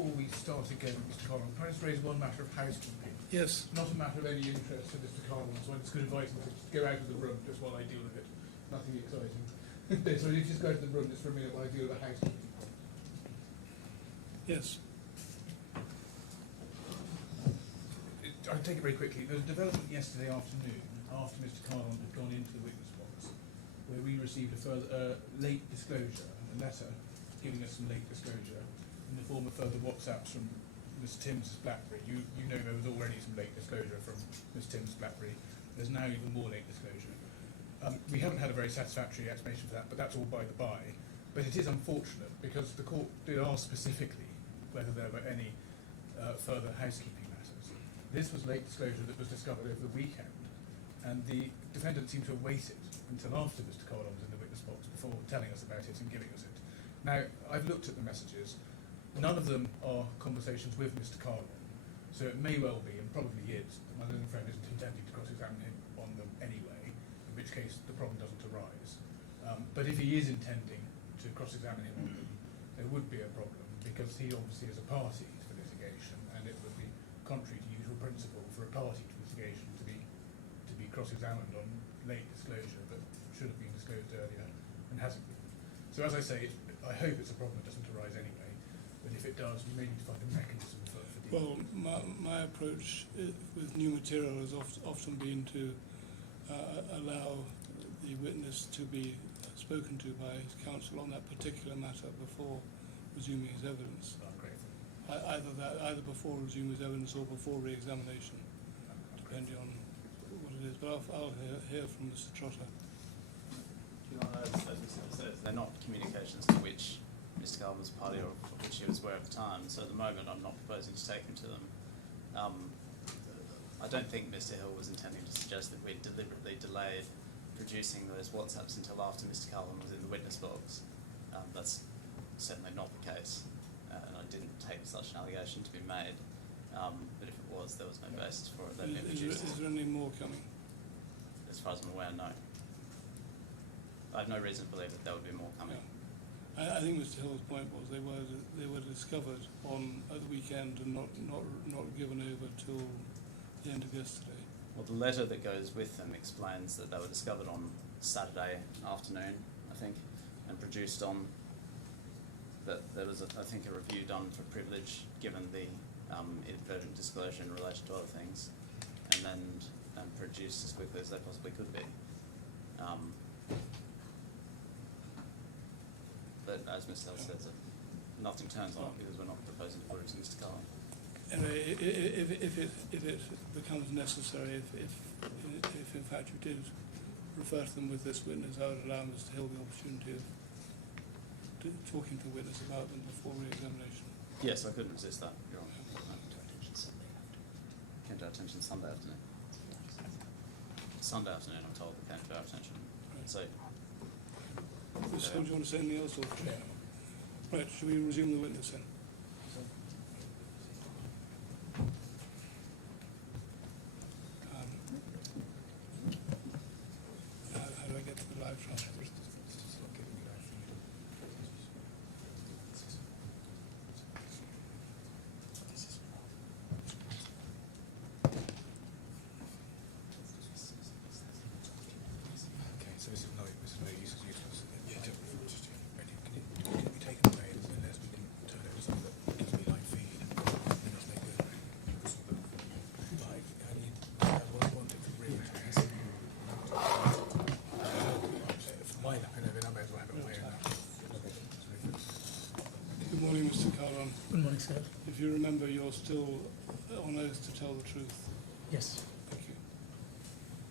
before we start again, Mr. Kahlon, can I just raise one matter of housekeeping? Yes. Not a matter of any interest to Mr. Kahlon, so I'm just going to invite him to go out of the room just while I deal with it. Nothing exciting. So you just go to the room just for a minute while I deal with the housekeeping. Yes. I'll take it very quickly. There was a development yesterday afternoon after Mr. Kahlon had gone into the witness box where we received a further late disclosure, a letter giving us some late disclosure in the form of further WhatsApps from Ms. Timms' BlackBerry. You know there was already some late disclosure from Ms. Timms' BlackBerry. There's now even more late disclosure. We haven't had a very satisfactory explanation for that, but that's all by the by. But it is unfortunate because the court did ask specifically whether there were any further housekeeping matters. This was late disclosure that was discovered over the weekend, and the defendant seemed to have waited until after Mr. Kahlon was in the witness box before telling us about it and giving us it. Now, I've looked at the messages. None of them are conversations with Mr. Kahlon, so it may well be, and probably is, that my learned friend isn't intending to cross-examine him on them anyway, in which case the problem doesn't arise. But if he is intending to cross-examine him on them, there would be a problem, because he obviously is a party to litigation, and it would be contrary to usual principle for a party to litigation to be cross-examined on late disclosure that should have been disclosed earlier and hasn't been. So as I say, I hope it's a problem that doesn't arise anyway, but if it does, we may need to find a mechanism for dealing. Well, my approach with new material has often been to allow the witness to be spoken to by his counsel on that particular matter before resuming his evidence. Either before resuming his evidence or before re-examination, depending on what it is. But I'll hear from Mr. Trotter. As Mr. says, they're not communications to which Mr. Kahlon was party or of which he was aware at the time. So at the moment, I'm not proposing to take him to them. I don't think Mr. Hill was intending to suggest that we'd deliberately delayed producing those WhatsApps until after Mr. Kahlon was in the witness box. That's certainly not the case, and I didn't take such an allegation to be made. But if it was, there was no basis for it. Is there any more coming? As far as I'm aware, no. I have no reason to believe that there would be more coming. Yeah. I think Mr. Hill's point was they were discovered at the weekend and not given over till the end of yesterday. Well, the letter that goes with them explains that they were discovered on Saturday afternoon, I think, and produced on. That there was, I think, a review done for privilege, given the inadvertent disclosure in relation to other things, and then produced as quickly as they possibly could be. But as Mr. Hill says, nothing turns on it because we're not proposing to put it to Mr. Kahlon. Anyway, if it becomes necessary, if in fact you did refer to them with this witness, I would allow Mr. Hill the opportunity of talking to the witness about them before re-examination. Yes, I couldn't resist that, Your Honour. Came to our attention Sunday afternoon. Sunday afternoon, I'm told, it came to our attention. Right. So, Mr. Hill, do you want to say anything else? Or? Right, shall we resume the witness then? How do I get to the live transcript? Good morning, Mr. Kahlon. Good morning, sir. If you remember, you're still on oath to tell the truth. Yes. Thank you.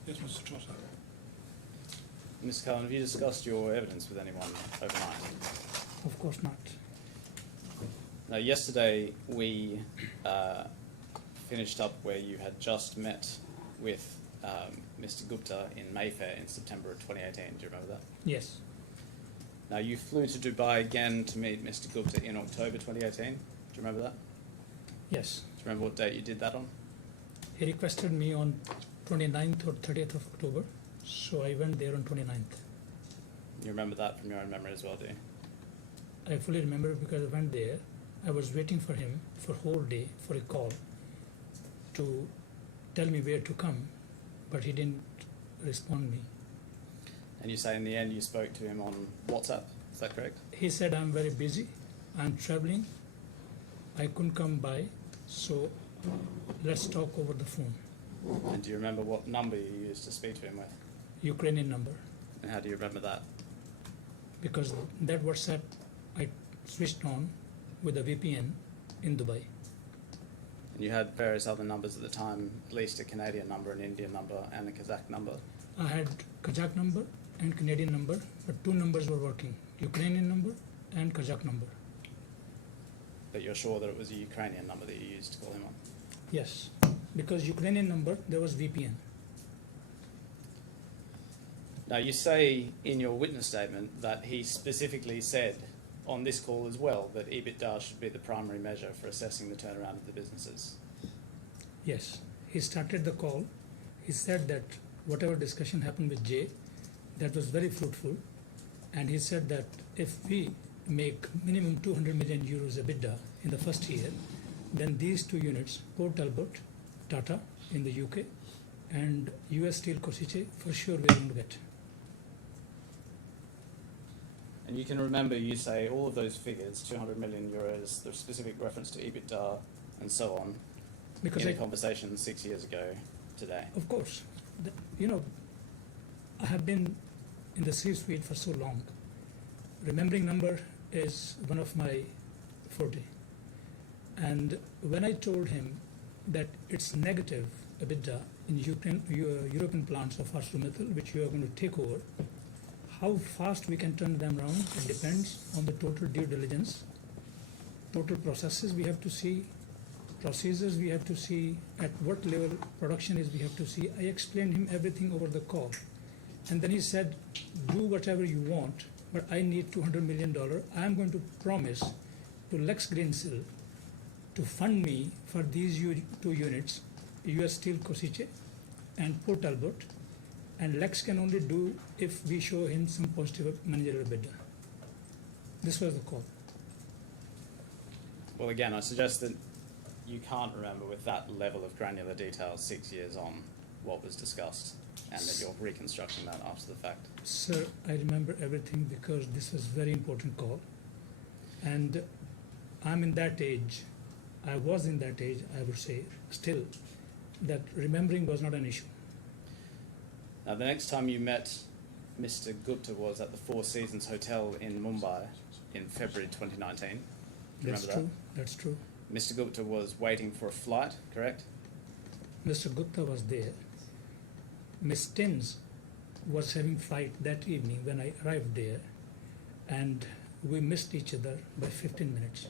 Yes, Mr. Trotter. Mr. Kahlon, have you discussed your evidence with anyone overnight? Of course not. Now, yesterday we finished up where you had just met with Mr. Gupta in Mayfair in September of 2018. Do you remember that? Yes. Now, you flew to Dubai again to meet Mr. Gupta in October 2018. Do you remember that? Yes. Do you remember what date you did that on? He requested me on 29th or 30th of October, so I went there on 29th. You remember that from your own memory as well, do you? I fully remember because I went there I was waiting for him for whole day for a call to tell me where to come, but he didn't respond me. And you say in the end you spoke to him on WhatsApp, is that correct? He said, I'm very busy, I'm traveling, I couldn't come by, so let's talk over the phone. And do you remember what number you used to speak to him with? Ukrainian number, And how do you remember that? because that WhatsApp I switched on with a VPN in Dubai. And you had various other numbers at the time, at least a Canadian number, an Indian number, and a Kazakh number. I had Kazakh number and Canadian number, but two numbers were working, Ukrainian number and Kazakh number. But you're sure that it was a Ukrainian number that you used to call him on? Yes, because Ukrainian number, there was VPN. Now, you say in your witness statement that he specifically said on this call as well that EBITDA should be the primary measure for assessing the turnaround of the businesses. Yes, he started the call. He said that whatever discussion happened with Jay, that was very fruitful. And he said that if we make minimum 200 million euros EBITDA in the first year, then these two units, Port Talbot, Tata in the UK, and US Steel Košice, for sure we're going to get. And you can remember you say all of those figures, 200 million euros, the specific reference to EBITDA and so on, Because in a conversation 6 years ago today. of course, I have been in the C-suite for so long. Remembering number is one of my forte. And when I told him that it's negative EBITDA in European plants of ArcelorMittal, which you are going to take over, how fast we can turn them around, it depends on the total due diligence, total processes we have to see, procedures we have to see, at what level production is we have to see. I explained him everything over the call. And then he said, do whatever you want, but I need $200 million. I am going to promise to Lex Greensill to fund me for these two units, US Steel Košice and Port Talbot, and Lex can only do if we show him some positive managerial EBITDA. This was the call. Well, again, I suggest that you can't remember with that level of granular detail 6 years on what was discussed, and that you're reconstructing that after the fact. Sir, I remember everything because this was very important call. And I'm in that age, I was in that age, I would say, still, that remembering was not an issue. Now, the next time you met Mr. Gupta was at the Four Seasons Hotel in Mumbai in February 2019. Do you That's remember true, that's true. that? Mr. Gupta was waiting for a flight, correct? Mr. Gupta was there. Miss Tins was having flight that evening when I arrived there, and we missed each other by 15 minutes.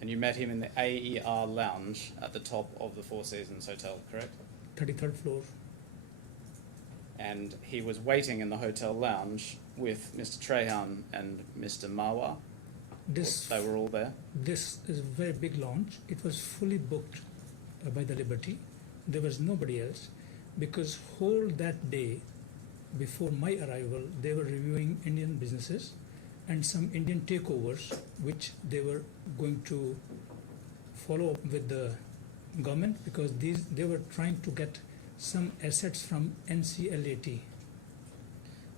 And you met him in the AER lounge at the top of the Four Seasons Hotel, correct? 33rd floor. And he was waiting in the hotel lounge with Mr. Trehan and Mr. Marwa. They were all there. This is a very big launch. It was fully booked by the Liberty. There was nobody else because whole that day before my arrival, they were reviewing Indian businesses and some Indian takeovers which they were going to follow up with the government because they were trying to get some assets from NCLAT.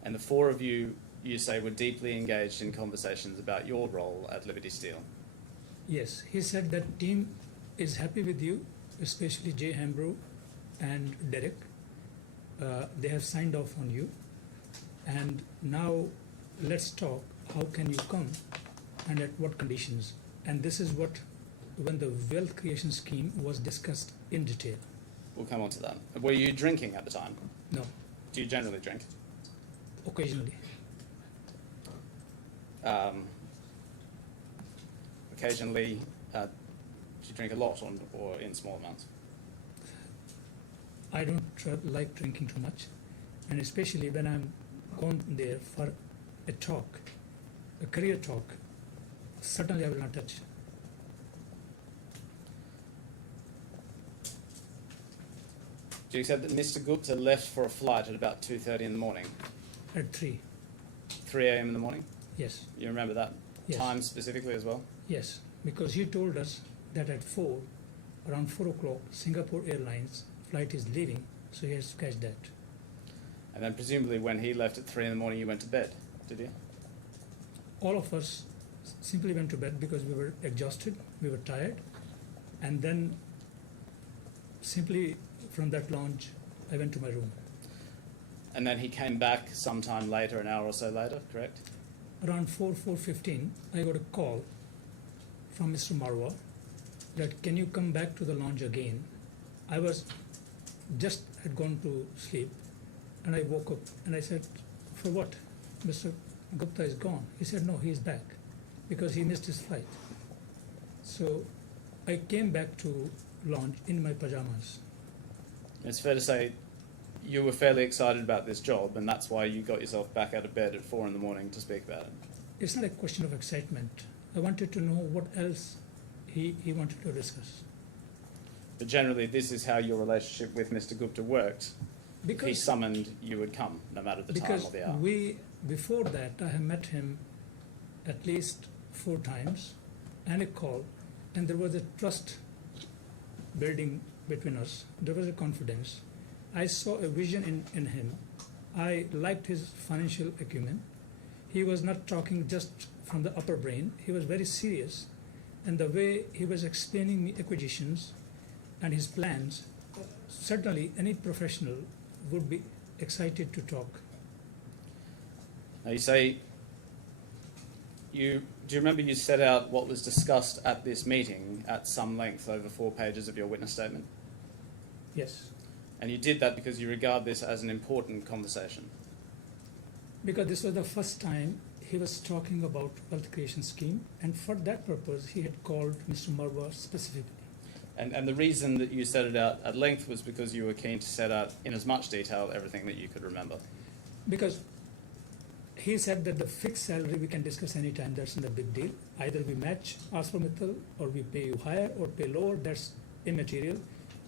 And the four of you, you say, were deeply engaged in conversations about your role at Liberty Steel. Yes, he said that team is happy with you, especially Jay Hambro and Derek. They have signed off on you. And now let's talk, how can you come and at what conditions? And this is what, when the wealth creation scheme was discussed in detail. We'll come on to that. Were you drinking at the time? No, Do you generally drink? occasionally. Occasionally, do you drink a lot or in small amounts? I don't like drinking too much, and especially when I'm gone there for a talk, a career talk, certainly I will not touch. Do you accept that Mr. Gupta left for a flight at about 2:30 in the morning? At 3, 3 a.m. in the morning? yes, You remember that Yes. time specifically as well? yes. because he told us that at around 4 o'clock, Singapore Airlines flight is leaving, so he has to catch that. And then presumably when he left at 3 in the morning, you went to bed, did you? All of us simply went to bed because we were exhausted, we were tired, and then simply from that lounge, I went to my room. And then he came back sometime later, an hour or so later, correct? Around 4:15, I got a call from Mr. Marwa that can you come back to the lounge again? I had gone to sleep, and I woke up and I said, for what? Mr. Gupta is gone. He said, no, he is back because he missed his flight. So I came back to lounge in my pajamas. It's fair to say you were fairly excited about this job, and that's why you got yourself back out of bed at 4 in the morning to speak about it. It's not a question of excitement. I wanted to know what else he wanted to discuss. But generally, this is how your relationship with Mr. Gupta worked. If he summoned, you would come, no matter the time or the hour. Before that, I have met him at least 4 times and a call, and there was a trust building between us. There was a confidence. I saw a vision in him. I liked his financial acumen. He was not talking just from the upper brain. He was very serious. And the way he was explaining me acquisitions and his plans, certainly any professional would be excited to talk. Now you say, do you remember you set out what was discussed at this meeting at some length over 4 pages of your witness statement? Yes. And you did that because you regard this as an important conversation? Because this was the first time he was talking about wealth creation scheme, and for that purpose he had called Mr. Marwa specifically. And the reason that you set it out at length was because you were keen to set out in as much detail everything that you could remember? Because he said that the fixed salary we can discuss anytime, that's not a big deal. Either we match ArcelorMittal or we pay you higher or pay lower, that's immaterial.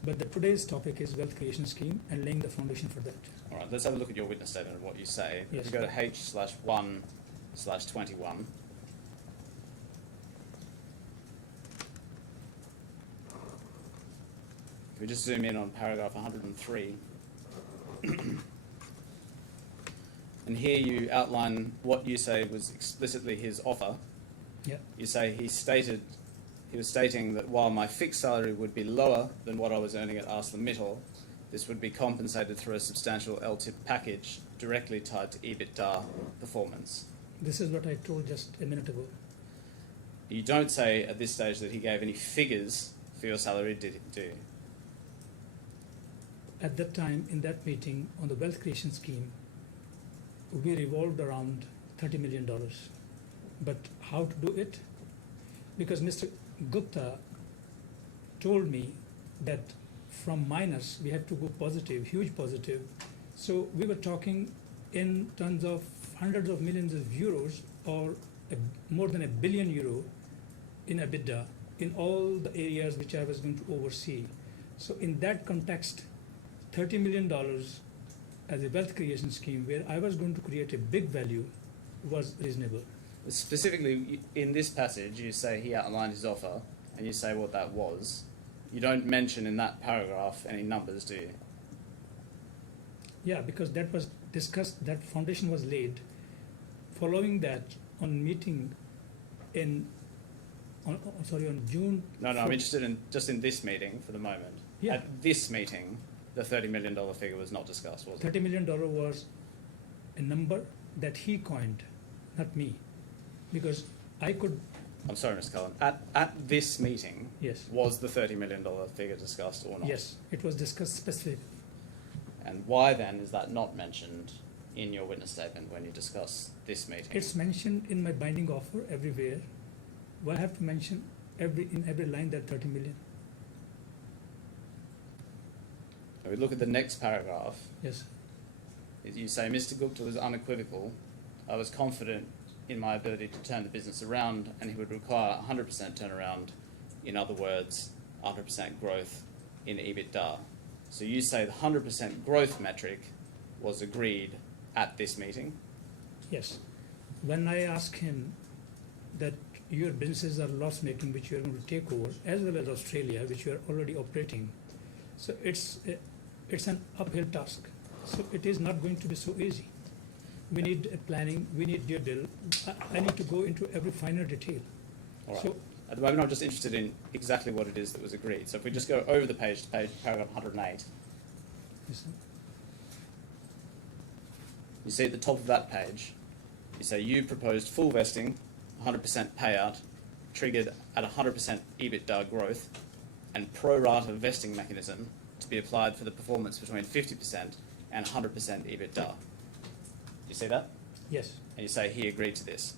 But today's topic is wealth creation scheme and laying the foundation for that. All right, let's have a look at your witness statement and what you say. Yes. If you go to H/1/21. If we just zoom in on paragraph 103. And here you outline what you say was explicitly his offer. Yeah. You say he was stating that while my fixed salary would be lower than what I was earning at ArcelorMittal, this would be compensated through a substantial LTIP package directly tied to EBITDA performance. This is what I told just a minute ago. You don't say at this stage that he gave any figures for your salary, do you? At that time, in that meeting on the wealth creation scheme, we revolved around $30 million. But how to do it? Because Mr. Gupta told me that from minus we have to go positive, huge positive. So we were talking in terms of hundreds of millions of euros or more than €1 billion in EBITDA in all the areas which I was going to oversee. So in that context, $30 million as a wealth creation scheme where I was going to create a big value was reasonable. Specifically, in this passage, you say he outlined his offer, and you say what that was. You don't mention in that paragraph any numbers, do you? Yeah, because that was discussed, that foundation was laid. Following that, on meeting on June... No, I'm interested in just in this meeting for the moment. Yeah. At this meeting, the $30 million figure was not discussed, was it? $30 million was a number that he coined, not me. Because I could... I'm sorry, Mr. Kahlon. At this meeting, Yes. was the $30 million figure discussed or not? Yes, it was discussed specifically. And why then is that not mentioned in your witness statement when you discuss this meeting? It's mentioned in my binding offer everywhere. Why I have to mention in every line that 30 million? We look at the next paragraph. Yes. You say, Mr. Gupta was unequivocal. I was confident in my ability to turn the business around, and he would require 100% turnaround. In other words, 100% growth in EBITDA. So you say the 100% growth metric was agreed at this meeting? Yes. When I asked him that your businesses are loss making, which you are going to take over, as well as Australia, which you are already operating. So it's an uphill task. So it is not going to be so easy. We need planning, we need due diligence. I need to go into every finer detail. All right. So At the moment, I'm just interested in exactly what it is that was agreed. So if we just go over the page to paragraph 108, listen, you see at the top of that page, you say you proposed full vesting, 100% payout, triggered at 100% EBITDA growth, and pro rata vesting mechanism to be applied for the performance between 50% and 100% EBITDA. You see that? yes, And you say he agreed to this.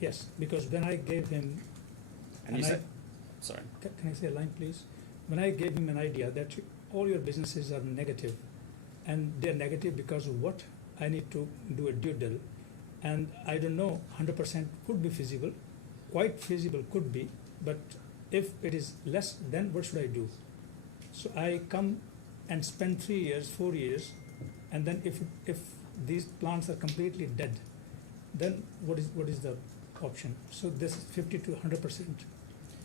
yes, because when I gave him, And you And say, sorry. can I say a line, please? When I gave him an idea that all your businesses are negative, and they're negative because of what? I need to do a due diligence, and I don't know, 100% could be feasible, quite feasible could be, but if it is less, then what should I do? So I come and spend 3 years, 4 years, and then if these plants are completely dead, then what is the option? So this 50 to 100%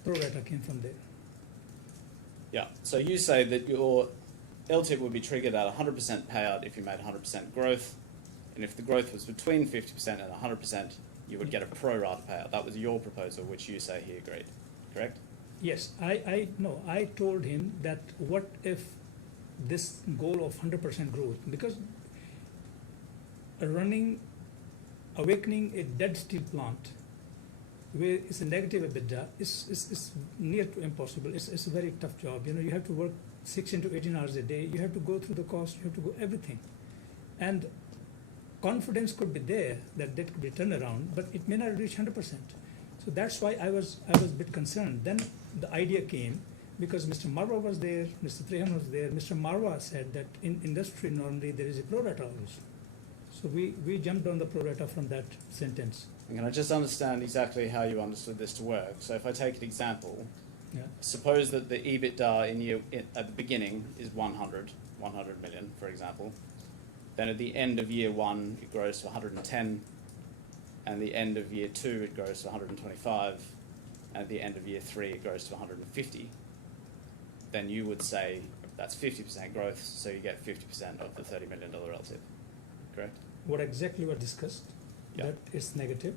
pro rata came from there. Yeah. So you say that your LTIP would be triggered at 100% payout if you made 100% growth, and if the growth was between 50% and 100%, you would get a pro rata payout. That was your proposal, which you say he agreed. Correct? Yes, I told him that what if this goal of 100% growth, because awakening a dead steel plant where it's a negative EBITDA is near to impossible. It's a very tough job. You know, you have to work 16 to 18 hours a day. You have to go through the cost. You have to go everything, and confidence could be there that could be turned around, but it may not reach 100%. So that's why I was a bit concerned. Then the idea came because Mr. Marwa was there, Mr. Trehan was there. Mr. Marwa said that in industry normally there is a pro rata also. So we jumped on the pro rata from that sentence. And can I just understand exactly how you understood this to work? So if I take an example, Yeah. suppose that the EBITDA at the beginning is 100 million, for example. Then at the end of year one, it grows to 110. And the end of year two, it grows to 125. And at the end of year three, it grows to 150. Then you would say that's 50% growth, so you get 50% of the $30 million LTIP. Correct? What exactly was discussed, Yeah. that is negative.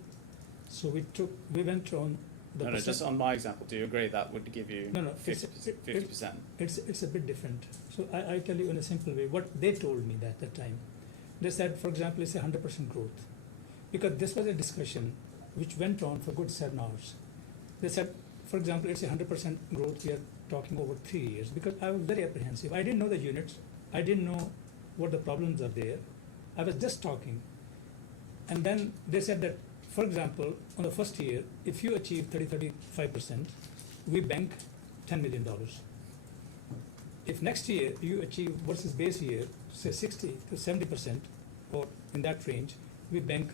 So we went on the No, just on my example, do you agree that would give you No, 50%? it's a bit different. So I tell you in a simple way what they told me at that time. They said, for example, it's 100% growth. Because this was a discussion which went on for good 7 hours. They said, for example, it's 100% growth, we are talking over 3 years. Because I was very apprehensive. I didn't know the units. I didn't know what the problems are there. I was just talking. And then they said that, for example, on the first year, if you achieve 35%, we bank $10 million. If next year you achieve versus base year, say 60 to 70%, or in that range, we bank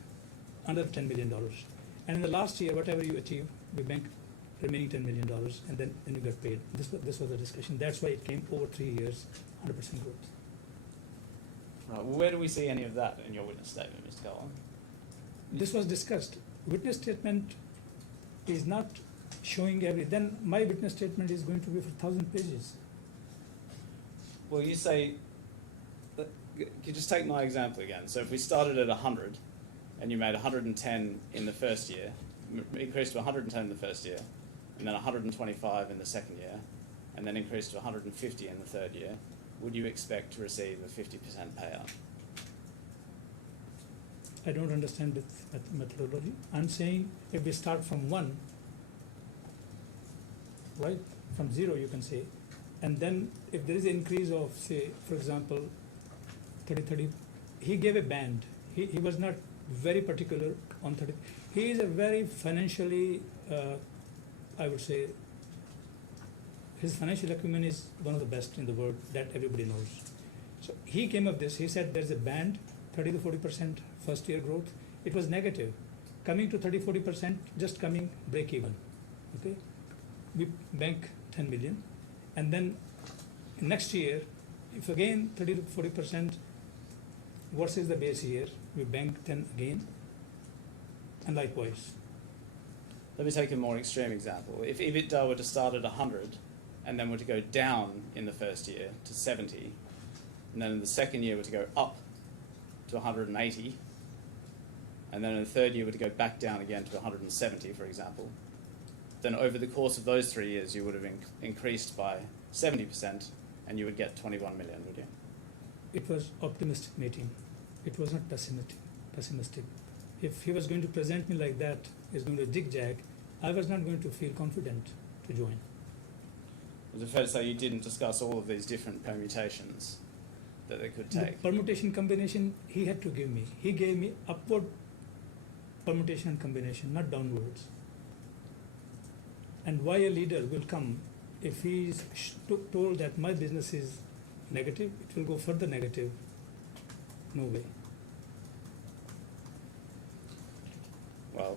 another $10 million. And in the last year, whatever you achieve, we bank remaining $10 million, and then you get paid. This was the discussion. That's why it came over 3 years, 100% growth. Right. Well, where do we see any of that in your witness statement, Mr. Kahlon? This was discussed. Witness statement is not showing then my witness statement is going to be for 1,000 pages. Well, you say, you just take my example again. So if we started at 100 and you made 110 in the first year, increased to 110 in the first year, and then 125 in the second year, and then increased to 150 in the third year, would you expect to receive a 50% payout? I don't understand this methodology. I'm saying if we start from 1, right, from 0 you can say, and then if there is an increase of, say, for example, 30, he gave a band. He was not very particular on 30. He is a very financially, I would say, his financial acumen is one of the best in the world that everybody knows. So he came up this, he said there's a band, 30 to 40% first year growth. It was negative. Coming to 30, 40%, just coming break even. Okay? We bank 10 million. And then next year, if again 30 to 40% versus the base year, we bank 10 again, and likewise. Let me take a more extreme example. If EBITDA were to start at 100 and then were to go down in the first year to 70, and then in the second year were to go up to 180, and then in the third year were to go back down again to 170, for example, then over the course of those 3 years you would have increased by 70% and you would get 21 million, would you? It was optimistic meeting. It was not pessimistic. If he was going to present me like that, he's going to zigzag, I was not going to feel confident to join. Was it fair to say you didn't discuss all of these different permutations that they could take? The permutation combination he had to give me. He gave me upward permutation and combination, not downwards. And why a leader will come if he is told that my business is negative, it will go further negative? No way. Well,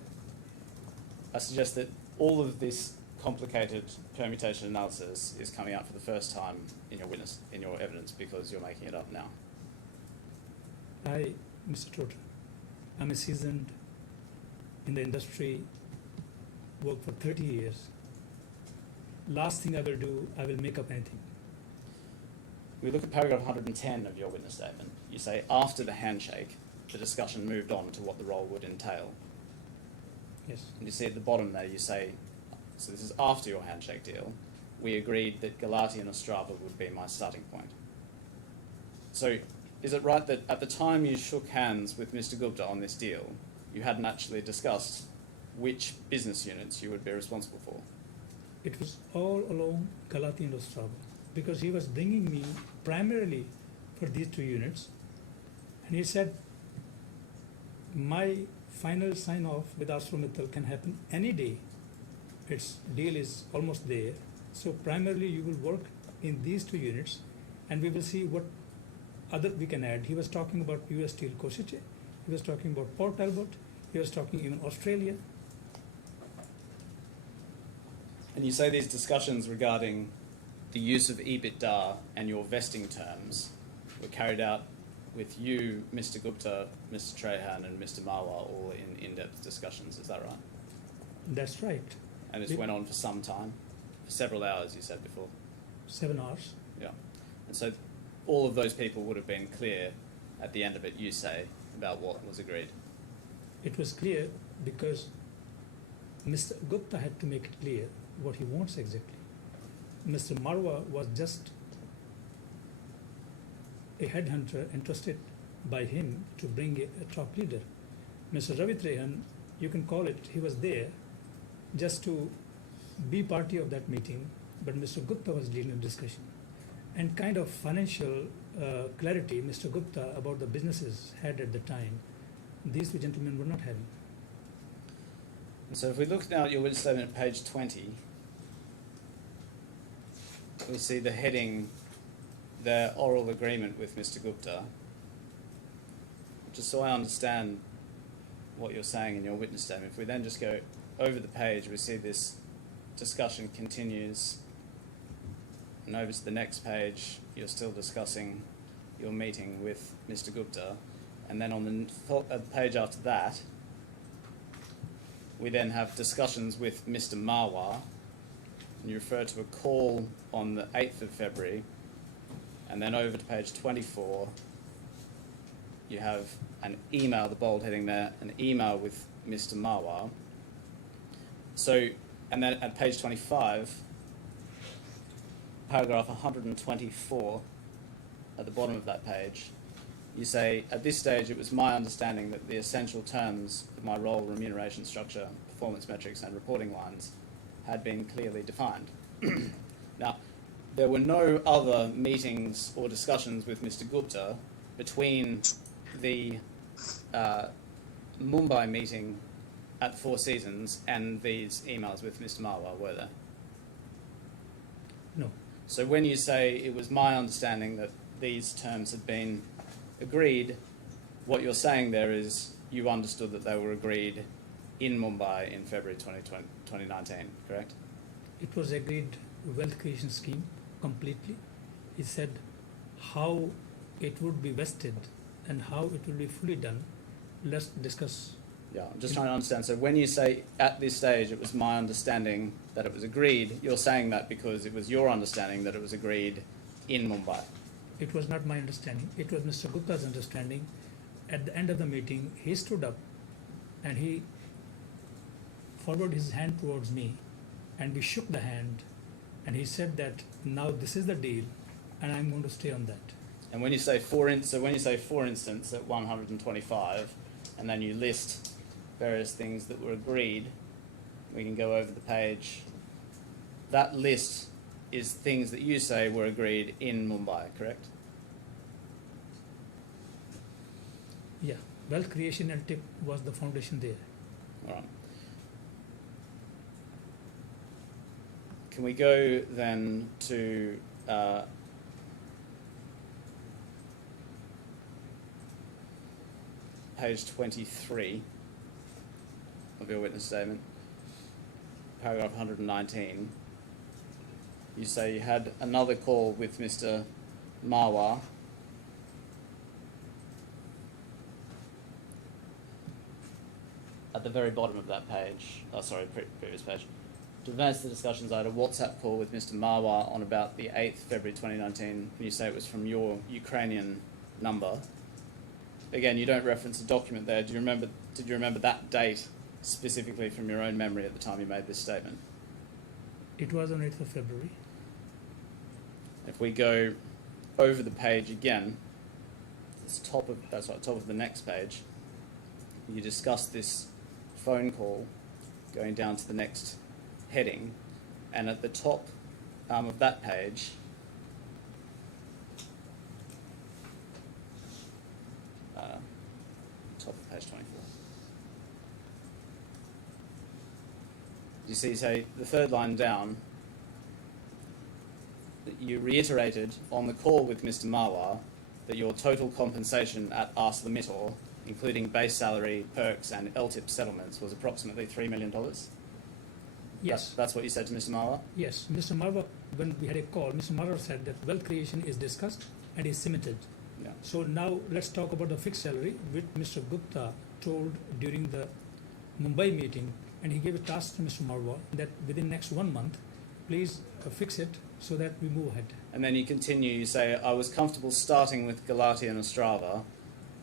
I suggest that all of this complicated permutation analysis is coming out for the first time in your evidence because you're making it up now. Mr. Total, I'm a seasoned in the industry, worked for 30 years. Last thing I will do, I will make up anything. We look at paragraph 110 of your witness statement. You say, after the handshake, the discussion moved on to what the role would entail. Yes. And you see at the bottom there, you say, so this is after your handshake deal, we agreed that Galati and Ostrava would be my starting point. So is it right that at the time you shook hands with Mr. Gupta on this deal, you hadn't actually discussed which business units you would be responsible for? It was all along Galati and Ostrava, because he was bringing me primarily for these 2 units. And he said, my final sign-off with ArcelorMittal can happen any day. Its deal is almost there. So primarily you will work in these 2 units and we will see what other we can add. He was talking about US Steel Košice, he was talking about Port Talbot, he was talking even Australia. And you say these discussions regarding the use of EBITDA and your vesting terms were carried out with you, Mr. Gupta, Mr. Trehan and Mr. Marwar all in in-depth discussions, is that right? That's right. And it went on for some time, for several hours, you said before. 7 hours. Yeah. And so all of those people would have been clear at the end of it, you say, about what was agreed. It was clear because Mr. Gupta had to make it clear what he wants exactly. Mr. Marwa was just a headhunter interested by him to bring a top leader. Mr. Ravi Trehan, you can call it, he was there just to be party of that meeting, but Mr. Gupta was leading the discussion. And kind of financial clarity Mr. Gupta about the businesses had at the time, these 2 gentlemen were not having. And so if we look now at your witness statement at page 20, we see the heading, the oral agreement with Mr. Gupta. Just so I understand what you're saying in your witness statement, if we then just go over the page, we see this discussion continues, and over to the next page, you're still discussing your meeting with Mr. Gupta, and then on the page after that, we then have discussions with Mr. Marwar, and you refer to a call on the 8th of February, and then over to page 24, you have an email, the bold heading there, an email with Mr. Marwar. So, and then at page 25, paragraph 124, at the bottom of that page, you say, at this stage it was my understanding that the essential terms of my role, remuneration structure, performance metrics and reporting lines had been clearly defined. Now, there were no other meetings or discussions with Mr. Gupta between the Mumbai meeting at the Four Seasons and these emails with Mr. Marwar, were there? No. So when you say it was my understanding that these terms had been agreed, what you're saying there is you understood that they were agreed in Mumbai in February 2019, correct? It was agreed wealth creation scheme completely. He said how it would be vested and how it will be fully done. Let's discuss Yeah, I'm just trying to understand. So when you say at this stage it was my understanding that it was agreed, you're saying that because it was your understanding that it was agreed in Mumbai. It was not my understanding. It was Mr. Gupta's understanding. At the end of the meeting, he stood up and he forwarded his hand towards me, and we shook the hand, and he said that now this is the deal, and I'm going to stay on that. And when you say for instance at 125, and then you list various things that were agreed, we can go over the page. That list is things that you say were agreed in Mumbai, correct? Yeah, wealth creation and tip was the foundation there. All right. Can we go then to page 23 of your witness statement, paragraph 119. You say you had another call with Mr. Marwar at the very bottom of that page. Oh, sorry, previous page. To advance the discussions, I had a WhatsApp call with Mr. Marwar on about the 8th February 2019. You say it was from your Ukrainian number. Again, you don't reference a document there. Did you remember that date specifically from your own memory at the time you made this statement? It was on 8th of February. If we go over the page again, top of the next page, you discuss this phone call going down to the next heading, and at the top of that page, top of page 24. You see, say the third line down, that you reiterated on the call with Mr. Marwar that your total compensation at ArcelorMittal, including base salary, perks, and LTIP settlements, was approximately $3 million. Yes. That's what you said to Mr. Marwar? Yes, Mr. Marwar, when we had a call, Mr. Marwar said that wealth creation is discussed and is cemented. Yeah. So now let's talk about the fixed salary, which Mr. Gupta told during the Mumbai meeting, and he gave a task to Mr. Marwar that within next 1 month, please fix it so that we move ahead. And then you continue, you say, I was comfortable starting with Galati and Ostrava.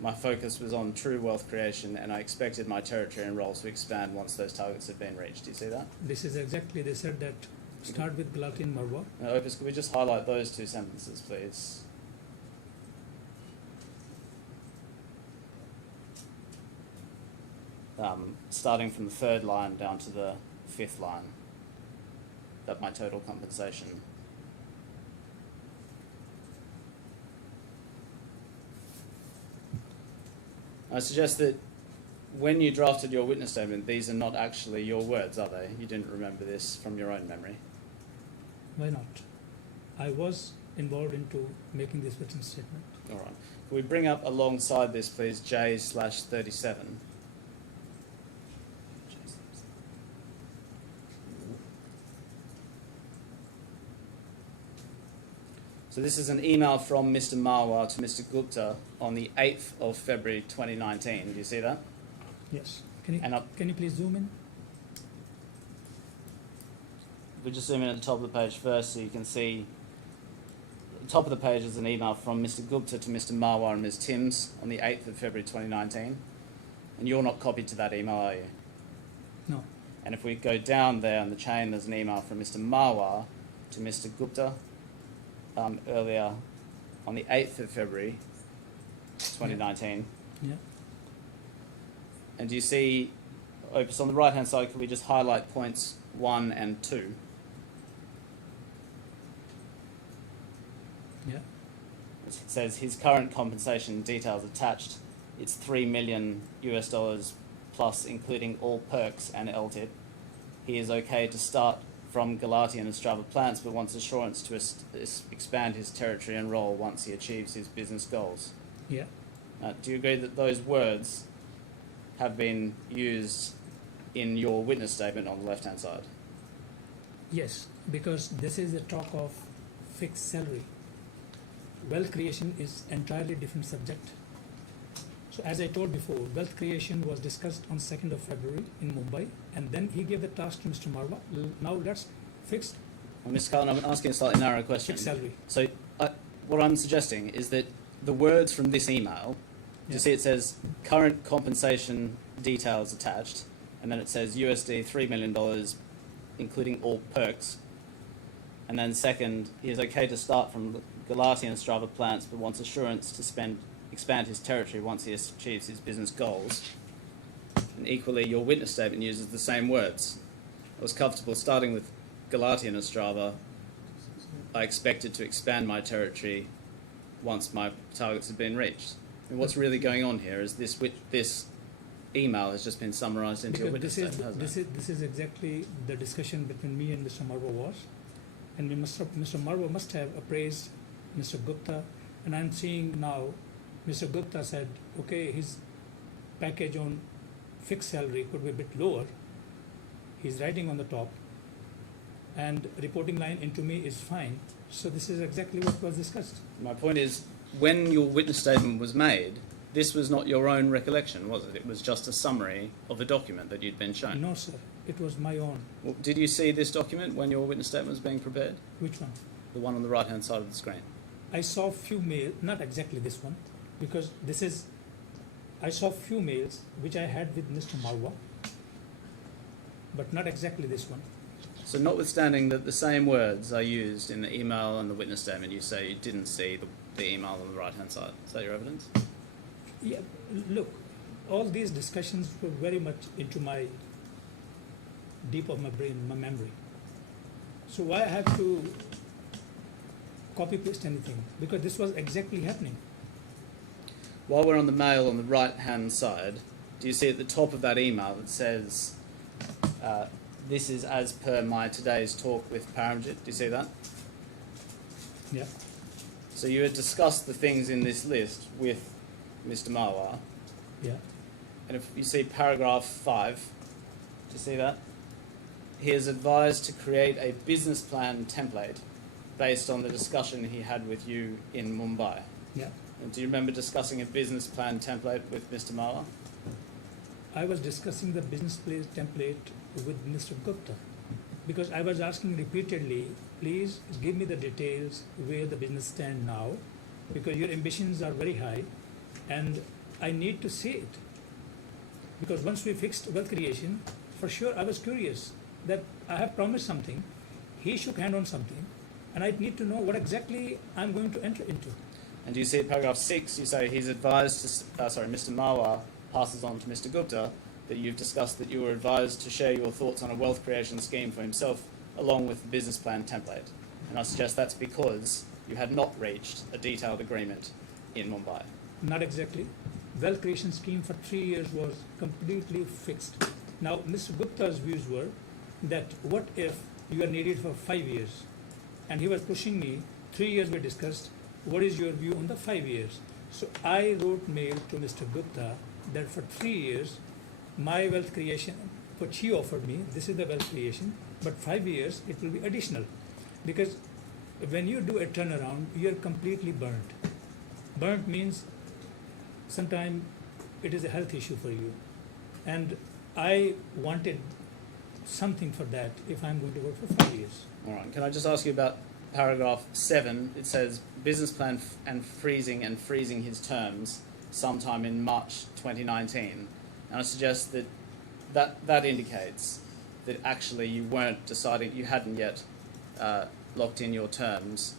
My focus was on true wealth creation, and I expected my territory and roles to expand once those targets had been reached. Do you see that? This is exactly, they said that start with Galati and Marwar. Now, Opus, could we just highlight those two sentences, please? Starting from the third line down to the fifth line, that my total compensation. I suggest that when you drafted your witness statement, these are not actually your words, are they? You didn't remember this from your own memory. Why not? I was involved into making this written statement. All right. Can we bring up alongside this, please, J/37? So this is an email from Mr. Marwar to Mr. Gupta on the 8th of February 2019. Do you see that? Yes. Can you please zoom in? We just zoom in at the top of the page first so you can see at the top of the page is an email from Mr. Gupta to Mr. Marwar and Ms. Timms on the 8th of February 2019. And you're not copied to that email, are you? No. And if we go down there in the chain, there's an email from Mr. Marwar to Mr. Gupta earlier on the 8th of February 2019. Yeah. And do you see, Opus, on the right-hand side, can we just highlight points 1 and 2? Yeah. It says his current compensation details attached. It's $3 million US plus, including all perks and LTIP. He is okay to start from Galati and Ostrava plants, but wants assurance to expand his territory and role once he achieves his business goals. Yeah. Do you agree that those words have been used in your witness statement on the left-hand side? Yes, because this is a talk of fixed salary. Wealth creation is entirely different subject. So as I told before, wealth creation was discussed on 2nd of February in Mumbai, and then he gave the task to Mr. Marwa. Now let's fix Well, Mr. Kahlon, I'm asking a slightly narrow question. fixed salary. So what I'm suggesting is that the words from this email, you Yeah. see it says current compensation details attached, and then it says USD $3 million, including all perks. And then second, he is okay to start from the Galati and Strava plants, but wants assurance to expand his territory once he achieves his business goals. And equally, your witness statement uses the same words. I was comfortable starting with Galati and Strava. I expected to expand my territory once my targets had been reached. And what's really going on here is this email has just been summarised into your Because witness statement, hasn't it? this is exactly the discussion between me and Mr. Marwa was. And Mr. Marwa must have appraised Mr. Gupta. And I'm seeing now, Mr. Gupta said, okay, his package on fixed salary could be a bit lower. He's writing on the top. And reporting line into me is fine. So this is exactly what was discussed. My point is, when your witness statement was made, this was not your own recollection, was it? It was just a summary of a document that you'd been shown. No, sir, it was my own. Well, did you see this document when your witness statement was being prepared? Which one? The one on the right-hand side of the screen. I saw few mail, not exactly this one, because I saw few mails which I had with Mr. Marwa, but not exactly this one. So notwithstanding that the same words are used in the email and the witness statement, you say you didn't see the email on the right-hand side. Is that your evidence? Yeah, look, all these discussions were very much into my deep of my brain, my memory. So why I have to copy paste anything? Because this was exactly happening. While we're on the mail on the right-hand side, do you see at the top of that email that says, this is as per my today's talk with Paramjit? Do you see that? Yeah. So you had discussed the things in this list with Mr. Marwa, Yeah. and if you see paragraph 5, do you see that? He is advised to create a business plan template based on the discussion he had with you in Mumbai. Yeah. And do you remember discussing a business plan template with Mr. Marwa? I was discussing the business place template with Mr. Gupta because I was asking repeatedly, please give me the details where the business stand now, because your ambitions are very high and I need to see it. Because once we fixed wealth creation, for sure I was curious that I have promised something, he shook hand on something, and I need to know what exactly I'm going to enter into. And do you see at paragraph 6, you say he's advised to, Mr. Marwa passes on to Mr. Gupta that you've discussed that you were advised to share your thoughts on a wealth creation scheme for himself along with the business plan template. And I suggest that's because you had not reached a detailed agreement in Mumbai. Not exactly. Wealth creation scheme for 3 years was completely fixed. Now, Mr. Gupta's views were that what if you are needed for 5 years? And he was pushing me, 3 years we discussed, what is your view on the 5 years? So I wrote mail to Mr. Gupta that for 3 years, my wealth creation, which he offered me, this is the wealth creation, but 5 years it will be additional. Because when you do a turnaround, you're completely burnt. Burnt means sometimes it is a health issue for you. And I wanted something for that if I'm going to work for 5 years. All right, can I just ask you about paragraph 7? It says business plan and freezing his terms sometime in March 2019. And I suggest that indicates that actually you weren't deciding, you hadn't yet locked in your terms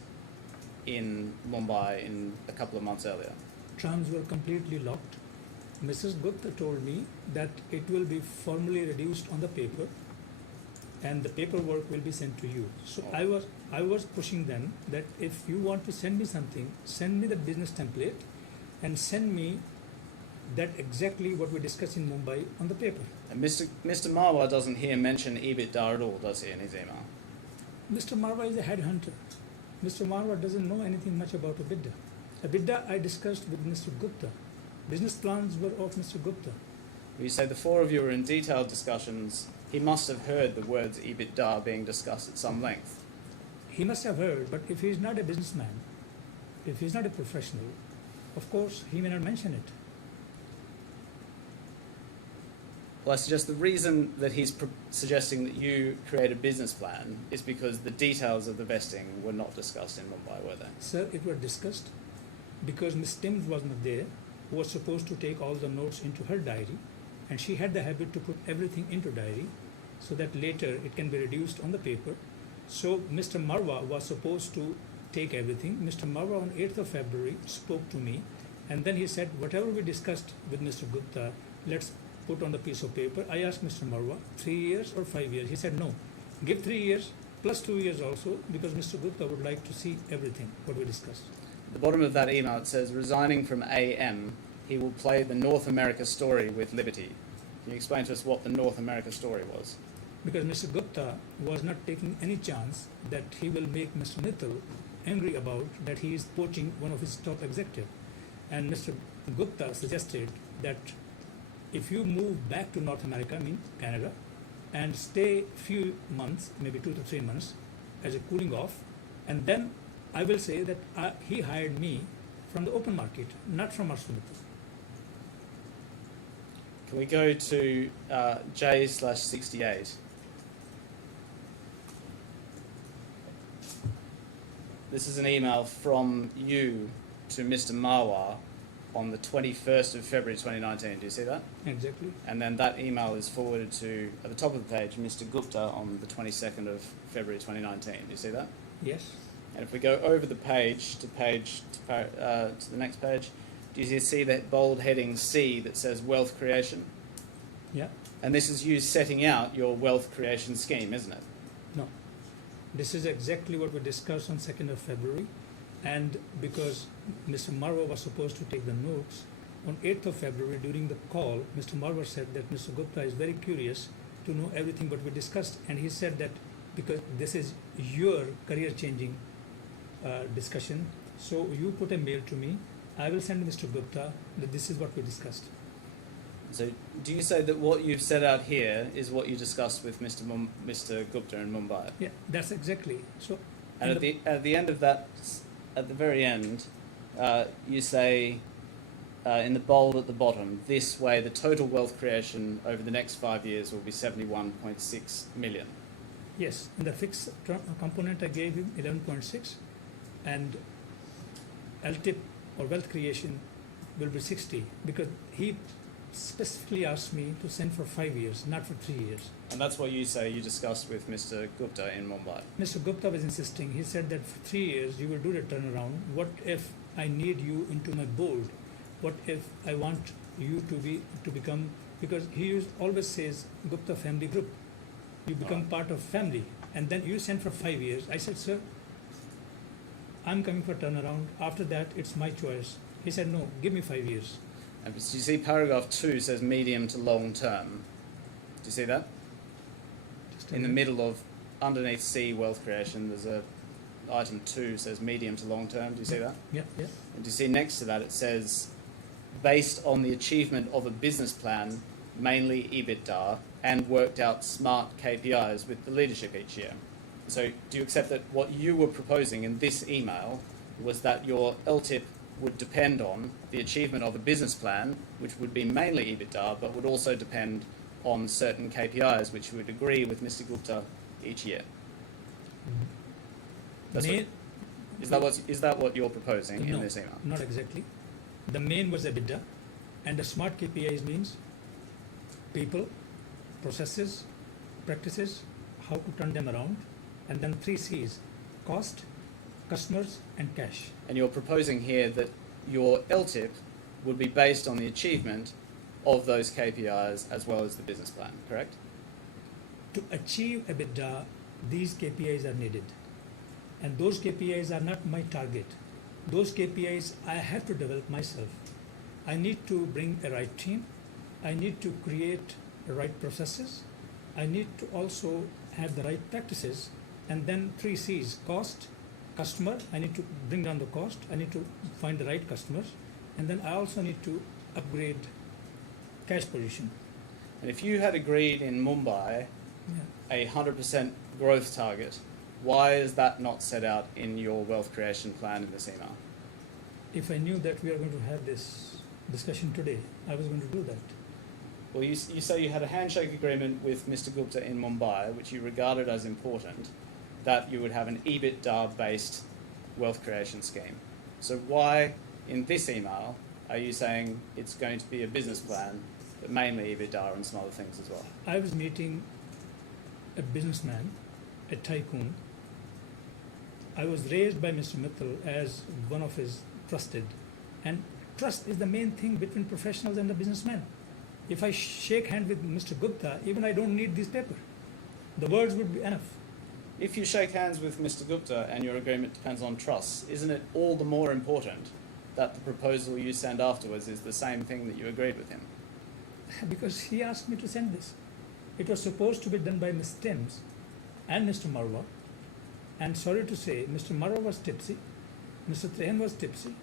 in Mumbai in a couple of months earlier. Terms were completely locked. Mrs. Gupta told me that it will be formally reduced on the paper and the paperwork will be sent to you. So I was pushing them that if you want to send me something, send me the business template and send me that exactly what we discussed in Mumbai on the paper. And Mr. Marwa doesn't here mention EBITDA at all, does he, in his email? Mr. Marwa is a headhunter. Mr. Marwa doesn't know anything much about EBITDA. EBITDA I discussed with Mr. Gupta. Business plans were of Mr. Gupta. You say the four of you were in detailed discussions. He must have heard the words EBITDA being discussed at some length. He must have heard, but if he's not a businessman, if he's not a professional, of course he may not mention it. Well, I suggest the reason that he's suggesting that you create a business plan is because the details of the vesting were not discussed in Mumbai, were they? Sir, it was discussed because Miss Timms was not there, who was supposed to take all the notes into her diary, and she had the habit to put everything into diary so that later it can be reduced on the paper. So Mr. Marwa was supposed to take everything. Mr. Marwa on 8th of February spoke to me, and then he said, whatever we discussed with Mr. Gupta, let's put on the piece of paper. I asked Mr. Marwa, 3 years or 5 years? He said, no, give 3 years plus 2 years also, because Mr. Gupta would like to see everything, what we discussed. At the bottom of that email it says, resigning from AM, he will play the North America story with Liberty. Can you explain to us what the North America story was? Because Mr. Gupta was not taking any chance that he will make Mr. Mittal angry about that he is poaching one of his top executives. And Mr. Gupta suggested that if you move back to North America, I mean Canada, and stay few months, maybe 2 to 3 months, as a cooling off, and then I will say that he hired me from the open market, not from ArcelorMittal. Can we go to J/68? This is an email from you to Mr. Marwa on the 21st of February 2019. Do you see that? Exactly. And then that email is forwarded to, at the top of the page, Mr. Gupta on the 22nd of February 2019. Do you see that? Yes. And if we go over the page to the next page, do you see that bold heading C that says wealth creation? Yeah. And this is you setting out your wealth creation scheme, isn't it? No. This is exactly what we discussed on 2nd of February. And because Mr. Marwa was supposed to take the notes, on 8th of February during the call, Mr. Marwa said that Mr. Gupta is very curious to know everything what we discussed. And he said that because this is your career-changing discussion, so you put a mail to me, I will send Mr. Gupta that this is what we discussed. So do you say that what you've set out here is what you discussed with Mr. Gupta in Mumbai? Yeah, that's exactly. So, And at the end of that, at the very end, you say in the bold at the bottom, this way the total wealth creation over the next 5 years will be 71.6 million. yes, in the fixed component I gave him 11.6, and LTIP or wealth creation will be 60, because he specifically asked me to send for 5 years, not for 3 years. And that's what you say you discussed with Mr. Gupta in Mumbai. Mr. Gupta was insisting. He said that for 3 years you will do the turnaround. What if I need you into my board? What if I want you to become, because he always says Gupta family group. You become part of family, and then you send for 5 years. I said, sir, I'm coming for turnaround. After that, it's my choice. He said, no, give me 5 years. And you see paragraph 2 says medium to long term. Do you see that? Just a In the minute. middle of, underneath C, wealth creation, there's a item 2 says medium to long term. Do you see that? Yeah, yeah. And do you see next to that it says, based on the achievement of a business plan, mainly EBITDA, and worked out smart KPIs with the leadership each year. So do you accept that what you were proposing in this email was that your LTIP would depend on the achievement of a business plan, which would be mainly EBITDA, but would also depend on certain KPIs, which you would agree with Mr. Gupta each year? That's Main, is that what you're proposing in No. this email? Not exactly. The main was EBITDA, and the smart KPIs means people, processes, practices, how to turn them around, and then 3 C's, cost, customers, and cash. And you're proposing here that your LTIP would be based on the achievement of those KPIs as well as the business plan, correct? To achieve EBITDA, these KPIs are needed. And those KPIs are not my target. Those KPIs I have to develop myself. I need to bring a right team. I need to create the right processes. I need to also have the right practices. And then 3 C's, cost, customer. I need to bring down the cost. I need to find the right customers. And then I also need to upgrade cash position. And if you had agreed in Mumbai Yeah. a 100% growth target, why is that not set out in your wealth creation plan in this email? If I knew that we are going to have this discussion today, I was going to do that. Well, you say you had a handshake agreement with Mr. Gupta in Mumbai, which you regarded as important, that you would have an EBITDA-based wealth creation scheme. So why, in this email, are you saying it's going to be a business plan, but mainly EBITDA and some other things as well? I was meeting a businessman, a tycoon. I was raised by Mr. Mittal as one of his trusted. And trust is the main thing between professionals and a businessman. If I shake hand with Mr. Gupta, even I don't need this paper. The words would be enough. If you shake hands with Mr. Gupta and your agreement depends on trust, isn't it all the more important that the proposal you send afterwards is the same thing that you agreed with him? Because he asked me to send this. It was supposed to be done by Ms. Timms and Mr. Marwa. And sorry to say, Mr. Marwa was tipsy, Mr. Trehan was tipsy,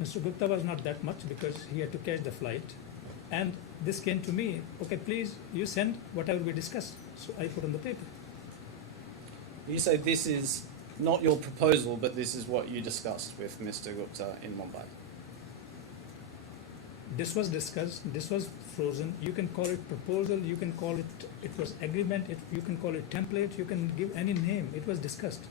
Mr. Gupta was not that much because he had to catch the flight. And this came to me, okay, please, you send whatever we discussed. So I put on the paper. You say this is not your proposal, but this is what you discussed with Mr. Gupta in Mumbai. This was discussed, this was frozen. You can call it proposal, you can call it was agreement, you can call it template, you can give any name. It was discussed.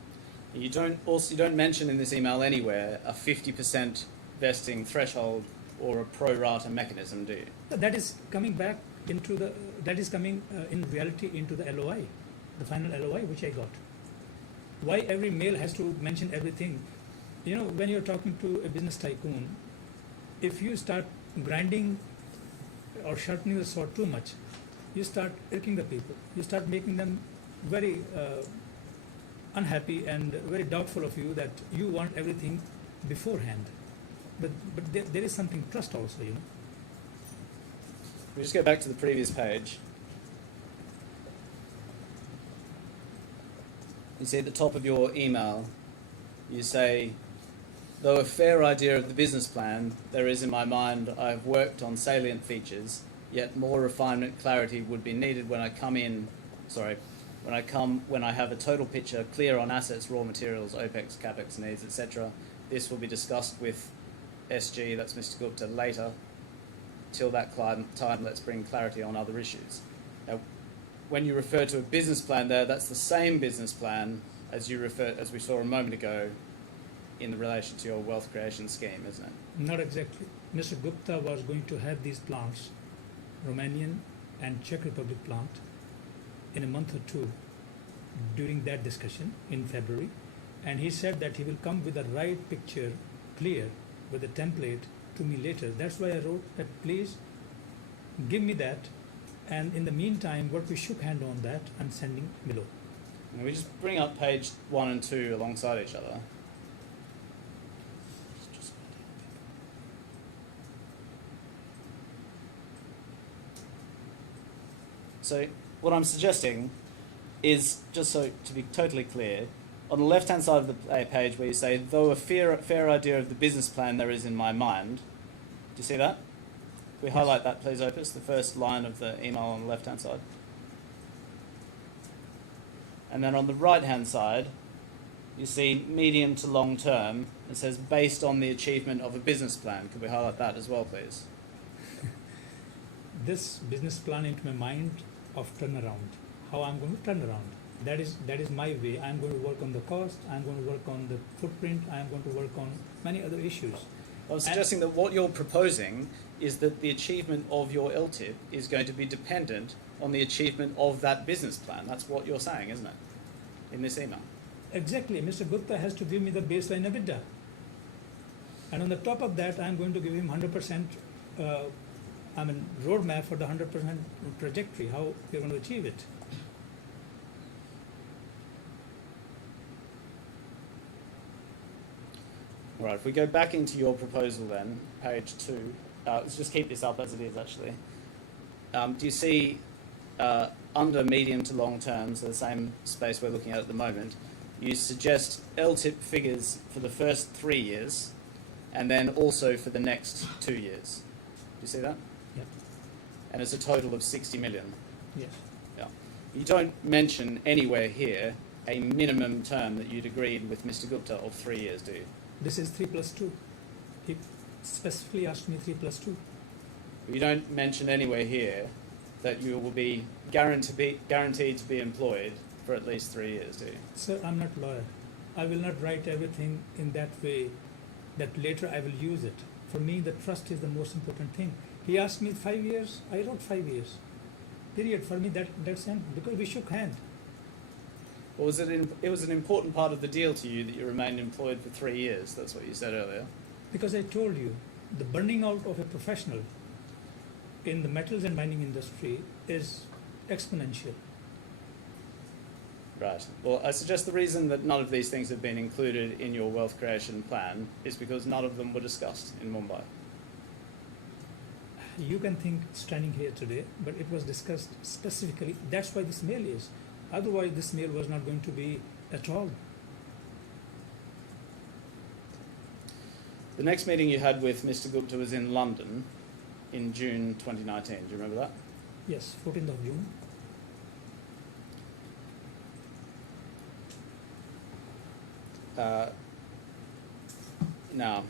You don't mention in this email anywhere a 50% vesting threshold or a pro rata mechanism, do you? That is coming back into the, that is coming in reality into the LOI, the final LOI which I got. Why every mail has to mention everything? You know, when you're talking to a business tycoon, if you start grinding or sharpening the sword too much, you start irking the people. You start making them very unhappy and very doubtful of you that you want everything beforehand. But there is something trust also, you know. We just go back to the previous page. You see at the top of your email, you say, though a fair idea of the business plan there is in my mind, I have worked on salient features, yet more refinement, clarity would be needed when I have a total picture clear on assets, raw materials, OPEX, CAPEX needs, etc. This will be discussed with SG, that's Mr. Gupta, later. Till that time, let's bring clarity on other issues. Now, when you refer to a business plan there, that's the same business plan as we saw a moment ago in relation to your wealth creation scheme, isn't it? Not exactly. Mr. Gupta was going to have these plants, Romanian and Czech Republic plant, in a month or two during that discussion in February. And he said that he will come with the right picture, clear, with a template to me later. That's why I wrote that please give me that. And in the meantime, what we shook hand on that, I'm sending below. Now we just bring up page 1 and 2 alongside each other. So what I'm suggesting is, just so to be totally clear, on the left-hand side of the page where you say, though a fair idea of the business plan there is in my mind, do you see that? Can we highlight that, please, Opus, the first line of the email on the left-hand side? And then on the right-hand side, you see medium to long term. It says, based on the achievement of a business plan. Could we highlight that as well, please? This business plan into my mind of turnaround, how I'm going to turn around. That is my way. I'm going to work on the cost, I'm going to work on the footprint, I'm going to work on many other issues. I'm suggesting that what you're proposing is that the achievement of your LTIP is going to be dependent on the achievement of that business plan. That's what you're saying, isn't it, in this email? Exactly. Mr. Gupta has to give me the baseline EBITDA. And on the top of that, I'm going to give him 100% roadmap for the 100% trajectory, how we're going to achieve it. All right, if we go back into your proposal then, page 2, let's just keep this up as it is actually. Do you see under medium to long term, so the same space we're looking at the moment, you suggest LTIP figures for the first 3 years and then also for the next 2 years. Do you see that? Yeah. And it's a total of 60 million. Yes. Yeah. You don't mention anywhere here a minimum term that you'd agreed with Mr. Gupta of 3 years, do you? This is 3+2. He specifically asked me 3+2. You don't mention anywhere here that you will be guaranteed to be employed for at least 3 years, do you? Sir, I'm not lawyer. I will not write everything in that way that later I will use it. For me, the trust is the most important thing. He asked me 5 years, I wrote 5 years. Period. For me, that's end, because we shook hands. Or was it was an important part of the deal to you that you remained employed for 3 years? That's what you said earlier. Because I told you, the burning out of a professional in the metals and mining industry is exponential. Right. Well, I suggest the reason that none of these things have been included in your wealth creation plan is because none of them were discussed in Mumbai. You can think standing here today, but it was discussed specifically. That's why this mail is. Otherwise, this mail was not going to be at all. The next meeting you had with Mr. Gupta was in London in June 2019. Do you remember that? Yes, 14th of June. Now,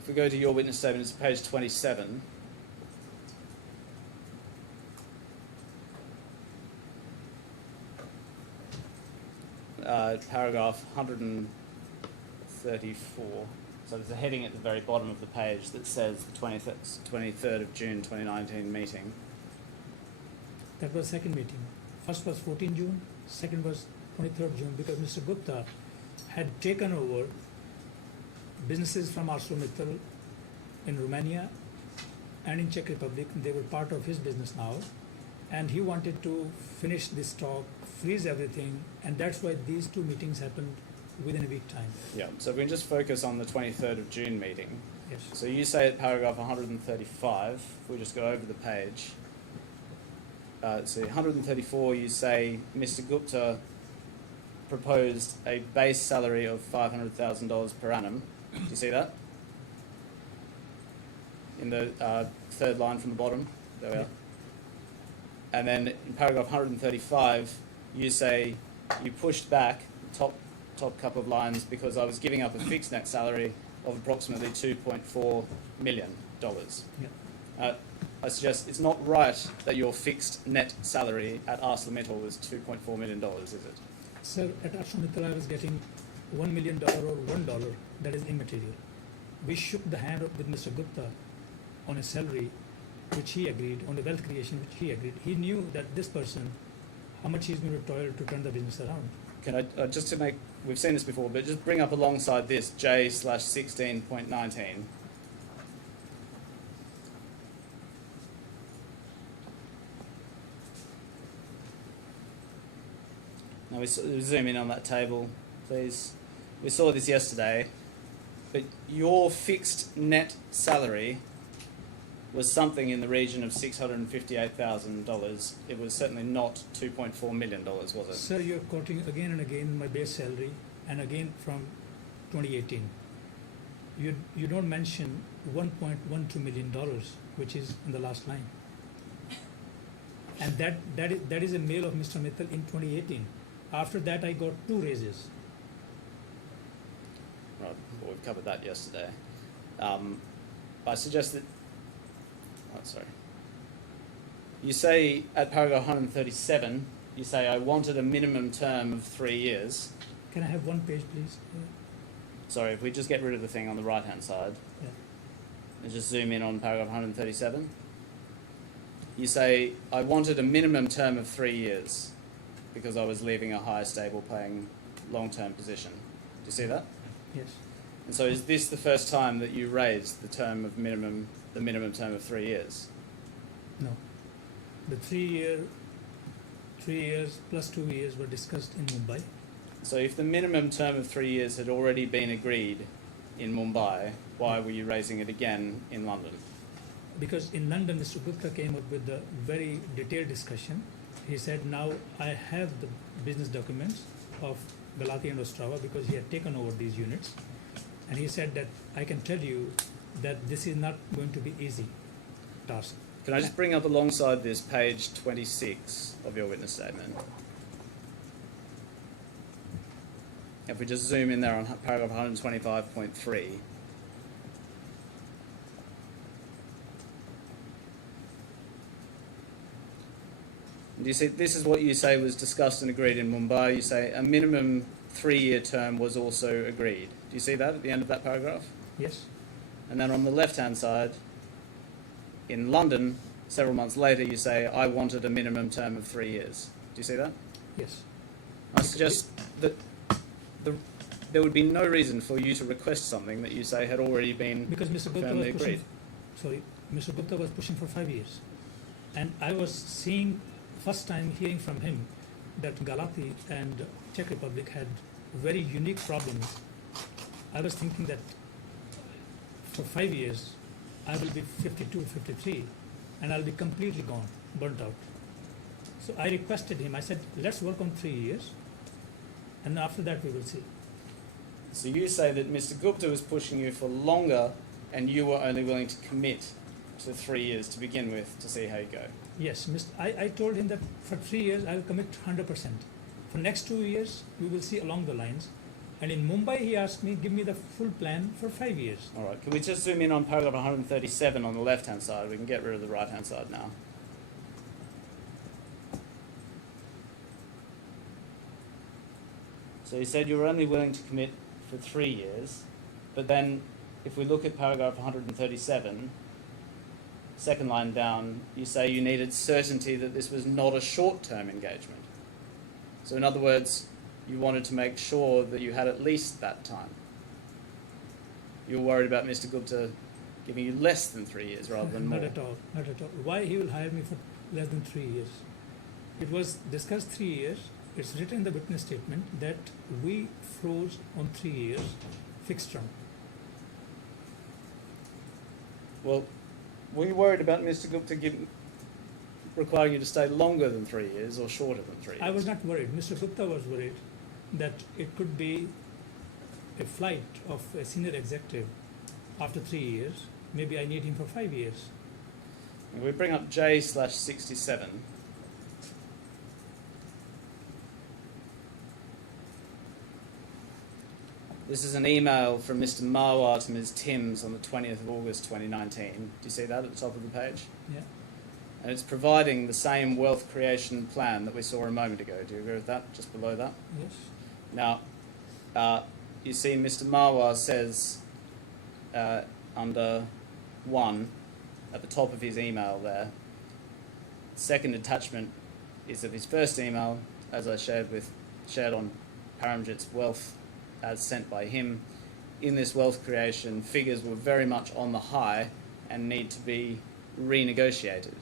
if we go to your witness statement, it's page 27. Paragraph 134. So there's a heading at the very bottom of the page that says the 23rd of June 2019 meeting. That was second meeting. First was 14 June, second was 23rd June, because Mr. Gupta had taken over businesses from ArcelorMittal in Romania and in Czech Republic. They were part of his business now, and he wanted to finish this talk, freeze everything, and that's why these two meetings happened within a week time. Yeah, so we can just focus on the 23rd of June meeting. Yes. So you say at paragraph 135, if we just go over the page, so 134 you say Mr. Gupta proposed a base salary of $500,000 per annum. Do you see that? In the third line from the bottom, there we are. And then in paragraph 135, you say you pushed back top couple of lines because I was giving up a fixed net salary of approximately $2.4 million. Yeah. I suggest it's not right that your fixed net salary at ArcelorMittal was $2.4 million, is it? Sir, at ArcelorMittal I was getting $1 million or $1. That is immaterial. We shook the hand with Mr. Gupta on a salary which he agreed, on the wealth creation which he agreed. He knew that this person, how much he's going to toil to turn the business around. Can I, just to make, we've seen this before, but just bring up alongside this J/16.19. Now we zoom in on that table, please. We saw this yesterday, but your fixed net salary was something in the region of $658,000. It was certainly not $2.4 million, was it? Sir, you're quoting again and again my base salary, and again from 2018. You don't mention $1.12 million, which is in the last line. And that is a mail of Mr. Mittal in 2018. After that, I got 2 raises. Right, well, we've covered that yesterday. I suggest that, sorry. You say at paragraph 137, you say, I wanted a minimum term of 3 years. Can I have one page, please? Sorry, if we just get rid of the thing on the right-hand side, Yeah. and just zoom in on paragraph 137. You say, I wanted a minimum term of 3 years because I was leaving a high, stable paying long-term position. Do you see that? Yes. And so is this the first time that you raised the minimum term of 3 years? No. The 3 years plus 2 years were discussed in Mumbai. So if the minimum term of 3 years had already been agreed in Mumbai, why were you raising it again in London? Because in London, Mr. Gupta came up with a very detailed discussion. He said, now I have the business documents of Galati and Ostrava because he had taken over these units. And he said that I can tell you that this is not going to be easy task. Can I just bring up alongside this page 26 of your witness statement? if we just zoom in there on paragraph 125.3, do you see, this is what you say was discussed and agreed in Mumbai. You say a minimum 3-year term was also agreed. Do you see that at the end of that paragraph? Yes. And then on the left-hand side, in London, several months later, you say, I wanted a minimum term of 3 years. Do you see that? Yes. I suggest that there would be no reason for you to request something that you say had already been Because Mr. Gupta was firmly agreed. Mr. Gupta was pushing for 5 years. And I was seeing, first time hearing from him, that Galati and Czech Republic had very unique problems. I was thinking that for 5 years, I will be 52, 53, and I'll be completely gone, burnt out. So I requested him, I said, let's work on 3 years, and after that we will see. So you say that Mr. Gupta was pushing you for longer and you were only willing to commit to 3 years to begin with to see how you go. Yes, I told him that for 3 years I will commit 100%. For next 2 years, we will see along the lines. And in Mumbai, he asked me, give me the full plan for 5 years. All right, can we just zoom in on paragraph 137 on the left-hand side? We can get rid of the right-hand side now. So you said you were only willing to commit for 3 years, but then if we look at paragraph 137, second line down, you say you needed certainty that this was not a short-term engagement. So in other words, you wanted to make sure that you had at least that time. You were worried about Mr. Gupta giving you less than 3 years rather than more. Not at all, not at all. Why he will hire me for less than 3 years? It was discussed 3 years. It's written in the witness statement that we froze on 3 years fixed term. Well, were you worried about Mr. Gupta requiring you to stay longer than 3 years or shorter than 3 years? I was not worried. Mr. Gupta was worried that it could be a flight of a senior executive after 3 years. Maybe I need him for 5 years. If we bring up J/67. This is an email from Mr. Marwar to Ms. Timms on the 20th of August 2019. Do you see that at the top of the page? Yeah. And it's providing the same wealth creation plan that we saw a moment ago. Do you agree with that? Just below that? Yes. Now, you see Mr. Marwar says under 1 at the top of his email there, second attachment is of his first email, as I shared on Paramjit's wealth as sent by him. In this wealth creation, figures were very much on the high and need to be renegotiated.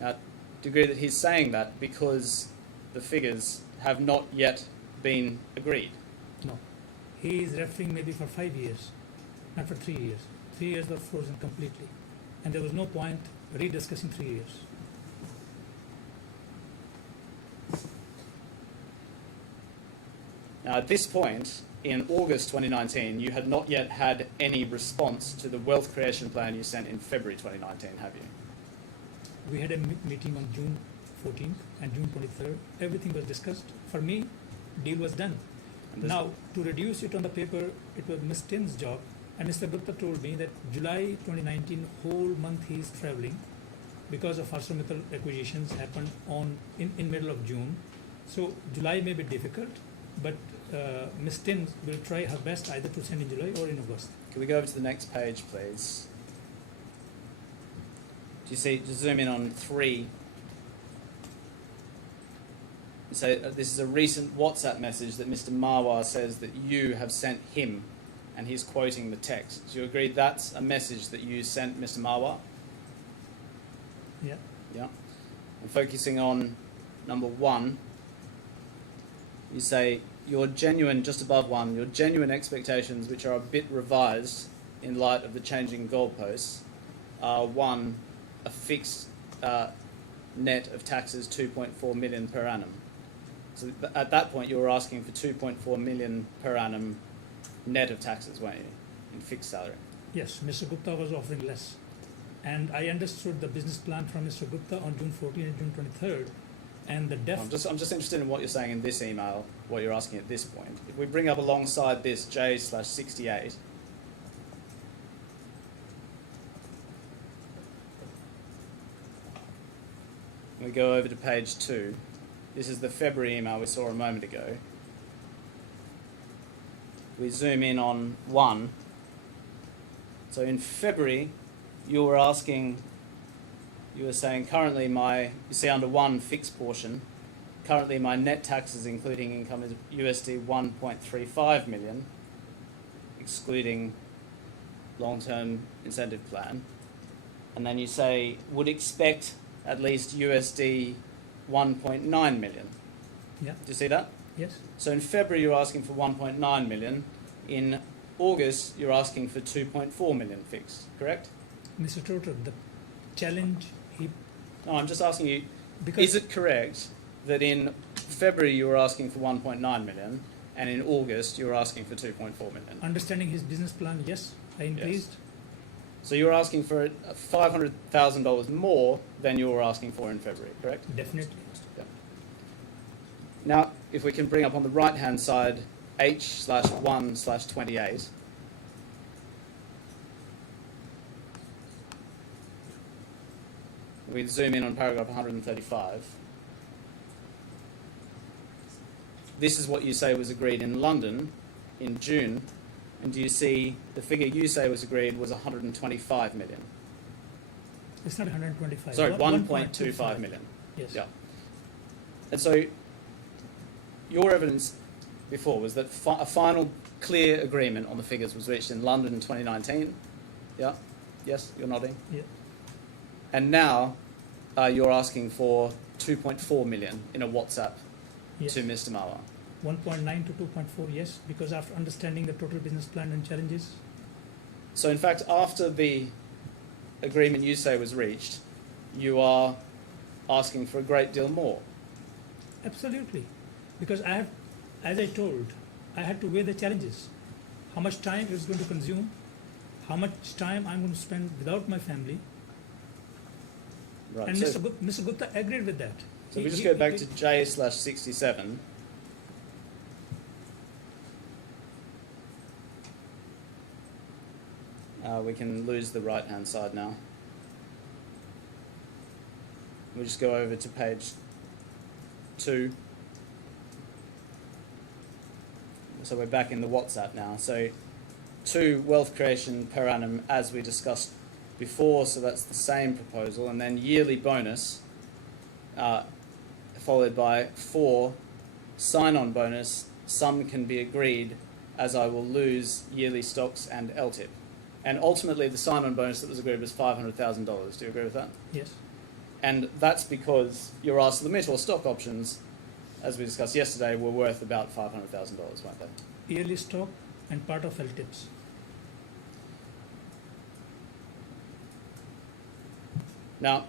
Now, to the degree that he's saying that because the figures have not yet been agreed. No. He is referring maybe for 5 years, not for 3 years. 3 years were frozen completely. And there was no point rediscussing 3 years. Now, at this point, in August 2019, you had not yet had any response to the wealth creation plan you sent in February 2019, have you? We had a meeting on June 14th and June 23rd. Everything was discussed. For me, deal was done. Now, to reduce it on the paper, it was Ms. Tim's job. And Mr. Gupta told me that July 2019, whole month he is traveling because of ArcelorMittal acquisitions happened in middle of June. So July may be difficult, but Ms. Tim will try her best either to send in July or in August. Can we go over to the next page, please? Do you see, just zoom in on 3. So this is a recent WhatsApp message that Mr. Marwar says that you have sent him, and he's quoting the text. Do you agree that's a message that you sent Mr. Marwar? Yeah. Yeah. And focusing on number 1, you say your genuine, just above 1, your genuine expectations, which are a bit revised in light of the changing goalposts, are 1, a fixed net of taxes 2.4 million per annum. So at that point you were asking for 2.4 million per annum net of taxes, weren't you, in fixed salary? Yes, Mr. Gupta was offering less. And I understood the business plan from Mr. Gupta on June 14th and June 23rd And the I'm just interested in what you're saying in this email, what you're asking at this point. If we bring up alongside this J/68, we go over to page 2. This is the February email we saw a moment ago. We zoom in on 1. So in February, you were saying currently you see under 1 fixed portion, currently my net taxes including income is USD 1.35 million, excluding long-term incentive plan. And then you say would expect at least USD 1.9 million. Yeah. Do you see that? Yes. So in February you're asking for 1.9 million. In August you're asking for 2.4 million fixed, correct? Mr. Trotter, the challenge No, I'm just asking you, because is it correct that in February you were asking for 1.9 million and in August you were asking for 2.4 million? understanding his business plan, yes, I increased. So you were asking for $500,000 more than you were asking for in February, correct? Definitely. Yeah. Now, if we can bring up on the right-hand side H/1/28. We zoom in on paragraph 135. This is what you say was agreed in London in June. And do you see the figure you say was agreed was 125 million? It's not 125. Sorry, 1.25 1.25 million. Yes. Yeah. And so your evidence before was that a final clear agreement on the figures was reached in London in 2019. Yeah? Yes, you're nodding? Yeah. And now you're asking for 2.4 million in a WhatsApp Yes. to Mr. Marwa. 1.9 to 2.4, yes, because after understanding the total business plan and challenges, So in fact, after the agreement you say was reached, you are asking for a great deal more. absolutely. Because I have, as I told, I had to weigh the challenges. How much time it's going to consume, how much time I'm going to spend without my family. Right. And So, Mr. Gupta agreed with that. so if we He- just he- go back he- to J/67. We can lose the right-hand side now. We just go over to page 2. So we're back in the WhatsApp now. So 2, wealth creation per annum, as we discussed before, so that's the same proposal, and then yearly bonus, followed by 4, sign-on bonus, some can be agreed as I will lose yearly stocks and LTIP. And ultimately the sign-on bonus that was agreed was $500,000. Do you agree with that? Yes, And that's because your asked limit or stock options, as we discussed yesterday, were worth about $500,000, weren't they? yearly stock and part of LTIPs. Now,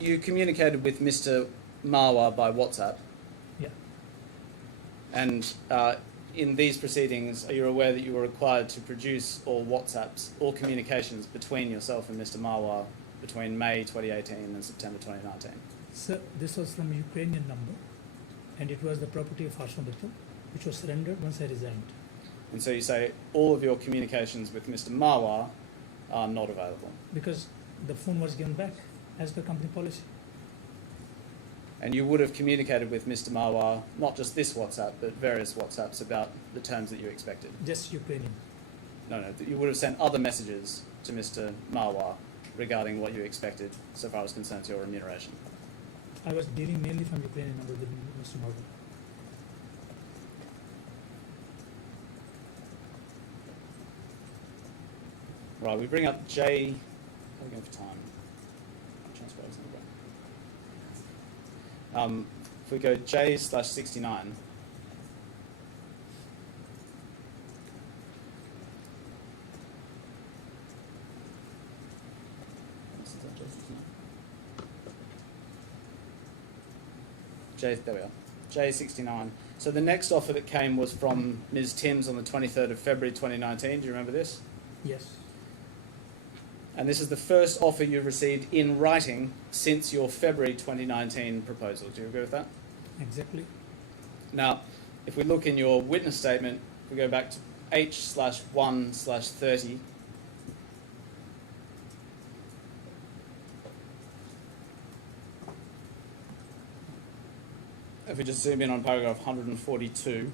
you communicated with Mr. Marwa by WhatsApp, Yeah, and in these proceedings, are you aware that you were required to produce all WhatsApps, all communications between yourself and Mr. Marwa between May 2018 and September 2019? so this was from a Ukrainian number, and it was the property of Paramjit, which was surrendered once I resigned. And so you say all of your communications with Mr. Marwa are not available. Because the phone was given back as per company policy. And you would have communicated with Mr. Marwa, not just this WhatsApp, but various WhatsApps about the terms that you expected. Just Ukrainian. No, you would have sent other messages to Mr. Marwa regarding what you expected so far as concerns your remuneration. I was dealing mainly from Ukrainian number with Mr. Morgan. Right, we bring up J. How are we going for time? Transfer is not right. If we go J/69. There we are. J69. So the next offer that came was from Ms. Timms on the 23rd of February 2019. Do you remember this? Yes. And this is the first offer you've received in writing since your February 2019 proposal. Do you agree with that? Exactly. Now, if we look in your witness statement, we go back to H/1/30. If we just zoom in on paragraph 142,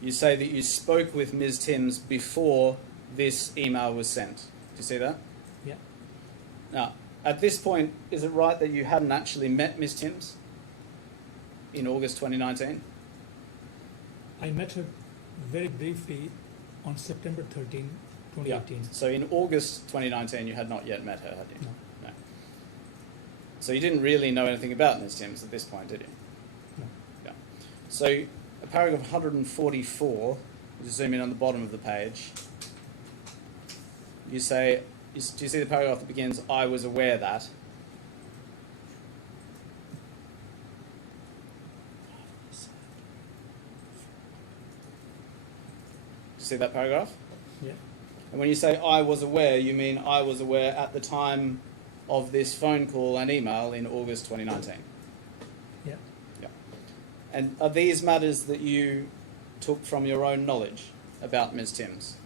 you say that you spoke with Ms. Timms before this email was sent. Do you see that? Yeah. Now, at this point, is it right that you hadn't actually met Ms. Timms in August 2019? I met her very briefly on September 13, 2018. So in August 2019, you had not yet met her, had you? No. No. So you didn't really know anything about Ms. Timms at this point, did you? No. Yeah. So paragraph 144, just zoom in on the bottom of the page. You say, do you see the paragraph that begins, I was aware that? Do you see that paragraph? Yeah. And when you say I was aware, you mean I was aware at the time of this phone call and email in August 2019? Yeah. Yeah. And are these matters that you took from your own knowledge about Ms. Timms?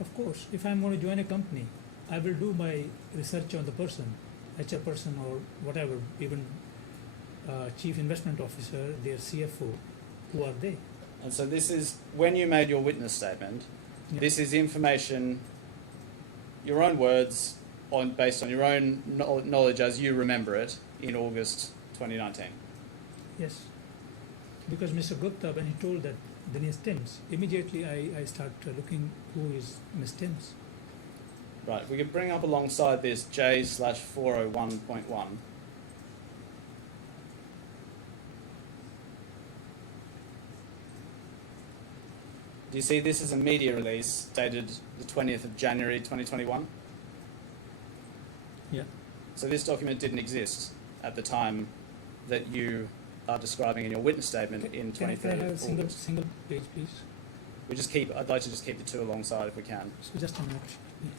Of course, if I'm going to join a company, I will do my research on the person, HR person or whatever, even chief investment officer, their CFO, who are they? And so this is, when you made your witness statement, Yeah. this is information, your own words, based on your own knowledge as you remember it in August 2019. Yes. Because Mr. Gupta, when he told that Denise Timms, immediately I start looking who is Ms. Timms. Right, we could bring up alongside this J/401.1. Do you see this is a media release dated the 20th of January 2021? Yeah. So this document didn't exist at the time that you are describing in your witness statement in Can I 23rd have a of single, August. single page, please? I'd like to just keep the two alongside if we can. So just a minute. Yeah.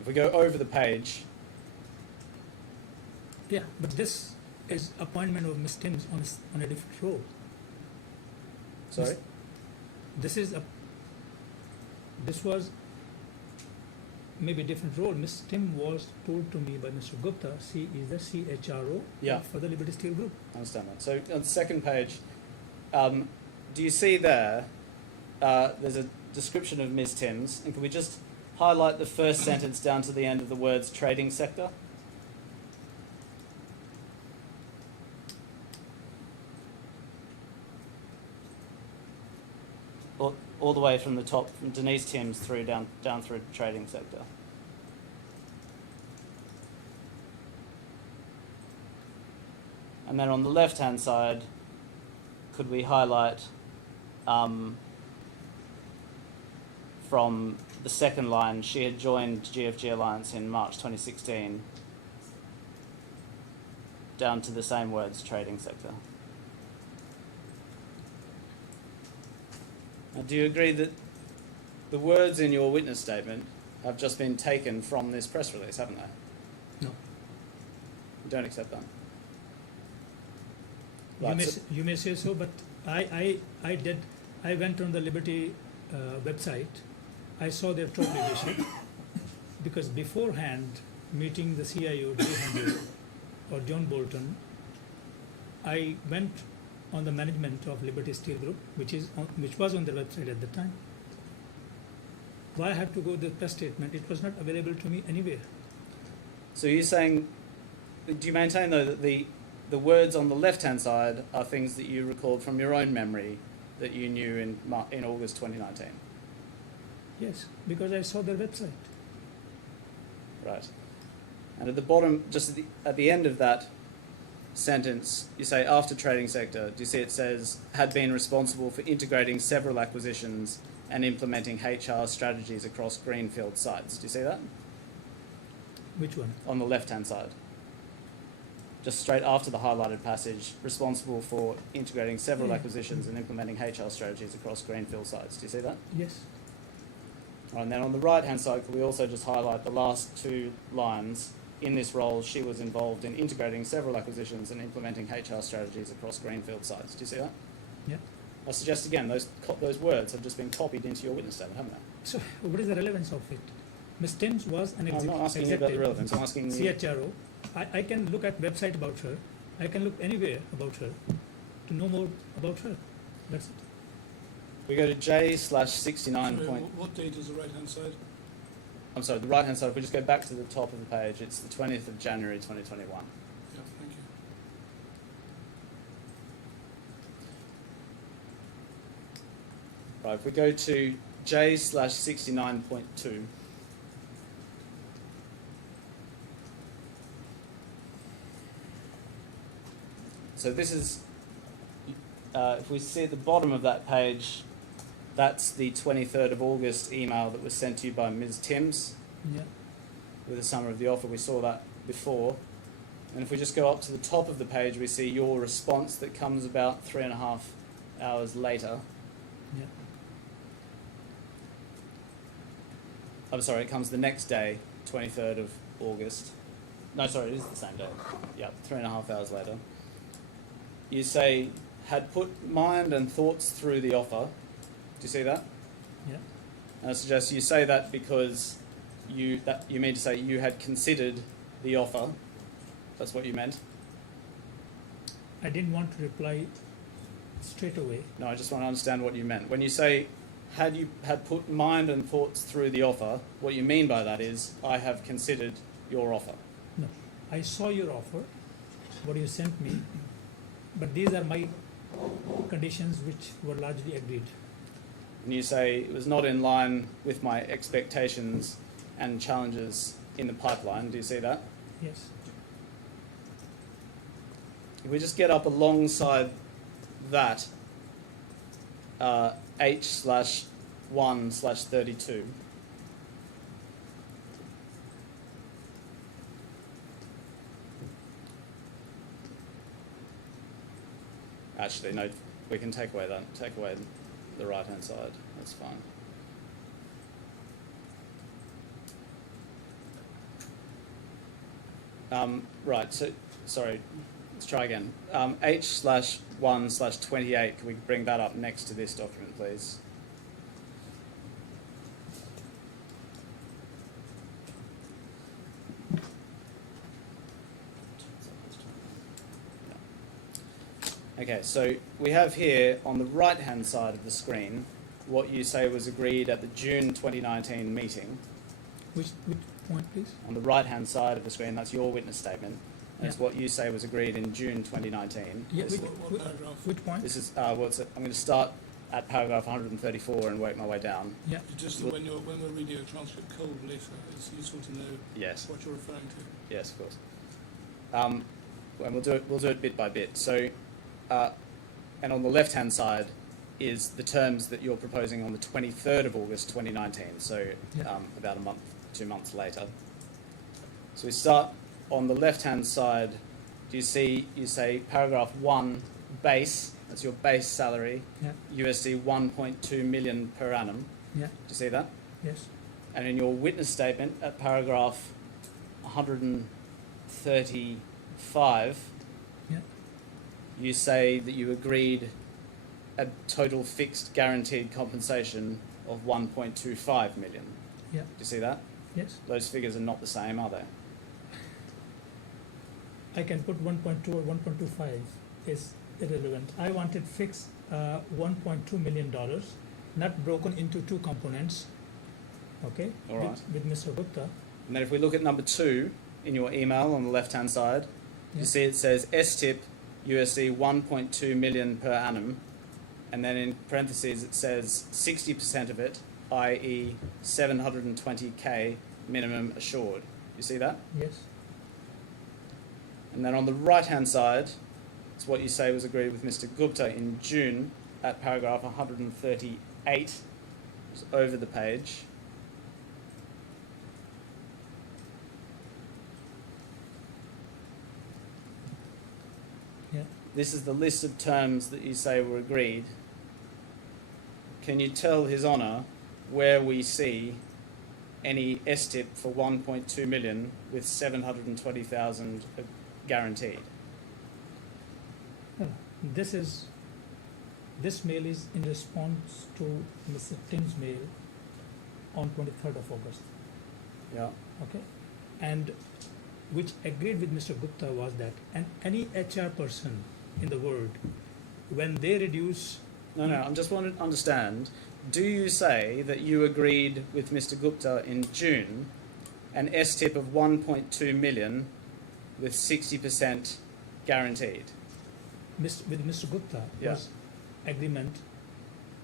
If we go over the page, Yeah, but this is appointment of Ms. Timms on a different role. sorry? This was maybe a different role. Ms. Tim was told to me by Mr. Gupta, she is the CHRO Yeah. for the Liberty Steel Group. I understand that. So on the second page, do you see there, there's a description of Ms. Timms, and can we just highlight the first sentence down to the end of the words trading sector? All the way from the top, from Denise Timms through down through trading sector. And then on the left-hand side, could we highlight from the second line, she had joined GFG Alliance in March 2016, down to the same words, trading sector. Now, do you agree that the words in your witness statement have just been taken from this press release, haven't they? No. You don't accept that? You may say so, but I went on the Liberty website. I saw their top leadership because beforehand meeting the CIO or John Bolton, I went on the management of Liberty Steel Group, which was on their website at the time. Why I had to go to the press statement? It was not available to me anywhere. So you're saying, do you maintain though that the words on the left-hand side are things that you recalled from your own memory that you knew in August 2019? Yes, because I saw their website. Right. And at the bottom, just at the end of that sentence, you say after trading sector, do you see it says had been responsible for integrating several acquisitions and implementing HR strategies across greenfield sites? Do you see that? Which one? On the left-hand side. Just straight after the highlighted passage, responsible for integrating several Yeah. acquisitions and implementing HR strategies across greenfield sites. Do you see that? Yes. And then on the right-hand side, could we also just highlight the last two lines? In this role, she was involved in integrating several acquisitions and implementing HR strategies across greenfield sites. Do you see that? Yeah. I suggest again, those words have just been copied into your witness statement, haven't they? So what is the relevance of it? Ms. Timms was an I'm not asking you about the relevance. I'm asking you. CHRO. I can look at website about her. I can look anywhere about her to know more about her. That's it. We go to J/69 Sorry, point. what date is the right-hand side? I'm sorry, the right-hand side. If we just go back to the top of the page, it's the 20th of January 2021. Yeah, thank you. Right. If we go to J/69.2. So this is, if we see at the bottom of that page, that's the 23rd of August email that was sent to you by Ms. Timms Yeah. with a summary of the offer. We saw that before. And if we just go up to the top of the page, we see your response that comes about 3.5 hours later. Yeah. I'm sorry, it comes the next day, 23rd of August. No, sorry, it is the same day. Yeah, 3.5 hours later. You say, had put mind and thoughts through the offer. Do you see that? Yeah. And I suggest you say that because you mean to say you had considered the offer. That's what you meant? I didn't want to reply straight away. No, I just want to understand what you meant. When you say had put mind and thoughts through the offer, what you mean by that is I have considered your offer. No. I saw your offer, what you sent me, but these are my conditions which were largely agreed. And you say it was not in line with my expectations and challenges in the pipeline. Do you see that? Yes. If we just get up alongside that, H/1/32. Actually, no, we can take away the right-hand side. That's fine. Right, so, sorry, let's try again. H/1/28, can we bring that up next to this document, please? Okay, so we have here on the right-hand side of the screen what you say was agreed at the June 2019 meeting. Which point, please? On the right-hand side of the screen, that's your witness statement. That's Yeah. what you say was agreed in June 2019. Yeah. What paragraph? Which point? This is, I'm going to start at paragraph 134 and work my way down. Yeah. Just when we're reading a transcript cold later, it's useful to know Yes, what you're referring to. yes, of course. And we'll do it bit by bit. So, and on the left-hand side is the terms that you're proposing on the 23rd of August 2019, so Yeah. about a month, 2 months later. So we start on the left-hand side. Do you see, you say paragraph 1, base, that's your base salary, Yeah. USD 1.2 million per annum. Yeah. Do you see that? Yes. And in your witness statement at paragraph 135, Yeah. you say that you agreed a total fixed guaranteed compensation of 1.25 million. Yeah. Do you see that? Yes. Those figures are not the same, are they? I can put 1.2 or 1.25 is irrelevant. I wanted fixed $1.2 million, not broken into two components. Okay. All right. With Mr. Gupta. And then if we look at number 2 in your email on the left-hand side, Yeah. you see it says STIP USD 1.2 million per annum, and then in parentheses it says 60% of it, i.e. 720k minimum assured. You see that? Yes. And then on the right-hand side, it's what you say was agreed with Mr. Gupta in June at paragraph 138, it's over the page. Yeah. This is the list of terms that you say were agreed. Can you tell His Honour where we see any STIP for 1.2 million with 720,000 guaranteed. No, this mail is in response to Mr. Tim's mail on 23rd of August. Yeah. Okay, and which agreed with Mr. Gupta was that any HR person in the world, when they reduce. No, I'm just wanting to understand, do you say that you agreed with Mr. Gupta in June an STIP of 1.2 million with 60% guaranteed? With Mr. Gupta Yeah. was agreement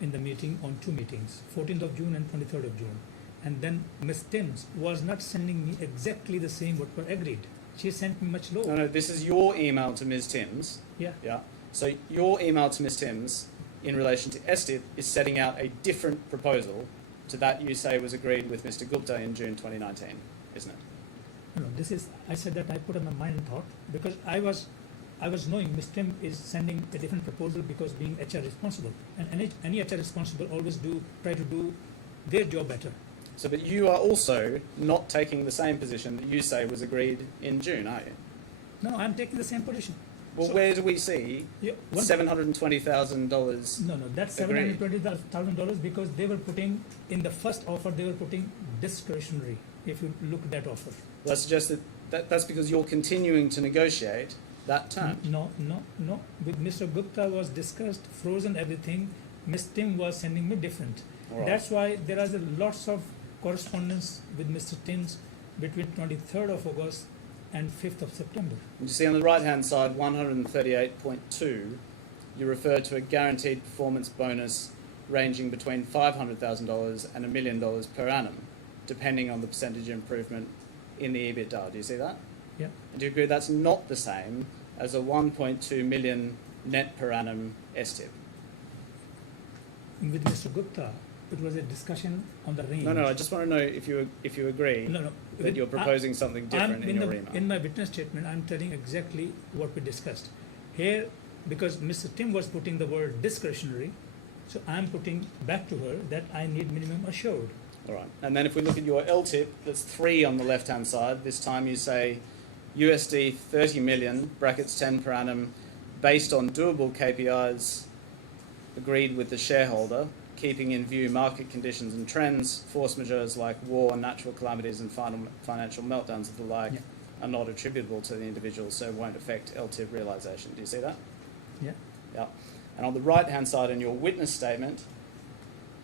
in the meeting on 2 meetings, 14th of June and 23rd of June. And then Ms. Timms was not sending me exactly the same what were agreed. She sent me much lower. No, this is your email to Ms. Timms. Yeah. Yeah. So your email to Ms. Timms in relation to STIP is setting out a different proposal to that you say was agreed with Mr. Gupta in June 2019, isn't it? No, this is, I said that I put on my mind and thought, because I was knowing Ms. Tim is sending a different proposal because being HR responsible. And any HR responsible always try to do their job better. So, but you are also not taking the same position that you say was agreed in June, are you? No, I'm taking the same position. Well, So- where do we see $720,000? No, that's Agreed. $720,000 because they were putting, in the first offer, they were putting discretionary, if you look at that offer. Well, I suggest that's because you're continuing to negotiate that term. No. With Mr. Gupta was discussed, frozen everything. Ms. Tim was sending me different. All right. That's why there is lots of correspondence with Mr. Timms between 23rd of August and 5th of September. You see on the right-hand side, 138.2, you refer to a guaranteed performance bonus ranging between $500,000 and $1 million per annum, depending on the percentage improvement in the EBITDA. Do you see that? Yeah. And do you agree that's not the same as a 1.2 million net per annum STIP? With Mr. Gupta, it was a discussion on the range. No, I just want to know if you agree No. that you're proposing something different in your email. In my witness statement, I'm telling exactly what we discussed. Here, because Mr. Tim was putting the word discretionary, so I'm putting back to her that I need minimum assured. All right. And then if we look at your LTIP, that's 3 on the left-hand side. This time you say USD 30 million, brackets 10 per annum, based on doable KPIs agreed with the shareholder, keeping in view market conditions and trends, force majeures like war, natural calamities and financial meltdowns of the like Yeah. are not attributable to the individual, so won't affect LTIP realisation. Do you see that? Yeah. Yeah. And on the right-hand side in your witness statement,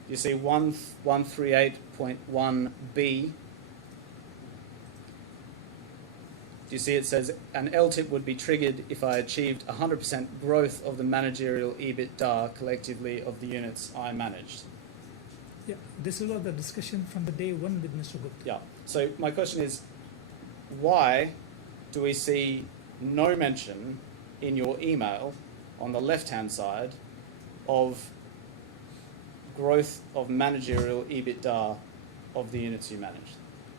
you see 138.1b. Do you see it says an LTIP would be triggered if I achieved 100% growth of the managerial EBITDA collectively of the units I managed? Yeah, this was the discussion from the day one with Mr. Gupta. Yeah. So my question is, why do we see no mention in your email on the left-hand side of growth of managerial EBITDA of the units you managed?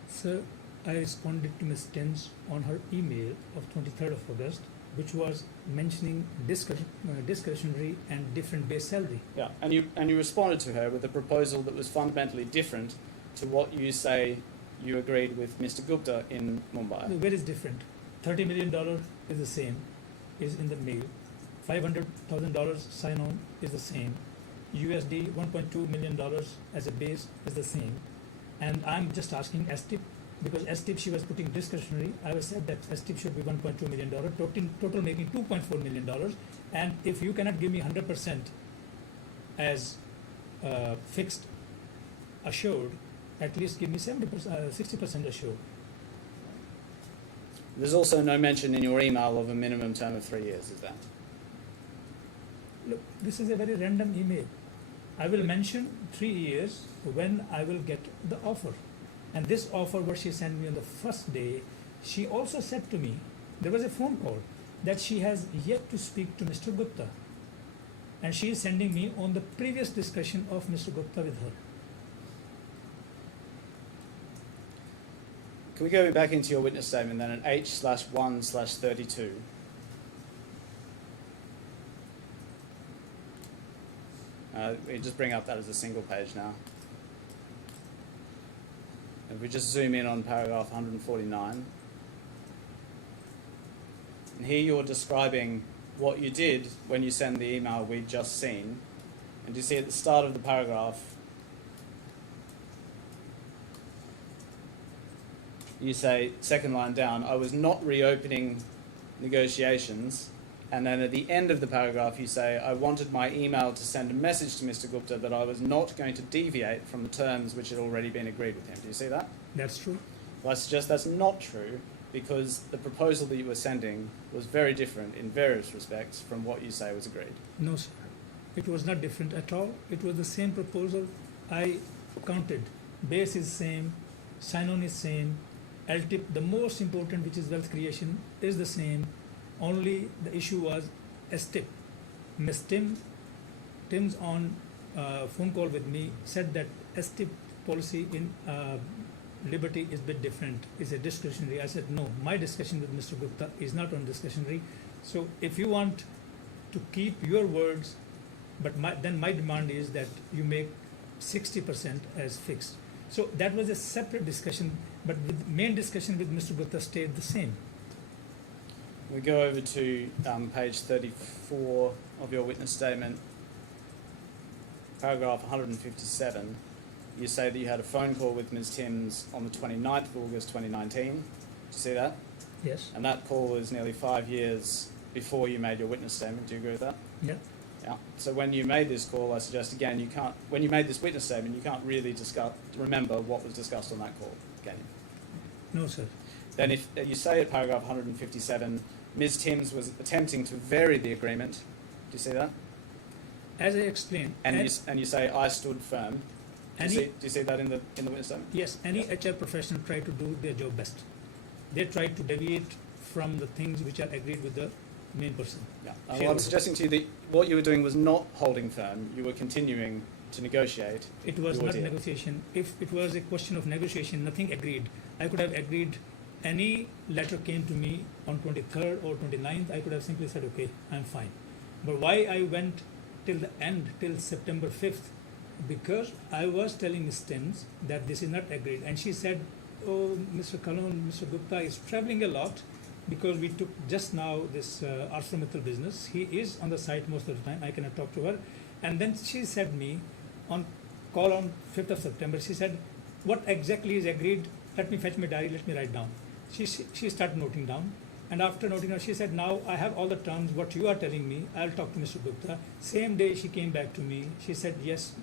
So I responded to Ms. Timms on her email of 23rd of August, which was mentioning discretionary and different base salary. Yeah, and you responded to her with a proposal that was fundamentally different to what you say you agreed with Mr. Gupta in Mumbai. Where is different? $30 million is the same, is in the mail. $500,000 sign-on is the same. USD $1.2 million as a base is the same. And I'm just asking STIP, because STIP she was putting discretionary. I was said that STIP should be $1.2 million, total making $2.4 million. And if you cannot give me 100% as fixed assured, at least give me 60% assured. There's also no mention in your email of a minimum term of 3 years, is there? Look, this is a very random email. I will mention 3 years when I will get the offer. And this offer, what she sent me on the first day, she also said to me, there was a phone call, that she has yet to speak to Mr. Gupta. And she is sending me on the previous discussion of Mr. Gupta with her. Can we go back into your witness statement then at H/1/32? We just bring up that as a single page now. If we just zoom in on paragraph 149, and here you're describing what you did when you send the email we'd just seen. And you see at the start of the paragraph, you say, second line down, I was not reopening negotiations. And then at the end of the paragraph, you say, I wanted my email to send a message to Mr. Gupta that I was not going to deviate from the terms which had already been agreed with him. Do you see that? That's true. Well, I suggest that's not true, because the proposal that you were sending was very different in various respects from what you say was agreed. No, sir. It was not different at all. It was the same proposal. I counted. Base is same, sign-on is same, LTIP, the most important, which is wealth creation, is the same. Only the issue was STIP. Ms. Tim's on phone call with me said that STIP policy in Liberty is a bit different. It's a discretionary. I said, no, my discussion with Mr. Gupta is not on discretionary. So if you want to keep your words, but then my demand is that you make 60% as fixed. So that was a separate discussion, but the main discussion with Mr. Gupta stayed the same. We go over to page 34 of your witness statement, paragraph 157. You say that you had a phone call with Ms. Timms on the 29th of August 2019. Did you see that? Yes. And that call was nearly 5 years before you made your witness statement. Do you agree with that? Yeah. Yeah. So when you made this call, I suggest again, you can't. When you made this witness statement, you can't really remember what was discussed on that call, can you? No, sir. Then, if you say at paragraph 157, Ms. Timms was attempting to vary the agreement. Do you see that? As I explained, And you say I stood firm. Do you see that in the witness statement? yes, any HR professional try to do their job best. They try to deviate from the things which are agreed with the main person. Yeah. Well, I'm suggesting to you that what you were doing was not holding firm. You were continuing to negotiate. It was your not deal. negotiation. If it was a question of negotiation, nothing agreed. I could have agreed. Any letter came to me on 23rd or 29th, I could have simply said, okay, I'm fine. But why I went till the end, till September 5th? Because I was telling Ms. Timms that this is not agreed. And she said, oh, Mr. Kahlon, Mr. Gupta is traveling a lot because we took just now this ArcelorMittal business. He is on the site most of the time. I cannot talk to her. And then she said me on call on 5th of September, she said, what exactly is agreed? Let me fetch my diary, let me write down. She started noting down, and after noting down, she said, now I have all the terms, what you are telling me, I'll talk to Mr. Gupta. Same day she came back to me, she said, yes,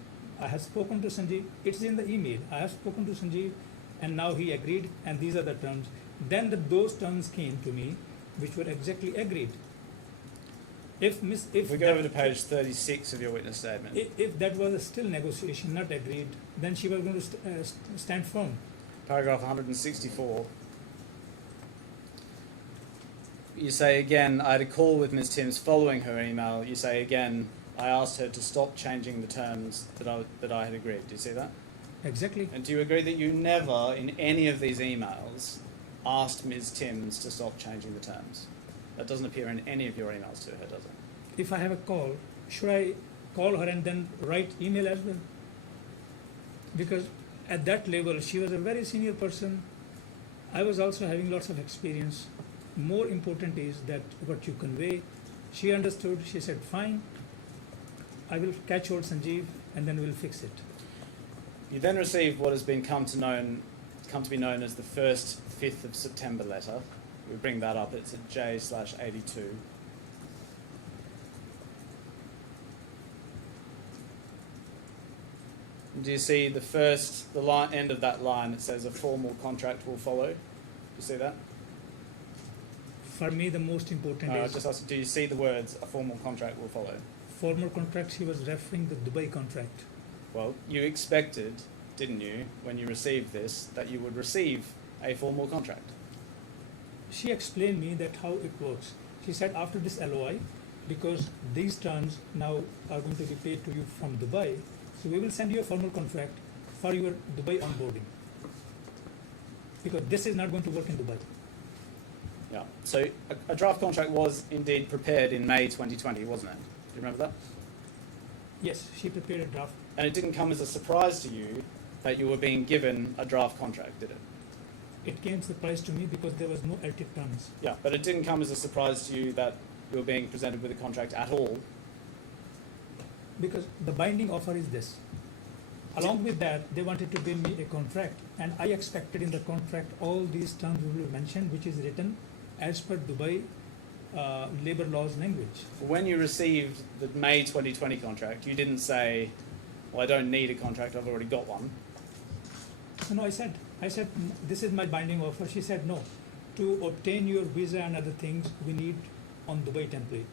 I have spoken to Sanjeev, it's in the email, I have spoken to Sanjeev, and now he agreed, and these are the terms. Then those terms came to me, which were exactly agreed. If we go over to page 36 of your witness statement. If that was a still negotiation, not agreed, then she was going to stand firm. Paragraph 164. You say again, I had a call with Ms. Timms following her email. You say again, I asked her to stop changing the terms that I had agreed. Do you see that? Exactly. And do you agree that you never, in any of these emails, asked Ms. Timms to stop changing the terms? That doesn't appear in any of your emails to her, does it? If I have a call, should I call her and then write email as well? Because at that level, she was a very senior person. I was also having lots of experience. More important is that what you convey. She understood. She said, fine, I will catch hold Sanjeev and then we'll fix it. You then received what has been come to be known as the first 5th of September letter. We bring that up. It's at J/82. Do you see the end of that line? It says a formal contract will follow. Do you see that? For me, the most important is just ask, do you see the words a formal contract will follow? formal contract. She was referring the Dubai contract. Well, you expected, didn't you, when you received this, that you would receive a formal contract? She explained me that how it works. She said after this LOI, because these terms now are going to be paid to you from Dubai, so we will send you a formal contract for your Dubai onboarding. Because this is not going to work in Dubai. Yeah. So a draft contract was indeed prepared in May 2020, wasn't it? Do you remember that? Yes, she prepared a draft. And it didn't come as a surprise to you that you were being given a draft contract, did it? It came surprise to me because there was no LTIP terms. Yeah, but it didn't come as a surprise to you that you were being presented with a contract at all. Because the binding offer is this. Along with that, they wanted to give me a contract, and I expected in the contract all these terms will be mentioned, which is written as per Dubai labor laws language. When you received the May 2020 contract, you didn't say, well, I don't need a contract, I've already got one. No, I said, this is my binding offer. She said, no, to obtain your visa and other things, we need on Dubai template.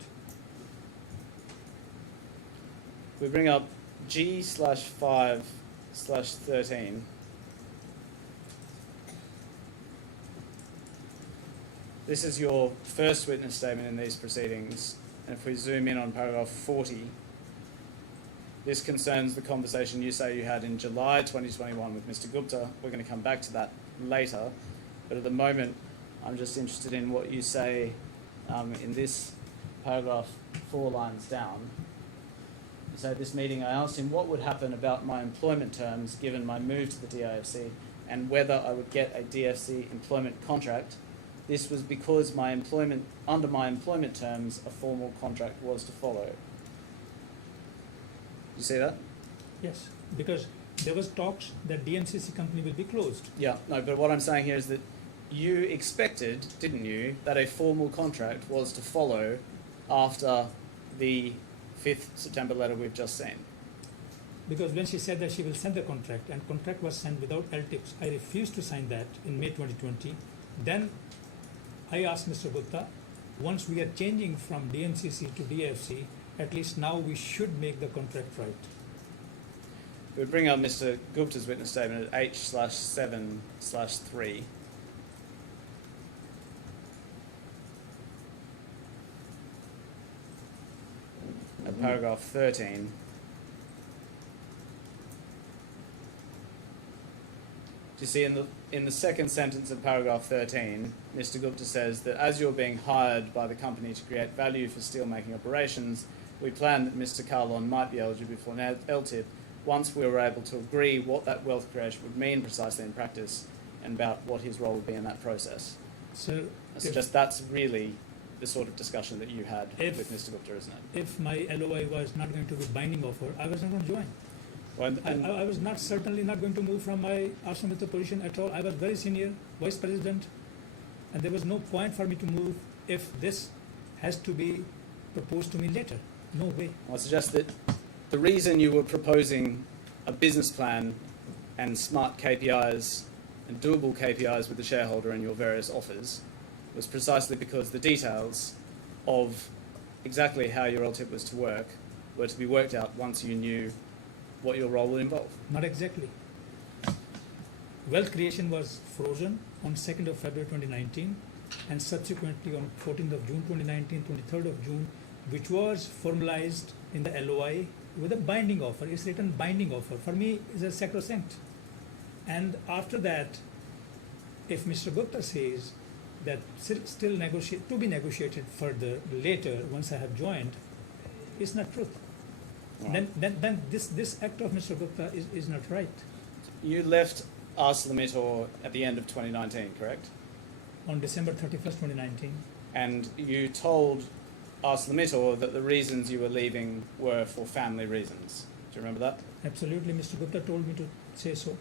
We bring up G/5/13. This is your first witness statement in these proceedings. And if we zoom in on paragraph 40, this concerns the conversation you say you had in July 2021 with Mr. Gupta. We're going to come back to that later. But at the moment, I'm just interested in what you say in this paragraph 4 lines down. You say, this meeting I asked him what would happen about my employment terms given my move to the DIFC and whether I would get a DFC employment contract. This was because under my employment terms, a formal contract was to follow. You see that? Yes, because there was talks that DNCC company will be closed. Yeah, no, but what I'm saying here is that you expected, didn't you, that a formal contract was to follow after the 5th September letter we've just seen. Because when she said that she will send the contract, and contract was sent without LTIPs, I refused to sign that in May 2020. Then I asked Mr. Gupta, once we are changing from DNCC to DFC, at least now we should make the contract right. We bring up Mr. Gupta's witness statement at H/7/3. At paragraph 13. Do you see in the second sentence of paragraph 13, Mr. Gupta says that as you're being hired by the company to create value for steelmaking operations, we planned that Mr. Kahlon might be eligible for an LTIP once we were able to agree what that wealth creation would mean precisely in practice and about what his role would be in that process. So I suggest that's really the sort of discussion that you had with Mr. Gupta, isn't it? if my LOI was not going to be binding offer, I was not going to join. Well, I was certainly not going to move from my ArcelorMittal position at all. I was very senior, vice president, and there was no point for me to move if this has to be proposed to me later. No way. I suggest that the reason you were proposing a business plan and smart KPIs and doable KPIs with the shareholder in your various offers was precisely because the details of exactly how your LTIP was to work were to be worked out once you knew what your role would involve. Not exactly. Wealth creation was frozen on 2nd of February 2019 and subsequently on 14th of June 2019, 23rd of June, which was formalized in the LOI with a binding offer. It's written binding offer. For me, it's a sacrosanct. And after that, if Mr. Gupta says that still to be negotiated further later once I have joined, it's not truth. Right. Then this act of Mr. Gupta is not right. You left ArcelorMittal at the end of 2019, correct? On December 31st, 2019. And you told ArcelorMittal that the reasons you were leaving were for family reasons. Do you remember that? Absolutely, Mr. Gupta told me to say so.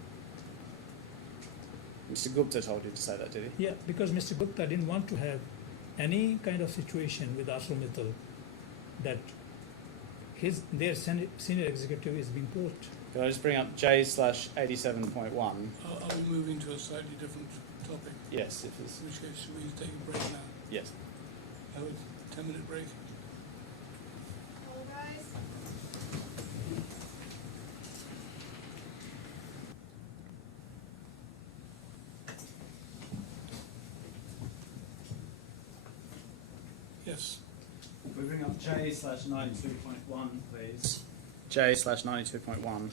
Mr. Gupta told you to say that, did he? Yeah, because Mr. Gupta didn't want to have any kind of situation with ArcelorMittal that their senior executive is being poached. Can I just bring up J/87.1? Are we moving to a slightly different topic? Yes, if it's, In which case, should we take a break now? yes. Have a 10-minute break? Hello, guys. Yes. We bring up J/92.1, please. J/92.1.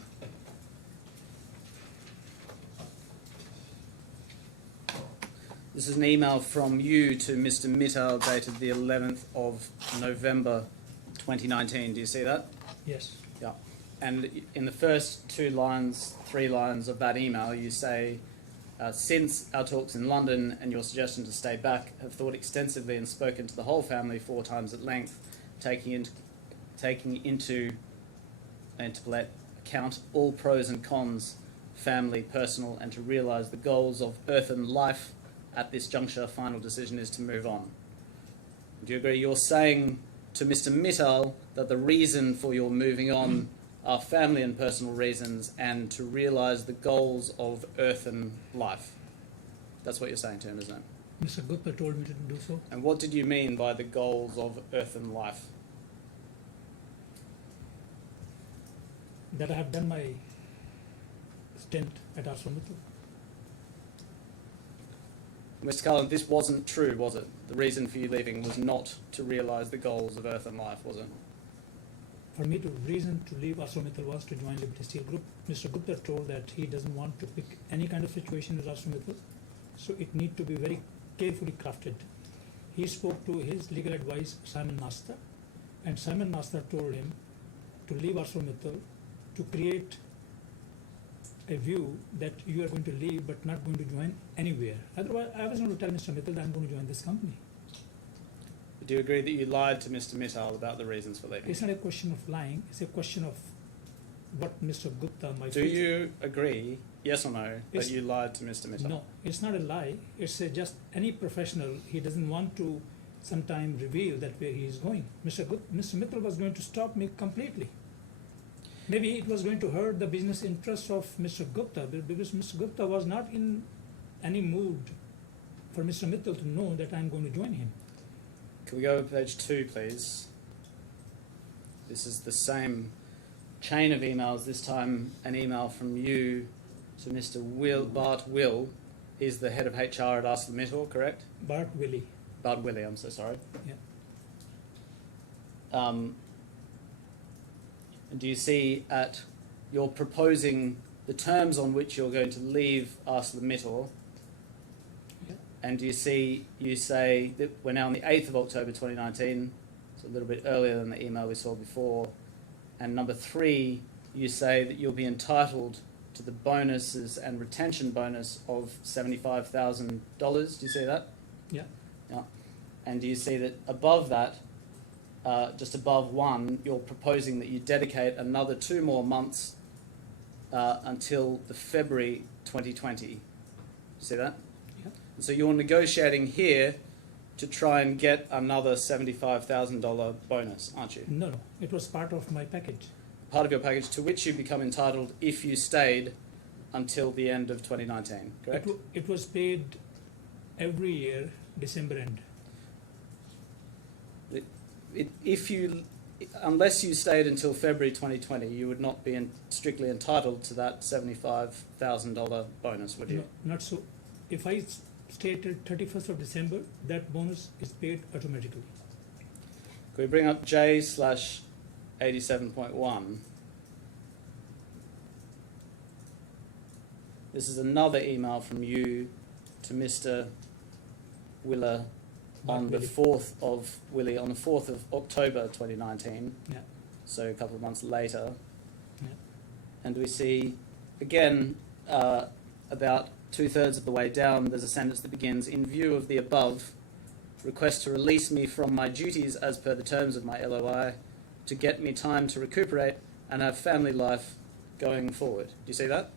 This is an email from you to Mr. Mittal dated the 11th of November 2019. Do you see that? Yes. Yeah. And in the first 3 lines of that email, you say, since our talks in London and your suggestion to stay back, have thought extensively and spoken to the whole family 4 times at length, taking into account all pros and cons, family, personal, and to realise the goals of earthen life at this juncture, final decision is to move on. Do you agree? You're saying to Mr. Mittal that the reason for your moving on are family and personal reasons and to realise the goals of earthen life. That's what you're saying to him, isn't it? Mr. Gupta told me to do so. And what did you mean by the goals of earthen life? That I have done my stint at ArcelorMittal. Mr. Kahlon, this wasn't true, was it? The reason for you leaving was not to realise the goals of earthen life, was it? For me, the reason to leave ArcelorMittal was to join Liberty Steel Group. Mr. Gupta told that he doesn't want to pick any kind of situation with ArcelorMittal, so it needs to be very carefully crafted. He spoke to his legal advisor, Simon Master, and Simon Master told him to leave ArcelorMittal to create a view that you are going to leave but not going to join anywhere. Otherwise, I was going to tell Mr. Mittal that I'm going to join this company. Do you agree that you lied to Mr. Mittal about the reasons for leaving? It's not a question of lying, it's a question of what Mr. Gupta might Do you agree, yes or no, that you lied to Mr. Mittal? No, it's not a lie. It's just any professional, he doesn't want to sometimes reveal that where he is going. Mr. Mittal was going to stop me completely. Maybe it was going to hurt the business interests of Mr. Gupta because Mr. Gupta was not in any mood for Mr. Mittal to know that I'm going to join him. Can we go to page 2, please? This is the same chain of emails, this time an email from you to Mr. Bart Will. He's the head of HR at ArcelorMittal, correct? Bart Willie. Bart Willie, I'm so sorry. Yeah. And do you see you're proposing the terms on which you're going to leave ArcelorMittal? Yeah. And do you see, you say that we're now on the 8th of October 2019, so a little bit earlier than the email we saw before. And number 3, you say that you'll be entitled to the bonuses and retention bonus of $75,000. Do you see that? Yeah. Yeah. And do you see that above that, just above 1, you're proposing that you dedicate another 2 more months until the February 2020. See that? Yeah. And so you're negotiating here to try and get another $75,000 bonus, aren't you? No, it was part of my package. Part of your package to which you become entitled if you stayed until the end of 2019, correct? It was paid every year, December end. Unless you stayed until February 2020, you would not be strictly entitled to that $75,000 bonus, would you? No, not so. If I stay till 31st of December, that bonus is paid automatically. Can we bring up J/87.1? This is another email from you to Mr. Willer on the 4th of October 2019. Yeah. So a couple of months later. Yeah. And we see again about 2/3 of the way down, there's a sentence that begins, in view of the above, request to release me from my duties as per the terms of my LOI to get me time to recuperate and have family life going forward. Do you see that?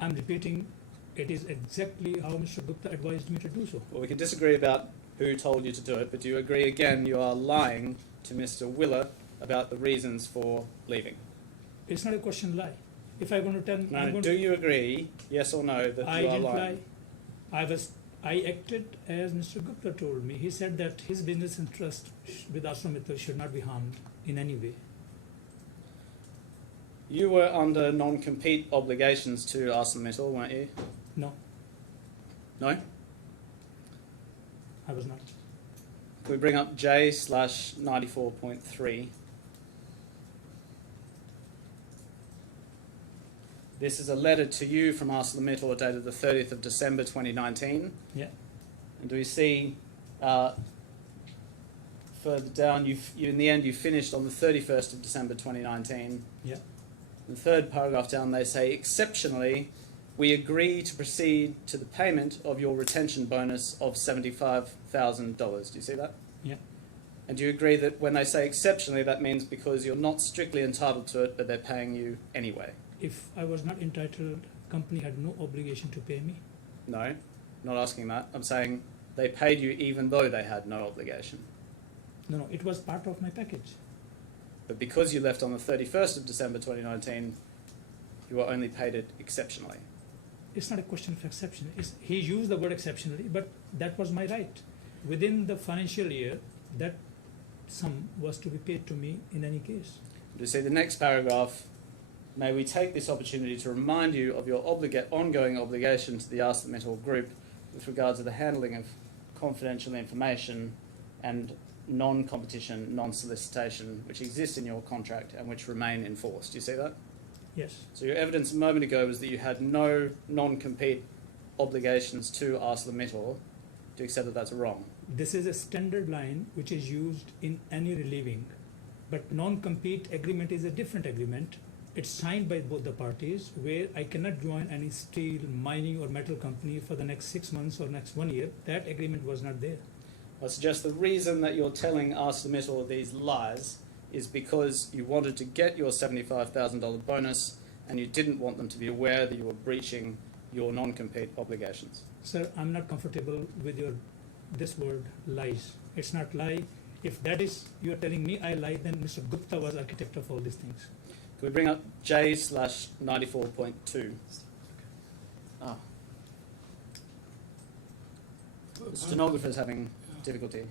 I'm repeating, it is exactly how Mr. Gupta advised me to do so. Well, we can disagree about who told you to do it, but do you agree again you are lying to Mr. Willer about the reasons for leaving? It's not a question lie. If I'm going to tell... No, do you agree, yes or no, that I you are didn't lying? lie. I acted as Mr. Gupta told me. He said that his business interest with ArcelorMittal should not be harmed in any way. You were under non-compete obligations to ArcelorMittal, weren't you? No, No? I was not. Can we bring up J/94.3? This is a letter to you from ArcelorMittal dated the 30th of December 2019. Yeah. And do we see further down, you in the end you finished on the 31st of December 2019. Yeah. The third paragraph down, they say, exceptionally, we agree to proceed to the payment of your retention bonus of $75,000. Do you see that? Yeah. And do you agree that when they say exceptionally, that means because you're not strictly entitled to it, but they're paying you anyway? If I was not entitled, company had no obligation to pay me. No, not asking that. I'm saying they paid you even though they had no obligation. No, it was part of my package. But because you left on the 31st of December 2019, you were only paid it exceptionally. It's not a question of exception. He used the word exceptionally, but that was my right. Within the financial year, that sum was to be paid to me in any case. You see the next paragraph, may we take this opportunity to remind you of your ongoing obligation to the ArcelorMittal Group with regard to the handling of confidential information and non-competition, non-solicitation, which exist in your contract and which remain in force. Do you see that? Yes. So your evidence a moment ago was that you had no non-compete obligations to ArcelorMittal. Do you accept that that's wrong? This is a standard line which is used in any relieving, but non-compete agreement is a different agreement. It's signed by both the parties, where I cannot join any steel, mining or metal company for the next 6 months or next 1 year. That agreement was not there. I suggest the reason that you're telling ArcelorMittal these lies is because you wanted to get your $75,000 bonus and you didn't want them to be aware that you were breaching your non-compete obligations. Sir, I'm not comfortable with this word lies. It's not lie. If that is, you're telling me I lied, then Mr. Gupta was architect of all these things. Can we bring up J/94.2? Ah. The stenographer's having difficulty.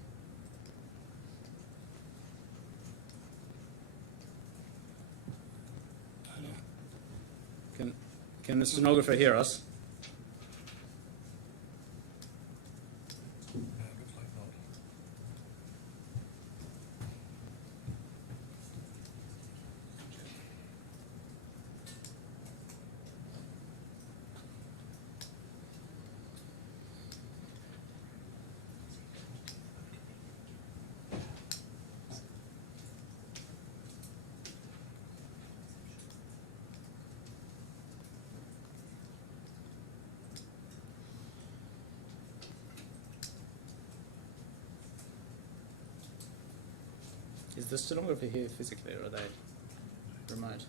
Can the stenographer hear us? Is the stenographer here physically, or are they remote?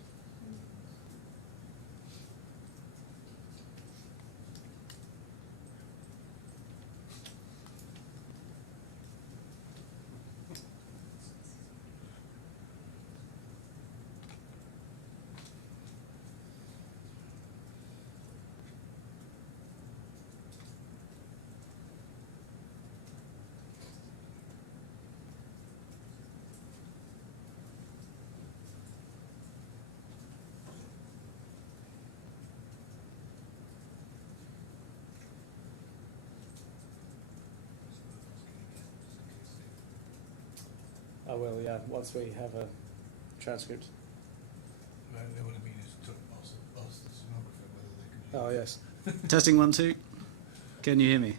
Oh, well, yeah, once we have a transcript. They want to mean is to ask the stenographer whether they can hear. Oh, yes. Testing 1, 2. Can you hear me?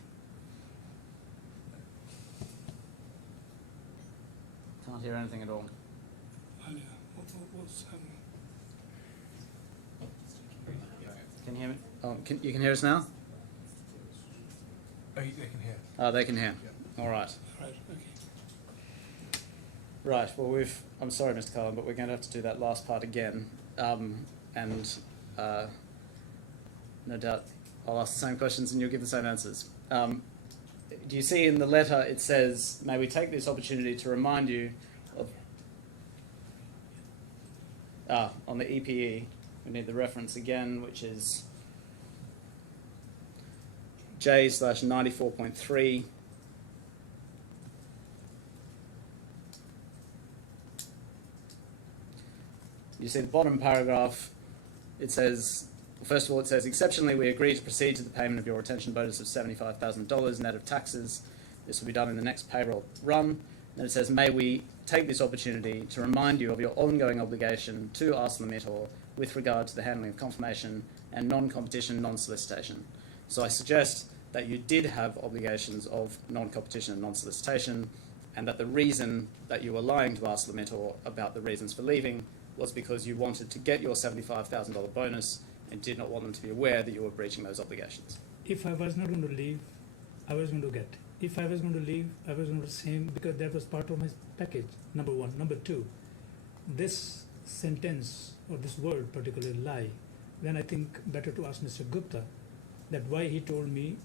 Can't hear anything at all. Alia, what's happening? Can you hear me? Oh, you can hear us now? Oh, they can hear. Oh, they can hear. All right. Right, okay. Right, well, I'm sorry, Mr. Kahlon, but we're going to have to do that last part again. No doubt I'll ask the same questions and you'll give the same answers. Do you see in the letter it says, may we take this opportunity to remind you of... on the EPE, we need the reference again, which is J/94.3. You see the bottom paragraph, it says, first of all, it says, exceptionally, we agree to proceed to the payment of your retention bonus of $75,000 net of taxes. This will be done in the next payroll run. Then it says, may we take this opportunity to remind you of your ongoing obligation to ArcelorMittal with regard to the handling of confirmation and non-competition, non-solicitation. So I suggest that you did have obligations of non-competition and non-solicitation, and that the reason that you were lying to ArcelorMittal about the reasons for leaving was because you wanted to get your $75,000 bonus and did not want them to be aware that you were breaching those obligations. If I was not going to leave, I was going to get. If I was going to leave, I was going to same because that was part of my package, number one. Number two, this sentence or this word, particularly lie, then I think better to ask Mr. Gupta that why he told me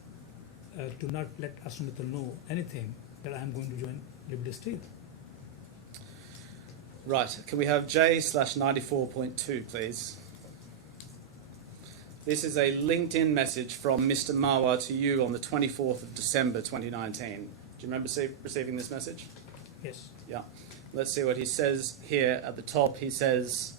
to not let ArcelorMittal know anything that I am going to join Liberty Steel. Right, can we have J/94.2, please? This is a LinkedIn message from Mr. Marwa to you on the 24th of December 2019. Do you remember receiving this message? Yes. Yeah. Let's see what he says here at the top. He says,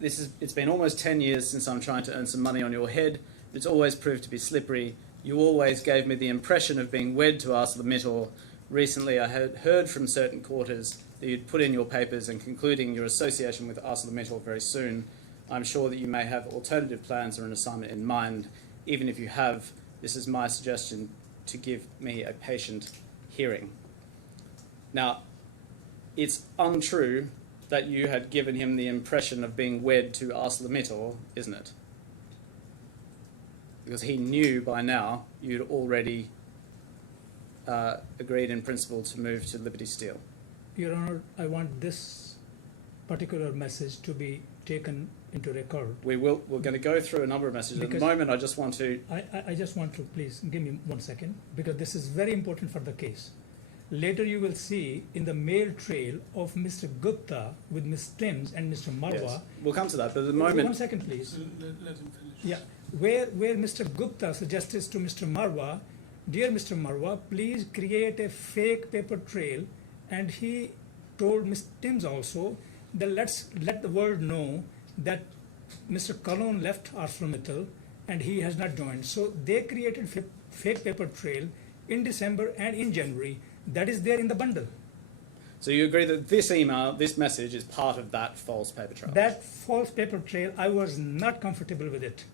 it's been almost 10 years since I'm trying to earn some money on your head. It's always proved to be slippery. You always gave me the impression of being wed to ArcelorMittal. Recently, I had heard from certain quarters that you'd put in your papers and concluding your association with ArcelorMittal very soon. I'm sure that you may have alternative plans or an assignment in mind. Even if you have, this is my suggestion to give me a patient hearing. Now, it's untrue that you had given him the impression of being wed to ArcelorMittal, isn't it? Because he knew by now you'd already agreed in principle to move to Liberty Steel. Your Honor, I want this particular message to be taken into record. We're going to go through a number of messages. At the moment, I just want to... I just want to, please, give me 1 second, because this is very important for the case. Later you will see in the mail trail of Mr. Gupta with Ms. Timms and Mr. Marwa. Yes. We'll come to that, but at the moment... 1 second, please. Let him finish. Yeah, where Mr. Gupta suggests to Mr. Marwa, dear Mr. Marwa, please create a fake paper trail, and he told Ms. Timms also that let the world know that Mr. Kahlon left ArcelorMittal and he has not joined. So they created fake paper trail in December and in January. That is there in the bundle. So you agree that this email, this message, is part of that false paper trail? That false paper trail, I was not comfortable with it.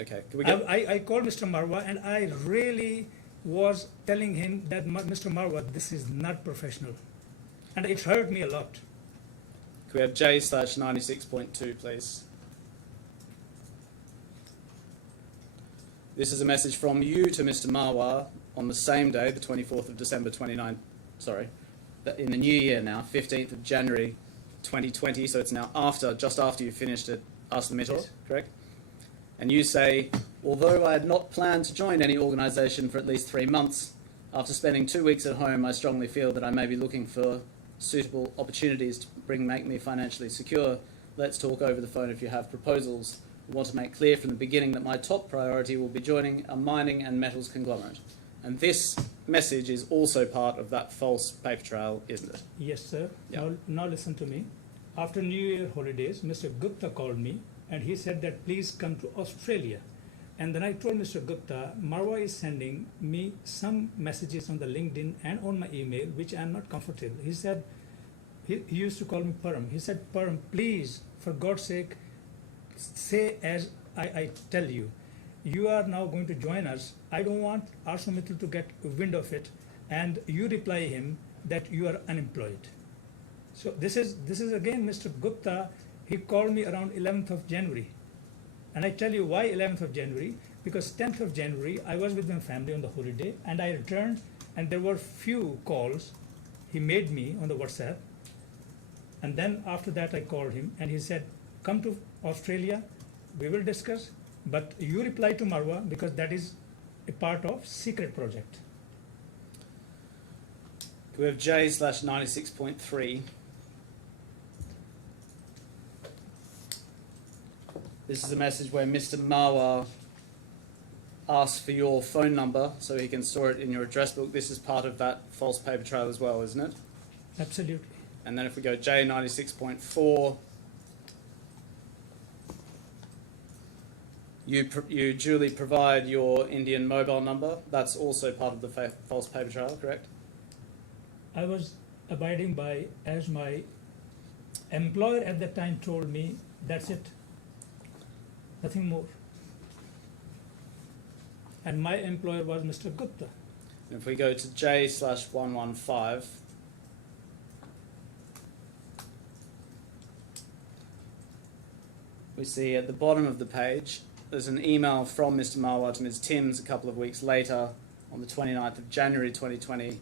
Okay. Can we get... I called Mr. Marwa and I really was telling him that Mr. Marwa, this is not professional. And it hurt me a lot. Can we have J/96.2, please? This is a message from you to Mr. Marwa on the same day, the 24th of December 29, in the new year now, 15th of January 2020, so it's now just after you finished at ArcelorMittal, yes. Correct? And you say, although I had not planned to join any organisation for at least 3 months, after spending 2 weeks at home, I strongly feel that I may be looking for suitable opportunities to make me financially secure. Let's talk over the phone if you have proposals. I want to make clear from the beginning that my top priority will be joining a mining and metals conglomerate. And this message is also part of that false paper trail, isn't it? Yes, sir. Yeah. Now listen to me. After New Year holidays, Mr. Gupta called me and he said that please come to Australia. And then I told Mr. Gupta, Marwa is sending me some messages on the LinkedIn and on my email, which I'm not comfortable. He said, he used to call me Param. He said, Param, please, for God's sake, say as I tell you. You are now going to join us. I don't want ArcelorMittal to get wind of it. And you reply him that you are unemployed. So this is again Mr. Gupta. He called me around 11th of January. And I tell you why 11th of January, because 10th of January, I was with my family on the holiday and I returned and there were few calls he made me on the WhatsApp. And then after that, I called him and he said, come to Australia, we will discuss, but you reply to Marwa because that is a part of secret project. We have J/96.3. This is a message where Mr. Marwa asks for your phone number so he can store it in your address book. This is part of that false paper trail as well, isn't it? Absolutely. And then if we go J/96.4, you duly provide your Indian mobile number. That's also part of the false paper trail, correct? I was abiding by, as my employer at that time told me, that's it. Nothing more. And my employer was Mr. Gupta. And if we go to J/115, we see at the bottom of the page there's an email from Mr. Marwar to Ms. Timms a couple of weeks later on the 29th of January 2020.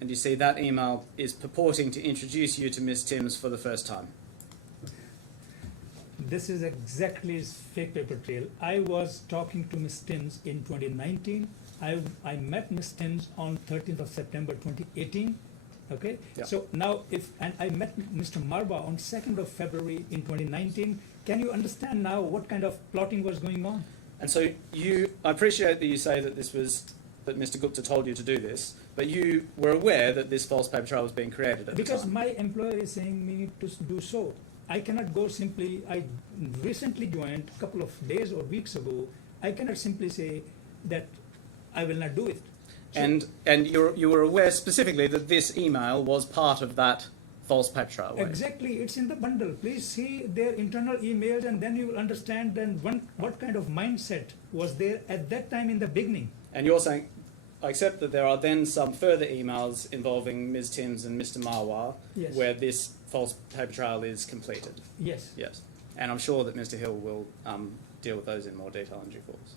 And you see that email is purporting to introduce you to Ms. Timms for the first time. This is exactly his fake paper trail. I was talking to Ms. Timms in 2019. I met Ms. Timms on 13th of September 2018. Okay, Yeah. so now and I met Mr. Marwar on 2nd of February in 2019. Can you understand now what kind of plotting was going on? And so I appreciate that you say that that Mr. Gupta told you to do this, but you were aware that this false paper trail was being created at Because the time. my employer is saying me to do so. I cannot go simply, I recently joined a couple of days or weeks ago. I cannot simply say that I will not do it. So- And you were aware specifically that this email was part of that false paper trail. weren't you? Exactly, it's in the bundle. Please see their internal emails and then you will understand then what kind of mindset was there at that time in the beginning. And you're saying, I accept that there are then some further emails involving Ms. Timms and Mr. Marwar Yes. where this false paper trail is completed. Yes. Yes. And I'm sure that Mr. Hill will deal with those in more detail in due course.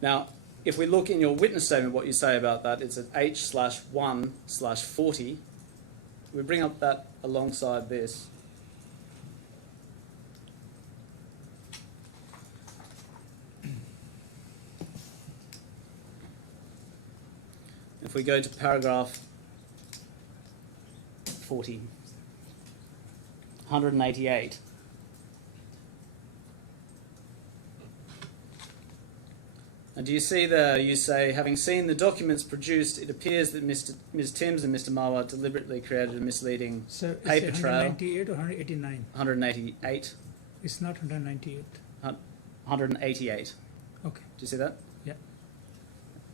Now, if we look in your witness statement, what you say about that, it's at H/1/40. We bring up that alongside this. If we go to paragraph 40, 188. And do you see there, you say, having seen the documents produced, it appears that Ms. Timms and Mr. Marwar deliberately created a misleading Sir, is paper it trail. 198 or 189? 188. It's not 198. 188. Okay. Do you see that? Yeah.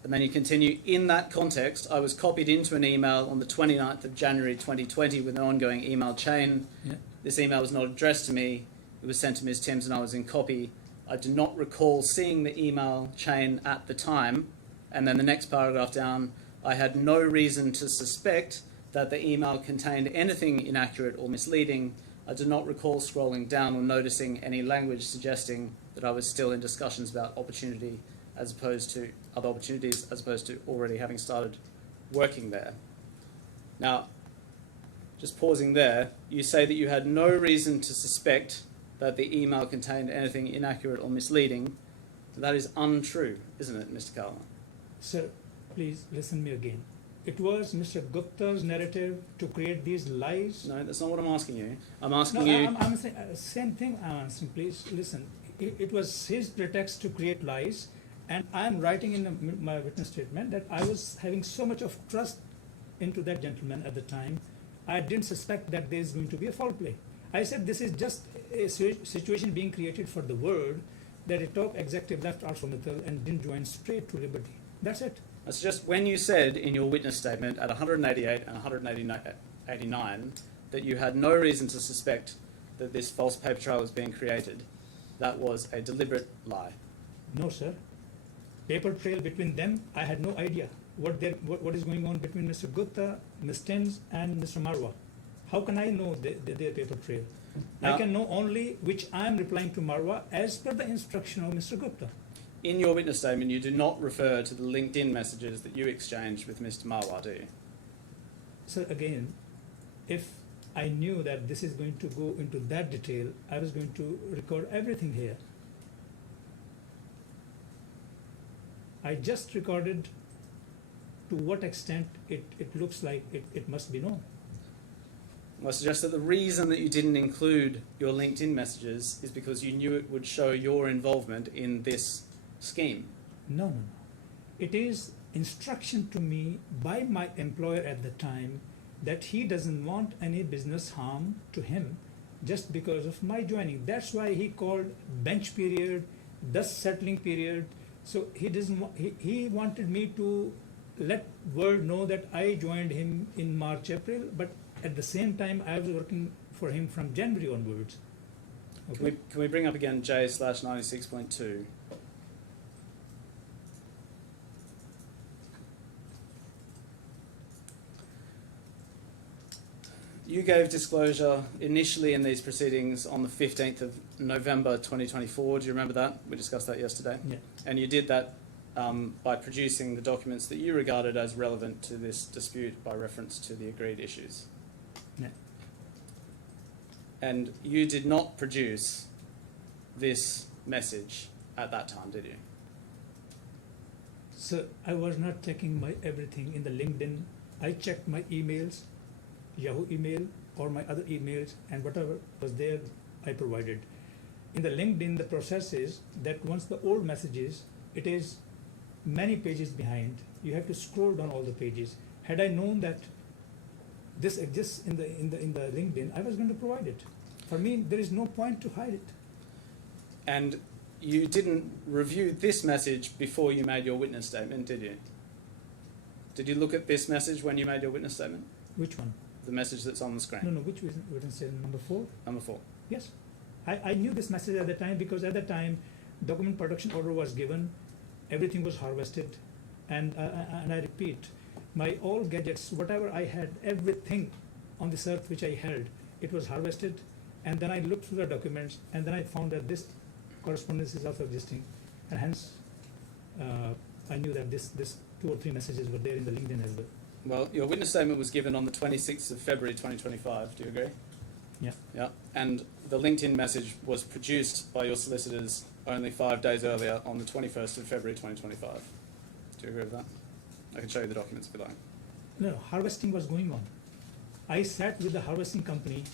And then you continue, in that context, I was copied into an email on the 29th of January 2020 with an ongoing email chain. Yeah. This email was not addressed to me. It was sent to Ms. Timms and I was in copy. I do not recall seeing the email chain at the time. And then the next paragraph down, I had no reason to suspect that the email contained anything inaccurate or misleading. I do not recall scrolling down or noticing any language suggesting that I was still in discussions about opportunity as opposed to other opportunities, as opposed to already having started working there. Now, just pausing there, you say that you had no reason to suspect that the email contained anything inaccurate or misleading. That is untrue, isn't it, Mr. Kahlon? Sir, please listen me again. It was Mr. Gupta's narrative to create these lies. No, that's not what I'm asking you. I'm No, asking you... I'm saying same thing. I'm answering. Please listen. It was his pretext to create lies, and I'm writing in my witness statement that I was having so much of trust into that gentleman at the time. I didn't suspect that there is going to be a foul play. I said this is just a situation being created for the world, that a top executive left ArcelorMittal and didn't join straight to Liberty. That's it. That's just when you said in your witness statement at 188 and 189 that you had no reason to suspect that this false paper trail was being created. That was a deliberate lie. No, sir. Paper trail between them, I had no idea what is going on between Mr. Gupta, Ms. Timms, and Mr. Marwar. How can I know their paper trail? Now, I can know only which I am replying to Marwar as per the instruction of Mr. Gupta. in your witness statement, you do not refer to the LinkedIn messages that you exchanged with Mr. Marwar, do you? So again, if I knew that this is going to go into that detail, I was going to record everything here. I just recorded to what extent it looks like it must be known. I suggest that the reason that you didn't include your LinkedIn messages is because you knew it would show your involvement in this scheme. No. It is instruction to me by my employer at the time that he doesn't want any business harm to him just because of my joining. That's why he called bench period, dust settling period. So he wanted me to let world know that I joined him in March, April, but at the same time I was working for him from January onwards. Okay. Can we bring up again J/96.2? you gave disclosure initially in these proceedings on the 15th of November 2024. Do you remember that? We discussed that yesterday. Yeah. And you did that by producing the documents that you regarded as relevant to this dispute by reference to the agreed issues. Yeah. And you did not produce this message at that time, did you? So I was not checking my everything in the LinkedIn. I checked my emails, Yahoo email or my other emails, and whatever was there, I provided. In the LinkedIn, the process is that once the old messages, it is many pages behind. You have to scroll down all the pages. Had I known that this exists in the LinkedIn, I was going to provide it. For me, there is no point to hide it. And you didn't review this message before you made your witness statement, did you? Did you look at this message when you made your witness statement? Which one? The message that's on the screen? No, which witness statement? Number 4? Number 4. Yes. I knew this message at the time because at the time, document production order was given, everything was harvested, and I repeat, my all gadgets, whatever I had, everything on this earth which I held, it was harvested, and then I looked through the documents, and then I found that this correspondence is also existing, and hence I knew that this 2 or 3 messages were there in the LinkedIn as well. Well, your witness statement was given on the 26th of February 2025. Do you agree? Yeah. Yeah. And the LinkedIn message was produced by your solicitors only 5 days earlier on the 21st of February 2025. Do you agree with that? I can show you the documents below. No, harvesting was going on. I sat with the harvesting company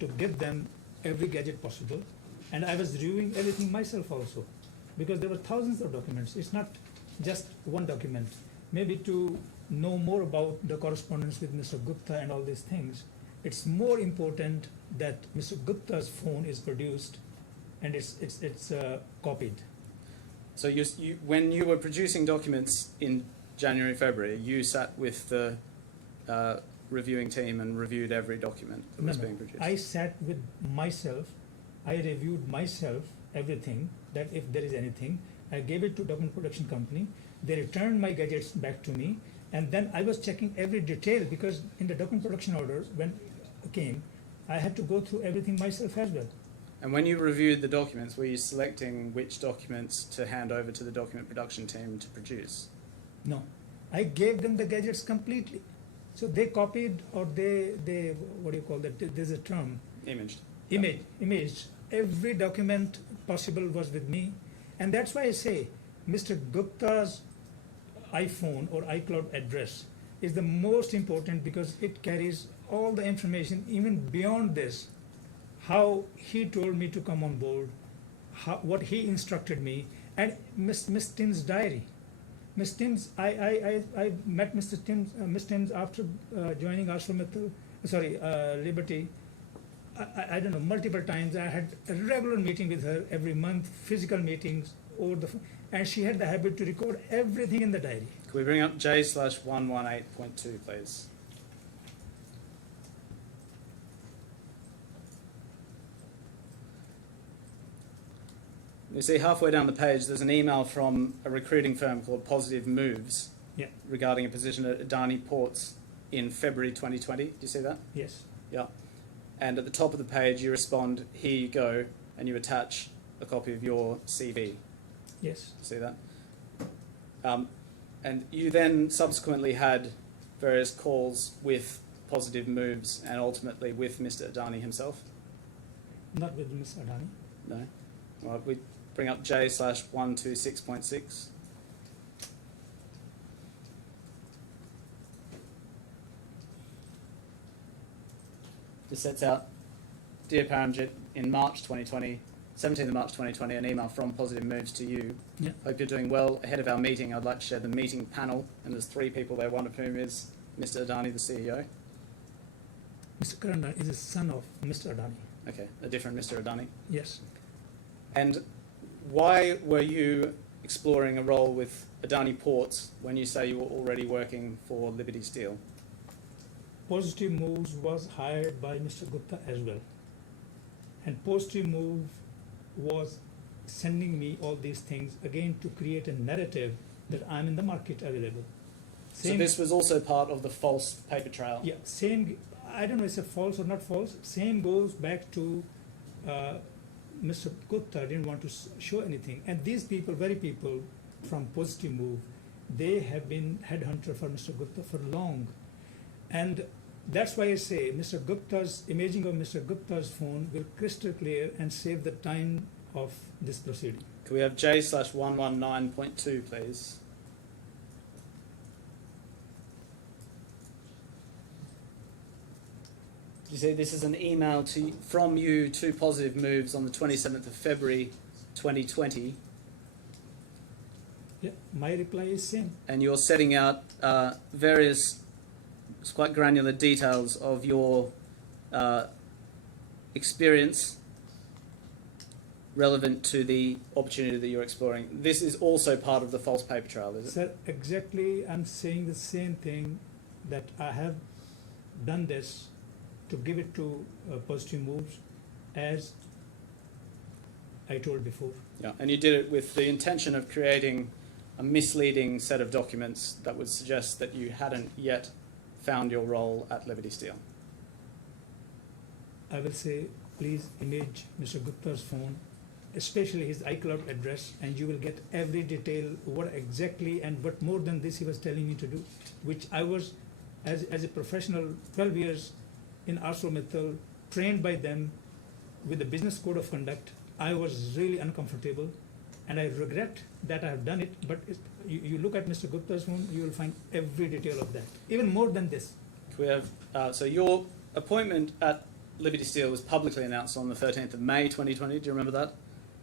to give them every gadget possible, and I was reviewing everything myself also, because there were thousands of documents. It's not just one document. Maybe to know more about the correspondence with Mr. Gupta and all these things, it's more important that Mr. Gupta's phone is produced and it's copied. So when you were producing documents in January, February, you sat with the reviewing team and reviewed every document that was being produced? I sat with myself, I reviewed myself, everything, that if there is anything, I gave it to document production company, they returned my gadgets back to me, and then I was checking every detail, because in the document production order, when it came, I had to go through everything myself as well. And when you reviewed the documents, were you selecting which documents to hand over to the document production team to produce? No, I gave them the gadgets completely. So they copied, or they what do you call that? There's a term. Imaged. Imaged. Every document possible was with me. And that's why I say Mr. Gupta's iPhone or iCloud address is the most important, because it carries all the information, even beyond this, how he told me to come on board, what he instructed me, and Miss Tim's diary. Miss Tim's, I met Miss Tim's after joining Liberty. I don't know, multiple times. I had a regular meeting with her every month, physical meetings over the phone, and she had the habit to record everything in the diary. Can we bring up J/118.2, please? You see halfway down the page, there's an email from a recruiting firm called Positive Moves regarding a position at Adani Ports in February 2020. Do you see that? Yes. Yeah. And at the top of the page, you respond, "Here you go," and you attach a copy of your CV. Yes. See that? And you then subsequently had various calls with Positive Moves and ultimately with Mr. Adani himself? Not with Ms. Adani. No? Well, we bring up J/126.6. This sets out, "Dear Paramjit, in March 2020, 17th of March 2020, an email from Positive Moves to you. Yeah. Hope you're doing well. Ahead of our meeting, I'd like to share the meeting panel," and there's 3 people there, one of whom is Mr. Adani, the CEO. Mr. Karana is the son of Mr. Adani. Okay, a different Mr. Adani. Yes. And why were you exploring a role with Adani Ports when you say you were already working for Liberty Steel? Positive Moves was hired by Mr. Gupta as well. And Positive Move was sending me all these things again to create a narrative that I'm in the market available. So this was also part of the false paper trail? Yeah, same. I don't know if it's a false or not false. Same goes back to Mr. Gupta didn't want to show anything. And these people, very people from Positive Move, they have been headhunter for Mr. Gupta for long. And that's why I say Mr. Gupta's imaging of Mr. Gupta's phone will crystal clear and save the time of this proceeding. Can we have J/119.2, please? You see, this is an email from you to Positive Moves on the 27th of February 2020, Yeah, my reply is same. and you're setting out various quite granular details of your experience relevant to the opportunity that you're exploring. This is also part of the false paper trail, is it? Sir, exactly, I'm saying the same thing, that I have done this to give it to Positive Moves, as I told before. Yeah, and you did it with the intention of creating a misleading set of documents that would suggest that you hadn't yet found your role at Liberty Steel. I will say, please image Mr. Gupta's phone, especially his iCloud address, and you will get every detail, what exactly and what more than this he was telling me to do, which I was, as a professional, 12 years in ArcelorMittal, trained by them with the business code of conduct. I was really uncomfortable, and I regret that I have done it, but you look at Mr. Gupta's phone, you will find every detail of that, even more than this. Can we have, so your appointment at Liberty Steel was publicly announced on the 13th of May 2020, do you remember that?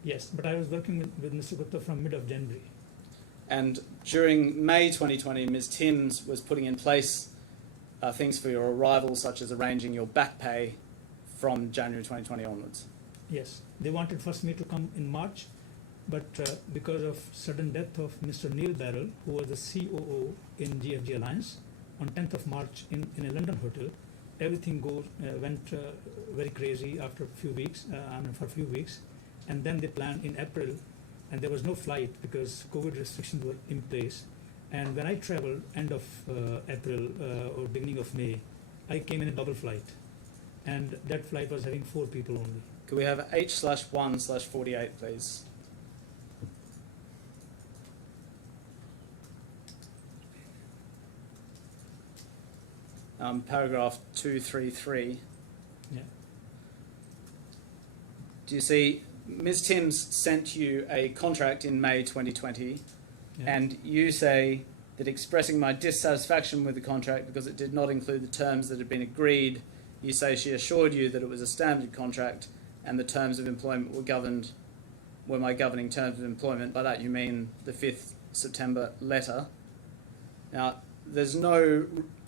Yes, but I was working with Mr. Gupta from mid of January. And during May 2020, Ms. Timms was putting in place things for your arrival, such as arranging your back pay from January 2020 onwards. Yes, they wanted first me to come in March, but because of sudden death of Mr. Neil Barrell, who was the COO in GFG Alliance, on 10th of March in a London hotel, everything went very crazy after a few weeks, for a few weeks, and then they planned in April, and there was no flight because COVID restrictions were in place. And when I traveled end of April or beginning of May, I came in a double flight, and that flight was having 4 people only. Could we have H/1/48, please? Paragraph 233. Yeah. Do you see, Ms. Timms sent you a contract in May 2020, Yeah. and you say that expressing my dissatisfaction with the contract because it did not include the terms that had been agreed, you say she assured you that it was a standard contract and the terms of employment were my governing terms of employment. By that you mean the 5th September letter. Now,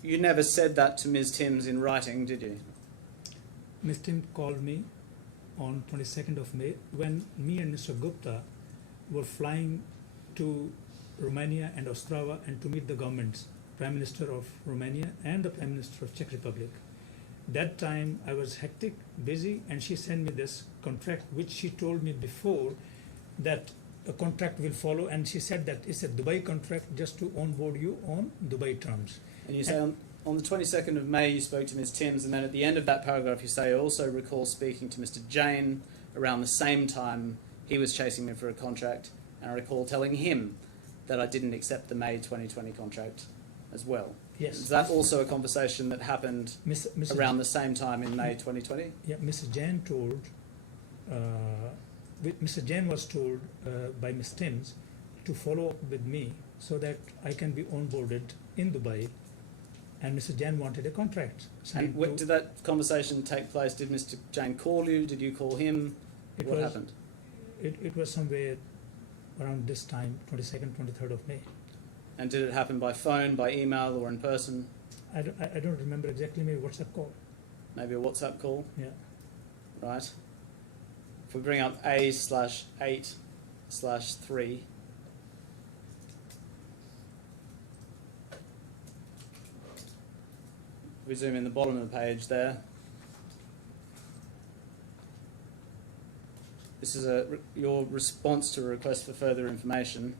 you never said that to Ms. Timms in writing, did you? Ms. Tim called me on 22nd of May when me and Mr. Gupta were flying to Romania and Ostrava and to meet the governments, Prime Minister of Romania and the Prime Minister of Czech Republic. That time I was hectic, busy, and she sent me this contract, which she told me before that a contract will follow, and she said that it's a Dubai contract just to onboard you on Dubai terms. And you say on the 22nd of May you spoke to Ms. Timms, and then at the end of that paragraph you say, I also recall speaking to Mr. Jain around the same time he was chasing me for a contract, and I recall telling him that I didn't accept the May 2020 contract as well. Yes. Is that also a conversation that happened Mr. around the same time in May 2020? Yeah, Mr. Jain told, Mr. Jain was told by Ms. Timms to follow up with me so that I can be onboarded in Dubai, and Mr. Jain wanted a contract. And did that conversation take place? Did Mr. Jain call you? Did you call him? What happened? It was somewhere around this time, 22nd, 23rd of May. And did it happen by phone, by email, or in person? I don't remember exactly, maybe WhatsApp call. Maybe a WhatsApp call? Yeah. Right. If we bring up A/8/3. We zoom in the bottom of the page there. This is your response to a request for further information.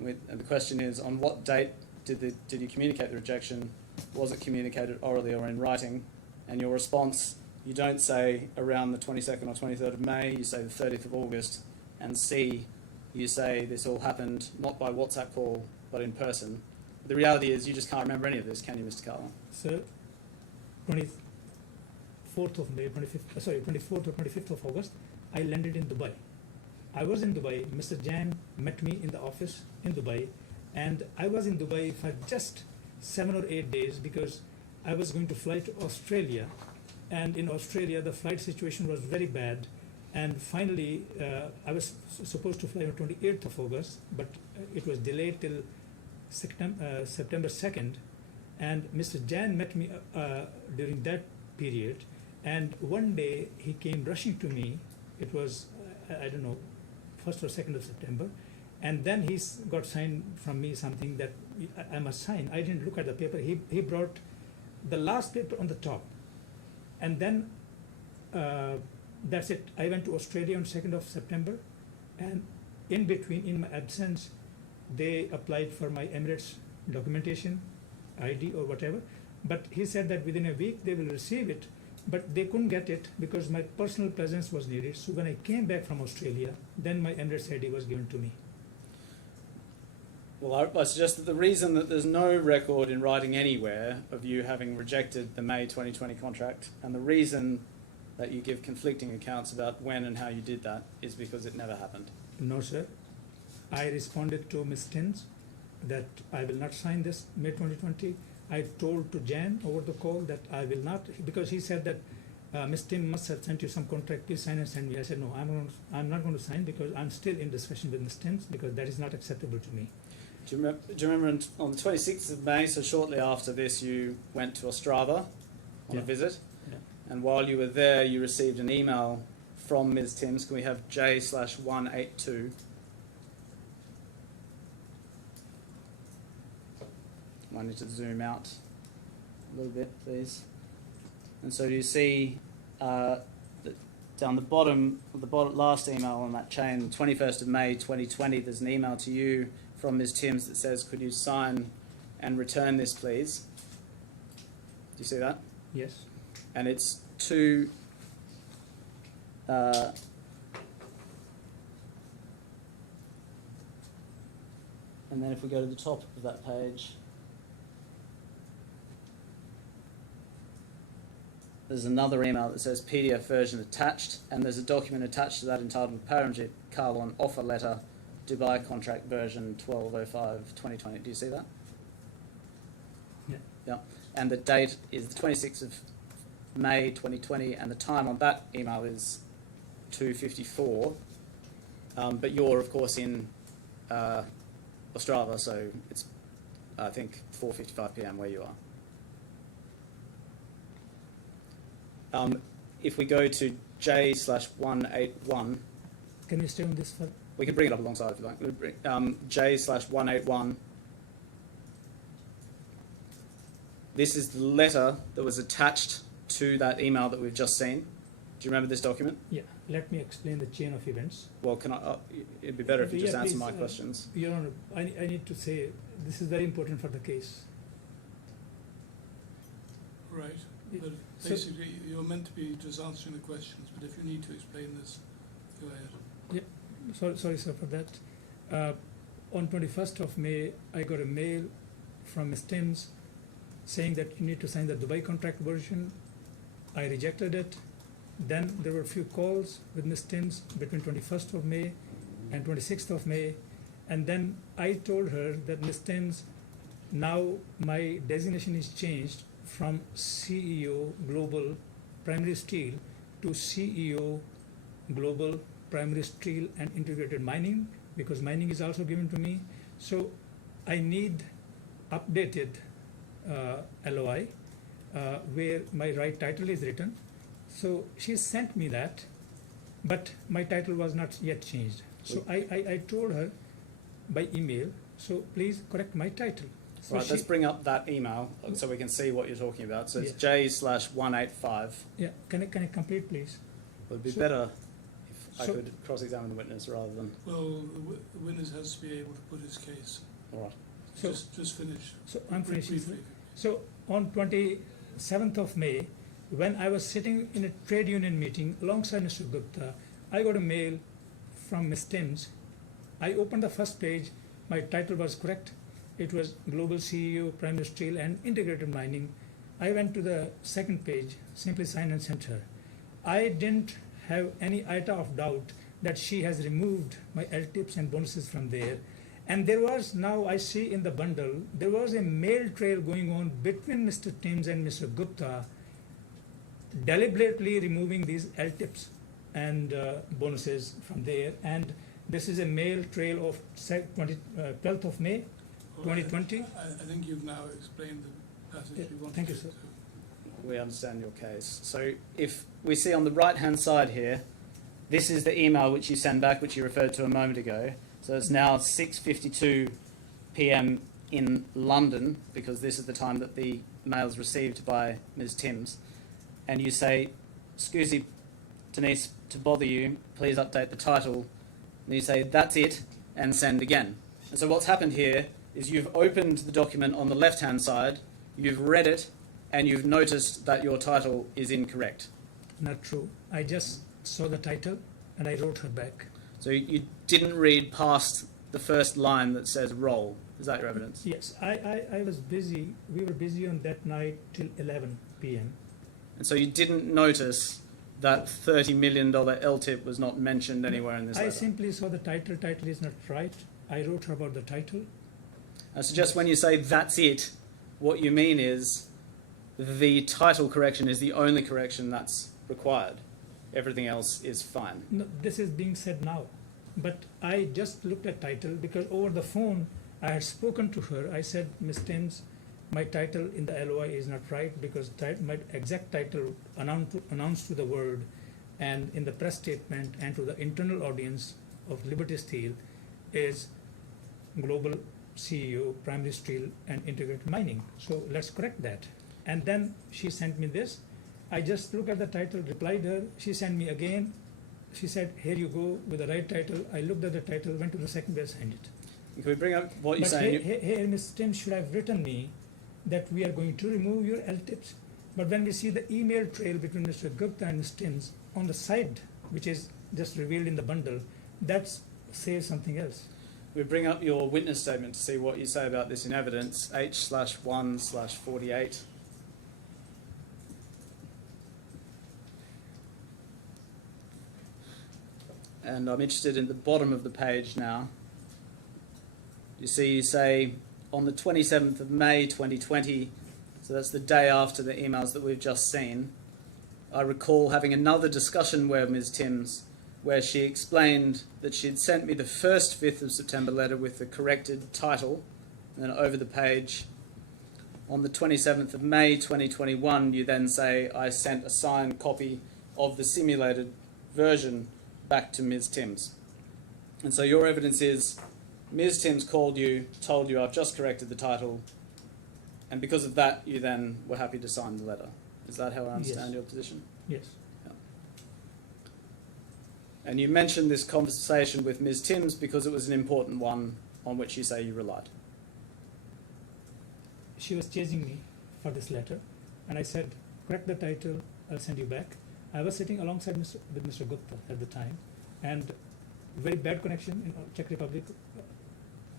And the question is, on what date did you communicate the rejection? Was it communicated orally or in writing? And your response, you don't say around the 22nd or 23rd of May, you say the 30th of August. And C, you say this all happened not by WhatsApp call, but in person. The reality is you just can't remember any of this, can you, Mr. Kahlon? Sir, 24th of May, 24th or 25th of August, I landed in Dubai. I was in Dubai. Mr. Jan met me in the office in Dubai, and I was in Dubai for just 7 or 8 days because I was going to fly to Australia, and in Australia the flight situation was very bad, and finally I was supposed to fly on 28th of August, but it was delayed till September 2nd, and Mr. Jan met me during that period, and one day he came rushing to me. It was, I don't know, 1st or 2nd of September, and then he got signed from me something that I must sign. I didn't look at the paper. He brought the last paper on the top, and then that's it. I went to Australia on 2nd of September, and in between, in my absence, they applied for my Emirates documentation, ID or whatever, but he said that within a week they will receive it, but they couldn't get it because my personal presence was needed. So when I came back from Australia, then my Emirates ID was given to me. Well, I suggest that the reason that there's no record in writing anywhere of you having rejected the May 2020 contract, and the reason that you give conflicting accounts about when and how you did that, is because it never happened. No, sir. I responded to Ms. Tins that I will not sign this May 2020. I told to Jan over the call that I will not, because he said that Ms. Tim must have sent you some contract, please sign and send me. I said, no, I'm not going to sign because I'm still in discussion with Ms. Tins because that is not acceptable to me. Do you remember on the 26th of May, so shortly after this, you went to Ostrava on a visit? Yeah. And while you were there, you received an email from Ms. Timms. Can we have J/182? I need to zoom out a little bit, please. And so do you see that down the bottom of the last email on that chain, 21st of May 2020, there's an email to you from Ms. Timms that says, could you sign and return this, please? Do you see that? Yes. And it's to and then if we go to the top of that page, there's another email that says PDF version attached, and there's a document attached to that entitled Paramjit Kahlon Offer Letter Dubai Contract Version 1205/2020. Do you see that? Yeah. Yeah. And the date is the 26th of May 2020, and the time on that email is 2:54. But you're, of course, in Ostrava, so it's, I think, 4:55 p.m. where you are. If we go to J/181, Can you stay on this for? we can bring it up alongside if you like. J/181. This is the letter that was attached to that email that we've just seen. Do you remember this document? Yeah. Let me explain the chain of events. Well, can I? It'd be better if you just Yeah, answer please, my questions. Your Honor, I need to say this is very important for the case. Right, but So- basically you're meant to be just answering the questions, but if you need to explain this, go ahead. Sorry, sir, for that. On 21st of May, I got a mail from Ms. Timms saying that you need to sign the Dubai contract version. I rejected it. Then there were a few calls with Ms. Timms between 21st of May and 26th of May. And then I told her that Ms. Timms, now my designation is changed from CEO Global Primary Steel to CEO Global Primary Steel and Integrated Mining, because mining is also given to me. So I need updated LOI where my right title is written. So she sent me that, but my title was not yet changed. So I told her by email, so please correct my title. So Right, let's bring up that email so we can see what you're talking about. So it's Yeah. J/185. Yeah, can I complete, please? It would be So- better if I so- could cross-examine the witness rather than. Well, the witness has to be able to put his case. All right. So Just finish. So I'm finishing. Briefly. So on 27th of May, when I was sitting in a trade union meeting alongside Mr. Gupta, I got a mail from Ms. Timms. I opened the first page. My title was correct. It was Global CEO, Primary Steel and Integrated Mining. I went to the second page, simply signed and sent her. I didn't have any iota of doubt that she has removed my LTIPs and bonuses from there. And there was, now I see in the bundle, there was a mail trail going on between Mr. Timms and Mr. Gupta, deliberately removing these LTIPs and bonuses from there. And this is a mail trail of 12th of May, 2020. I think you've now explained the passage you wanted Thank you, to. sir. We understand your case. So if we see on the right-hand side here, this is the email which you send back, which you referred to a moment ago. So it's now 6:52 p.m. in London, because this is the time that the mail is received by Ms. Timms. And you say, "Excuse me, Denise, to bother you, please update the title." And you say, "That's it," and send again. And so what's happened here is you've opened the document on the left-hand side, you've read it, and you've noticed that your title is incorrect. Not true. I just saw the title and I wrote her back. So you didn't read past the first line that says roll. Is that your evidence? Yes, I was busy. We were busy on that night till 11 p.m. And so you didn't notice that $30 million LTIP was not mentioned anywhere in this I letter? simply saw the title. Title is not right. I wrote her about the title. I suggest when you say that's it, what you mean is the title correction is the only correction that's required. Everything else is fine. No, this is being said now. But I just looked at title because over the phone I had spoken to her. I said, "Ms. Timms, my title in the LOI is not right because my exact title announced to the world and in the press statement and to the internal audience of Liberty Steel is Global CEO, Primary Steel and Integrated Mining. So let's correct that." And then she sent me this. I just looked at the title, replied her. She sent me again. She said, "Here you go with the right title." I looked at the title, went to the second page, signed it. Can we bring up what you're But saying? here, Ms. Timms should have written me that we are going to remove your LTIPs. But when we see the email trail between Mr. Gupta and Ms. Timms on the side, which is just revealed in the bundle, that says something else. We bring up your witness statement to see what you say about this in evidence, H/1/48. And I'm interested in the bottom of the page now. You see, you say, on the 27th of May 2020, so that's the day after the emails that we've just seen, I recall having another discussion with Ms. Timms where she explained that she'd sent me the first 5th of September letter with the corrected title, and then over the page, on the 27th of May 2021, you then say, "I sent a signed copy of the simulated version back to Ms. Timms." And so your evidence is Ms. Timms called you, told you, "I've just corrected the title," and because of that, you then were happy to sign the letter. Is that how I understand Yes. your position? Yes. And you mentioned this conversation with Ms. Timms because it was an important one on which you say you relied. She was chasing me for this letter, and I said, "Correct the title, I'll send you back." I was sitting alongside with Mr. Gupta at the time, and very bad connection in Czech Republic.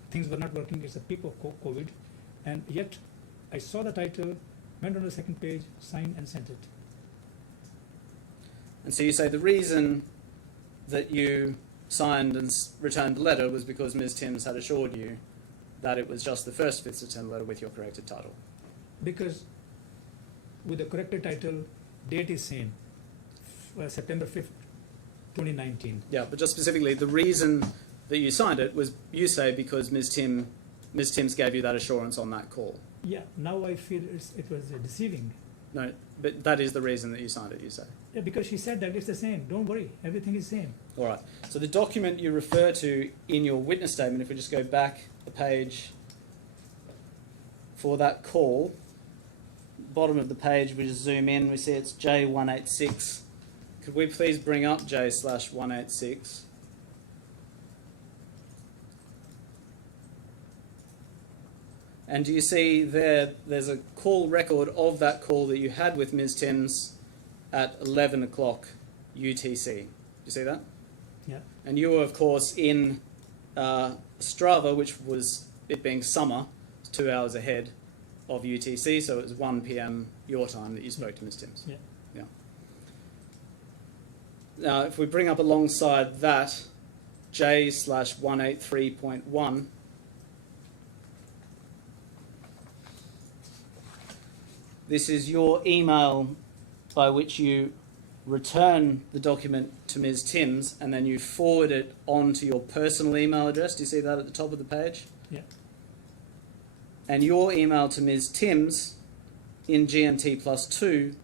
Things were not working. It's a peak of COVID, and yet I saw the title, went on the second page, signed and sent it. And so you say the reason that you signed and returned the letter was because Ms. Timms had assured you that it was just the first 5th September letter with your corrected title. Because with the corrected title, date is same, September 5th, 2019. Yeah, but just specifically, the reason that you signed it was, you say, because Ms. Timms gave you that assurance on that call. Yeah, now I feel it was deceiving. No, but that is the reason that you signed it, you say. Yeah, because she said that it's the same. Don't worry, everything is same. All right. So the document you refer to in your witness statement, if we just go back a page for that call, bottom of the page, we just zoom in, we see it's J186. Could we please bring up J/186? And do you see there's a call record of that call that you had with Ms. Timms at 11 o'clock UTC. Do you see that? Yeah. And you were, of course, in Strava, which was, it being summer, 2 hours ahead of UTC, so it was 1 p.m. your time that you spoke to Ms. Timms. Yeah. Yeah. Now, if we bring up alongside that J/183.1, this is your email by which you return the document to Ms. Timms and then you forward it on to your personal email address. Do you see that at the top of the page? Yeah. And your email to Ms. Timms in GMT plus 2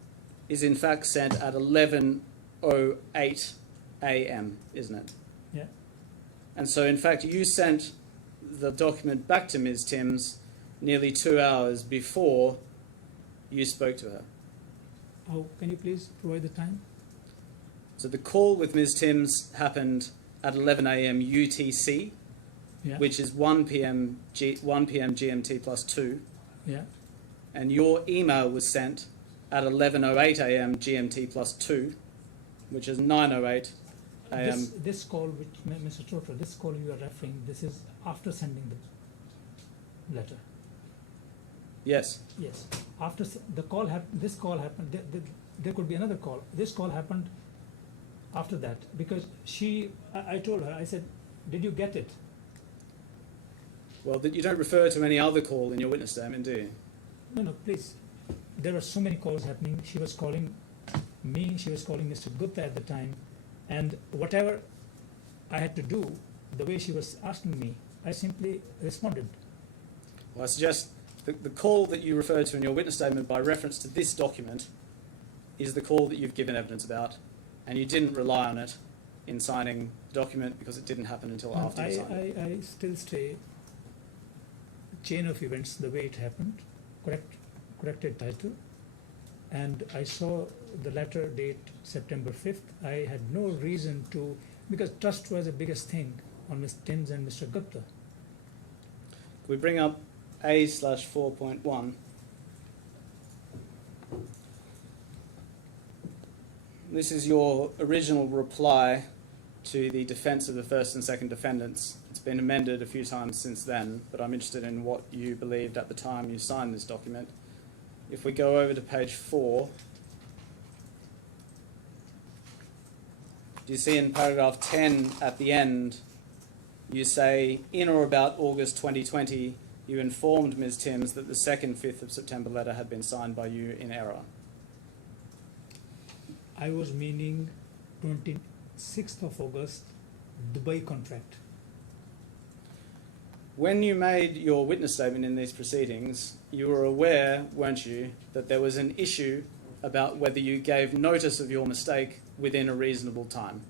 is in fact sent at 11:08 a.m., isn't it? Yeah. And so in fact you sent the document back to Ms. Timms nearly 2 hours before you spoke to her. Oh, can you please provide the time? So the call with Ms. Timms happened at 11 a.m. UTC, Yeah. which is 1 p.m. GMT plus 2, Yeah. and your email was sent at 11:08 a.m. GMT plus 2, which is 9:08 a.m. This call, which Mr. Chopra, this call you are referring, this is after sending the letter. Yes. Yes. After the call this call happened. There could be another call. This call happened after that because I told her. I said, "Did you get it?" Well, you don't refer to any other call in your witness statement, do you? No, please. There were so many calls happening. She was calling me. She was calling Mr. Gupta at the time, and whatever I had to do, the way she was asking me, I simply responded. Well, I suggest the call that you refer to in your witness statement by reference to this document is the call that you've given evidence about, and you didn't rely on it in signing the document because it didn't happen until No, after you signed it. I still stay chain of events the way it happened, corrected title, and I saw the letter date September 5th. I had no reason to, because trust was the biggest thing on Ms. Timms and Mr. Gupta. Can we bring up A/4.1? This is your original reply to the defence of the first and second defendants. It's been amended a few times since then, but I'm interested in what you believed at the time you signed this document. If we go over to page 4, do you see in paragraph 10 at the end, you say, in or about August 2020, you informed Ms. Timms that the second 5th of September letter had been signed by you in error. I was meaning 26th of August, Dubai contract. When you made your witness statement in these proceedings, you were aware, weren't you, that there was an issue about whether you gave notice of your mistake within a reasonable time?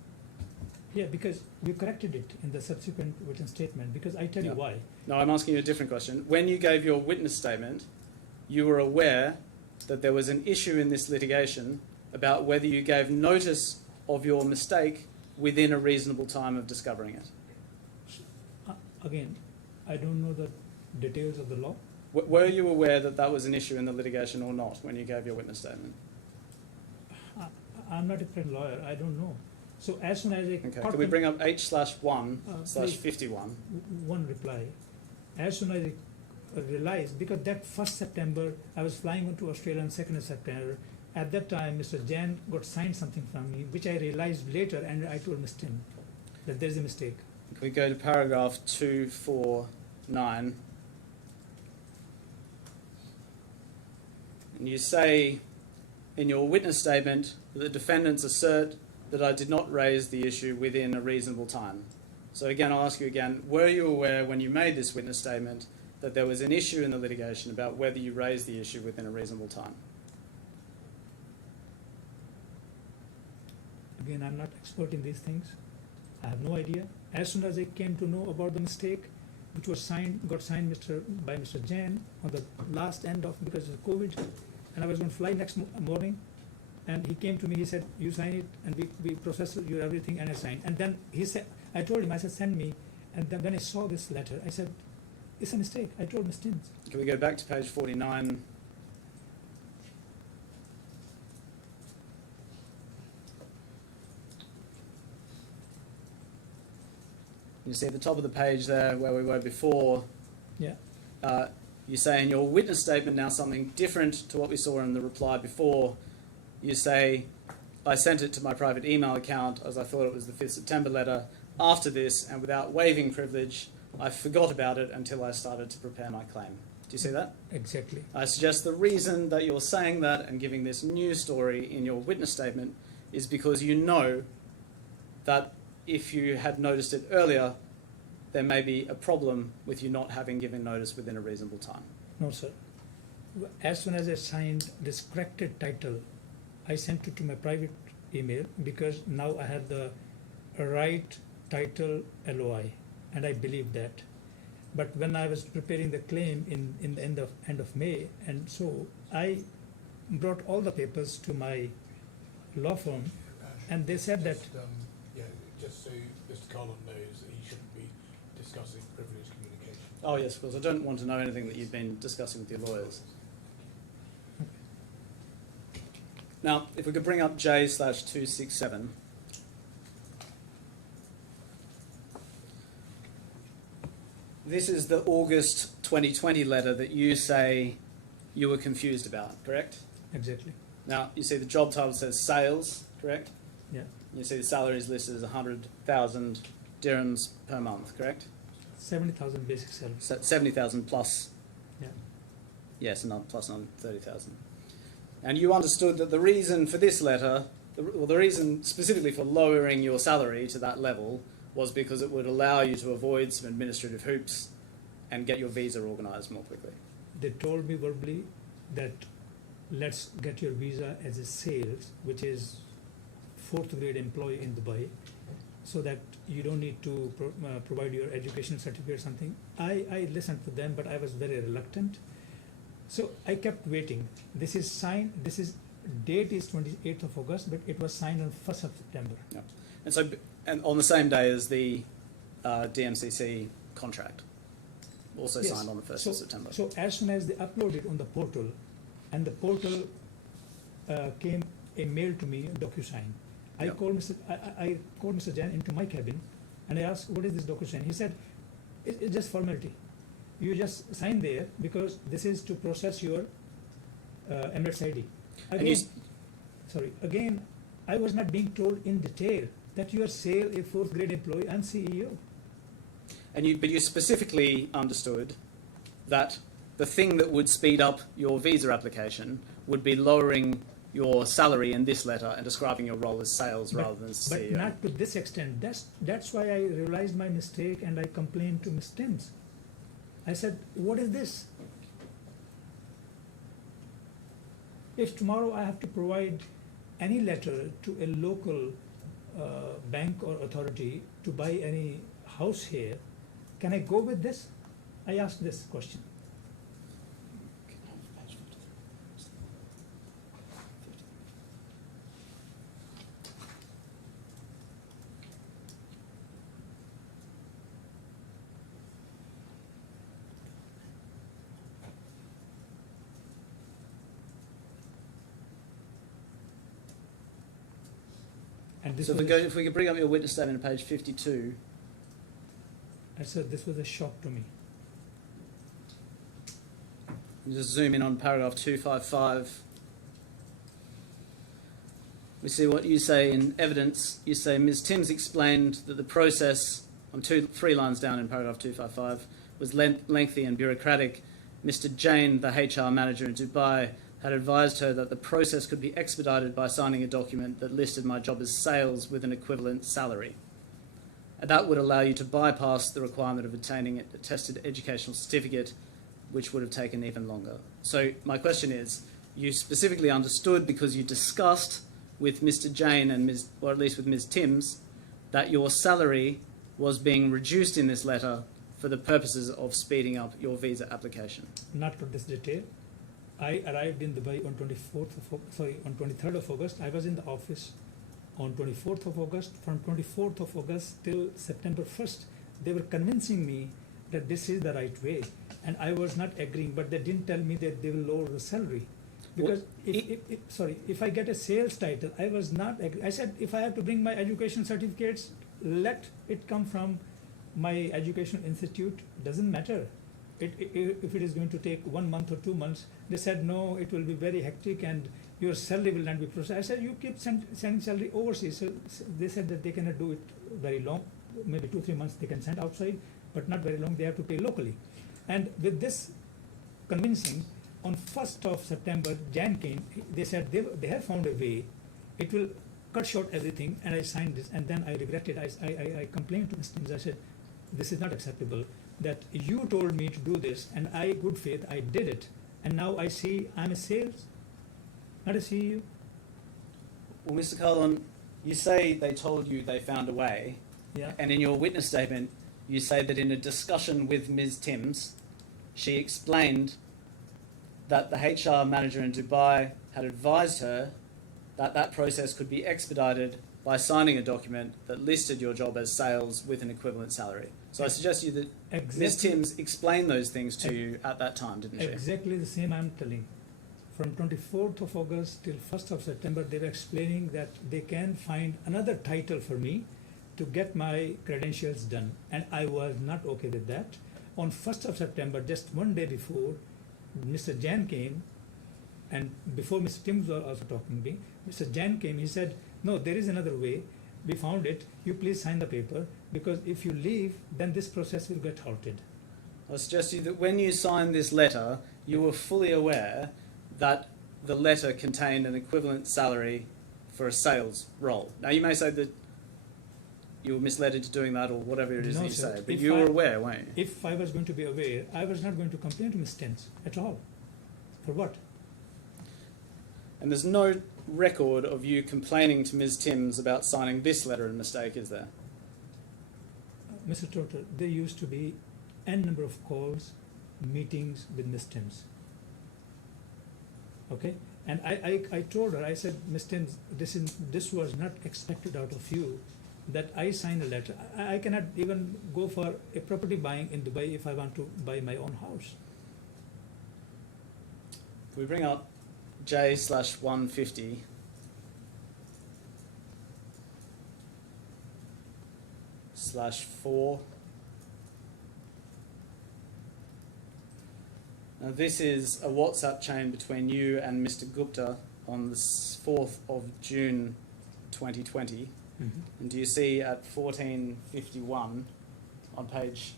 Yeah, because we corrected it in the subsequent written statement, because I tell you why. No, I'm asking you a different question. When you gave your witness statement, you were aware that there was an issue in this litigation about whether you gave notice of your mistake within a reasonable time of discovering it. Again, I don't know the details of the law. Were you aware that that was an issue in the litigation or not when you gave your witness statement? I'm not a trained lawyer. I don't know. So as soon as I Okay, caught can we them- bring up H/1/51? one reply, as soon as I realized, because that 1st September I was flying on to Australia on 2nd of September. At that time, Mr. Jan got signed something from me, which I realized later, and I told Mr. Tim that there is a mistake. Can we go to paragraph 249? And you say in your witness statement that the defendants assert that I did not raise the issue within a reasonable time. So again, I'll ask you again, were you aware when you made this witness statement that there was an issue in the litigation about whether you raised the issue within a reasonable time? Again, I'm not expert in these things. I have no idea. As soon as I came to know about the mistake, which was got signed by Mr. Jan on the last end of, because of COVID, and I was going to fly next morning, and he came to me, he said, you sign it, and we process your everything, and I signed. And then he said, I told him, I said, send me. And then when I saw this letter, I said, it's a mistake. I told Ms. Timms. Can we go back to page 49? You see at the top of the page there where we were before, Yeah. you say in your witness statement now something different to what we saw in the reply before. You say, I sent it to my private email account as I thought it was the 5th September letter. After this, and without waiving privilege, I forgot about it until I started to prepare my claim. Do you see that? Exactly. I suggest the reason that you're saying that and giving this new story in your witness statement is because you know that if you had noticed it earlier, there may be a problem with you not having given notice within a reasonable time. No, sir. As soon as I signed this corrected title, I sent it to my private email because now I have the right title LOI, and I believe that. But when I was preparing the claim in the end of May, and so I brought all the papers to my law firm, and they said that Yeah, just so Mr. Kahlon knows that he shouldn't be discussing privileged communication. Oh yes, of course. I don't want to know anything that you've been discussing with your lawyers. Now, if we could bring up J/267. This is the August 2020 letter that you say you were confused about, correct? exactly. Now, you see the job title says sales, correct? Yeah, You see the salary is listed as 100,000 dirhams per month, correct? 70,000 basic salary. So 70,000 plus, Yeah, yes, and plus another 30,000. And you understood that the reason for this letter, the reason specifically for lowering your salary to that level was because it would allow you to avoid some administrative hoops and get your visa organised more quickly. they told me verbally that let's get your visa as a sales, which is 4th grade employee in Dubai, so that you don't need to provide your education certificate or something. I listened to them, but I was very reluctant. So I kept waiting. This is signed, date is 28th of August, but it was signed on 1st of September. Yeah. And so, and on the same day as the DMCC contract, also Yes. signed on the 1st of September. So as soon as they uploaded on the portal, and the portal came a mail to me, DocuSign. I Yep. called Mr. Jan into my cabin, and I asked, what is this DocuSign? He said, it's just formality. You just sign there because this is to process your Emirates ID. And you Again, I was not being told in detail that you are sale a 4th grade employee and CEO. but you specifically understood that the thing that would speed up your visa application would be lowering your salary in this letter and describing your role as sales rather than as But CEO. not to this extent. That's why I realized my mistake and I complained to Ms. Timms. I said, what is this? If tomorrow I have to provide any letter to a local bank or authority to buy any house here, can I go with this? I asked this question. And this So was if we could bring up your witness statement on page 52. I said this was a shock to me. And just zoom in on paragraph 255. We see what you say in evidence. You say Ms. Timms explained that the process, on 3 lines down in paragraph 255, was lengthy and bureaucratic. Mr. Jain, the HR manager in Dubai, had advised her that the process could be expedited by signing a document that listed my job as sales with an equivalent salary. And that would allow you to bypass the requirement of obtaining a attested educational certificate, which would have taken even longer. So my question is, you specifically understood because you discussed with Mr. Jain and or at least with Ms. Timms, that your salary was being reduced in this letter for the purposes of speeding up your visa application. Not to this detail. I arrived in Dubai on 23rd of August. I was in the office on 24th of August. From 24th of August till September 1st, they were convincing me that this is the right way. And I was not agreeing, but they didn't tell me that they will lower the salary. Because if I get a sales title, I was not agree. I said, if I have to bring my education certificates, let it come from my education institute, doesn't matter. If it is going to take 1 month or 2 months, they said no, it will be very hectic and your salary will not be processed. I said you keep sending salary overseas. So they said that they cannot do it very long, maybe 2-3 months they can send outside, but not very long. They have to pay locally. And with this convincing, on 1st of September, Jan came. They said they have found a way. It will cut short everything, and I signed this. And then I regretted. I complained to Mr. Timms. I said, this is not acceptable. That you told me to do this, and I, good faith, I did it. And now I see I'm a sales, not a CEO. Well, Mr. Kahlon, you say they told you they found a way, Yeah. and in your witness statement, you say that in a discussion with Ms. Timms, she explained that the HR manager in Dubai had advised her that that process could be expedited by signing a document that listed your job as sales with an equivalent salary. So I suggest to you that Ms. Exactly. Timms explained those things to you at that time, didn't she? Exactly the same I'm telling. From 24th of August till 1st of September, they were explaining that they can find another title for me to get my credentials done. And I was not okay with that. On 1st of September, just 1 day before, Mr. Jan came, and before Mr. Timms was also talking to me, Mr. Jan came, he said, no, there is another way. We found it. You please sign the paper, because if you leave, then this process will get halted. I suggest to you that when you signed this letter, you were fully aware that the letter contained an equivalent salary for a sales role. Now, you may say that you were misled into doing that or whatever it is No, that you sir. say, but If you were I- aware, weren't you? If I was going to be aware, I was not going to complain to Ms. Timms at all. For what? And there's no record of you complaining to Ms. Timms about signing this letter of mistake, is there? Mr. Trotter, there used to be n number of calls, meetings with Ms. Timms. Okay? And I told her, I said, Ms. Timms, this was not expected out of you, that I sign a letter. I cannot even go for a property buying in Dubai if I want to buy my own house. Can we bring up J/150? /4. Now this is a WhatsApp chain between you and Mr. Gupta on the 4th of June 2020. And do you see at 1451 on page?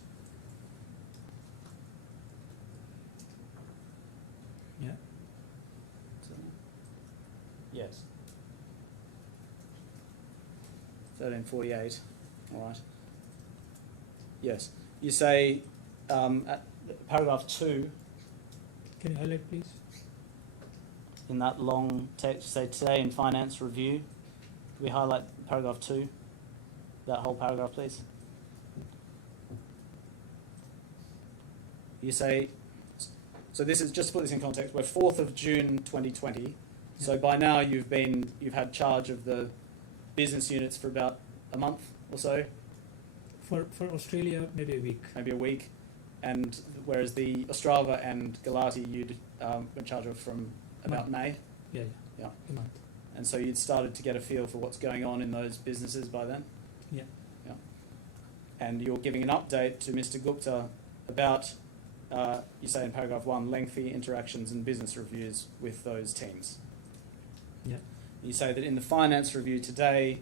Yeah. Yes. 1348. All right. Yes. You say at paragraph 2 Can you highlight, please? in that long text, say today in finance review. Can we highlight paragraph 2? That whole paragraph, please. You say, so this is, just to put this in context, we're 4th of June 2020. So by now you've had charge of the business units for about a month or so, For Australia, maybe a week. maybe a week. And whereas the Ostrava and Galati you'd were in charge of from about May. Yeah. Yeah. A month. And so you'd started to get a feel for what's going on in those businesses by then? Yeah. Yeah. And you're giving an update to Mr. Gupta about, you say in paragraph 1, lengthy interactions and business reviews with those teams. Yeah. You say that in the finance review today,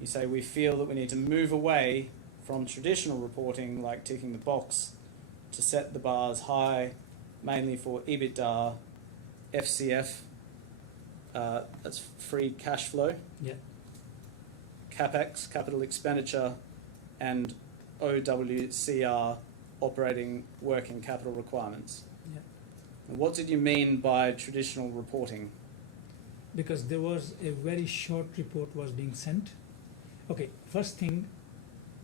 you say we feel that we need to move away from traditional reporting like ticking the box to set the bars high, mainly for EBITDA, FCF, that's free cash flow, Yeah. CapEx, capital expenditure, and OWCR, operating working capital requirements. Yeah. And what did you mean by traditional reporting? Because there was a very short report was being sent. Okay, first thing,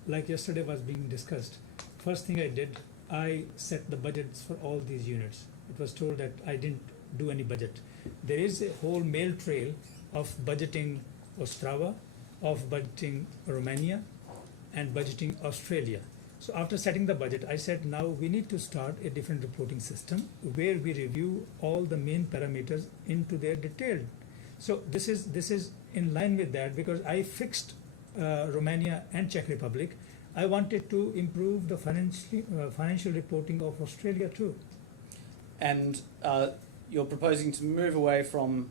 like yesterday was being discussed, first thing I did, I set the budgets for all these units. It was told that I didn't do any budget. There is a whole mail trail of budgeting Ostrava, of budgeting Romania, and budgeting Australia. So after setting the budget, I said now we need to start a different reporting system where we review all the main parameters into their detail. So this is in line with that, because I fixed Romania and Czech Republic, I wanted to improve the financial reporting of Australia too. And you're proposing to move away from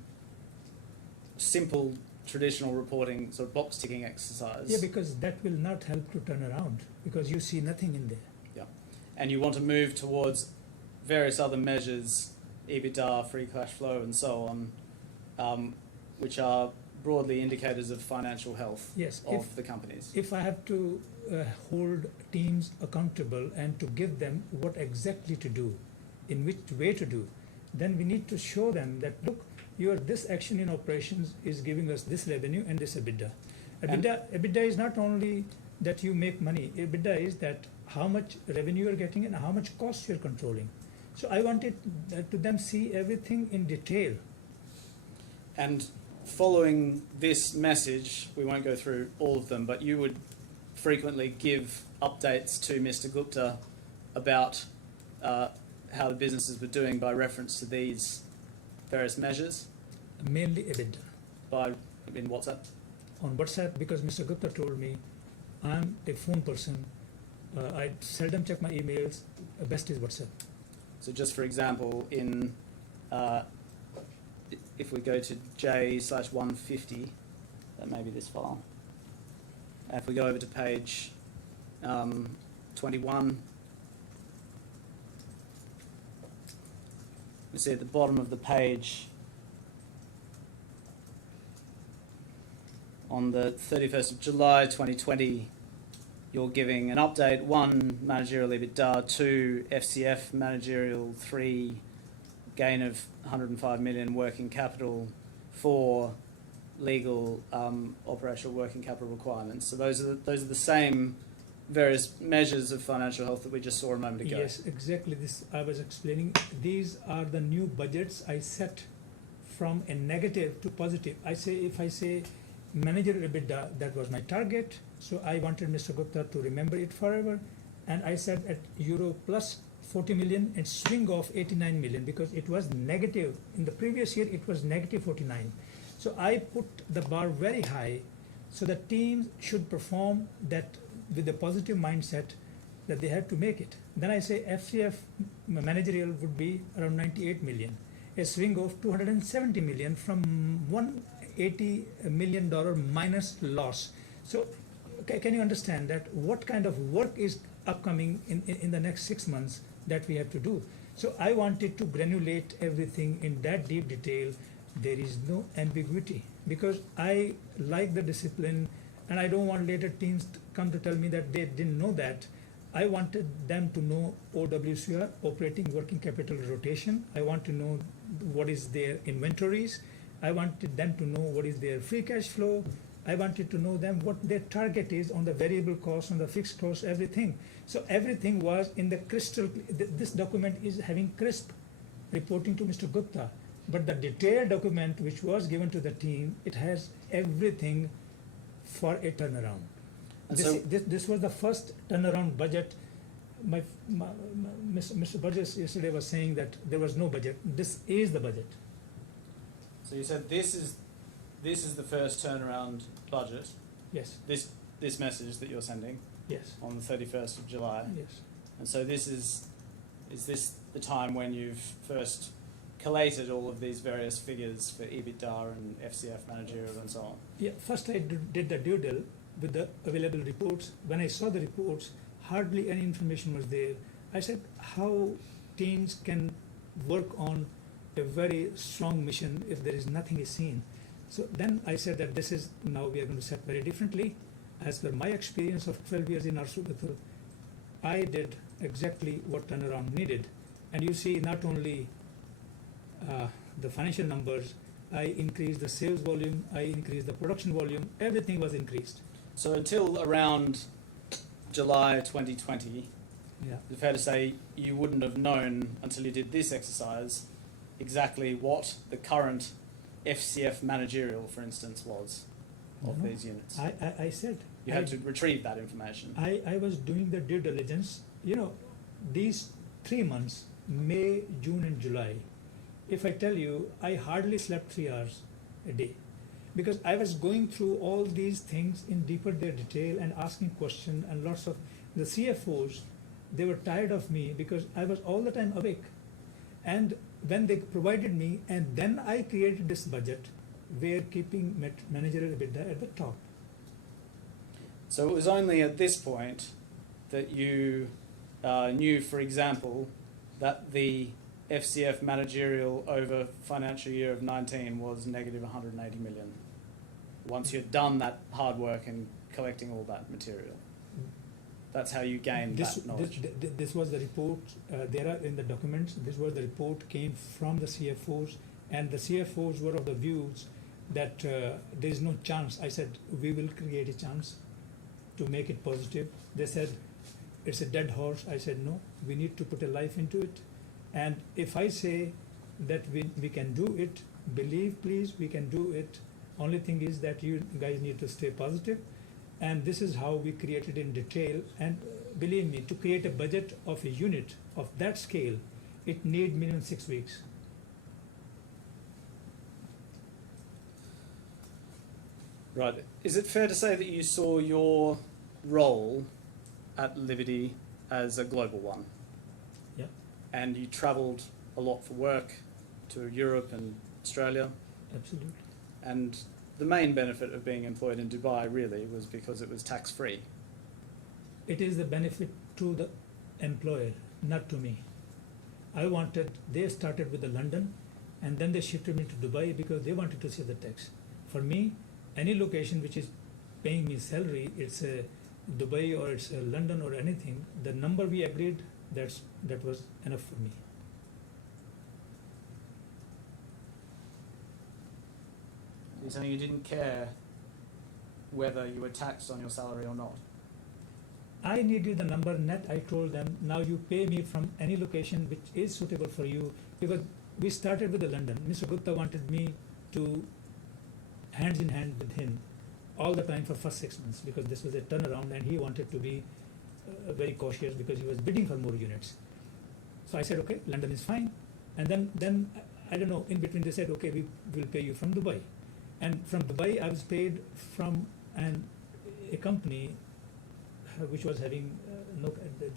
simple traditional reporting, sort of box ticking exercise. Yeah, because that will not help to turn around, because you see nothing in there. Yeah. And you want to move towards various other measures, EBITDA, free cash flow, and so on, which are broadly indicators of financial health Yes, of the companies. If I have to hold teams accountable and to give them what exactly to do, in which way to do, then we need to show them that, look, this action in operations is giving us this revenue and this EBITDA. EBITDA is not only that you make money, EBITDA is that how much revenue you're getting and how much cost you're controlling. So I wanted to them see everything in detail. And following this message, we won't go through all of them, but you would frequently give updates to Mr. Gupta about how the businesses were doing by reference to these various measures? Mainly EBITDA. In WhatsApp? On WhatsApp, because Mr. Gupta told me I'm a phone person. I seldom check my emails. Best is WhatsApp. So just for example, if we go to J/150, that may be this file. If we go over to page 21, you see at the bottom of the page, on the 31st of July 2020, you're giving an update: 1, managerial EBITDA; 2, FCF managerial; 3, gain of 105 million working capital; 4, legal operational working capital requirements. So those are the same various measures of financial health that we just saw a moment ago. Yes, exactly. This I was explaining. These are the new budgets I set from a negative to positive. If I say managerial EBITDA, that was my target. So I wanted Mr. Gupta to remember it forever. And I said at euro plus 40 million and swing of 89 million, because it was negative. In the previous year, it was negative 49. So I put the bar very high so the teams should perform that with a positive mindset that they have to make it. Then I say FCF managerial would be around 98 million, a swing of 270 million from $180 million minus loss. So can you understand that what kind of work is upcoming in the next 6 months that we have to do? So I wanted to granulate everything in that deep detail. There is no ambiguity, because I like the discipline, and I don't want later teams to come to tell me that they didn't know that. I wanted them to know OWCR, operating working capital rotation. I want to know what is their inventories. I wanted them to know what is their free cash flow. I wanted to know them what their target is on the variable cost, on the fixed cost, everything. So everything was in the crystal. This document is having crisp reporting to Mr. Gupta. But the detailed document which was given to the team, it has everything for a turnaround. This was the first turnaround budget. Mr. Burgess yesterday was saying that there was no budget. This is the budget. So you said this is the first turnaround budget. Yes. This message that you're sending. Yes. On the 31st of July. Yes. And so is this the time when you've first collated all of these various figures for EBITDA and FCF managerial and so on? Yeah, first I did the doodle with the available reports. When I saw the reports, hardly any information was there. I said how teams can work on a very strong mission if there is nothing is seen. So then I said that this is now we are going to set very differently. As per my experience of 12 years in Arsugatul, I did exactly what turnaround needed. And you see not only the financial numbers, I increased the sales volume, I increased the production volume, everything was increased. So until around July 2020, Yeah. it's fair to say you wouldn't have known until you did this exercise exactly what the current FCF managerial, for instance, was of No. these units. I said. You had to retrieve that information. I was doing the due diligence. These 3 months, May, June and July, if I tell you, I hardly slept 3 hours a day. because I was going through all these things in deeper their detail and asking questions, and lots of the CFOs, they were tired of me because I was all the time awake. And when they provided me, and then I created this budget, where keeping managerial EBITDA at the top. So it was only at this point that you knew, for example, that the FCF managerial over financial year of 19 was negative 180 million. Once you'd done that hard work in collecting all that material. That's how you gained that knowledge. This was the report, there are in the documents, this was the report came from the CFOs, and the CFOs were of the views that there is no chance. I said, we will create a chance to make it positive. They said, it's a dead horse. I said, no, we need to put a life into it. And if I say that we can do it, believe please, we can do it. Only thing is that you guys need to stay positive. And this is how we created in detail. And believe me, to create a budget of a unit of that scale, it need minimum 6 weeks. Right. Is it fair to say that you saw your role at Liberty as a global one? Yeah. And you travelled a lot for work to Europe and Australia? Absolutely. And the main benefit of being employed in Dubai really was because it was tax-free. It is the benefit to the employer, not to me. They started with the London, and then they shifted me to Dubai because they wanted to save the tax. For me, any location which is paying me salary, it's a Dubai or it's a London or anything, the number we agreed, that was enough for me. You're saying you didn't care whether you were taxed on your salary or not? I needed the number net. I told them, now you pay me from any location which is suitable for you, because we started with the London. Mr. Gupta wanted me to hands in hand with him all the time for first 6 months, because this was a turnaround and he wanted to be very cautious because he was bidding for more units. So I said, okay, London is fine. And then I don't know, in between they said, okay, we will pay you from Dubai. And from Dubai I was paid from a company which was having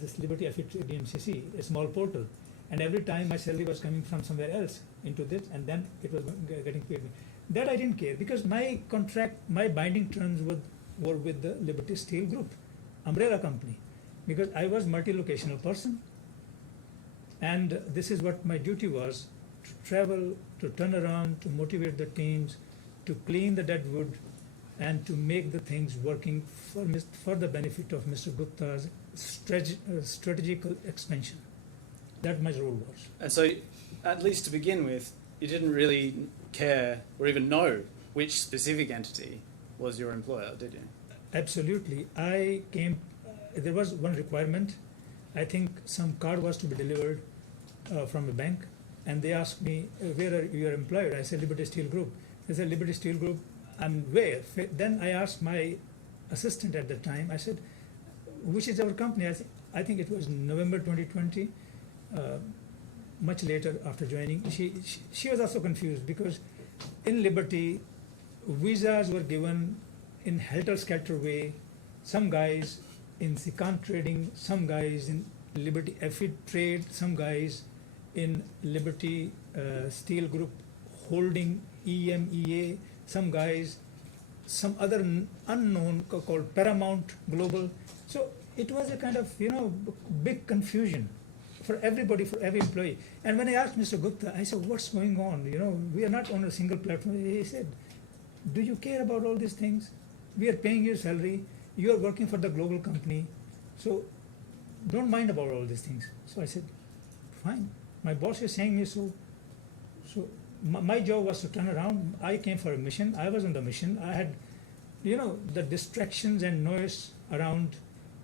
this Liberty Affiliate DMCC, a small portal. And every time my salary was coming from somewhere else into this, and then it was getting paid me. That I didn't care, because my contract, my binding terms were with the Liberty Steel Group, umbrella company, because I was multi-locational person. And this is what my duty was, to travel, to turn around, to motivate the teams, to clean the dead wood, and to make the things working for the benefit of Mr. Gupta's strategical expansion. That my role was. And so, at least to begin with, you didn't really care or even know which specific entity was your employer, did you? Absolutely. I came, there was one requirement. I think some card was to be delivered from a bank, and they asked me, where are you employed? I said, Liberty Steel Group. They said, Liberty Steel Group, and where? Then I asked my assistant at the time, I said, which is our company? I think it was November 2020, much later after joining. She was also confused, because in Liberty, visas were given in helter-skelter way. Some guys in Sikant trading, some guys in Liberty Affid trade, some guys in Liberty Steel Group holding EMEA, some guys, some other unknown called Paramount Global. So it was a kind of, big confusion for everybody, for every employee. And when I asked Mr. Gupta, I said, what's going on? We are not on a single platform. He said, do you care about all these things? We are paying your salary. You are working for the global company. So don't mind about all these things. So I said, fine. My boss is saying me so. So my job was to turn around. I came for a mission. I was on the mission. I had, the distractions and noise around.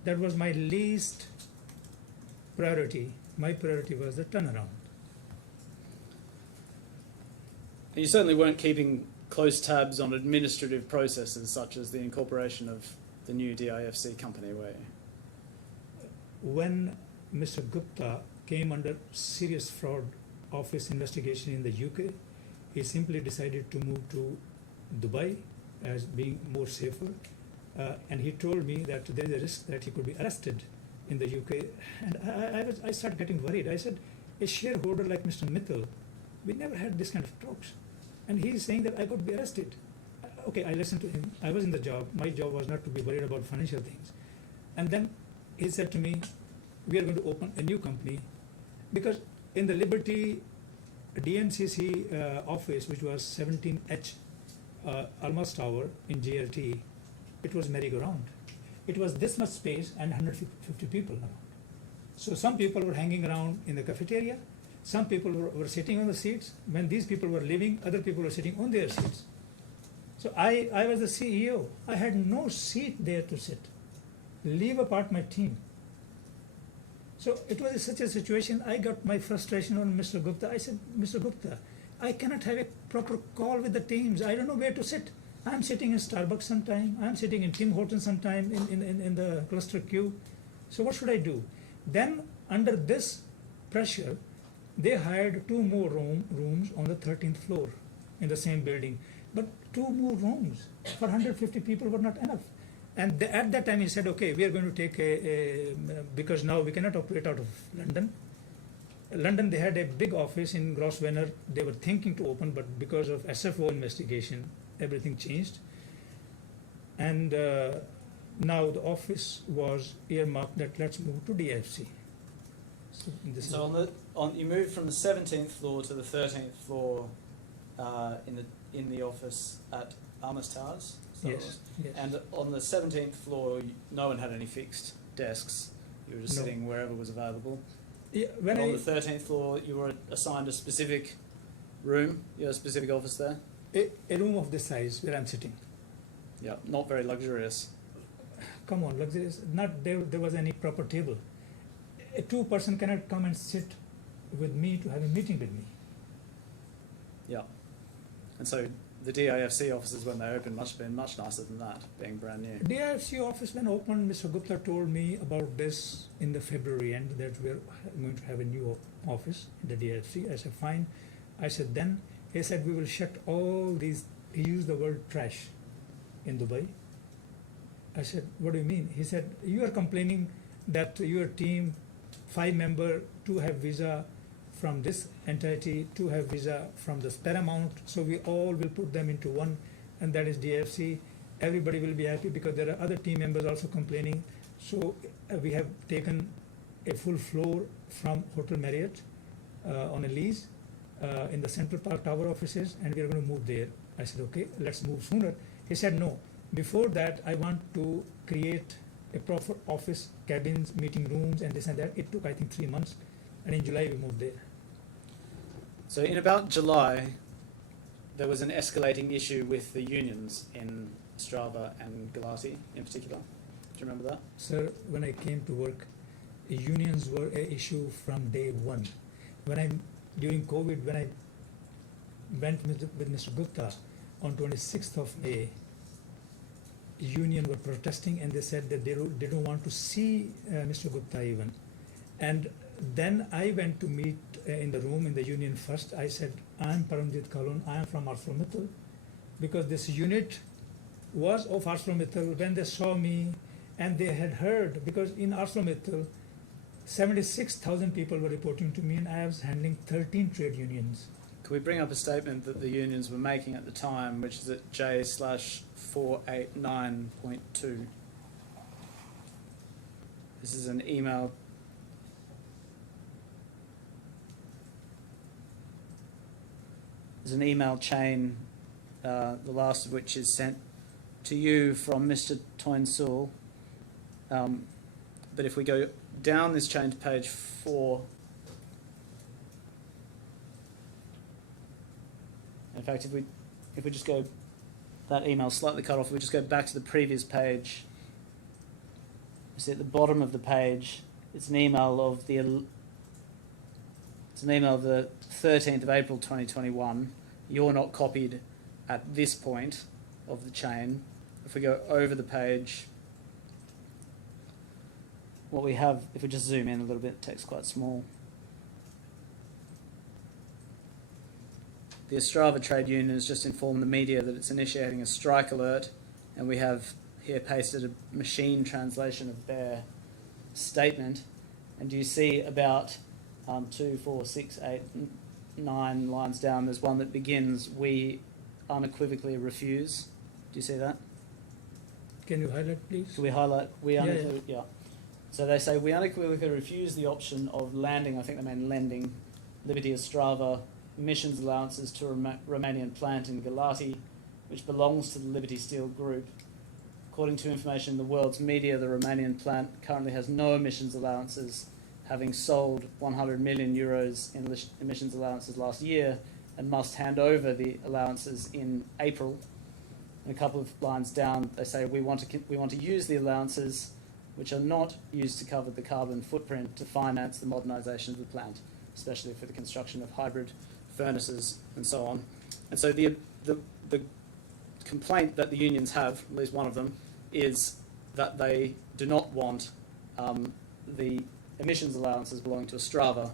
That was my least priority. My priority was the turnaround. You certainly weren't keeping close tabs on administrative processes such as the incorporation of the new DIFC company, were you? When Mr. Gupta came under serious fraud office investigation in the UK, he simply decided to move to Dubai as being more safer, and he told me that there is a risk that he could be arrested in the UK. And I started getting worried. I said, a shareholder like Mr. Mittal, we never had this kind of talks. And he's saying that I could be arrested. Okay, I listened to him. I was in the job. My job was not to be worried about financial things. And then he said to me, we are going to open a new company, because in the Liberty DMCC office, which was 17H Almas Tower in JLT, it was merry-go-round. It was this much space and 150 people around. So some people were hanging around in the cafeteria, some people were sitting on the seats. When these people were leaving, other people were sitting on their seats. So I was the CEO. I had no seat there to sit. Leave apart my team. So it was such a situation. I got my frustration on Mr. Gupta. I said, Mr. Gupta, I cannot have a proper call with the teams. I don't know where to sit. I'm sitting in Starbucks sometime. I'm sitting in Tim Hortons sometime in the cluster queue. So what should I do? Then under this pressure, they hired 2 more rooms on the 13th floor in the same building. But 2 more rooms for 150 people were not enough. And at that time he said, okay, we are going to take because now we cannot operate out of London. London, they had a big office in Grosvenor. They were thinking to open, but because of SFO investigation, everything changed. And now the office was earmarked that let's move to DFC. So, You moved from the 17th floor to the 13th floor in the office at Almas Towers. Yes. And on the 17th floor, no one had any fixed desks. You were just sitting wherever was available. Yeah, On the 13th floor, you were assigned a specific room. You had a specific office there. a room of this size where I'm sitting. Yeah, not very luxurious. Come on, luxurious. Not there was any proper table. A 2-person cannot come and sit with me to have a meeting with me. Yeah. And so the DIFC offices, when they opened, must have been much nicer than that, being brand new. DIFC office when opened, Mr. Gupta told me about this in the February end, that we are going to have a new office in the DIFC. I said, fine. I said, then he said, we will shut all these, he used the word trash in Dubai. I said, what do you mean? He said, you are complaining that your team, 5-member, 2 have visa from this entity, 2 have visa from this Paramount, so we all will put them into one, and that is DFC. Everybody will be happy because there are other team members also complaining. So we have taken a full floor from Hotel Marriott on a lease in the Central Park Tower offices, and we are going to move there. I said, okay, let's move sooner. He said, no, before that I want to create a proper office, cabins, meeting rooms, and this and that. It took, I think, 3 months, and in July we moved there. So in about July, there was an escalating issue with the unions in Strava and Galati in particular. Do you remember that? Sir, when I came to work, unions were an issue from day one. During COVID, when I went with Mr. Gupta on 26th of May, union were protesting, and they said that they don't want to see Mr. Gupta even. And then I went to meet in the room in the union first. I said, I am Paramjit Kahlon, I am from ArcelorMittal, because this unit was of ArcelorMittal. When they saw me, and they had heard, because in ArcelorMittal, 76,000 people were reporting to me, and I was handling 13 trade unions. Can we bring up a statement that the unions were making at the time, which is at J/489.2? This is an email. There's an email chain, the last of which is sent to you from Mr. Toinsul. But if we go down this chain to page 4, in fact, if we just go, that email slightly cut off, if we just go back to the previous page, you see at the bottom of the page, it's an email of the 13th of April 2021. You're not copied at this point of the chain. If we go over the page, what we have, if we just zoom in a little bit, the text's quite small. the Ostrava Trade Union has just informed the media that it's initiating a strike alert, and we have here pasted a machine translation of their statement. And do you see about 2, 4, 6, 8, 9 lines down, there's one that begins, "We unequivocally refuse." Do you see that? Can you highlight, please? Can we highlight? We Yeah, unequivocally, yeah. So they say, "We unequivocally refuse the option of landing," I think they mean lending, Liberty Ostrava emissions allowances to a Romanian plant in Galati, which belongs to the Liberty Steel Group. According to information in the world's media, the Romanian plant currently has no emissions allowances, having sold 100 million euros in emissions allowances last year, and must hand over the allowances in April. And a couple of lines down, they say, we want to use the allowances, which are not used to cover the carbon footprint, to finance the modernisation of the plant, especially for the construction of hybrid furnaces and so on." And so the complaint that the unions have, at least one of them, is that they do not want the emissions allowances belonging to Ostrava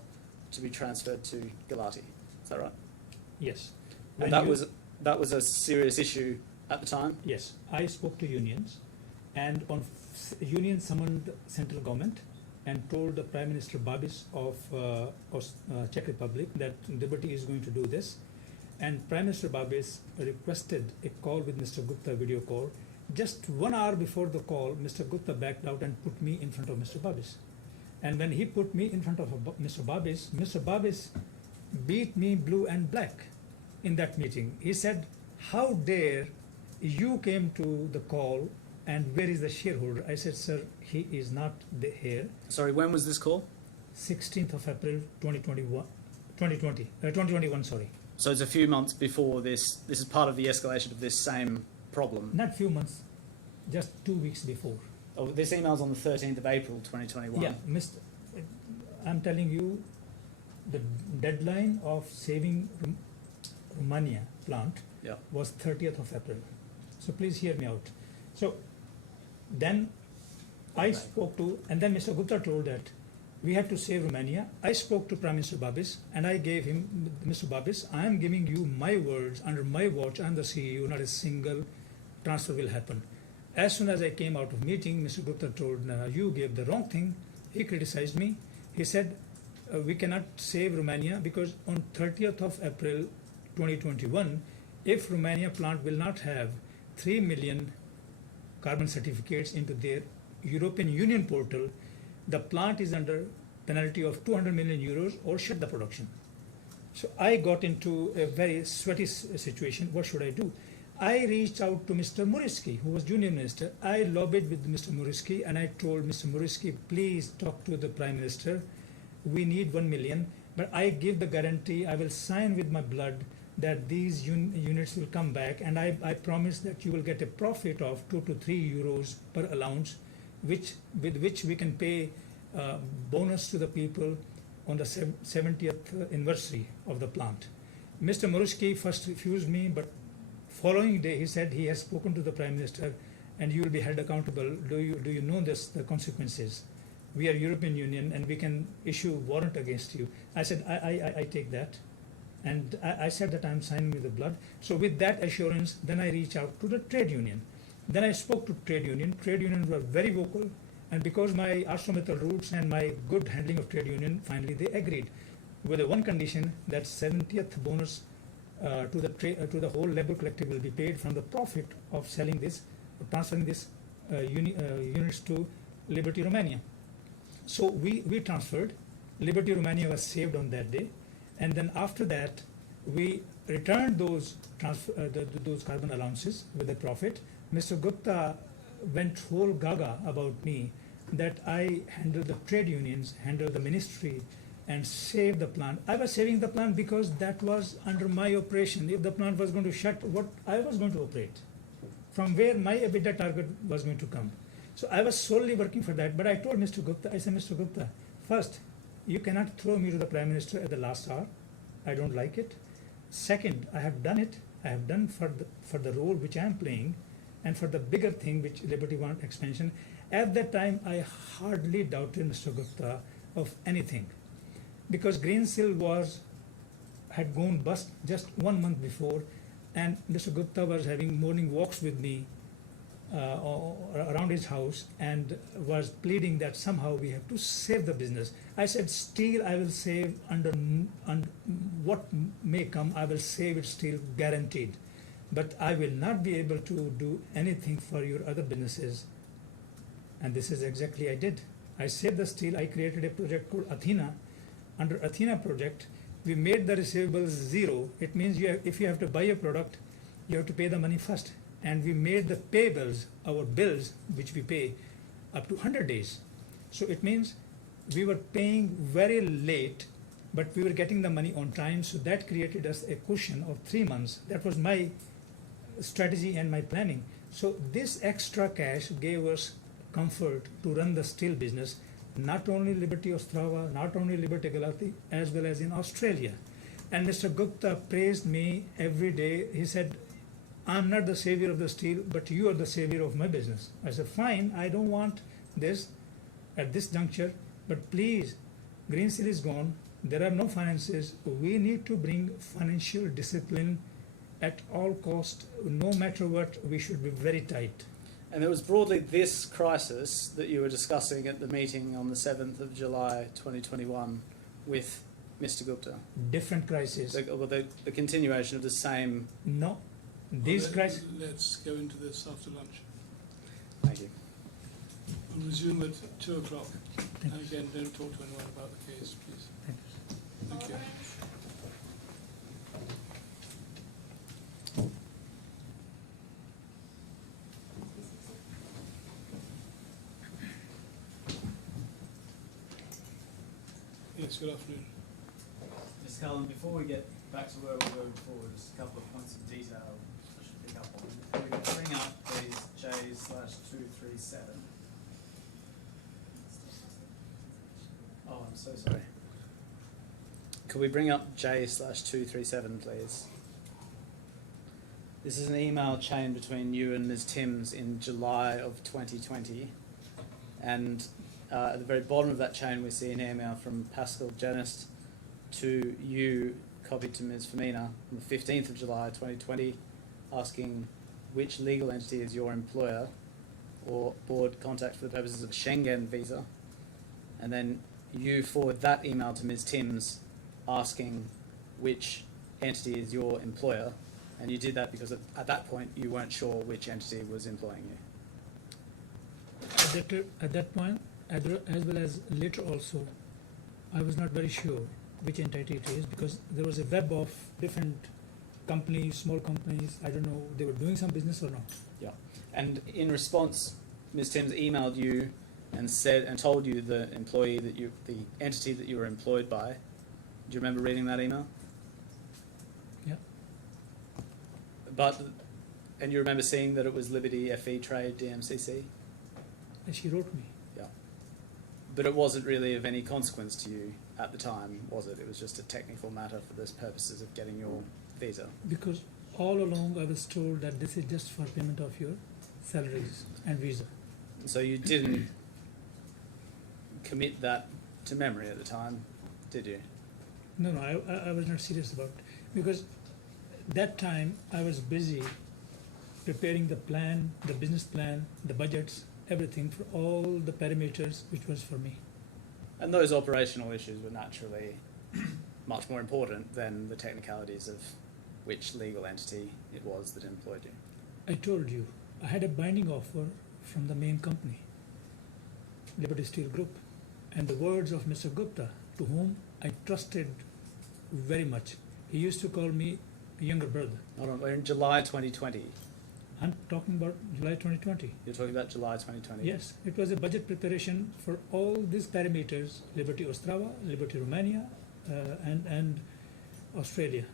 to be transferred to Galati. Is that right? Yes. And that was a serious issue at the time? Yes, I spoke to unions, and union summoned central government and told the Prime Minister Babis of Czech Republic that Liberty is going to do this. And Prime Minister Babis requested a call with Mr. Gupta, video call. Just 1 hour before the call, Mr. Gupta backed out and put me in front of Mr. Babis. And when he put me in front of Mr. Babis beat me blue and black in that meeting. He said, "How dare you came to the call, and where is the shareholder?" I said, "Sir, he is not here." Sorry, when was this call? 16th of April 2021, sorry. So it's a few months before this. This is part of the escalation of this same problem. Not few months, just 2 weeks before. Oh, this email's on the 13th of April 2021. Yeah, I'm telling you, the deadline of saving Romania plant Yeah. was 30th of April. So please hear me out. So then I spoke to, and then Mr. Gupta told that we have to save Romania. I spoke to Prime Minister Babis, and I gave him, "Mr. Babis, I am giving you my words, under my watch, I am the CEO, not a single transfer will happen." As soon as I came out of meeting, Mr. Gupta told, "No, you gave the wrong thing." He criticized me. He said, "We cannot save Romania because on 30th of April 2021, if Romania plant will not have 3 million carbon certificates into their European Union portal, the plant is under penalty of 200 million euros or shut the production." So I got into a very sweaty situation. What should I do? I reached out to Mr. Muriski, who was junior minister. I lobbied with Mr. Muriski, and I told Mr. Muriski, "Please talk to the Prime Minister. We need 1 million, but I give the guarantee, I will sign with my blood that these units will come back, and I promise that you will get a profit of 2 to 3 euros per allowance, with which we can pay bonus to the people on the 70th anniversary of the plant." Mr. Muriski first refused me, but following day he said he has spoken to the Prime Minister and you will be held accountable. Do you know this, the consequences? We are European Union and we can issue warrant against you. I said, I take that. And I said that I'm signing with the blood. So with that assurance, then I reached out to the trade union. Then I spoke to trade union. Trade unions were very vocal. And because my ArcelorMittal roots and my good handling of trade union, finally they agreed with the one condition that 70th bonus to the whole labor collective will be paid from the profit of selling this, transferring this units to Liberty Romania. So we transferred. Liberty Romania was saved on that day, and then after that we returned those those carbon allowances with the profit. Mr. Gupta went whole gaga about me that I handled the trade unions, handled the ministry, and saved the plant. I was saving the plant because that was under my operation. If the plant was going to shut, what I was going to operate, from where my EBITDA target was going to come. So I was solely working for that. But I told Mr. Gupta, I said, "Mr. Gupta, first, you cannot throw me to the Prime Minister at the last hour. I don't like it. Second, I have done it. I have done for the role which I am playing, and for the bigger thing which Liberty want expansion." At that time, I hardly doubted Mr. Gupta of anything, because Greensill was had gone bust just 1 month before, and Mr. Gupta was having morning walks with me around his house and was pleading that somehow we have to save the business. I said, steel I will save under what may come, I will save it steel guaranteed. But I will not be able to do anything for your other businesses. And this is exactly I did. I saved the steel. I created a project called Athena. Under Athena project, we made the receivables zero. It means if you have to buy a product, you have to pay the money first. And we made the payables, our bills, which we pay, up to 100 days. So it means we were paying very late, but we were getting the money on time. So that created us a cushion of 3 months. That was my strategy and my planning. So this extra cash gave us comfort to run the steel business, not only Liberty Ostrava, not only Liberty Galati, as well as in Australia. And Mr. Gupta praised me every day. He said, I'm not the savior of the steel, but you are the savior of my business. I said, fine, I don't want this at this juncture, but please, Green Seal is gone. There are no finances. We need to bring financial discipline at all cost. No matter what, we should be very tight. And it was broadly this crisis that you were discussing at the meeting on the 7th of July 2021 with Mr. Gupta. Different crisis. The continuation of the same. No, these crises. Let's go into this after lunch. Thank you. We'll resume at 2 o'clock. Thank And again, don't talk to anyone about the case, please. Thank you. Yes, good afternoon. Ms. Kahlon, before we get back to where we're going forward, just a couple of points of detail I should pick up on. If we could bring up these J/237. Oh, I'm so sorry. Could we bring up J/237, please? This is an email chain between you and Ms. Timms in July of 2020. And at the very bottom of that chain, we see an email from Pascal Genist to you, copied to Ms. Femina, on the 15th of July 2020, asking which legal entity is your employer or board contact for the purposes of Schengen visa. And then you forward that email to Ms. Timms asking which entity is your employer. And you did that because at that point you weren't sure which entity was employing you. At that point, as well as later also, I was not very sure which entity it is, because there was a web of different companies, small companies. I don't know, they were doing some business or not. Yeah. And in response, Ms. Timms emailed you and said and told you the employee that the entity that you were employed by. Do you remember reading that email? Yeah. And you remember seeing that it was Liberty FE Trade DMCC? And she wrote me. Yeah. But it wasn't really of any consequence to you at the time, was it? It was just a technical matter for the purposes of getting your visa. Because all along I was told that this is just for payment of your salaries and visa. So you didn't commit that to memory at the time, did you? No, I was not serious about it, because that time I was busy preparing the plan, the business plan, the budgets, everything for all the parameters which was for me. And those operational issues were naturally much more important than the technicalities of which legal entity it was that employed you. I told you, I had a binding offer from the main company, Liberty Steel Group, and the words of Mr. Gupta, to whom I trusted very much. He used to call me a younger brother. Hold on, we're in July 2020. I'm talking about July 2020. You're talking about July 2020? Yes, it was a budget preparation for all these parameters, Liberty Ostrava, Liberty Romania, and Australia.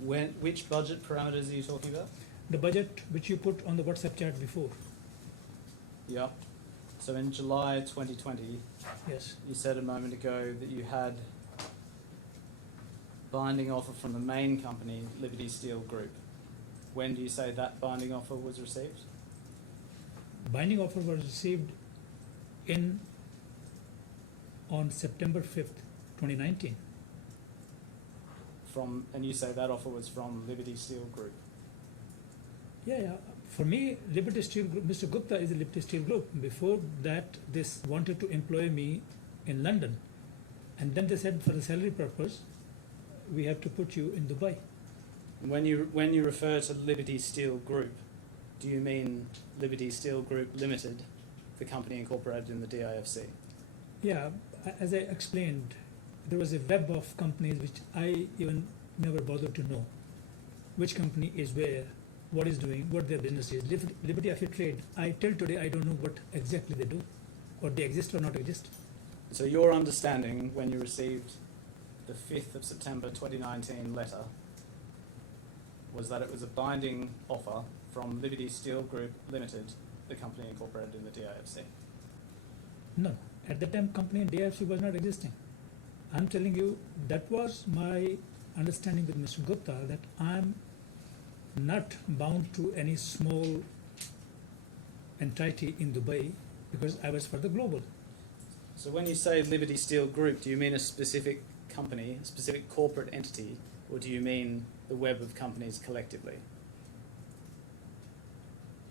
Which budget parameters are you talking about? The budget which you put on the WhatsApp chat before. Yeah. So in July 2020, Yes. you said a moment ago that you had binding offer from the main company, Liberty Steel Group. When do you say that binding offer was received? Binding offer was received on September 5th, 2019. from, and you say that offer was from Liberty Steel Group. Yeah. For me, Liberty Steel Group, Mr. Gupta is a Liberty Steel Group. Before that, they wanted to employ me in London. And then they said, for the salary purpose, we have to put you in Dubai. When you refer to Liberty Steel Group, do you mean Liberty Steel Group Limited, the company incorporated in the DIFC? Yeah, as I explained, there was a web of companies which I even never bothered to know. Which company is where, what is doing, what their business is. Liberty Affiliate Trade, I till today I don't know what exactly they do, or they exist or not exist. So your understanding when you received the 5th of September 2019 letter was that it was a binding offer from Liberty Steel Group Limited, the company incorporated in the DIFC. No, at that time company in DFC was not existing. I'm telling you, that was my understanding with Mr. Gupta, that I'm not bound to any small entity in Dubai because I was for the global. So when you say Liberty Steel Group, do you mean a specific company, a specific corporate entity, or do you mean the web of companies collectively?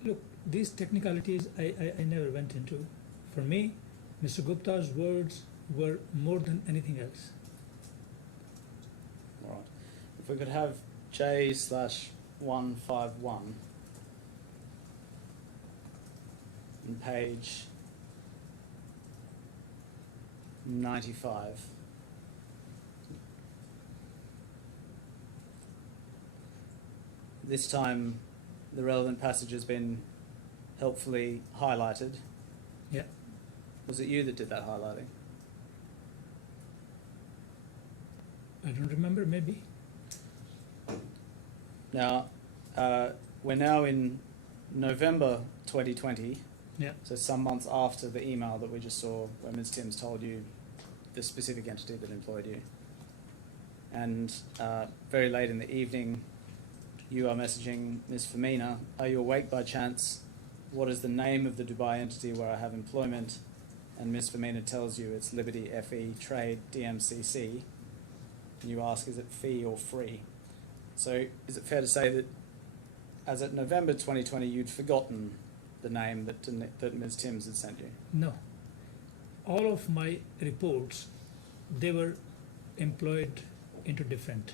Look, these technicalities I never went into. For me, Mr. Gupta's words were more than anything else. All right. If we could have J/151 on page 95. This time the relevant passage has been helpfully highlighted. Yeah. Was it you that did that highlighting? I don't remember, maybe. Now, we're now in November 2020, Yeah. so some months after the email that we just saw where Ms. Timms told you the specific entity that employed you. And very late in the evening, you are messaging Ms. Femina, are you awake by chance? What is the name of the Dubai entity where I have employment? And Ms. Femina tells you it's Liberty FE Trade DMCC. And you ask, is it fee or free? So is it fair to say that as at November 2020, you'd forgotten the name that Ms. Timms had sent you? No. All of my reports, they were employed into different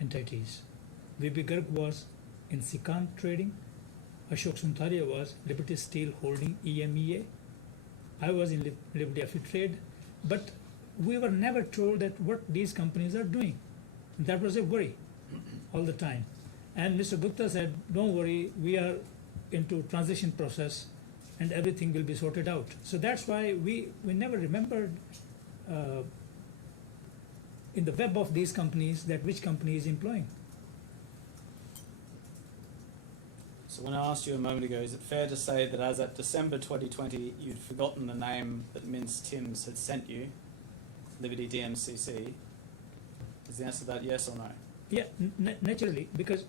entities. VB Garg was in Sikant Trading. Ashok Suntaria was Liberty Steel Holding EMEA. I was in Liberty Affiliate Trade. But we were never told that what these companies are doing. That was a worry all the time. And Mr. Gupta said, don't worry, we are into transition process and everything will be sorted out. So that's why we never remembered in the web of these companies that which company is employing. So when I asked you a moment ago, is it fair to say that as at December 2020, you'd forgotten the name that Ms. Timms had sent you, Liberty DMCC? Is the answer to that yes or no? Yeah, naturally, because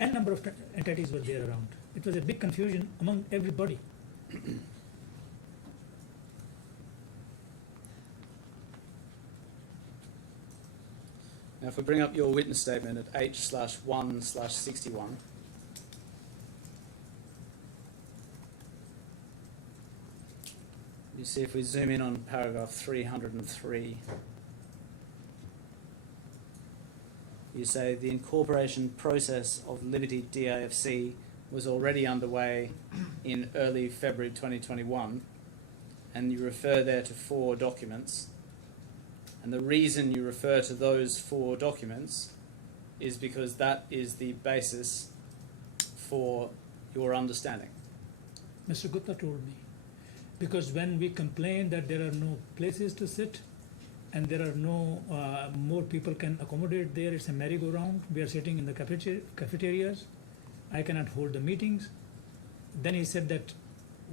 n number of entities were there around. It was a big confusion among everybody. Now if we bring up your witness statement at H/1/61, you see if we zoom in on paragraph 303, you say the incorporation process of Liberty DAFC was already underway in early February 2021, and you refer there to 4 documents. And the reason you refer to those 4 documents is because that is the basis for your understanding. Mr. Gupta told me, because when we complained that there are no places to sit and there are no more people can accommodate there, it's a merry-go-round, we are sitting in the cafeterias, I cannot hold the meetings. Then he said that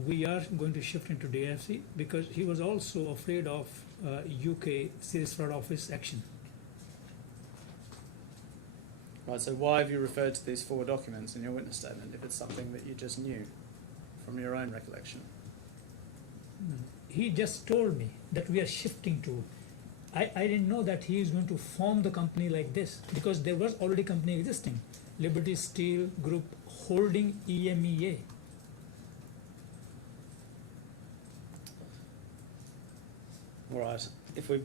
we are going to shift into DFC because he was also afraid of UK serious fraud office action. Right, so why have you referred to these 4 documents in your witness statement if it's something that you just knew from your own recollection? He just told me that we are shifting to I didn't know that he is going to form the company like this, because there was already company existing, Liberty Steel Group Holding EMEA. All right. If we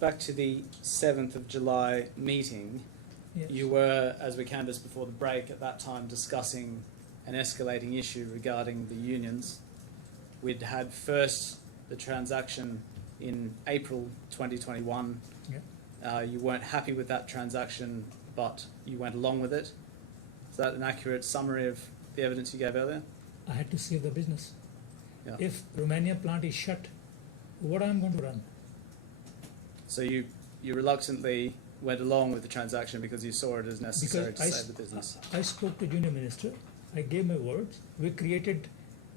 back to the 7th of July meeting, Yes. you were, as we canvassed before the break, at that time discussing an escalating issue regarding the unions. We'd had first the transaction in April 2021. Yeah. You weren't happy with that transaction, but you went along with it. Is that an accurate summary of the evidence you gave earlier? I had to save the business. Yeah. If Romania plant is shut, what I'm going to run? So you reluctantly went along with the transaction because you saw it as necessary Because to save the business. I spoke to junior minister, I gave my words, we created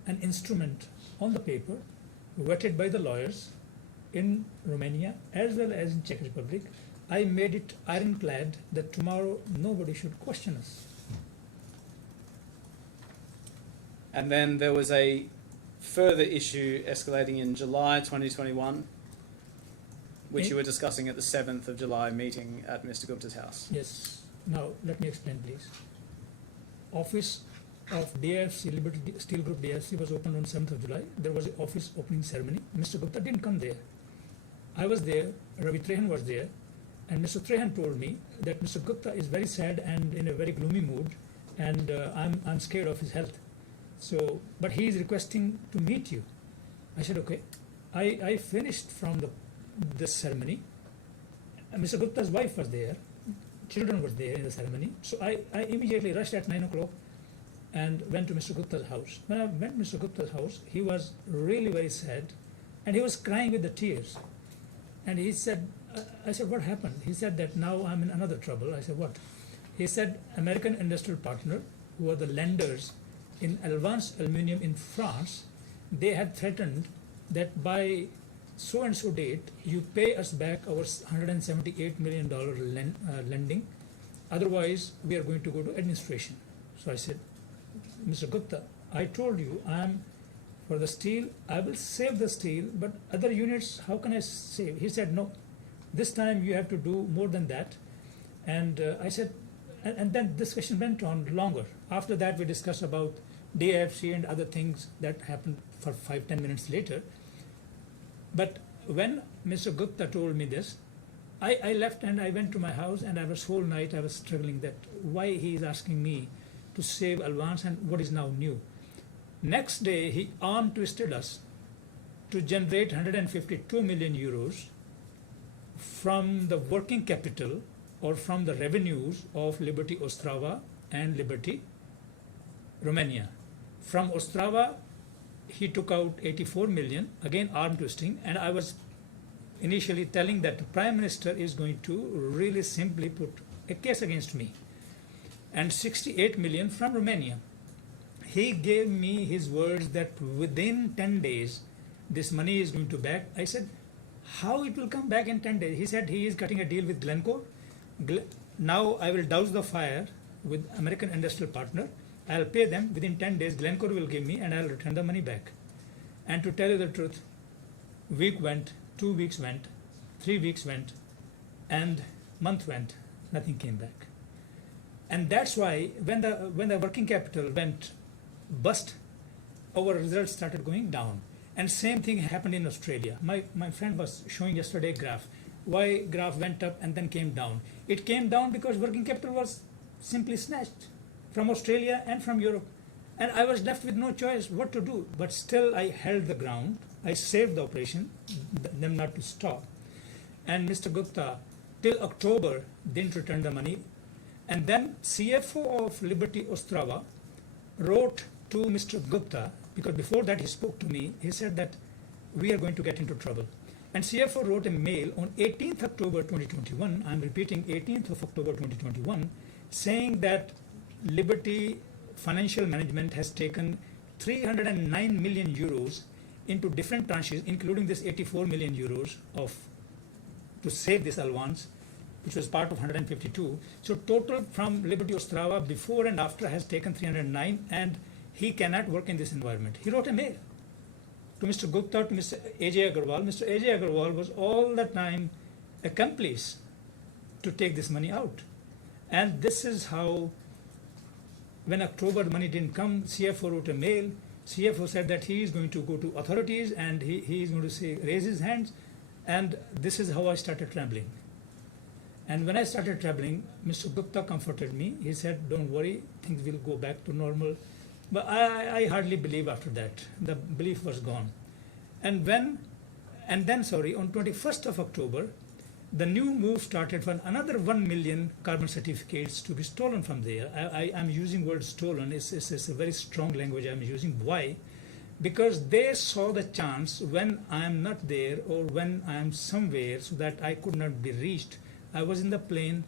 an instrument on the paper, vetted by the lawyers in Romania as well as in Czech Republic. I made it ironclad that tomorrow nobody should question us. And then there was a further issue escalating in July 2021, which you were discussing at the 7th of July meeting at Mr. Gupta's house. Yes. Now, let me explain, please. Office of DFC, Liberty Steel Group DFC, was opened on 7th of July. There was an office opening ceremony. Mr. Gupta didn't come there. I was there, Ravi Trehan was there, and Mr. Trehan told me that Mr. Gupta is very sad and in a very gloomy mood, and I'm scared of his health. So, but he is requesting to meet you. I said, okay. I finished from this ceremony. And Mr. Gupta's wife was there, children were there in the ceremony. So I immediately rushed at 9 o'clock and went to Mr. Gupta's house. When I went to Mr. Gupta's house, he was really very sad and he was crying with the tears. And he said, I said, what happened? He said that now I'm in another trouble. I said, what? He said, American Industrial Partner, who are the lenders in Alvance Aluminium in France, they had threatened that by so and so date, you pay us back our $178 million lending. Otherwise, we are going to go to administration. So I said, Mr. Gupta, I told you I am for the steel. I will save the steel, but other units, how can I save? He said, no, this time you have to do more than that. And I said, and then discussion went on longer. After that, we discussed about DFC and other things that happened for 5-10 minutes later. But when Mr. Gupta told me this, I left and I went to my house, and I was whole night I was struggling that why he is asking me to save Alvance and what is now new. Next day he arm twisted us to generate 152 million euros from the working capital or from the revenues of Liberty Ostrava and Liberty Romania. From Ostrava he took out 84 million, again arm twisting, and I was initially telling that the Prime Minister is going to really simply put a case against me. And 68 million from Romania. He gave me his words that within 10 days this money is going to back. I said, how it will come back in 10 days? He said he is cutting a deal with Glencore. Now I will douse the fire with American Industrial Partner. I'll pay them within 10 days. Glencore will give me and I'll return the money back. And to tell you the truth, week went, 2 weeks went, 3 weeks went, and month went, nothing came back. And that's why when the working capital went bust, our results started going down. And same thing happened in Australia. My friend was showing yesterday a graph. Why graph went up and then came down? It came down because working capital was simply snatched from Australia and from Europe. And I was left with no choice what to do. But still I held the ground. I saved the operation, them not to stop. And Mr. Gupta, till October, didn't return the money. And then CFO of Liberty Ostrava wrote to Mr. Gupta, because before that he spoke to me, he said that we are going to get into trouble. And CFO wrote a mail on 18th October 2021, I'm repeating 18th of October 2021, saying that Liberty Financial Management has taken 309 million euros into different tranches, including this 84 million euros to save this Alvance, which was part of 152. So total from Liberty Ostrava before and after has taken 309, and he cannot work in this environment. He wrote a mail. to Mr. Gupta, to Mr. A.J. Agarwal. Mr. A.J. Agarwal was all the time accomplice to take this money out. And this is how, when October money didn't come, CFO wrote a mail. CFO said that he is going to go to authorities and he is going to say, raise his hands. And this is how I started trembling. And when I started trembling, Mr. Gupta comforted me. He said, don't worry, things will go back to normal. But I hardly believe after that. The belief was gone. And then, on 21st of October, the new move started for another 1 million carbon certificates to be stolen from there. I'm using word stolen. It's a very strong language I'm using. Why? Because they saw the chance when I am not there or when I am somewhere so that I could not be reached. I was in the plane,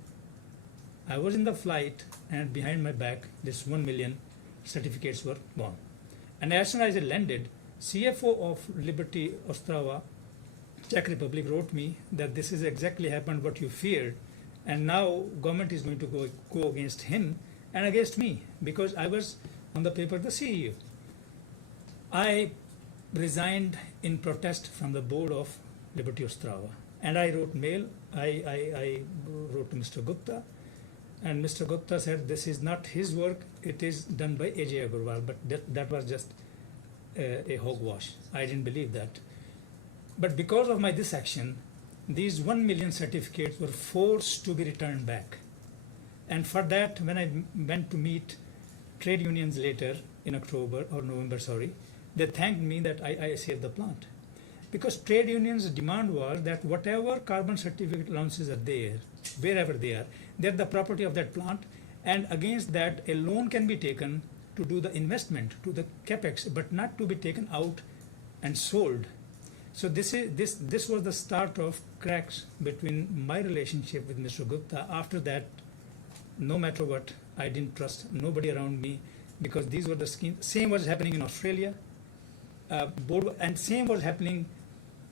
I was in the flight, and behind my back, this 1 million certificates were gone. And as soon as I landed, CFO of Liberty Ostrava, Czech Republic, wrote me that this is exactly happened what you feared, and now government is going to go against him and against me because I was on the paper the CEO. I resigned in protest from the board of Liberty Ostrava, and I wrote mail. I wrote to Mr. Gupta, and Mr. Gupta said this is not his work, it is done by A.J. Agarwal, but that was just a hogwash. I didn't believe that. But because of this action, these 1 million certificates were forced to be returned back. And for that, when I went to meet trade unions later in November, they thanked me that I saved the plant. Because trade unions' demand was that whatever carbon certificate allowances are there, wherever they are, they're the property of that plant, and against that a loan can be taken to do the investment, to the capex, but not to be taken out and sold. So this was the start of cracks between my relationship with Mr. Gupta. After that, no matter what, I didn't trust nobody around me because these were the schemes. Same was happening in Australia, and same was happening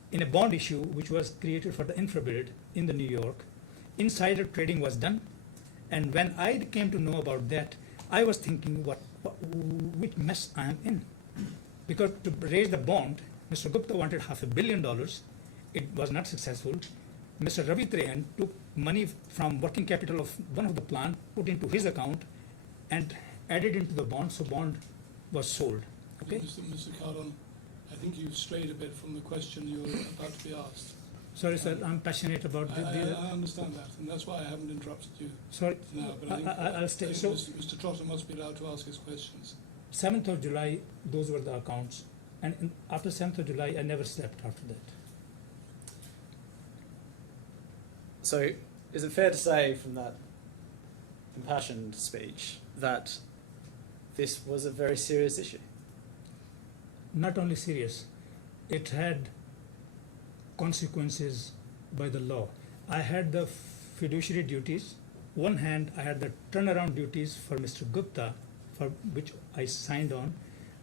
in a bond issue which was created for the infrabuild in the New York. Insider trading was done, and when I came to know about that, I was thinking, which mess I am in? Because to raise the bond, Mr. Gupta wanted $500 million. It was not successful. Mr. Ravi Trehan took money from working capital of one of the plant, put into his account, and added into the bond, so bond was sold. Okay. Mr. Kahlon, I think you've strayed a bit from the question you were about to be asked. Sorry, sir, I'm passionate about I understand that, and that's why I haven't interrupted you Sorry, now. But I think I'll stay. So, Mr. Trotter must be allowed to ask his questions. 7th of July, those were the accounts. And after 7th of July, I never slept after that. So, is it fair to say from that impassioned speech that this was a very serious issue? Not only serious, it had consequences by the law. I had the fiduciary duties. One hand, I had the turnaround duties for Mr. Gupta, for which I signed on,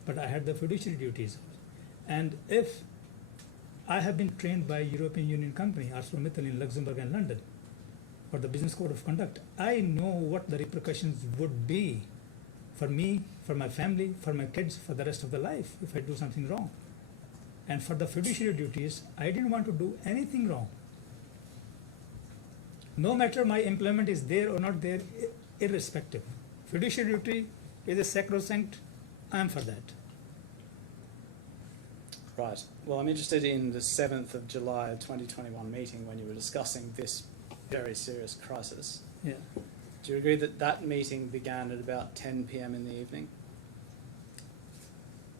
but I had the fiduciary duties. And if I have been trained by European Union company, ArcelorMittal in Luxembourg and London, for the business code of conduct, I know what the repercussions would be for me, for my family, for my kids, for the rest of the life if I do something wrong. And for the fiduciary duties, I didn't want to do anything wrong. No matter my employment is there or not there, irrespective. Fiduciary duty is a sacrosanct, I'm for that. Right. Well, I'm interested in the 7th of July 2021 meeting when you were discussing this very serious crisis. Yeah. Do you agree that that meeting began at about 10 p.m. in the evening?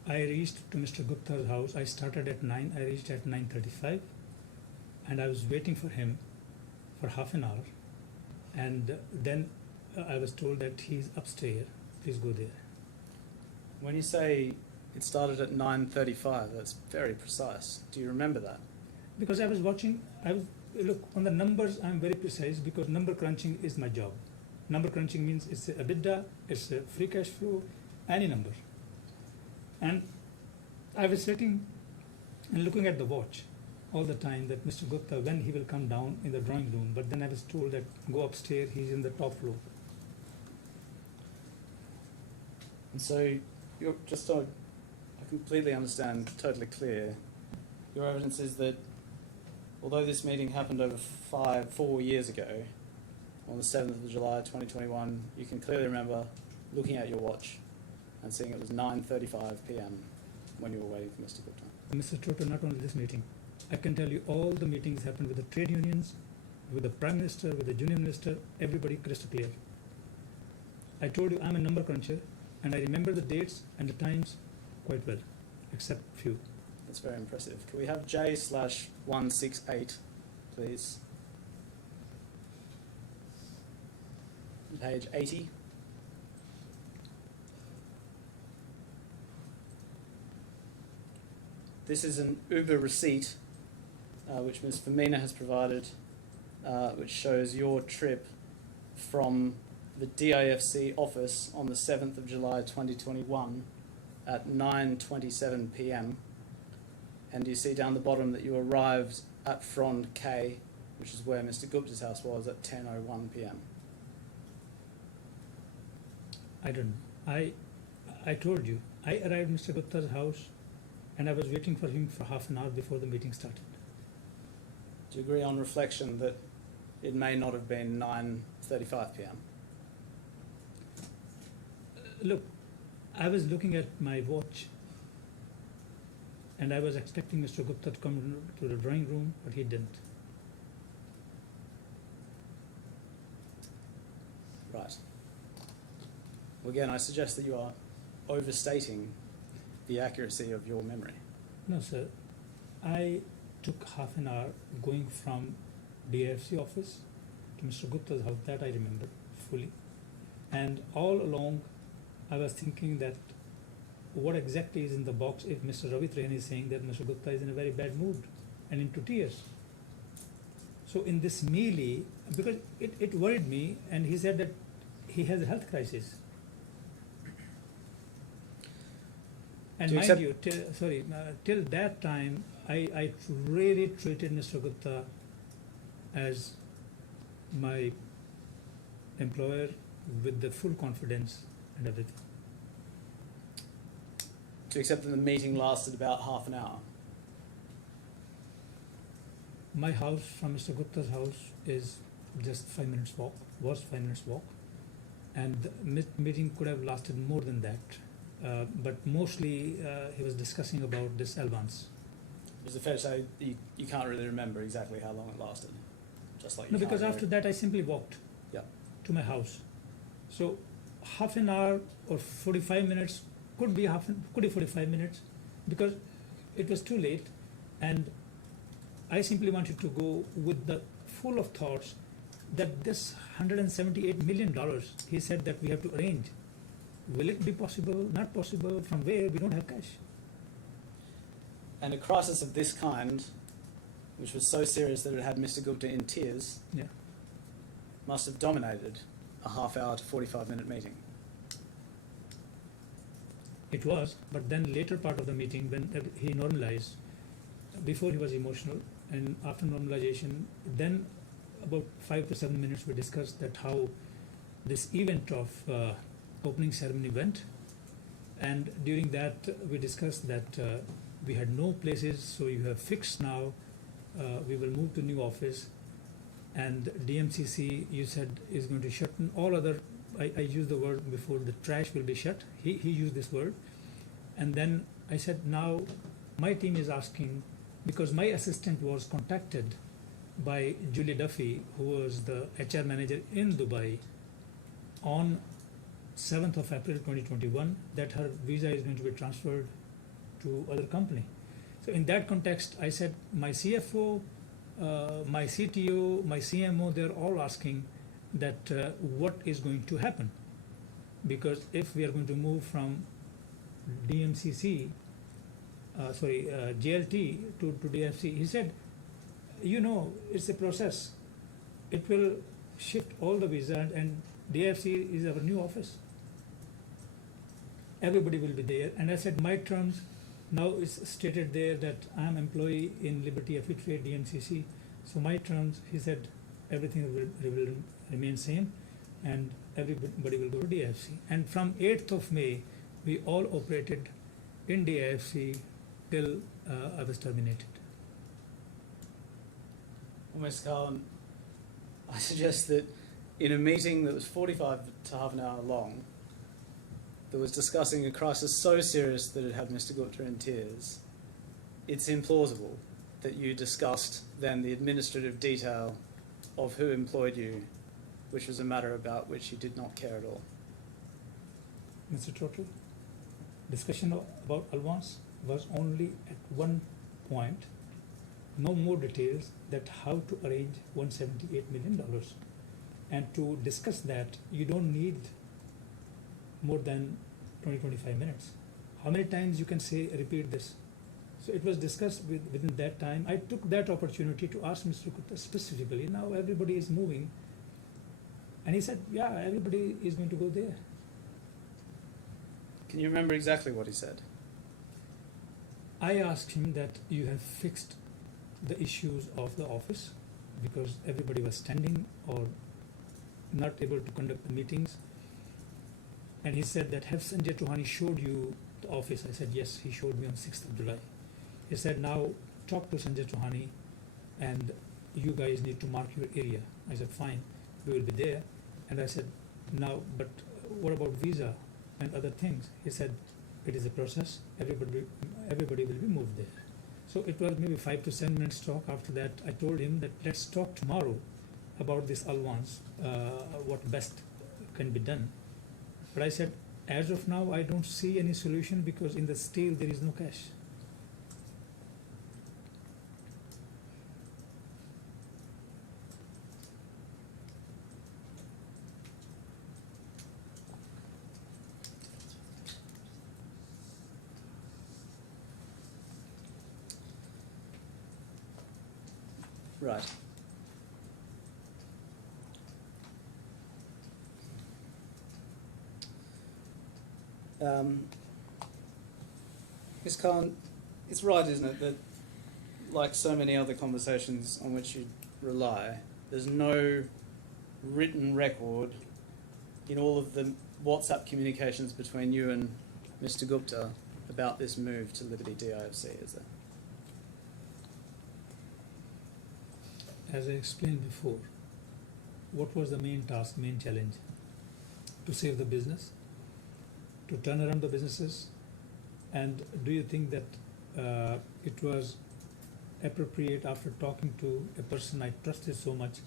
I reached to Mr. Gupta's house. I started at 9. I reached at 9:35, and I was waiting for him for half an hour. And then I was told that he's upstairs. Please go there. When you say it started at 9:35, that's very precise. Do you remember that? Because I was watching. Look on the numbers. I'm very precise because number crunching is my job. Number crunching means it's a EBITDA, it's a free cash flow, any number. And I was sitting and looking at the watch all the time that Mr. Gupta, when he will come down in the drawing room, but then I was told that go upstairs, he's in the top floor. And so, you're just to I completely understand, totally clear. Your evidence is that although this meeting happened over 4 years ago, on the 7th of July 2021, you can clearly remember looking at your watch and seeing it was 9:35 p.m. when you were waiting for Mr. Gupta. Mr. Toto, not only this meeting, I can tell you all the meetings happened with the trade unions, with the Prime Minister, with the Union Minister, everybody crystal clear. I told you I'm a number cruncher and I remember the dates and the times quite well, except few. That's very impressive. Can we have J/168, please? Page 80. This is an Uber receipt, which Ms. Femina has provided, which shows your trip from the DIFC office on the 7th of July 2021 at 9:27 p.m. And you see down the bottom that you arrived at Frond K, which is where Mr. Gupta's house was, at 10:01 p.m. I don't know. I told you, I arrived at Mr. Gupta's house and I was waiting for him for half an hour before the meeting started. Do you agree on reflection that it may not have been 9:35 p.m.? Look, I was looking at my watch and I was expecting Mr. Gupta to come to the drawing room, but he didn't. Right. Well, again, I suggest that you are overstating the accuracy of your memory. No, sir. I took half an hour going from DFC office to Mr. Gupta's house, that I remember fully. And all along, I was thinking that what exactly is in the box if Mr. Ravi Train is saying that Mr. Gupta is in a very bad mood and into tears. So in this melee, because it worried me, and he said that he has a health crisis. And Do you mind accept- you, till that time, I really treated Mr. Gupta as my employer with the full confidence and everything. Do you accept that the meeting lasted about half an hour? My house from Mr. Gupta's house is just 5 minutes walk, was 5 minutes walk, and the meeting could have lasted more than that. But mostly he was discussing about this advance. Is it fair to say you can't really remember exactly how long it lasted? Just like you No, because can't after really- that I simply walked Yeah. to my house. So half an hour or 45 minutes could be 45 minutes because it was too late, and I simply wanted to go with the full of thoughts that this $178 million, he said that we have to arrange. Will it be possible? Not possible? From where? We don't have cash. And a crisis of this kind, which was so serious that it had Mr. Gupta in tears, Yeah. must have dominated a half-hour to 45-minute meeting. It was, but then later part of the meeting when he normalized, before he was emotional, and after normalization, then about 5 to 7 minutes we discussed that how this event of opening ceremony went, and during that we discussed that we had no places, so you have fixed now, we will move to new office, and DMCC you said is going to shut all other, I used the word before, the trash will be shut, he used this word, and then I said now my team is asking, because my assistant was contacted by Julie Duffy, who was the HR manager in Dubai, on 7th of April 2021, that her visa is going to be transferred to other company. So in that context, I said my CFO, my CTO, my CMO, they're all asking that what is going to happen, because if we are going to move from DMCC, GLT to DFC, he said, you know, it's a process. It will shift all the visa, and DFC is our new office. Everybody will be there. And I said, my terms, now it's stated there that I'm employee in Liberty FE Trade DMCC. So my terms, he said, everything will remain same, and everybody will go to DFC. And from 8th of May, we all operated in DIFC till I was terminated. Well, Mr. Kahlon, I suggest that in a meeting that was 45 to half an hour long, that was discussing a crisis so serious that it had Mr. Gupta in tears, it's implausible that you discussed then the administrative detail of who employed you, which was a matter about which you did not care at all. Mr. Trottle, discussion about Alvance was only at one point, no more details that how to arrange $178 million. And to discuss that, you don't need more than 20-25 minutes. How many times you can say, repeat this? So it was discussed within that time. I took that opportunity to ask Mr. Gupta specifically, now everybody is moving. And he said, yeah, everybody is going to go there. Can you remember exactly what he said? I asked him that you have fixed the issues of the office because everybody was standing or not able to conduct the meetings. And he said that have Sanjay Chauhani showed you the office? I said, yes, he showed me on 6th of July. He said, now talk to Sanjay Chauhani and you guys need to mark your area. I said, fine, we will be there. And I said, now, but what about visa and other things? He said, it is a process, everybody will be moved there. So it was maybe 5 to 7 minutes talk. After that, I told him that let's talk tomorrow about this Alvance, what best can be done. But I said, as of now, I don't see any solution because in the steel there is no cash. Right. Ms. Kahlon, it's right, isn't it, that like so many other conversations on which you rely, there's no written record in all of the WhatsApp communications between you and Mr. Gupta about this move to Liberty DIFC, is there? As I explained before, what was the main task, main challenge? To save the business, to turn around the businesses, and do you think that it was appropriate after talking to a person I trusted so much,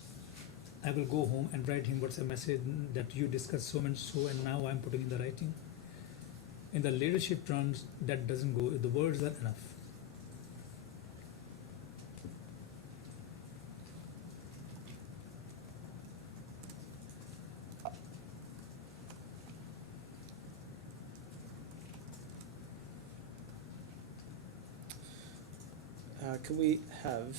I will go home and write him WhatsApp message that you discussed so and so and now I'm putting in the writing? In the leadership terms, that doesn't go, the words are enough. Can we have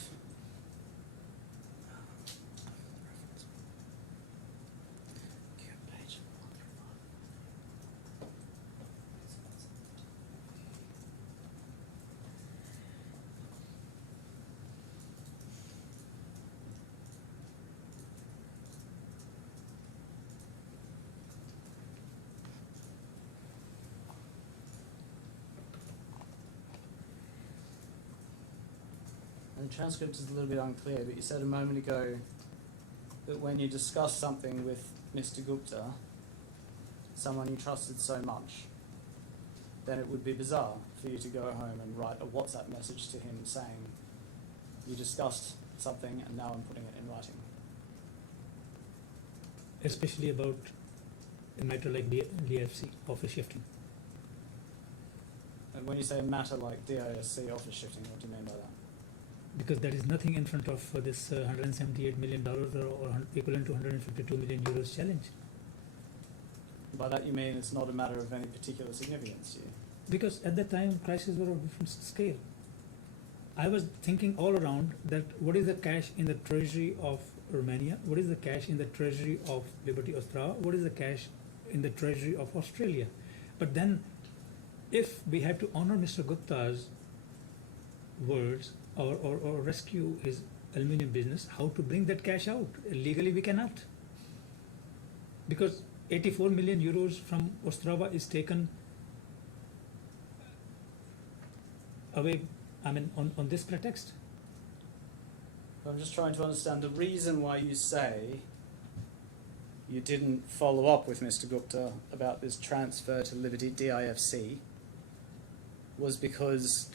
the transcript is a little bit unclear, but you said a moment ago that when you discussed something with Mr. Gupta, someone you trusted so much, then it would be bizarre for you to go home and write a WhatsApp message to him saying, you discussed something and now I'm putting it in writing. Especially about a matter like DFC, office shifting. And when you say a matter like DISC office shifting, what do you mean by that? Because there is nothing in front of this $178 million or equivalent to 152 million euros challenge. By that you mean it's not a matter of any particular significance to you? Because at that time, crises were of different scale. I was thinking all around that what is the cash in the treasury of Romania, what is the cash in the treasury of Liberty Ostrava, what is the cash in the treasury of Australia. But then, if we had to honor Mr. Gupta's words or rescue his aluminium business, how to bring that cash out? Legally we cannot. Because 84 million euros from Ostrava is taken away, I mean, on this pretext? I'm just trying to understand the reason why you say you didn't follow up with Mr. Gupta about this transfer to Liberty DIFC was because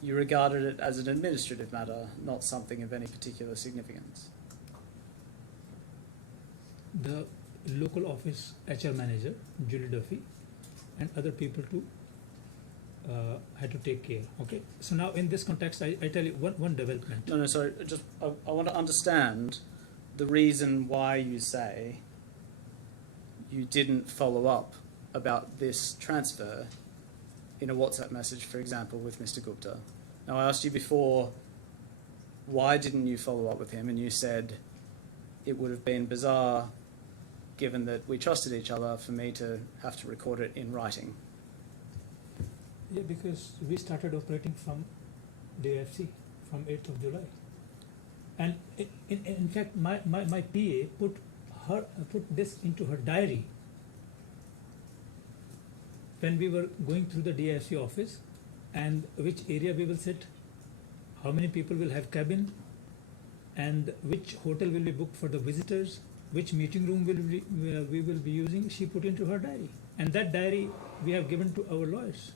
you regarded it as an administrative matter, not something of any particular significance. The local office HR manager, Julie Duffy, and other people too had to take care. Okay, so now in this context, I tell you one development. No, sorry, I want to understand the reason why you say you didn't follow up about this transfer in a WhatsApp message, for example, with Mr. Gupta. Now, I asked you before, why didn't you follow up with him? And you said it would have been bizarre, given that we trusted each other, for me to have to record it in writing. Yeah, because we started operating from DFC from 8th of July. And in fact, my PA put this into her diary when we were going through the DFC office, and which area we will sit, how many people will have cabin, and which hotel will be booked for the visitors, which meeting room we will be using. She put into her diary, and that diary we have given to our lawyers.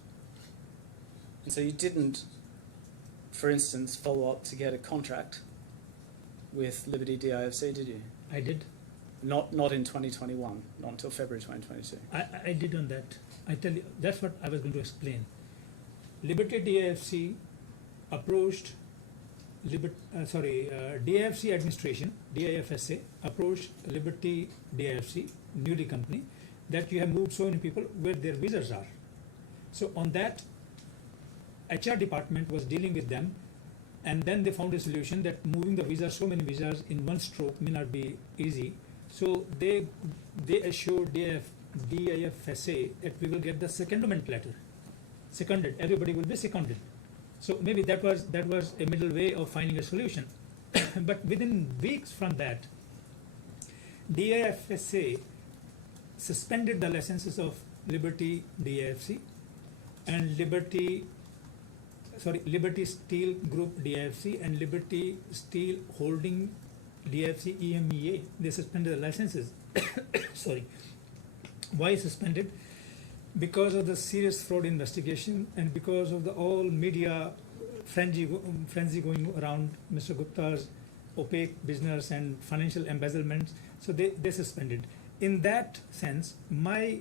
And so you didn't, for instance, follow up to get a contract with Liberty DIFC, did you? I did. Not in 2021, not until February 2022. I did on that. I tell you, that's what I was going to explain. Liberty DIFC approached DIFC administration, DIFSA, approached Liberty DIFC, newly company, that you have moved so many people where their visas are. So on that, HR department was dealing with them, and then they found a solution that moving the visas, so many visas in one stroke may not be easy. So they assured DIFSA that we will get the secondment letter. Seconded, everybody will be seconded. So maybe that was a middle way of finding a solution. But within weeks from that, DIFSA suspended the licenses of Liberty DIFC and Liberty Steel Group DIFC and Liberty Steel Holding DIFC EMEA. They suspended the licenses. Sorry. Why suspended? Because of the serious fraud investigation and because of the all media frenzy going around Mr. Gupta's opaque business and financial embezzlement. So they suspended. In that sense, my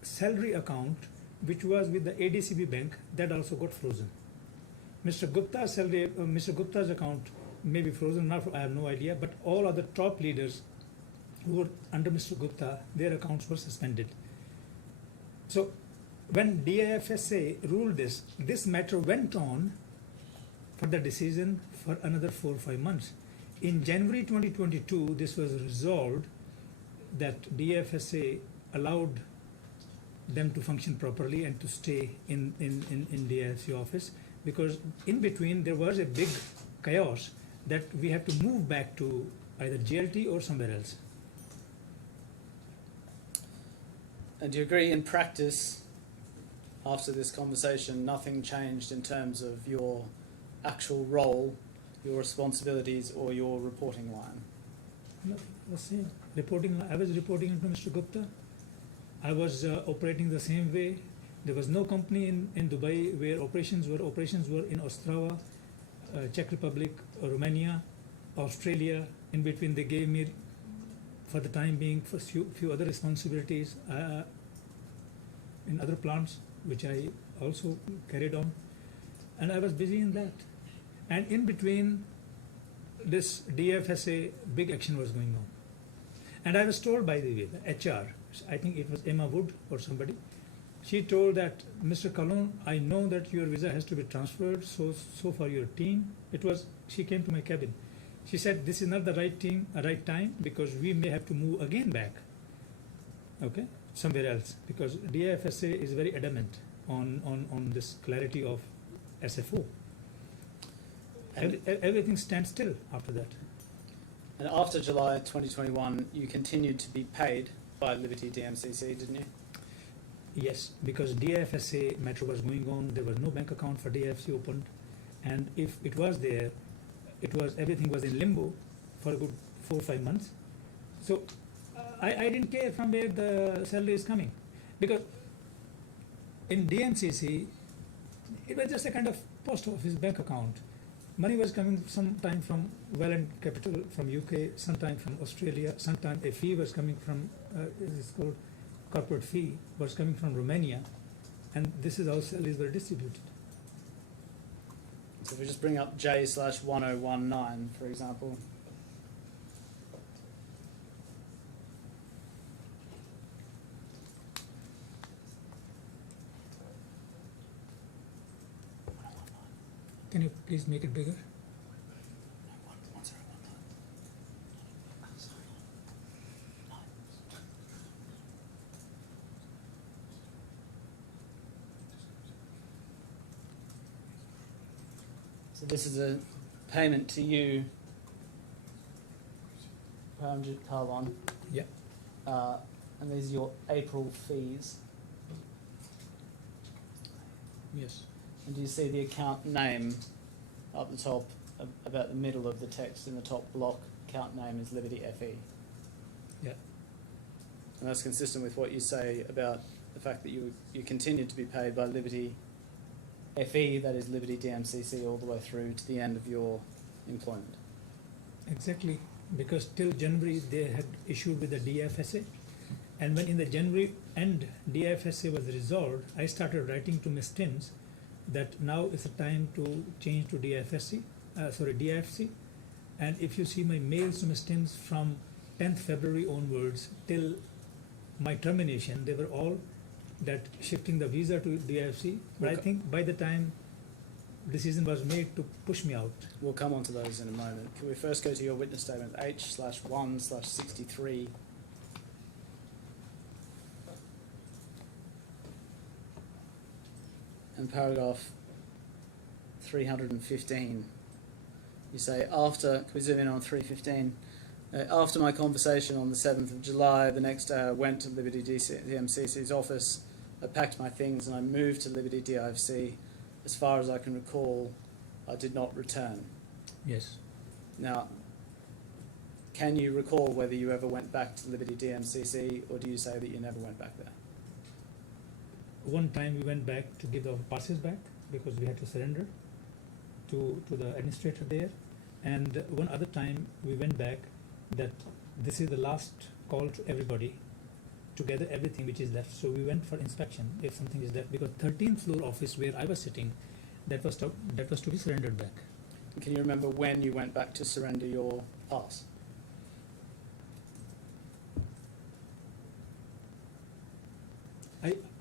salary account, which was with the ADCB bank, that also got frozen. Mr. Gupta's account may be frozen, not, I have no idea, but all other top leaders who were under Mr. Gupta, their accounts were suspended. So when DIFSA ruled this matter went on for the decision for another 4 or 5 months. In January 2022, this was resolved that DIFSA allowed them to function properly and to stay in DIFC office, because in between there was a big chaos that we have to move back to either GLT or somewhere else. And do you agree, in practice, after this conversation, nothing changed in terms of your actual role, your responsibilities, or your reporting line? Nothing was same. I was reporting into Mr. Gupta. I was operating the same way. There was no company in Dubai where operations were in Ostrava, Czech Republic, Romania, Australia. In between, they gave me, for the time being, for few other responsibilities in other plants, which I also carried on, and I was busy in that. And in between, this DFSA big action was going on, and I was told, by the way, the HR, I think it was Emma Wood or somebody, she told that, Mr. Kahlon, I know that your visa has to be transferred, so for your team. She came to my cabin. She said, this is not the right time, because we may have to move again back, okay, somewhere else, because DIFSA is very adamant on this clarity of SFO. Everything stands still after that. And after July 2021, you continued to be paid by Liberty DMCC, didn't you? Yes, because DFSA matter was going on, there was no bank account for DFC opened, and if it was there, everything was in limbo for a good 4 or 5 months. So I didn't care from where the salary is coming, because in DMCC it was just a kind of post office bank account. Money was coming sometime from Welland Capital from UK, sometime from Australia, sometime a fee was coming from, it's called corporate fee, was coming from Romania, and this is how salaries were distributed. So if we just bring up J/1019, for example. Can you please make it bigger? So this is a payment to you, Paramjit Kahlon. Yeah. And these are your April fees. Yes. And do you see the account name up the top, about the middle of the text in the top block? Account name is Liberty FE. Yeah. And that's consistent with what you say about the fact that you continue to be paid by Liberty FE, that is Liberty DMCC, all the way through to the end of your employment. Exactly, because till January they had issued with the DFSA, and when in the January end DFSA was resolved, I started writing to Ms. Timms that now is the time to change to DFC, and if you see my mails to Ms. Timms from 10th February onwards till my termination, they were all that shifting the visa to DFC, but I think by the time decision was made to push me out. We'll come on to those in a moment. Can we first go to your witness statement H/1/63? And paragraph 315. You say, can we zoom in on 315? After my conversation on the 7th of July, the next day I went to Liberty DMCC's office. I packed my things and I moved to Liberty DIFC. As far as I can recall, I did not return. Yes. Now, can you recall whether you ever went back to Liberty DMCC, or do you say that you never went back there? One time we went back to give our passes back because we had to surrender to the administrator there, and one other time we went back that this is the last call to everybody to gather everything which is left. So we went for inspection if something is left, because 13th floor office where I was sitting, that was to be surrendered back. Can you remember when you went back to surrender your pass?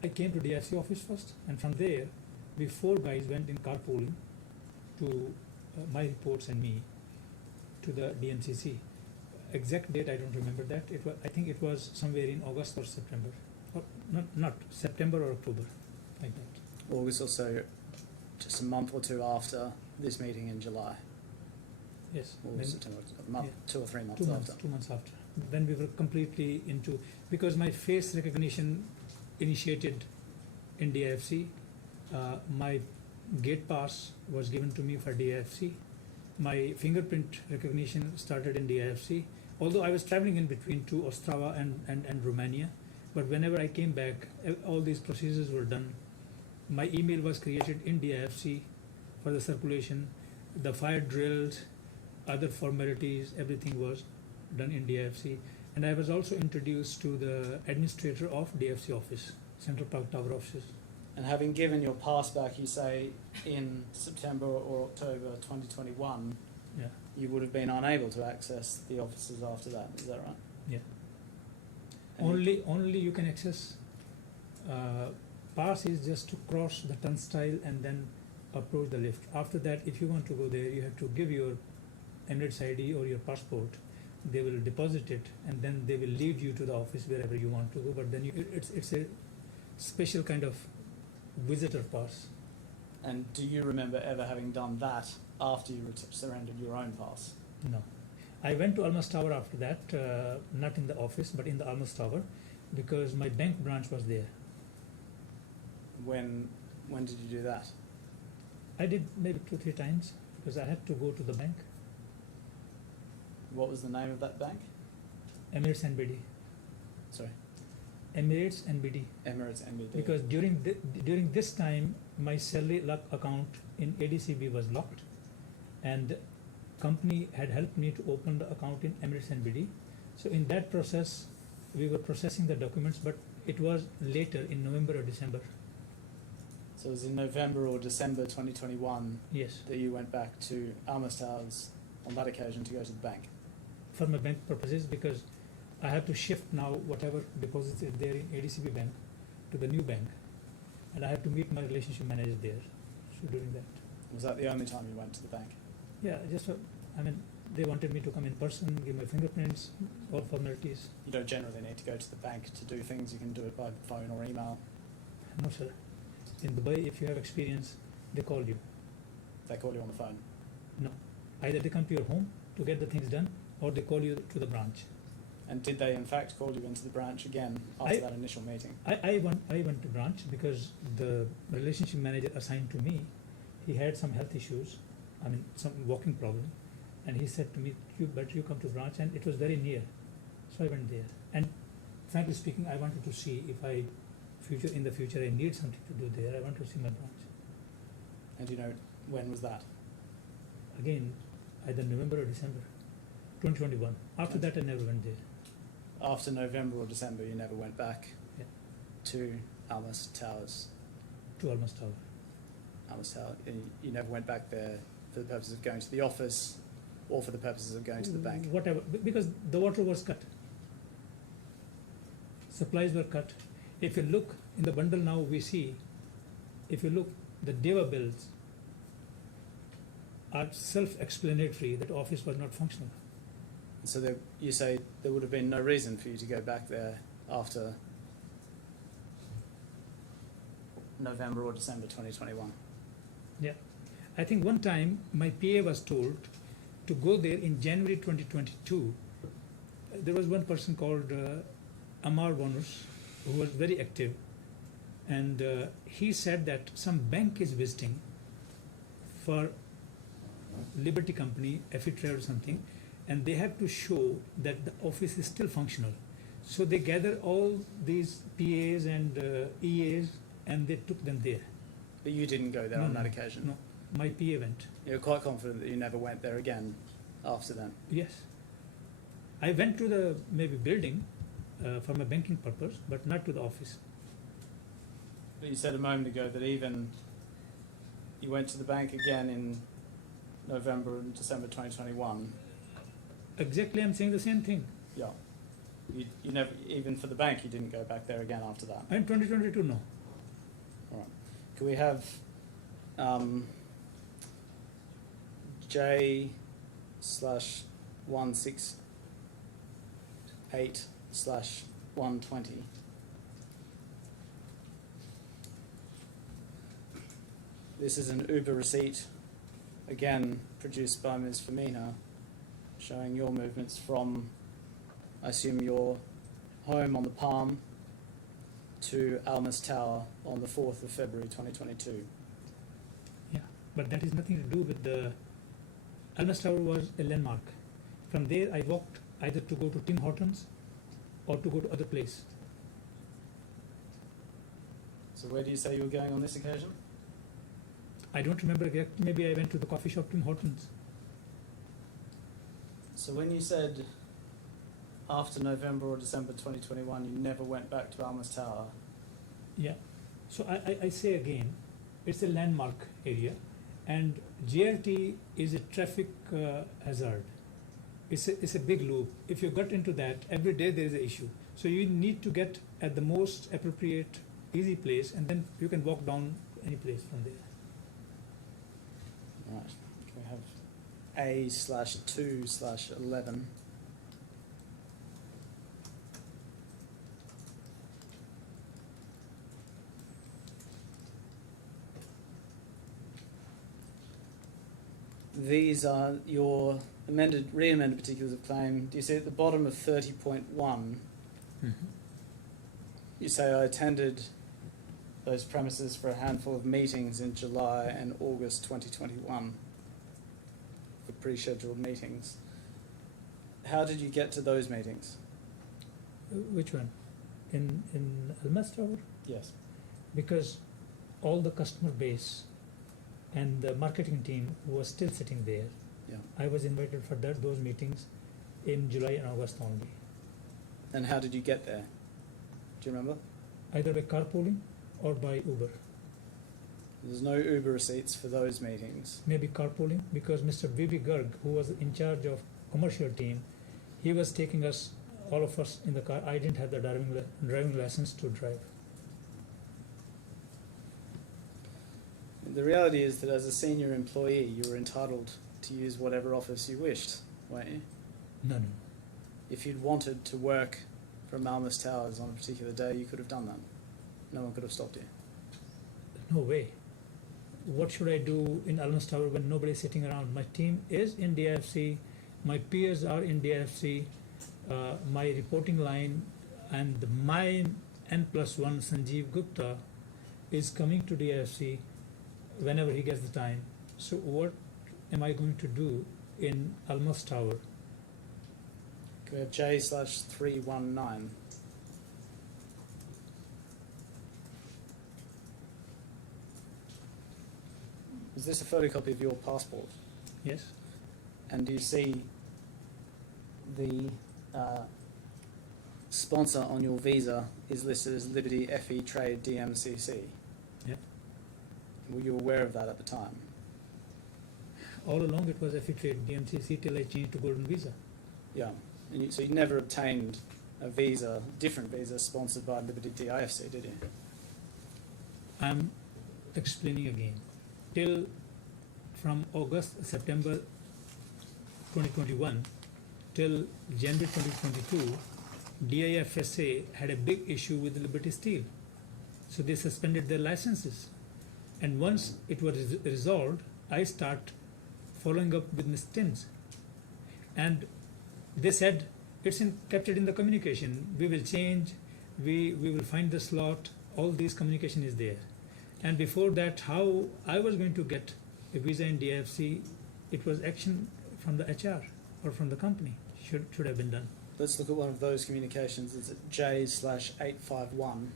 I came to DFC office first, and from there we 4 guys went in carpooling to my reports and me to the DMCC. Exact date I don't remember that. I think it was somewhere in August or September, or not September or October, like that. August, also just a month or two after this meeting in July. Yes. Or then- September, a month, yeah. 2 or 3 months 2 months. after. 2 months after. Then we were completely into, because my face recognition initiated in DFC. My gate pass was given to me for DFC. My fingerprint recognition started in DFC. Although I was traveling in between to Ostrava and Romania, but whenever I came back, all these procedures were done. My email was created in DFC for the circulation. The fire drills, other formalities, everything was done in DFC. And I was also introduced to the administrator of DFC office, Central Park Tower offices. And having given your pass back, you say, in September or October 2021, Yeah. you would have been unable to access the offices after that. Is that right? Yeah. And Only you can access. Pass is just to cross the turnstile and then approach the lift. After that, if you want to go there, you have to give your Emirates ID or your passport. They will deposit it, and then they will lead you to the office wherever you want to go. But then it's a special kind of visitor pass. And do you remember ever having done that after you surrendered your own pass? No. I went to Almas Tower after that, not in the office, but in the Almas Tower, because my bank branch was there. When did you do that? I did maybe 2-3 times because I had to go to the bank, What was the name of that bank? Emirates NBD. Sorry, Emirates NBD. Emirates NBD. Because during this time, my salary account in ADCB was locked, and company had helped me to open the account in Emirates NBD. So in that process, we were processing the documents, but it was later in November or December. So it was in November or December 2021 Yes, that you went back to Almas Towers on that occasion to go to the bank. for my bank purposes, because I have to shift now whatever deposits is there in ADCB bank to the new bank, and I have to meet my relationship manager there. So during that, Was that the only time you went to the bank? yeah, they wanted me to come in person, give my fingerprints, all formalities. You don't generally need to go to the bank to do things. You can do it by phone or email. No, sir. In Dubai, if you have experience, they call you. They call you on the phone. No. Either they come to your home to get the things done, or they call you to the branch. And did they in fact call you into the branch again after I- that initial meeting? I went to branch because the relationship manager assigned to me, he had some health issues, some walking problem, and he said to me, you come to branch, and it was very near. So I went there. And frankly speaking, I wanted to see if in the future I need something to do there, I want to see my branch. And you know, when was that? Again, either November or December 2021. After that, I never went there. After November or December, you never went back Yeah. to Almas Towers. To Almas Tower. Almas Tower. You never went back there for the purposes of going to the office or for the purposes of going to the bank. Whatever, because the water was cut. Supplies were cut. If you look in the bundle now, we see, if you look, the DEWA bills are self-explanatory that office was not functional. So you say there would have been no reason for you to go back there after November or December 2021. Yeah. I think one time my PA was told to go there in January 2022. There was one person called Amar Bonus who was very active, and he said that some bank is visiting for Liberty Company, FE or something, and they have to show that the office is still functional. So they gather all these PAs and EAs, and they took them there. But you didn't go there on that occasion. No, my PA went. You're quite confident that you never went there again after then. Yes. I went to the maybe building for my banking purpose, but not to the office. But you said a moment ago that even you went to the bank again in November and December 2021. Exactly, I'm saying the same thing. Yeah. You never, even for the bank, you didn't go back there again after that. In 2022, no. All right. Can we have J/168/120? This is an Uber receipt, again produced by Ms. Firmina, showing your movements from, I assume, your home on the Palm to Almas Tower on the 4th of February 2022. Yeah, but that is nothing to do with the. Almas Tower was a landmark. From there, I walked either to go to Tim Hortons or to go to other place. So where do you say you were going on this occasion? I don't remember exactly. Maybe I went to the coffee shop Tim Hortons. So when you said after November or December 2021 you never went back to Almas Tower, Yeah. So I say again, it's a landmark area, and JLT is a traffic hazard. It's a big loop. If you got into that, every day there is an issue. So you need to get at the most appropriate, easy place, and then you can walk down any place from there. right, can we have A/2/11? These are your re-amended particulars of claim. Do you see at the bottom of 30.1, you say I attended those premises for a handful of meetings in July and August 2021 for pre-scheduled meetings. How did you get to those meetings? Which one? In Almas Tower? Yes. Because all the customer base and the marketing team was still sitting there. Yeah. I was invited for those meetings in July and August only, And how did you get there? Do you remember? either by carpooling or by Uber. There's no Uber receipts for those meetings. Maybe carpooling, because Mr. Bibi Garg, who was in charge of commercial team, he was taking us, all of us in the car. I didn't have the driving license to drive. The reality is that as a senior employee, you were entitled to use whatever office you wished, weren't you? No. If you'd wanted to work from Almas Towers on a particular day, you could have done that. No one could have stopped you. No way. What should I do in Almas Tower when nobody's sitting around? My team is in DIFC, my peers are in DIFC, my reporting line and my N+1 Sanjeev Gupta is coming to DIFC whenever he gets the time. So what am I going to do in Almas Tower? Can we have J/319? Is this a photocopy of your passport? Yes? And do you see the sponsor on your visa is listed as Liberty FE Trade DMCC? Yeah. Were you aware of that at the time? All along it was FE Trade DMCC till I changed to Golden Visa. Yeah. And so you never obtained a visa, different visa, sponsored by Liberty DIFC, did you? I'm explaining again. Till from September 2021 till January 2022, DIFSA had a big issue with Liberty Steel. So they suspended their licenses. And once it was resolved, I start following up with Ms. Timms. And they said, it's captured in the communication. We will change, we will find the slot, all this communication is there. And before that, how I was going to get a visa in DIFC, it was action from the HR or from the company, should have been done. Let's look at one of those communications. It's at J/851.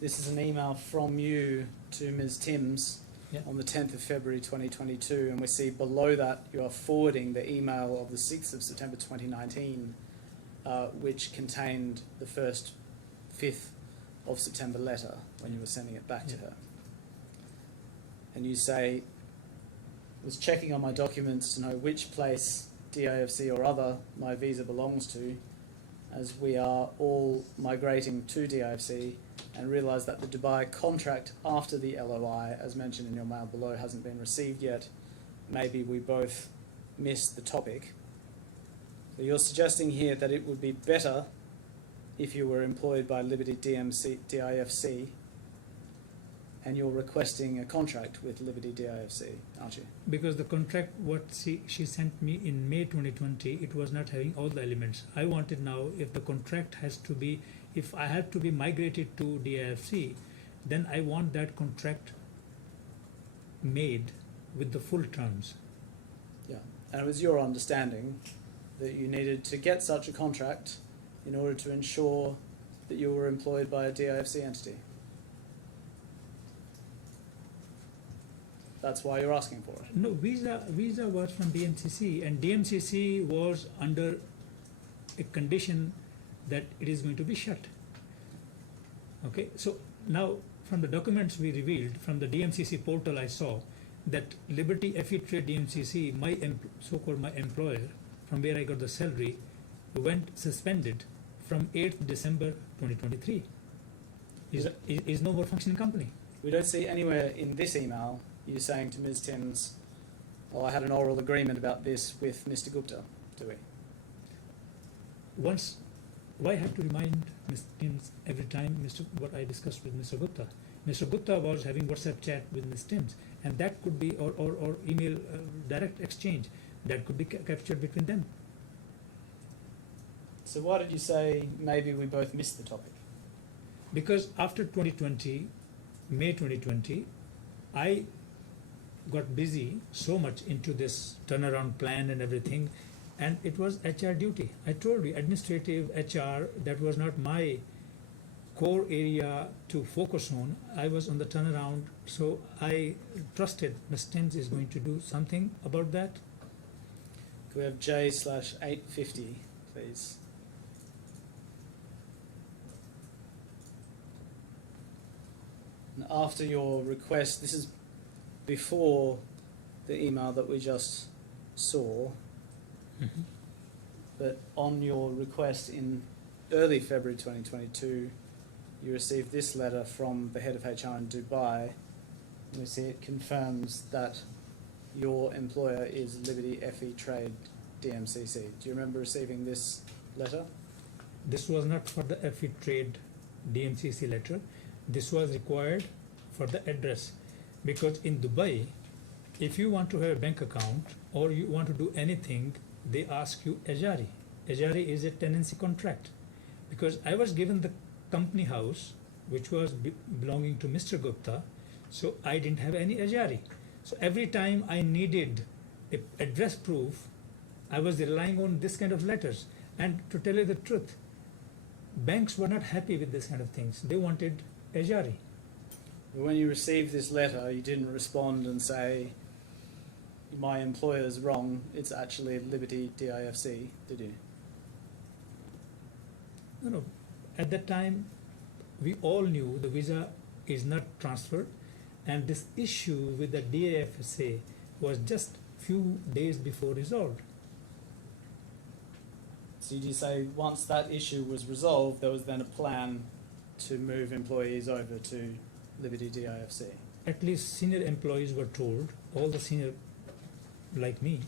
This is an email from you to Ms. Timms Yeah. on the 10th of February 2022, and we see below that you are forwarding the email of the 6th of September 2019, which contained the 5th of September letter when you were sending it back to her. And you say, was checking on my documents to know which place, DIFC or other, my visa belongs to, as we are all migrating to DIFC, and realised that the Dubai contract after the LOI, as mentioned in your mail below, hasn't been received yet. Maybe we both missed the topic. So you're suggesting here that it would be better if you were employed by Liberty DIFC, and you're requesting a contract with Liberty DIFC, aren't you? Because the contract, what she sent me in May 2020, it was not having all the elements. I wanted now, if the contract has to be, if I have to be migrated to DIFC, then I want that contract made with the full terms. Yeah. And it was your understanding that you needed to get such a contract in order to ensure that you were employed by a DIFC entity. That's why you're asking for it. No, visa was from DMCC, and DMCC was under a condition that it is going to be shut. Okay, so now from the documents we revealed, from the DMCC portal I saw that Liberty FE Trade DMCC, my so-called my employer, from where I got the salary, went suspended from 8th December 2023. Is no more functioning company. We don't see anywhere in this email you saying to Ms. Timms, oh, I had an oral agreement about this with Mr. Gupta, do we? Once, why have to remind Ms. Timms every time what I discussed with Mr. Gupta? Mr. Gupta was having WhatsApp chat with Ms. Timms, and that could be, or email direct exchange, that could be captured between them. So why did you say maybe we both missed the topic? Because after 2020, May 2020, I got busy so much into this turnaround plan and everything, and it was HR duty. I told you, administrative HR, that was not my core area to focus on. I was on the turnaround, so I trusted Ms. Tins is going to do something about that. Could we have J/850, please? And after your request, this is before the email that we just saw, but on your request in early February 2022, you received this letter from the head of HR in Dubai. And we see it confirms that your employer is Liberty FE Trade DMCC. Do you remember receiving this letter? This was not for the FE Trade DMCC letter. This was required for the address, because in Dubai, if you want to have a bank account or you want to do anything, they ask you Ajari. Ajari is a tenancy contract. Because I was given the company house, which was belonging to Mr. Gupta, so I didn't have any Ajari. So every time I needed a address proof, I was relying on this kind of letters. And to tell you the truth, banks were not happy with this kind of things. They wanted Ajari. When you received this letter, you didn't respond and say, my employer's wrong, it's actually Liberty DIFC, did you? No. At that time, we all knew the visa is not transferred, and this issue with the DIFSA was just few days before resolved. So did you say once that issue was resolved, there was then a plan to move employees over to Liberty DIFC? At least senior employees were told, all the senior like me,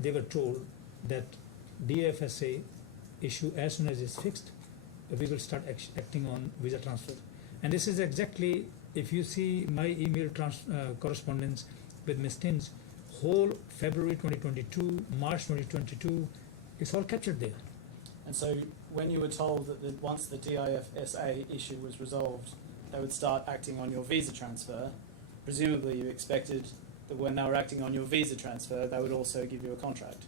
they were told that DFSA issue, as soon as it's fixed, we will start acting on visa transfer. And this is exactly, if you see my email correspondence with Ms. Tins, whole February 2022, March 2022, it's all captured there. And so when you were told that once the DIFSA issue was resolved, they would start acting on your visa transfer, presumably you expected that when they were acting on your visa transfer, they would also give you a contract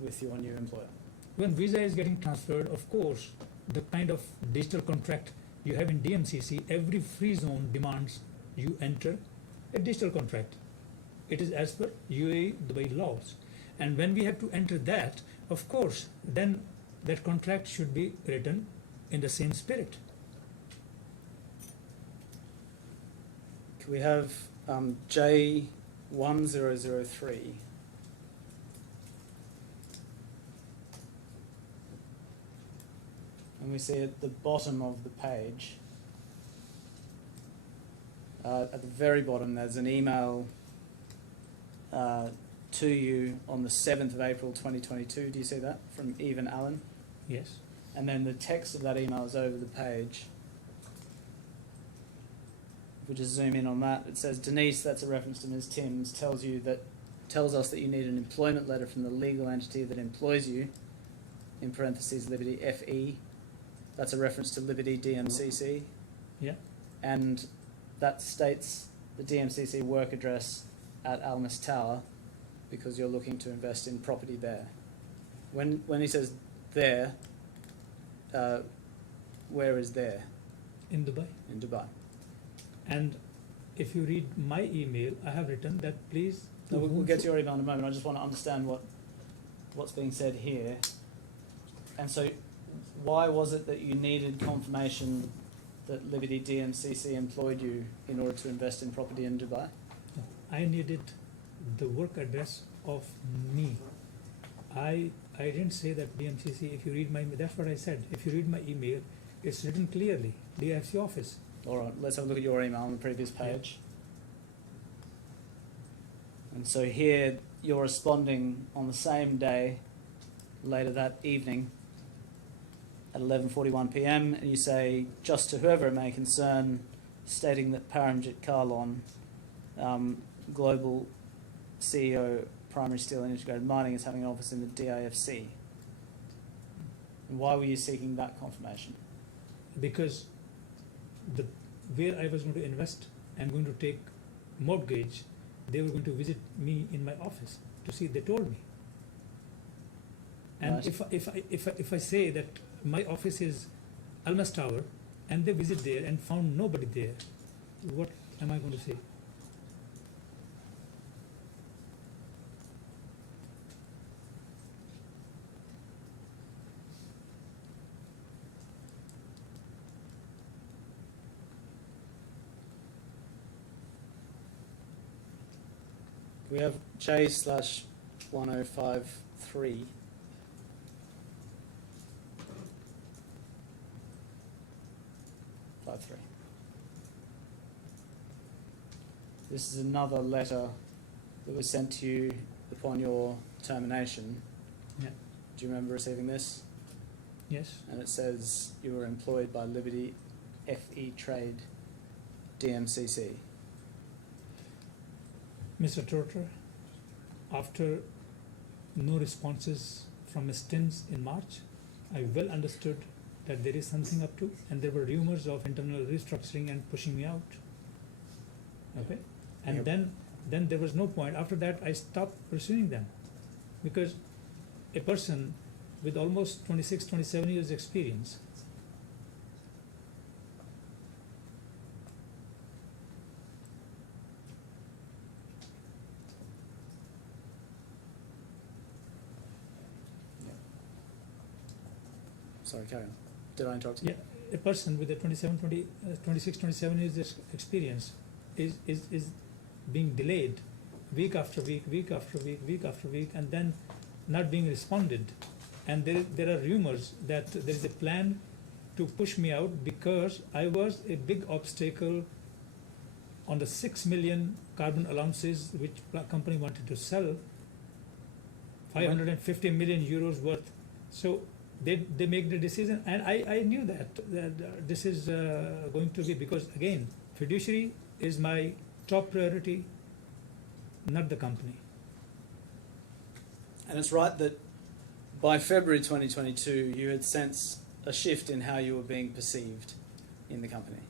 with your new employer. When visa is getting transferred, of course, the kind of digital contract you have in DMCC, every free zone demands you enter a digital contract. It is as per UAE Dubai laws. And when we have to enter that, of course, then that contract should be written in the same spirit. Can we have J1003? And we see at the bottom of the page, at the very bottom, there's an email to you on the 7th of April 2022. Do you see that? From Evan Allen. Yes. And then the text of that email is over the page. If we just zoom in on that, it says, Denise, that's a reference to Ms. Timms, tells us that you need an employment letter from the legal entity that employs you, in parentheses, Liberty FE. That's a reference to Liberty DMCC. Yeah. And that states the DMCC work address at Almas Tower because you're looking to invest in property there. When he says there, where is there? In Dubai. In Dubai. And if you read my email, I have written that please. No, we'll get to your email in a moment. I just want to understand what's being said here. And so, why was it that you needed confirmation that Liberty DMCC employed you in order to invest in property in Dubai? I needed the work address of me. I didn't say that DMCC. If you read my, that's what I said. If you read my email, it's written clearly, DFC office. All right, let's have a look at your email on the previous page. And so here you're responding on the same day, later that evening, at 11:41 p.m. and you say, just to whoever it may concern, stating that Paramjit Kahlon, global CEO, Primary Steel and Integrated Mining, is having an office in the DIFC. And why were you seeking that confirmation? Because where I was going to invest and going to take mortgage, they were going to visit me in my office to see. They told me. And Right. if I say that my office is Almas Tower, and they visit there and found nobody there, what am I going to say? We have J/1053. This is another letter that was sent to you upon your termination. Yeah. Do you remember receiving this? Yes. And it says you were employed by Liberty FE Trade DMCC. Mr. Trotter, after no responses from Ms. Timms in March, I well understood that there is something up to, and there were rumors of internal restructuring and pushing me out. Okay? And Yep. then there was no point. After that, I stopped pursuing them, because a person with almost 26, 27 years experience, Sorry, carry on. Did I interrupt you? yeah, a person with a 26, 27 years experience is being delayed week after week, week after week, week after week, and then not being responded. And there are rumors that there is a plan to push me out because I was a big obstacle on the 6 million carbon allowances which company wanted to sell, 550 million euros worth. So they make the decision, and I knew that this is going to be, because again, fiduciary is my top priority, not the company. And it's right that by February 2022, you had sensed a shift in how you were being perceived in the company.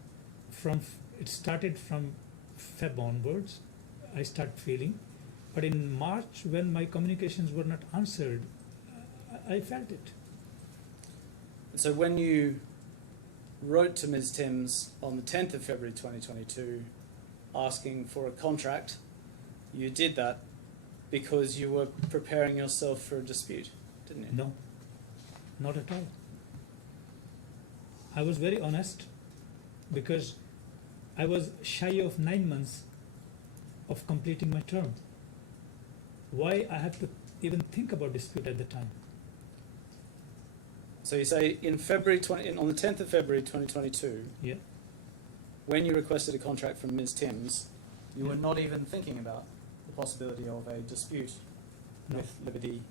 It started from Feb onwards, I started feeling, but in March, when my communications were not answered, I felt it. So when you wrote to Ms. Timms on the 10th of February 2022 asking for a contract, you did that because you were preparing yourself for a dispute, didn't you? No, not at all. I was very honest, because I was shy of 9 months of completing my term. Why I had to even think about dispute at the time? So you say on the 10th of February 2022, Yeah. when you requested a contract from Ms. Timms, you were Yeah. not even thinking about the possibility of a dispute No. with Liberty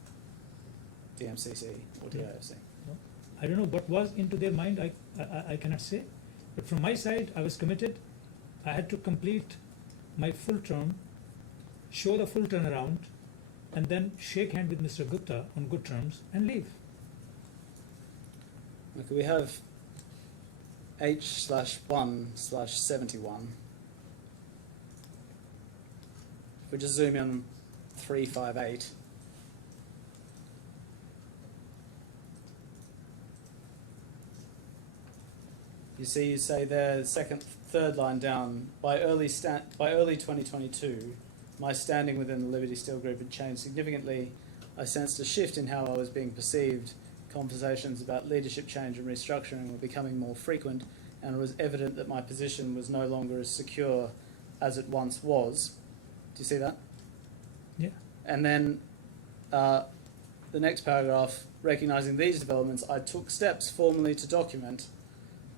DMCC or Yeah. DIFC. I don't know what was into their mind, I cannot say. But from my side, I was committed. I had to complete my full term, show the full turnaround, and then shake hand with Mr. Gupta on good terms and leave. Okay, we have H/1/71. If we just zoom in on 358. You say there, third line down, by early 2022, my standing within the Liberty Steel Group had changed significantly. I sensed a shift in how I was being perceived. Conversations about leadership change and restructuring were becoming more frequent, and it was evident that my position was no longer as secure as it once was. Do you see that? Yeah. And then the next paragraph, recognising these developments, I took steps formally to document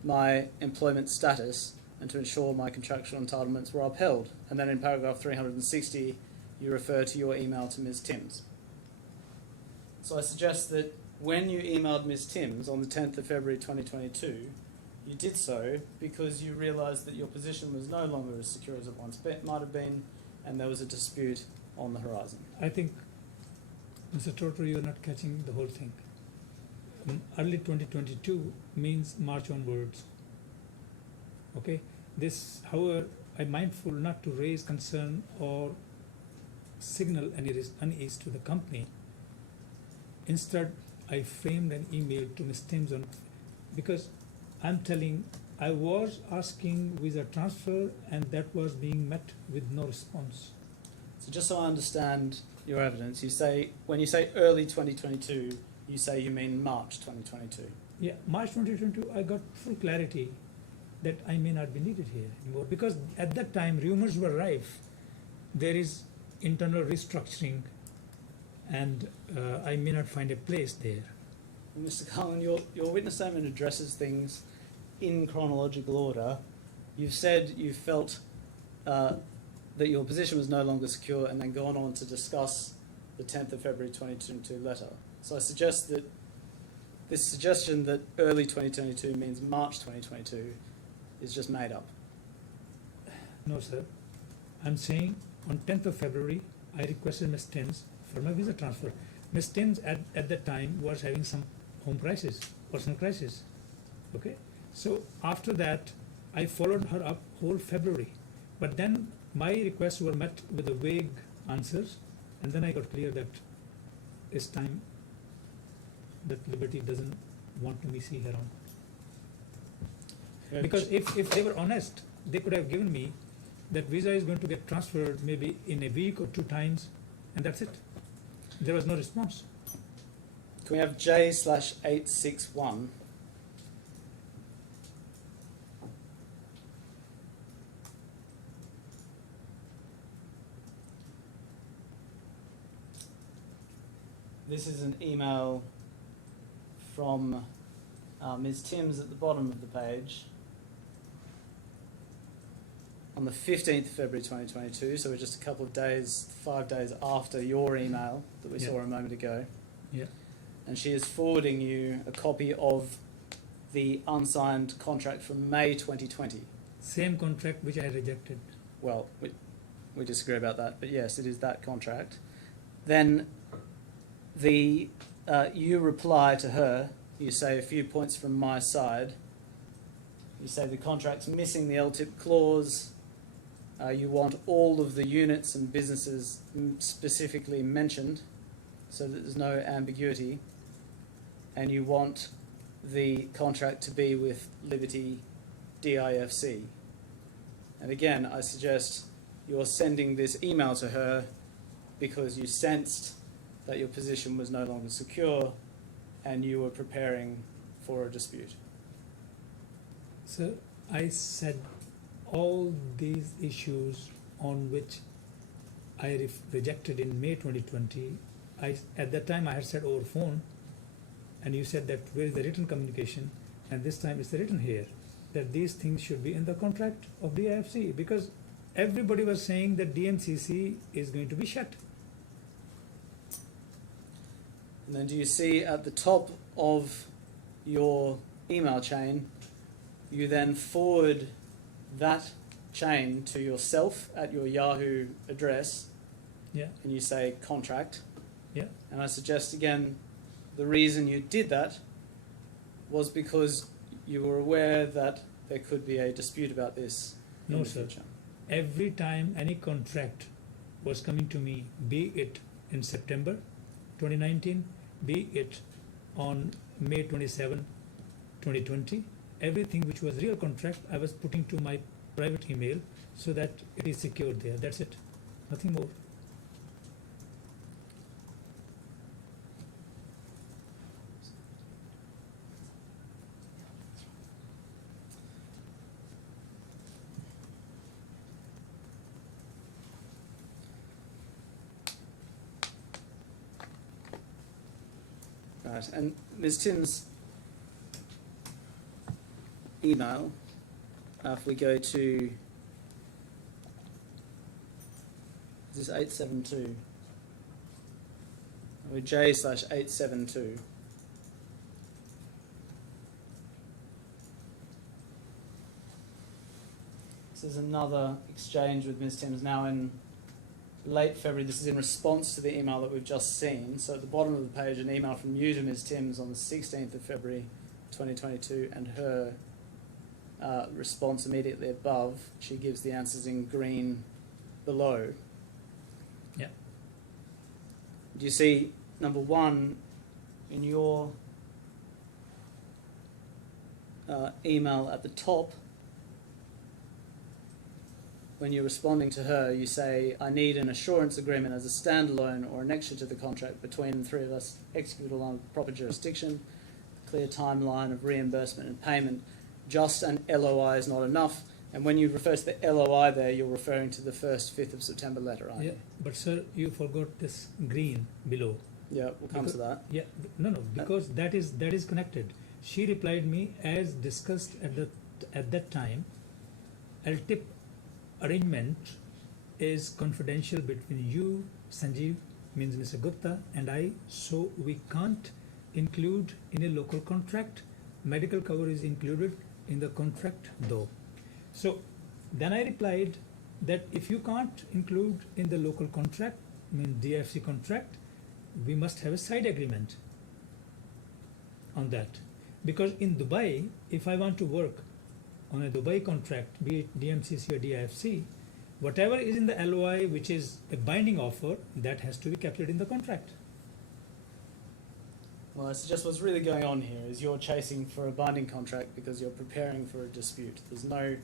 my employment status and to ensure my contractual entitlements were upheld. And then in paragraph 360, you refer to your email to Ms. Timms. So I suggest that when you emailed Ms. Timms on the 10th of February 2022, you did so because you realised that your position was no longer as secure as it once might have been, and there was a dispute on the horizon. I think, Mr. Trotter, you're not catching the whole thing. early 2022 means March onwards. Okay, this, however, I'm mindful not to raise concern or signal any unease to the company. Instead, I framed an email to Ms. Timms on, because I'm telling, I was asking visa transfer and that was being met with no response. So just so I understand your evidence, you say, when you say early 2022, you say you mean March 2022. Yeah, March 2022, I got full clarity that I may not be needed here anymore, because at that time rumors were rife. There is internal restructuring and I may not find a place there. Well, Mr. Kahlon, your witness statement addresses things in chronological order. You've said you felt that your position was no longer secure, and then gone on to discuss the 10th of February 2022 letter. So I suggest that this suggestion that early 2022 means March 2022 is just made up. No, sir. I'm saying on 10th of February, I requested Ms. Timms for my visa transfer. Ms. Timms at that time was having some home crisis, personal crisis. Okay? So after that, I followed her up whole February. But then my requests were met with a vague answers, and then I got clear that it's time that Liberty doesn't want me see her on. Because if they were honest, they could have given me that visa is going to get transferred maybe in a week or 2 times, and that's it. There was no response. Can we have J/861? This is an email from Ms. Timms at the bottom of the page on the 15th of February 2022, so we're just a couple of days, 5 days after your email that we saw a moment ago. Yeah. And she is forwarding you a copy of the unsigned contract from May 2020. Same contract which I rejected. Well, we disagree about that, but yes, it is that contract. Then you reply to her, you say a few points from my side. You say the contract's missing the LTIP clause. You want all of the units and businesses specifically mentioned so that there's no ambiguity. And you want the contract to be with Liberty DIFC. And again, I suggest you're sending this email to her because you sensed that your position was no longer secure and you were preparing for a dispute. So I said all these issues on which I rejected in May 2020, at that time I had said over phone, and you said that where is the written communication, and this time it's written here, that these things should be in the contract of the IFC, because everybody was saying that DMCC is going to be shut. And then do you see at the top of your email chain, you then forward that chain to yourself at your Yahoo address, Yeah, and you say contract. yeah. And I suggest again, the reason you did that was because you were aware that there could be a dispute about this in No, the sir. future. Every time any contract was coming to me, be it in September 2019, be it on May 27, 2020, everything which was real contract, I was putting to my private email so that it is secured there. That's it. Nothing more. Right, and Ms. Timms' email, if we go to, this is 872, or J/872. This is another exchange with Ms. Timms, now in late February. This is in response to the email that we've just seen. So at the bottom of the page, an email from you to Ms. Timms on the 16th of February 2022, and her response immediately above. She gives the answers in green below. Yeah. Do you see number one in your email at the top? When you're responding to her, you say, I need an assurance agreement as a standalone or annexure to the contract between the three of us, executable on proper jurisdiction, clear timeline of reimbursement and payment. Just an LOI is not enough. And when you refer to the LOI there, you're referring to the 5th of September letter, aren't Yeah, you? but sir, you forgot this green below. Yeah, we'll come to that. Yeah, no, because that is connected. She replied me as discussed at that time. LTIP arrangement is confidential between you, Sanjeev, means Mr. Gupta, and I, so we can't include in a local contract. Medical cover is included in the contract though. So then I replied that if you can't include in the local contract, mean DFC contract, we must have a side agreement on that. Because in Dubai, if I want to work on a Dubai contract, be it DMCC or DIFC, whatever is in the LOI, which is a binding offer, that has to be captured in the contract. Well, I suggest what's really going on here is you're chasing for a binding contract because you're preparing for a dispute. You're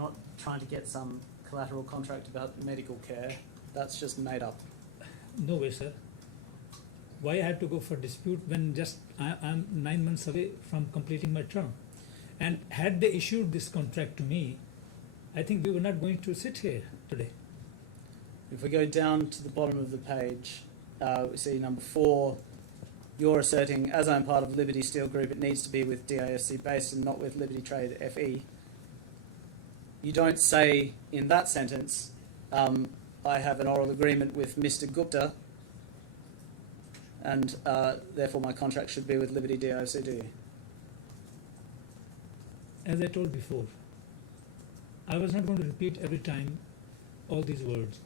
not trying to get some collateral contract about medical care. That's just made up. No way, sir. Why I had to go for dispute when just I'm 9 months away from completing my term? And had they issued this contract to me, I think we were not going to sit here today. If we go down to the bottom of the page, we see number 4. You're asserting, as I'm part of Liberty Steel Group, it needs to be with DIFC based and not with Liberty Trade FE. You don't say in that sentence, I have an oral agreement with Mr. Gupta, and therefore my contract should be with Liberty DIFC, do you? As I told before, I was not going to repeat every time all these words.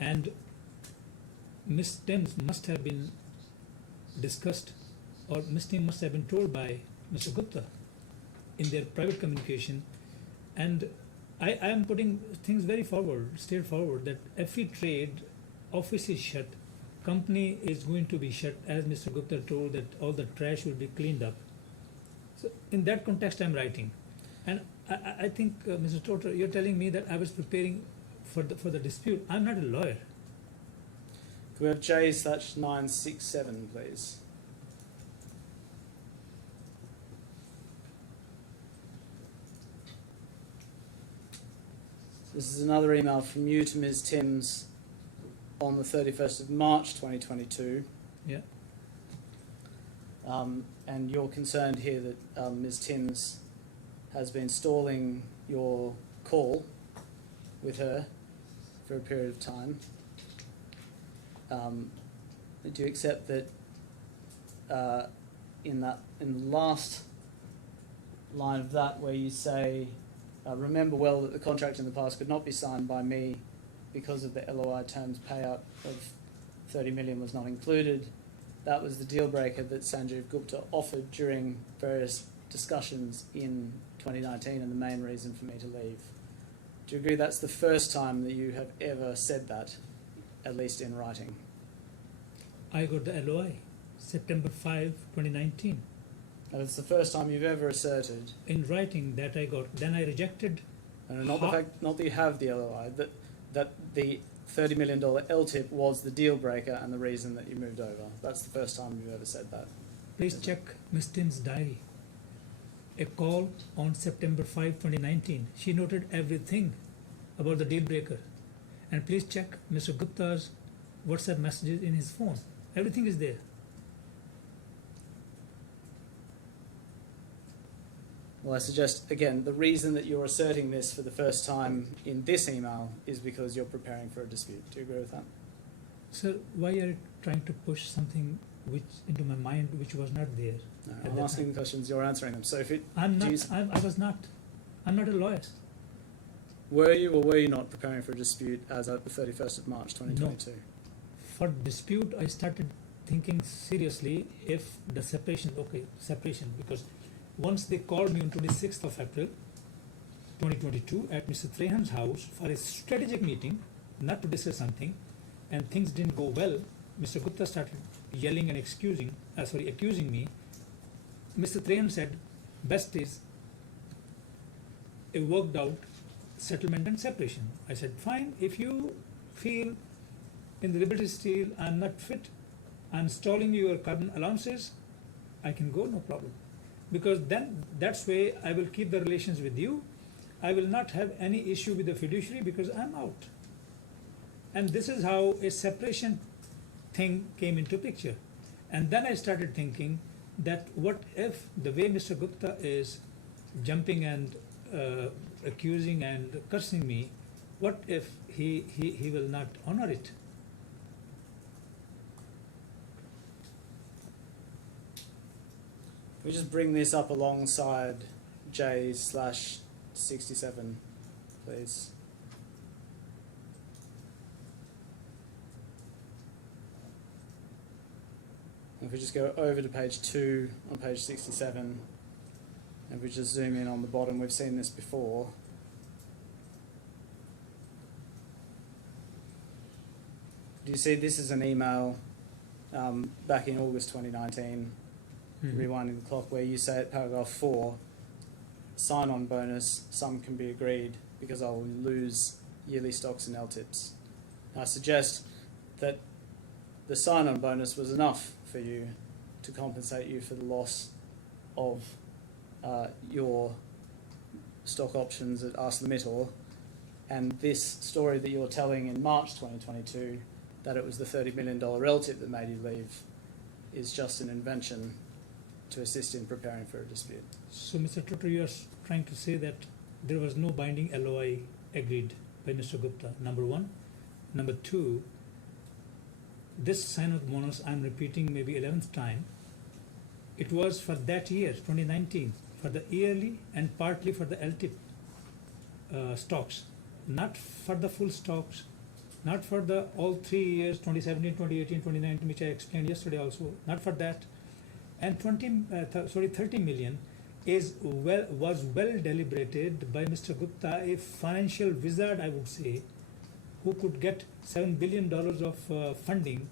And Miss Timms must have been discussed, or Miss Timms must have been told by Mr. Gupta in their private communication. And I am putting things very straightforward, that FE Trade office is shut, company is going to be shut, as Mr. Gupta told, that all the trash will be cleaned up. So in that context, I'm writing. And I think, Mr. Toter, you're telling me that I was preparing for the dispute. I'm not a lawyer. Can we have J/967, please? This is another email from you to Ms. Timms on the 31st of March 2022. Yeah. And you're concerned here that Ms. Timms has been stalling your call with her for a period of time. Do you accept that in the last line of that, where you say, remember well that the contract in the past could not be signed by me because of the LOI terms, payout of 30 million was not included. That was the deal breaker that Sanjeev Gupta offered during various discussions in 2019 and the main reason for me to leave. Do you agree that's the first time that you have ever said that, at least in writing? I got the LOI, September 5, 2019. And it's the first time you've ever asserted, In writing that I got, then I rejected. not that you have the LOI, that the $30 million LTIP was the deal breaker and the reason that you moved over. That's the first time you've ever said that. Please check Ms. Tim's diary. A call on September 5, 2019. She noted everything about the deal breaker. And please check Mr. Gupta's WhatsApp messages in his phone. Everything is there. Well, I suggest, again, the reason that you're asserting this for the first time in this email is because you're preparing for a dispute. Do you agree with that? Sir, why are you trying to push something which into my mind which was not there? No, at I'm that asking time? the questions, you're answering them. So if it... I'm do not. you- I was not. I'm not a lawyer. Were you or were you not preparing for a dispute as at the 31st of March 2022? For dispute, I started thinking seriously if the separation, because once they called me on 26th of April 2022 at Mr. Trahan's house for a strategic meeting, not to discuss something, and things didn't go well, Mr. Gupta started yelling and accusing me. Mr. Trahan said, best is a worked out settlement and separation. I said, fine, if you feel in the Liberty Steel I'm not fit, I'm installing your carbon allowances, I can go, no problem. Because then that's way I will keep the relations with you. I will not have any issue with the fiduciary because I'm out. And this is how a separation thing came into picture. And then I started thinking that what if the way Mr. Gupta is jumping and accusing and cursing me, what if he will not honor it? Can we just bring this up alongside J/67, please? If we just go over to page 2 on page 67, and we just zoom in on the bottom, we've seen this before. Do you see this is an email back in August 2019, rewinding the clock, where you say at paragraph 4, sign-on bonus, some can be agreed because I will lose yearly stocks and LTIPs. I suggest that the sign-on bonus was enough for you to compensate you for the loss of your stock options at ArcelorMittal, and this story that you're telling in March 2022, that it was the $30 million LTIP that made you leave, is just an invention to assist in preparing for a dispute. So, Mr. Tutor, you are trying to say that there was no binding LOI agreed by Mr. Gupta, number one. Number two, this sign-on bonus, I'm repeating maybe 11th time, it was for that year, 2019, for the yearly and partly for the LTIP stocks, not for the full stocks, not for the all 3 years, 2017, 2018, 2019, which I explained yesterday also, not for that. And 30 million was well deliberated by Mr. Gupta, a financial wizard, I would say, who could get $7 billion of funding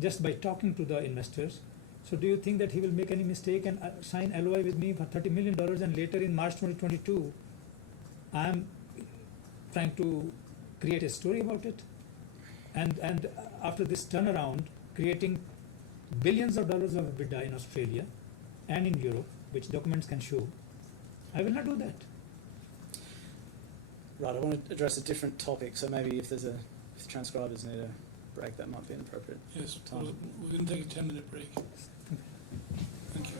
just by talking to the investors. So do you think that he will make any mistake and sign LOI with me for $30 million, and later in March 2022, I am trying to create a story about it? And after this turnaround, creating billions of dollars of EBITDA in Australia and in Europe, which documents can show, I will not do that. Right, I want to address a different topic, so maybe if the transcribers need a break, that might be an appropriate Yes, time. we're going to take a 10-minute break. Thank you.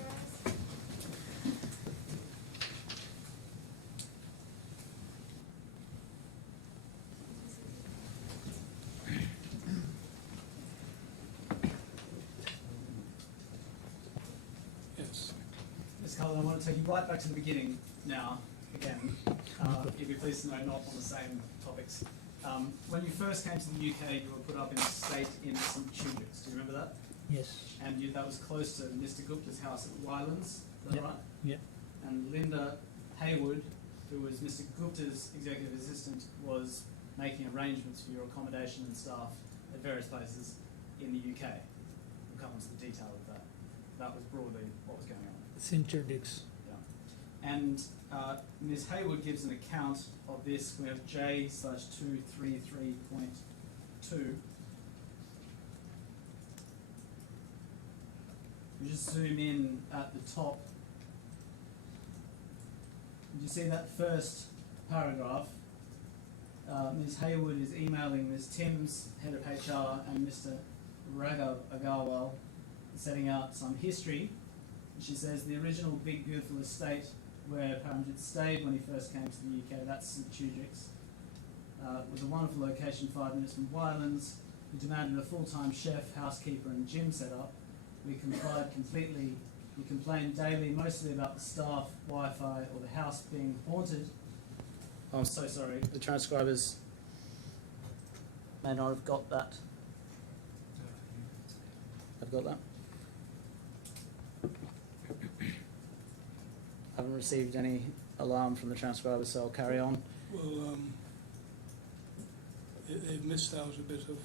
Yes. Ms. Kahlon, I want to take you right back to the beginning now, again. If you're pleased to know, not on the same topics. When you first came to the UK, you were put up in a state in St. Tudors. Do you remember that? Yes. And that was close to Mr. Gupta's house at Wylands, is that Yeah. right? Yeah. And Linda Haywood, who was Mr. Gupta's executive assistant, was making arrangements for your accommodation and staff at various places in the UK. We'll come on to the detail of that. That was broadly what was going on. St. Dix. Yeah. And Ms. Haywood gives an account of this. We have J/233.2. We just zoom in at the top. Did you see that first paragraph? Ms. Haywood is emailing Ms. Timms, head of HR, and Mr. Raghav Agarwal, setting out some history. She says the original big beautiful estate where Paramjit stayed when he first came to the UK, that's St. Tudors, was a wonderful location 5 minutes from Wylands. We demanded a full-time chef, housekeeper and gym set up. We complied completely. We complained daily, mostly about the staff, Wi-Fi or the house being haunted. I'm so sorry. The transcribers may not have got that. I've got that. Haven't received any alarm from the transcribers, so I'll carry on. Well, they've missed out a bit of.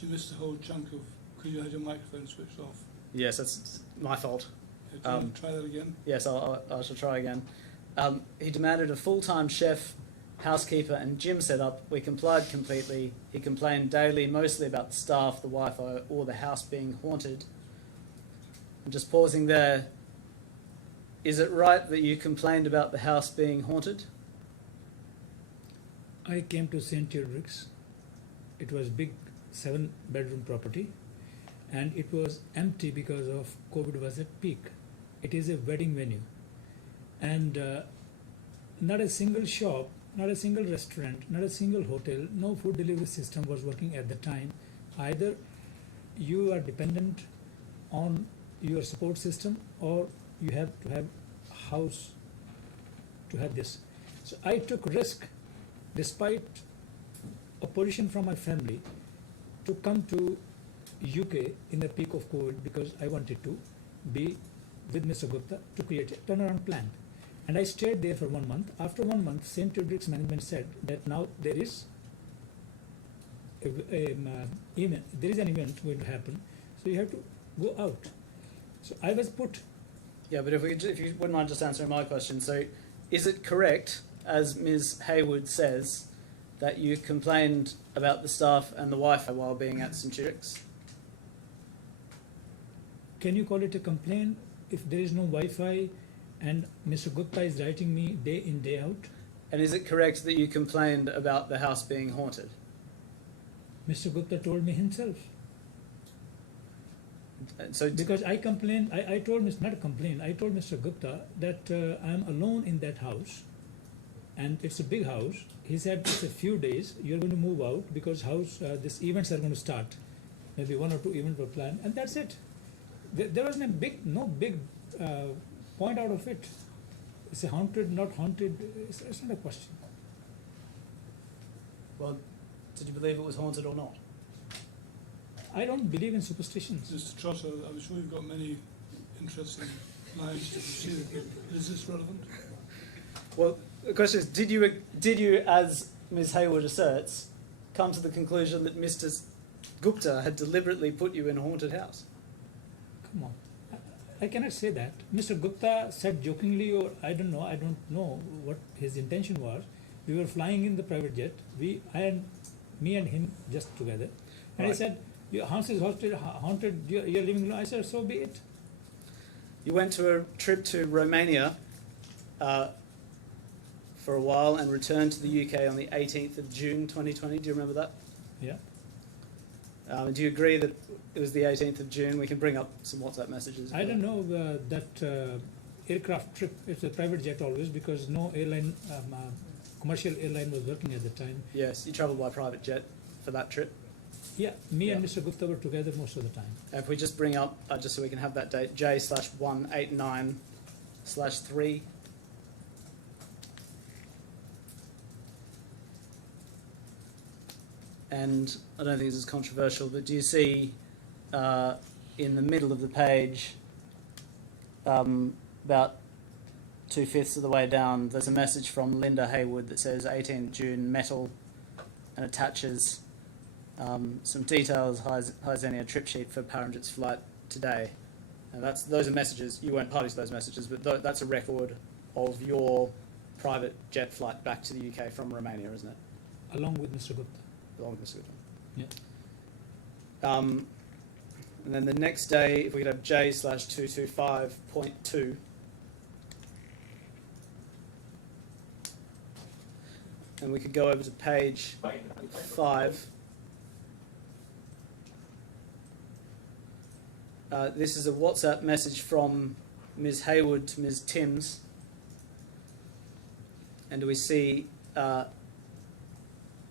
You missed a whole chunk of because you had your microphone switched off. Yes, that's my fault. Do you want to try that again? Yes, I shall try again. He demanded a full-time chef, housekeeper and gym setup. We complied completely. He complained daily, mostly about the staff, the Wi-Fi or the house being haunted. I'm just pausing there. Is it right that you complained about the house being haunted? I came to St. Theodoric's. It was big 7-bedroom property and it was empty because of COVID was at peak. It is a wedding venue and not a single shop, not a single restaurant, not a single hotel, no food delivery system was working at the time. Either you are dependent on your support system or you have to have a house to have this. So I took risk despite opposition from my family to come to UK in the peak of COVID because I wanted to be with Mr. Gupta to create a turnaround plan. And I stayed there for 1 month. After 1 month, St. Theodoric's management said that now there is an event going to happen, so you have to go out. So I was put. Yeah, but if you wouldn't mind just answering my question. So is it correct, as Ms. Haywood says, that you complained about the staff and the Wi-Fi while being at St. Theodoric's? Can you call it a complaint if there is no Wi-Fi and Mr. Gupta is writing me day in, day out? And is it correct that you complained about the house being haunted? Mr. Gupta told me himself. And so Because I complained, I told Mr. not a complaint, I told Mr. Gupta that I am alone in that house and it's a big house. He said it's a few days, you're going to move out because these events are going to start. Maybe 1 or 2 events were planned and that's it. There was no big point out of it. It's a haunted, not haunted, it's not a question. well, did you believe it was haunted or not? I don't believe in superstitions. Mr. Trotter, I'm sure you've got many interesting lines to pursue. Is this relevant? Well, the question is, did you, as Ms. Haywood asserts, come to the conclusion that Mr. Gupta had deliberately put you in a haunted house? Come on. I cannot say that. Mr. Gupta said jokingly, or I don't know what his intention was. We were flying in the private jet, me and him just together. And Right. he said, your house is haunted, you're living alone. I said, so be it. You went to a trip to Romania for a while and returned to the UK on the 18th of June 2020. Do you remember that? Yeah. Do you agree that it was the 18th of June? We can bring up some WhatsApp messages. I don't know that aircraft trip, it's a private jet always because no airline, commercial airline was working at the time. Yes, you travelled by private jet for that trip. Yeah, me and Mr. Gupta were together most of the time. If we just bring up, just so we can have that date, J/189/3. And I don't think this is controversial, but do you see in the middle of the page, about 2/5 of the way down, there's a message from Linda Haywood that says 18th June metal and attaches some details, Hi Xenia trip sheet for Paramjit's flight today. And those are messages, you weren't party to those messages, but that's a record of your private jet flight back to the UK from Romania, isn't it? Along with Mr. Gupta. Along with Mr. Goodwin. Yeah. And then the next day, if we could have J/225.2. And we could go over to page 5. This is a WhatsApp message from Ms. Haywood to Ms. Timms. And do we see,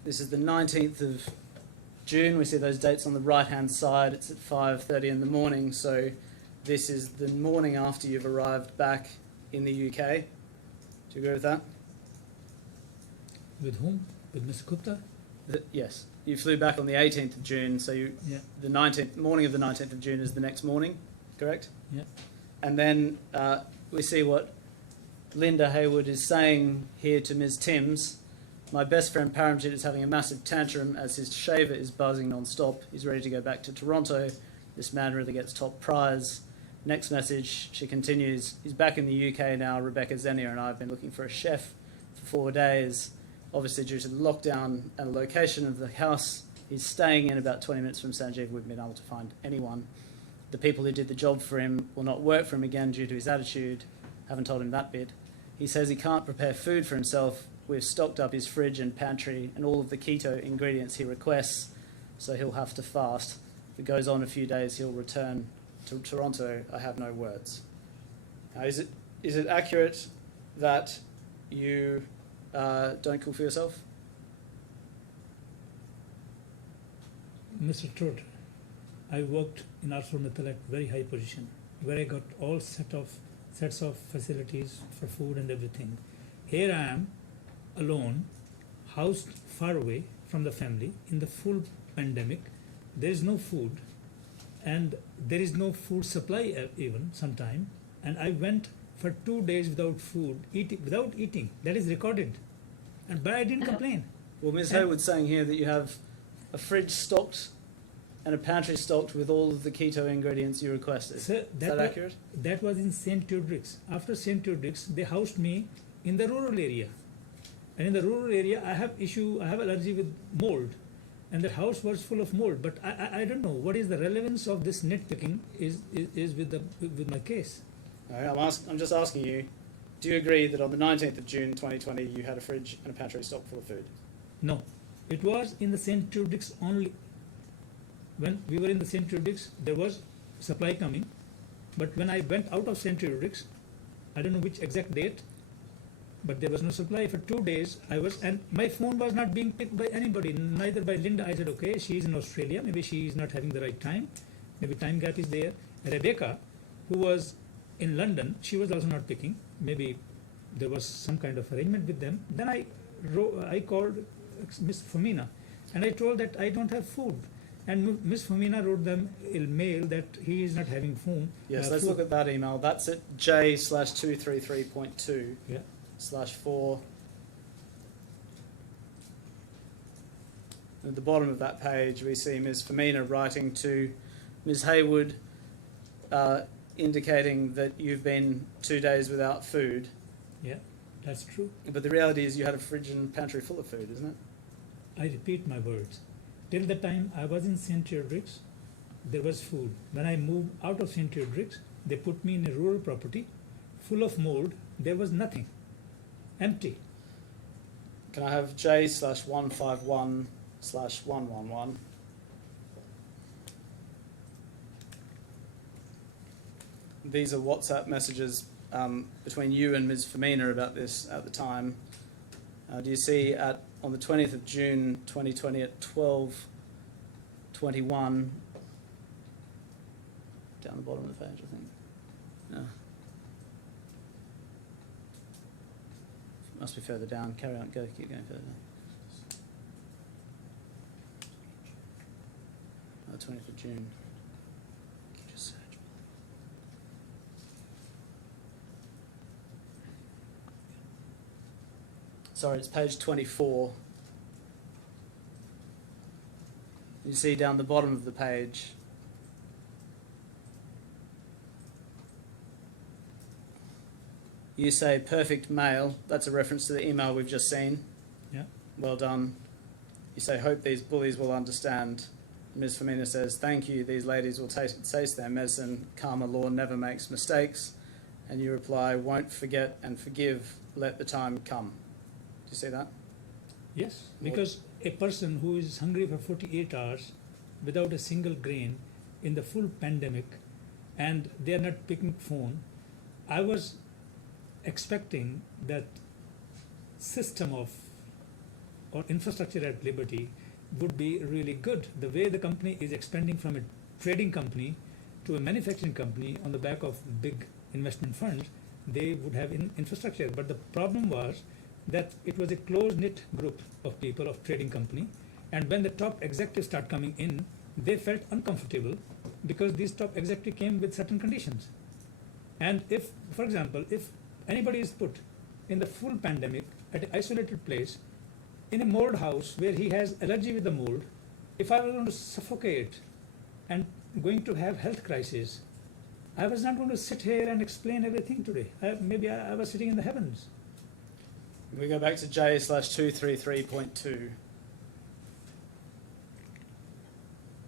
this is the 19th of June. We see those dates on the right-hand side. It's at 5:30 in the morning. So this is the morning after you've arrived back in the UK. Do you agree with that? With whom? With Mr. Gupta? Yes, you flew back on the 18th of June, so Yeah. the 19th morning of the 19th of June is the next morning, correct? Yeah. And then we see what Linda Hayward is saying here to Ms. Timms. My best friend Paramjit is having a massive tantrum as his shaver is buzzing non-stop. He's ready to go back to Toronto. This man really gets top prize. Next message, she continues, he's back in the UK now. Rebecca Zenia and I have been looking for a chef for 4 days. Obviously, due to the lockdown and the location of the house he's staying in about 20 minutes from Sanjeev, we've been able to find anyone. The people who did the job for him will not work for him again due to his attitude. Haven't told him that bit. He says he can't prepare food for himself. We've stocked up his fridge and pantry and all of the keto ingredients he requests, so he'll have to fast. If it goes on a few days, he'll return to Toronto. I have no words. Now, is it accurate that you don't cook for yourself? Mr. Trotter, I worked in ArcelorMittal at very high position, where I got all sets of facilities for food and everything. Here I am, alone, housed far away from the family in the full pandemic. There is no food, and there is no food supply even sometime. And I went for 2 days without food, without eating. That is recorded, but I didn't complain. Well, Ms. Hayward's saying here that you have a fridge stocked and a pantry stocked with all of the keto ingredients you requested. Sir, Is that accurate? That was in St. Teodric's. After St. Teodric's, they housed me in the rural area. And in the rural area, I have allergy with mold. And the house was full of mold. But I don't know what is the relevance of this nitpicking is with my case. No, I'm just asking you, do you agree that on the 19th of June 2020 you had a fridge and a pantry stocked full of food? No, it was in the St. Teodric's only. When we were in the St. Teodric's, there was supply coming. But when I went out of St. Teodric's, I don't know which exact date, but there was no supply for 2 days. And my phone was not being picked by anybody, neither by Linda. I said, okay, she's in Australia, maybe she is not having the right time, maybe time gap is there. Rebecca, who was in London, she was also not picking. Maybe there was some kind of arrangement with them. Then I called Miss Famina, and I told that I don't have food. And Miss Famina wrote them a mail that he is not having food. Yes, let's look at that email. That's at J/233.2. Yeah. /4. At the bottom of that page, we see Ms. Famina writing to Ms. Hayward, indicating that you've been 2 days without food. Yeah, that's true. But the reality is you had a fridge and pantry full of food, isn't it? I repeat my words. Till the time I was in St. Teodric's, there was food. When I moved out of St. Teodric's, they put me in a rural property full of mold. There was nothing. Empty. Can I have J/151/111? These are WhatsApp messages between you and Ms. Famina about this at the time. Do you see on the 20th of June 2020 at 12:21, down the bottom of the page, I think. No. Must be further down. Carry on. Keep going further down. 20th of June. Just search. Sorry, it's page 24. You see down the bottom of the page. You say perfect male. That's a reference to the email we've just seen. Yeah. Well done. You say, hope these bullies will understand. Ms. Famina says, thank you. These ladies will taste their medicine. Karma law never makes mistakes. And you reply, won't forget and forgive. Let the time come. Do you see that? Yes, because a person who is hungry for 48 hours without a single grain in the full pandemic and they are not picking phone, I was expecting that system of or infrastructure at Liberty would be really good. The way the company is expanding from a trading company to a manufacturing company on the back of big investment funds, they would have infrastructure. But the problem was that it was a close-knit group of people of trading company, and when the top executives start coming in, they felt uncomfortable because these top executives came with certain conditions. And if, for example, if anybody is put in the full pandemic at an isolated place in a mold house where he has allergy with the mold, if I was going to suffocate and going to have health crisis, I was not going to sit here and explain everything today. Maybe I was sitting in the heavens. We go back to J/233.2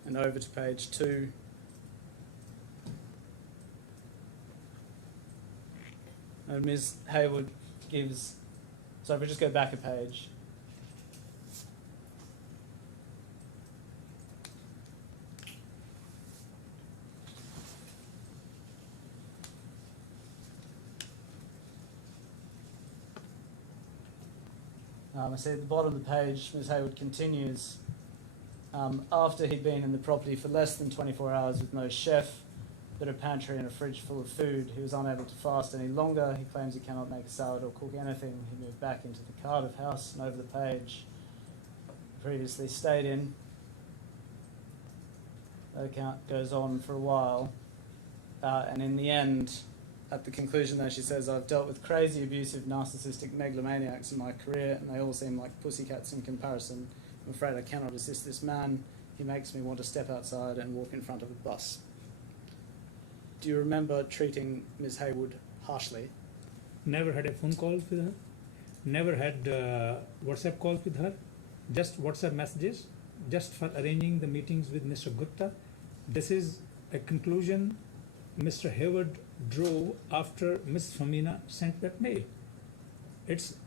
and over to page 2. And Ms. Hayward gives, so if we just go back a page. I see at the bottom of the page, Ms. Hayward continues, after he'd been in the property for less than 24 hours with no chef, but a pantry and a fridge full of food, he was unable to fast any longer. He claims he cannot make a salad or cook anything. He moved back into the Cardiff house, and over the page, previously stayed in. That account goes on for a while, and in the end, at the conclusion though, she says, I've dealt with crazy, abusive, narcissistic megalomaniacs in my career, and they all seem like pussycats in comparison. I'm afraid I cannot assist this man. He makes me want to step outside and walk in front of a bus. Do you remember treating Ms. Hayward harshly? Never had a phone call with her, never had WhatsApp calls with her, just WhatsApp messages, just for arranging the meetings with Mr. Gupta. This is a conclusion Mr. Hayward drove after Ms. Famina sent that mail. It's,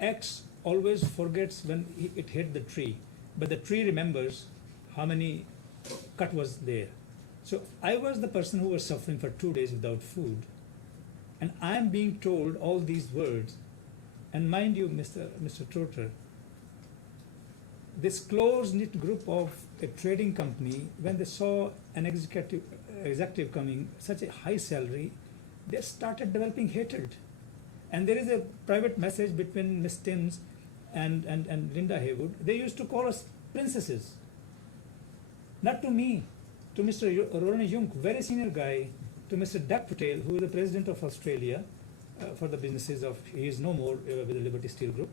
X always forgets when it hit the tree, but the tree remembers how many cut was there. So I was the person who was suffering for 2 days without food, and I am being told all these words. And mind you, Mr. Trotter, this close-knit group of a trading company, when they saw an executive coming, such a high salary, they started developing hatred. And there is a private message between Miss Timms and Linda Haywood. They used to call us princesses. Not to me, to Mr. Roland Jung, very senior guy, to Mr. Dak Patel, who is the president of Australia for the businesses of, he is no more with the Liberty Steel Group,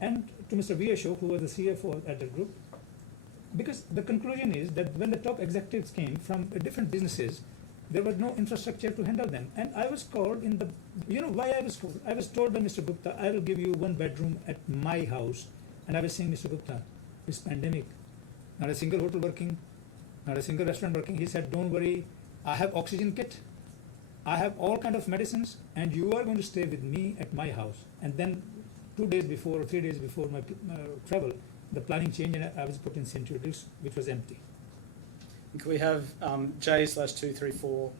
and to Mr. V. Ashok, who was the CFO at that group. Because the conclusion is that when the top executives came from different businesses, there was no infrastructure to handle them. And I was called in the, why I was called? I was told by Mr. Gupta, I will give you 1 bedroom at my house. And I was saying, Mr. Gupta, this pandemic, not a single hotel working, not a single restaurant working. He said, don't worry, I have oxygen kit, I have all kind of medicines, and you are going to stay with me at my house. And then 2 days before or 3 days before my travel, the planning changed and I was put in St. Jude's, which was empty. Can we have J/234?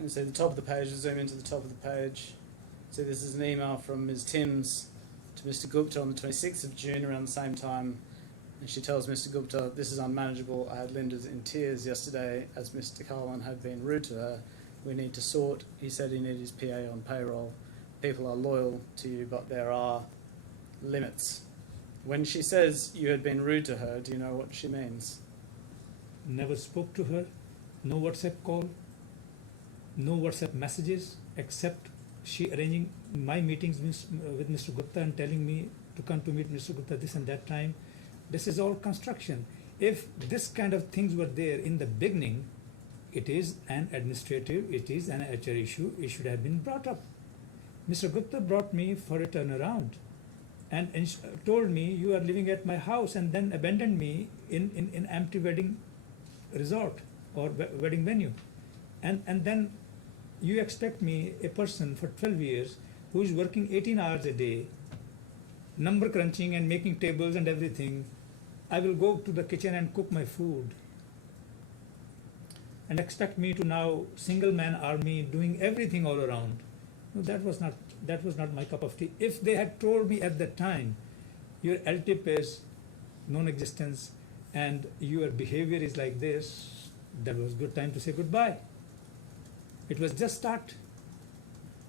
And so the top of the page, zoom into the top of the page. So this is an email from Ms. Timms to Mr. Gupta on the 26th of June around the same time. And she tells Mr. Gupta, this is unmanageable. I had Linda in tears yesterday as Mr. Kahlon had been rude to her. We need to sort. He said he needed his PA on payroll. People are loyal to you, but there are limits. When she says you had been rude to her, do you know what she means? Never spoke to her, no WhatsApp call, no WhatsApp messages, except she arranging my meetings with Mr. Gupta and telling me to come to meet Mr. Gupta this and that time. This is all construction. If this kind of things were there in the beginning, it is an administrative, it is an HR issue, it should have been brought up. Mr. Gupta brought me for a turnaround and told me you are living at my house, and then abandoned me in empty wedding resort or wedding venue. And then you expect me, a person for 12 years who is working 18 hours a day, number crunching and making tables and everything, I will go to the kitchen and cook my food, and expect me to now single man army doing everything all around. No, that was not my cup of tea. If they had told me at that time, your LTIP is non-existence and your behavior is like this, that was good time to say goodbye. It was just start.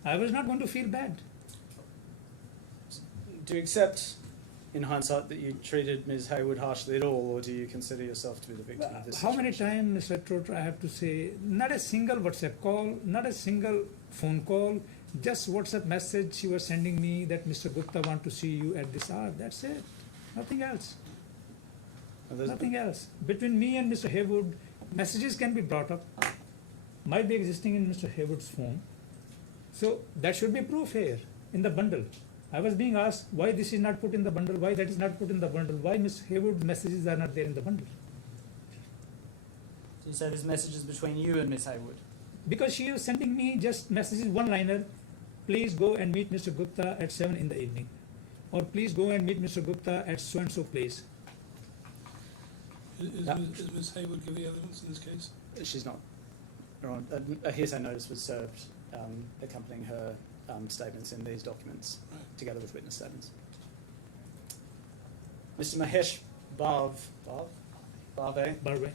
I was not going to feel bad. Do you accept, in hindsight, that you treated Ms. Hayward harshly at all, or do you consider yourself to be the victim of this How many situation? times, Mr. Trotter, I have to say, not a single WhatsApp call, not a single phone call, just WhatsApp message she was sending me that Mr. Gupta want to see you at this hour. That's it. Nothing else. And there's- Nothing else. Between me and Mr. Haywood, messages can be brought up, might be existing in Mr. Haywood's phone. So that should be proof here in the bundle. I was being asked why this is not put in the bundle, why that is not put in the bundle, why Ms. Haywood's messages are not there in the bundle. So you say there's messages between you and Ms. Hayward? Because she was sending me just messages, one-liner, please go and meet Mr. Gupta at 7 in the evening. Or please go and meet Mr. Gupta at so-and-so place. Is Ms. Hayward giving evidence in this case? She's not. Your Honour, a hearsay notice was served accompanying her statements in these documents, Right. together with witness statements. Mr. Mahesh Barve Barway.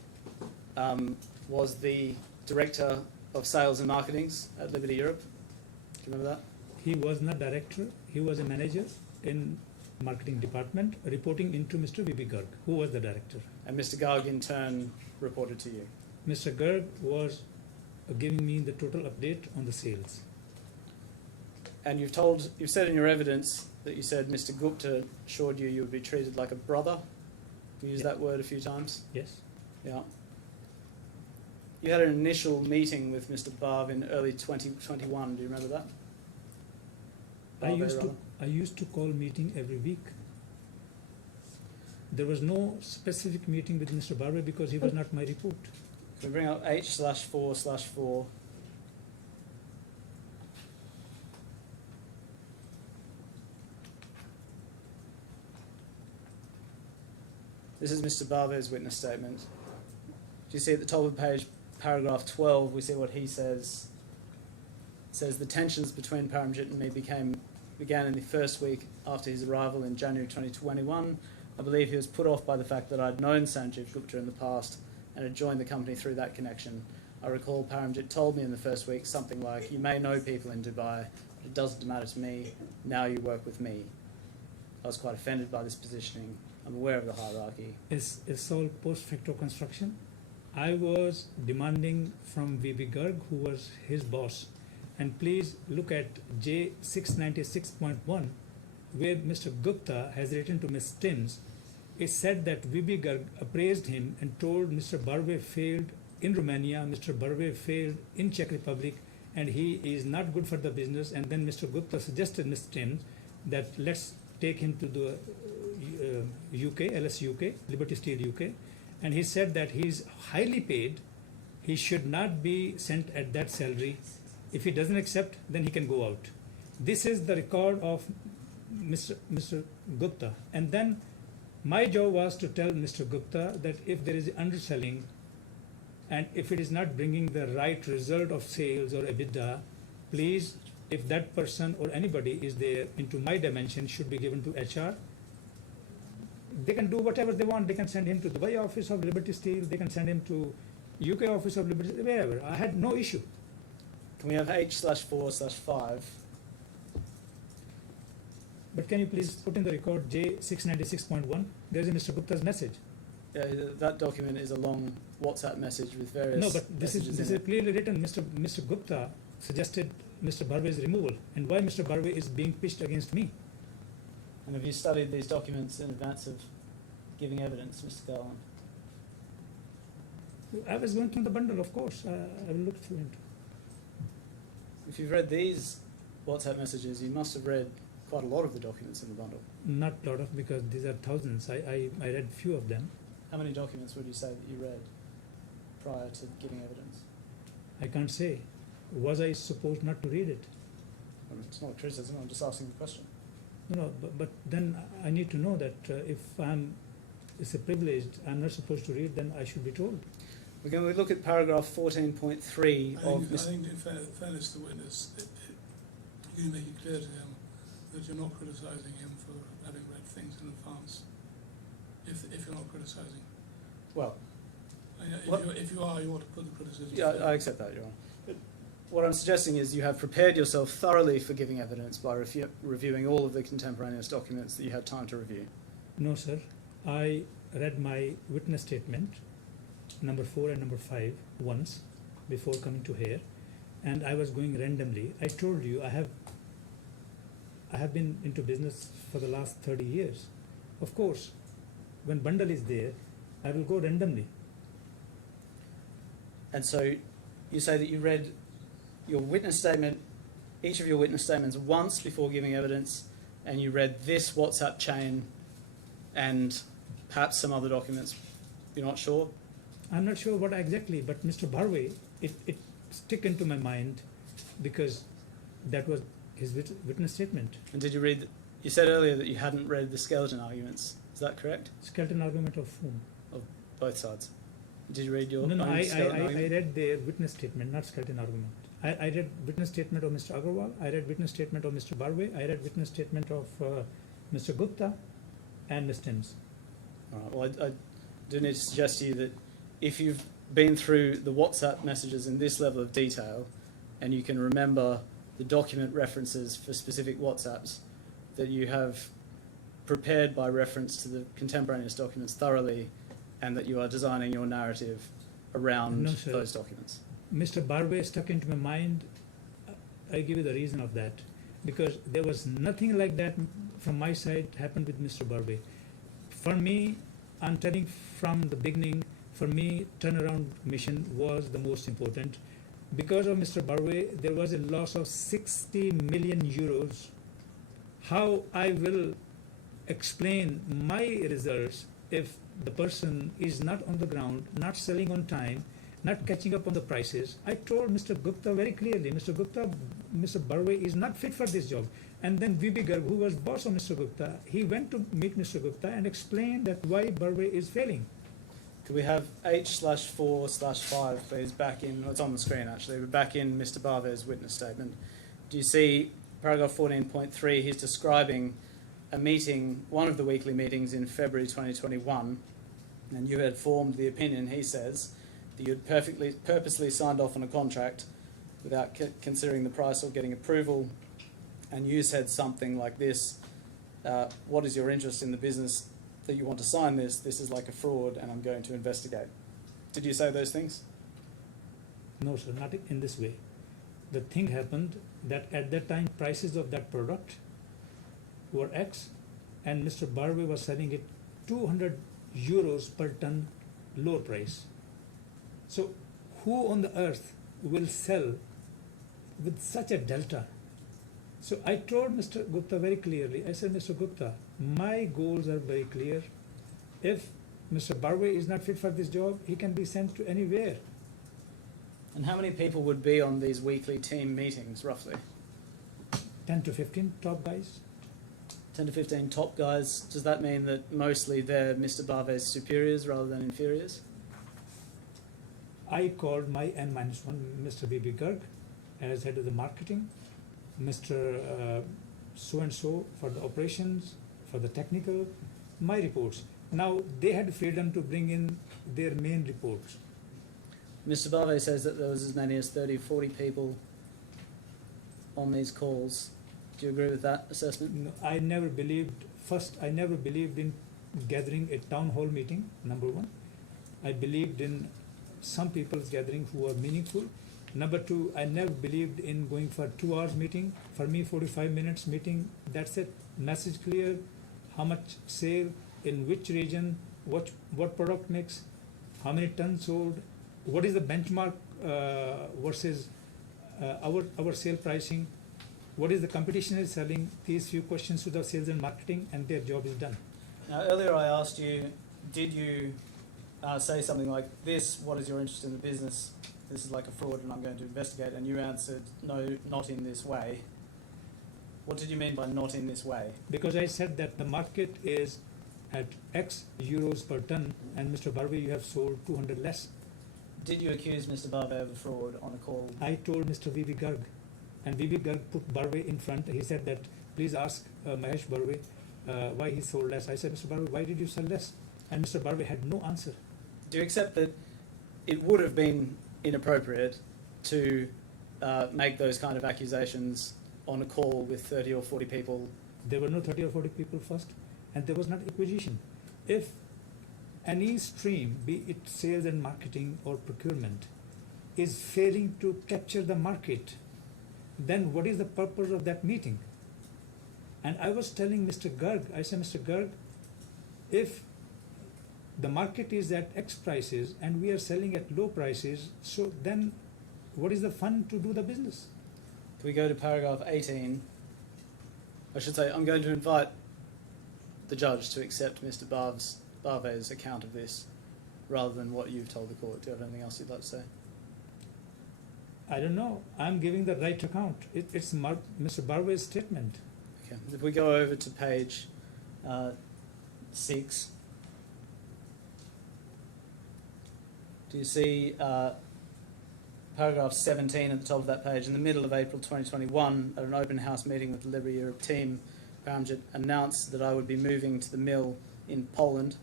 was the Director of Sales and Marketings at Liberty Europe. Do you remember that? He was not director, he was a manager in marketing department, reporting into Mr. V.B. Garg, who was the director. And Mr. Garg in turn reported to you. Mr. Garg was giving me the total update on the sales. And you've said in your evidence that you said Mr. Gupta assured you would be treated like a brother. You used Yeah. that word a few times. Yes. Yeah. You had an initial meeting with Mr. Barv in early 2021. Do you remember that? I used to call meeting every week. There was no specific meeting with Mr. Barway because he was not my report. Can we bring up H/4/4? This is Mr. Barvey's witness statement. Do you see at the top of the page, paragraph 12, we see what he says. It says, the tensions between Paramjit and me began in the first week after his arrival in January 2021. I believe he was put off by the fact that I'd known Sanjeev Gupta in the past and had joined the company through that connection. I recall Paramjit told me in the first week something like, you may know people in Dubai, but it doesn't matter to me, now you work with me. I was quite offended by this positioning. I'm aware of the hierarchy. It's all post facto construction. I was demanding from V.B. Garg, who was his boss, and please look at J696.1, where Mr. Gupta has written to Ms. Timms. It said that V.B. Garg appraised him and told Mr. Barway failed in Romania, Mr. Barway failed in Czech Republic, and he is not good for the business. And then Mr. Gupta suggested Ms. Timms that let's take him to the UK, LS UK, Liberty Steel UK, and he said that he is highly paid, he should not be sent at that salary. If he doesn't accept, then he can go out. This is the record of Mr. Gupta. And then my job was to tell Mr. Gupta that if there is underselling and if it is not bringing the right result of sales or EBITDA, please, if that person or anybody is there into my dimension, should be given to HR. They can do whatever they want. They can send him to the Dubai office of Liberty Steel. They can send him to UK office of Liberty Steel, wherever. I had no issue. Can we have H/4/5? But can you please put in the record J696.1? There's a Mr. Gupta's message. That document is a long WhatsApp message with various No, but this messages is in it. clearly written. Mr. Gupta suggested Mr. Barway's removal, and why Mr. Barway is being pitched against me. And have you studied these documents in advance of giving evidence, Mr. Kahlon? I was going through the bundle, of course. I will look through it. If you've read these WhatsApp messages, you must have read quite a lot of the documents in the bundle. Not a lot of, because these are thousands. I read few of them. How many documents would you say that you read prior to giving evidence? I can't say. Was I supposed not to read it? Well, it's not a criticism, I'm just asking the question. No, but then I need to know that if it's a privilege, I'm not supposed to read, then I should be told. We're going to look at paragraph 14.3 I of think in fairness to the witness, you can make it clear to him that you're not criticising him for having read things in advance. If you're not criticising. Well, If What? if you are, you ought to put the criticism yeah, forward. I accept that, Your Honour. But what I'm suggesting is you have prepared yourself thoroughly for giving evidence by reviewing all of the contemporaneous documents that you had time to review. No, sir. I read my witness statement, number 4 and number 5, once before coming to here, and I was going randomly. I told you I have been into business for the last 30 years. Of course, when bundle is there, I will go randomly. And so you say that you read your witness statement, each of your witness statements once before giving evidence, and you read this WhatsApp chain and perhaps some other documents. You're not sure? I'm not sure what exactly, but Mr. Barway, it stick into my mind because that was his witness statement. And did you read, you said earlier that you hadn't read the skeleton arguments. Is that correct? Skeleton argument of whom? Of both sides. Did you read your No, own skeleton I argument? read their witness statement, not skeleton argument. I read witness statement of Mr. Agarwal, I read witness statement of Mr. Barway, I read witness statement of Mr. Gupta and Ms. Timms. All right, well, I do need to suggest to you that if you've been through the WhatsApp messages in this level of detail and you can remember the document references for specific WhatsApps, that you have prepared by reference to the contemporaneous documents thoroughly and that you are designing your narrative around No, sir. those documents. Mr. Barway stuck into my mind. I give you the reason of that. Because there was nothing like that from my side happened with Mr. Barway. For me, I'm telling from the beginning, for me, turnaround mission was the most important. Because of Mr. Barway, there was a loss of 60 million euros. How I will explain my results if the person is not on the ground, not selling on time, not catching up on the prices? I told Mr. Gupta very clearly, Mr. Gupta, Mr. Barway is not fit for this job. And then VB Garg, who was boss of Mr. Gupta, he went to meet Mr. Gupta and explained that why Barway is failing. Could we have H/4/5, please, back in, it's on the screen actually, but back in Mr. Barway's witness statement. Do you see paragraph 14.3, he's describing a meeting, one of the weekly meetings in February 2021, and you had formed the opinion, he says, that you had purposely signed off on a contract without considering the price or getting approval, and you said something like this, what is your interest in the business that you want to sign this? This is like a fraud and I'm going to investigate. Did you say those things? No, sir, not in this way. The thing happened that at that time prices of that product were X and Mr. Barway was selling it 200 euros per ton lower price. So who on the earth will sell with such a delta? So I told Mr. Gupta very clearly, I said, Mr. Gupta, my goals are very clear. If Mr. Barway is not fit for this job, he can be sent to anywhere. And how many people would be on these weekly team meetings, roughly? 10 to 15 top guys. 10 to 15 top guys. Does that mean that mostly they're Mr. Barway's superiors rather than inferiors? I called my N-1, Mr. B.B. Garg, as head of the marketing, Mr. So-and-so for the operations, for the technical, my reports. Now, they had freedom to bring in their main reports. Mr. Barway says that there was as many as 30, 40 people on these calls. Do you agree with that assessment? No, I never believed in gathering a town hall meeting, number one. I believed in some people's gathering who are meaningful. Number two, I never believed in going for 2 hours meeting. For me, 45 minutes meeting, that's it. Message clear, how much sale, in which region, what product mix, how many tons sold, what is the benchmark versus our sale pricing, what is the competition is selling, these few questions to the sales and marketing, and their job is done. Now, earlier I asked you, did you say something like this, what is your interest in the business? This is like a fraud and I'm going to investigate, and you answered, no, not in this way. What did you mean by not in this way? Because I said that the market is at X euros per ton, and Mr. Barway, you have sold 200 less. Did you accuse Mr. Barway of a fraud on a call? I told Mr. VB Garg, and VB Garg put Barway in front. He said that, please ask Mahesh Barway why he sold less. I said, Mr. Barway, why did you sell less? And Mr. Barway had no answer. Do you accept that it would have been inappropriate to make those kind of accusations on a call with 30 or 40 people. There were no 30 or 40 people first, and there was not acquisition. If any stream, be it sales and marketing or procurement, is failing to capture the market, then what is the purpose of that meeting? And I was telling Mr. Garg, I said, Mr. Garg, if the market is at X prices and we are selling at low prices, so then what is the fun to do the business? Can we go to paragraph 18? I should say, I'm going to invite the judge to accept Mr. Barve's account of this, rather than what you've told the court. Do you have anything else you'd like to say? I don't know. I'm giving the right account. It's Mr. Barve's statement. Okay. If we go over to page 6, do you see paragraph 17 at the top of that page? In the middle of April 2021, at an open house meeting with the Liberty Europe team, Paramjit announced that I would be moving to the mill in Poland.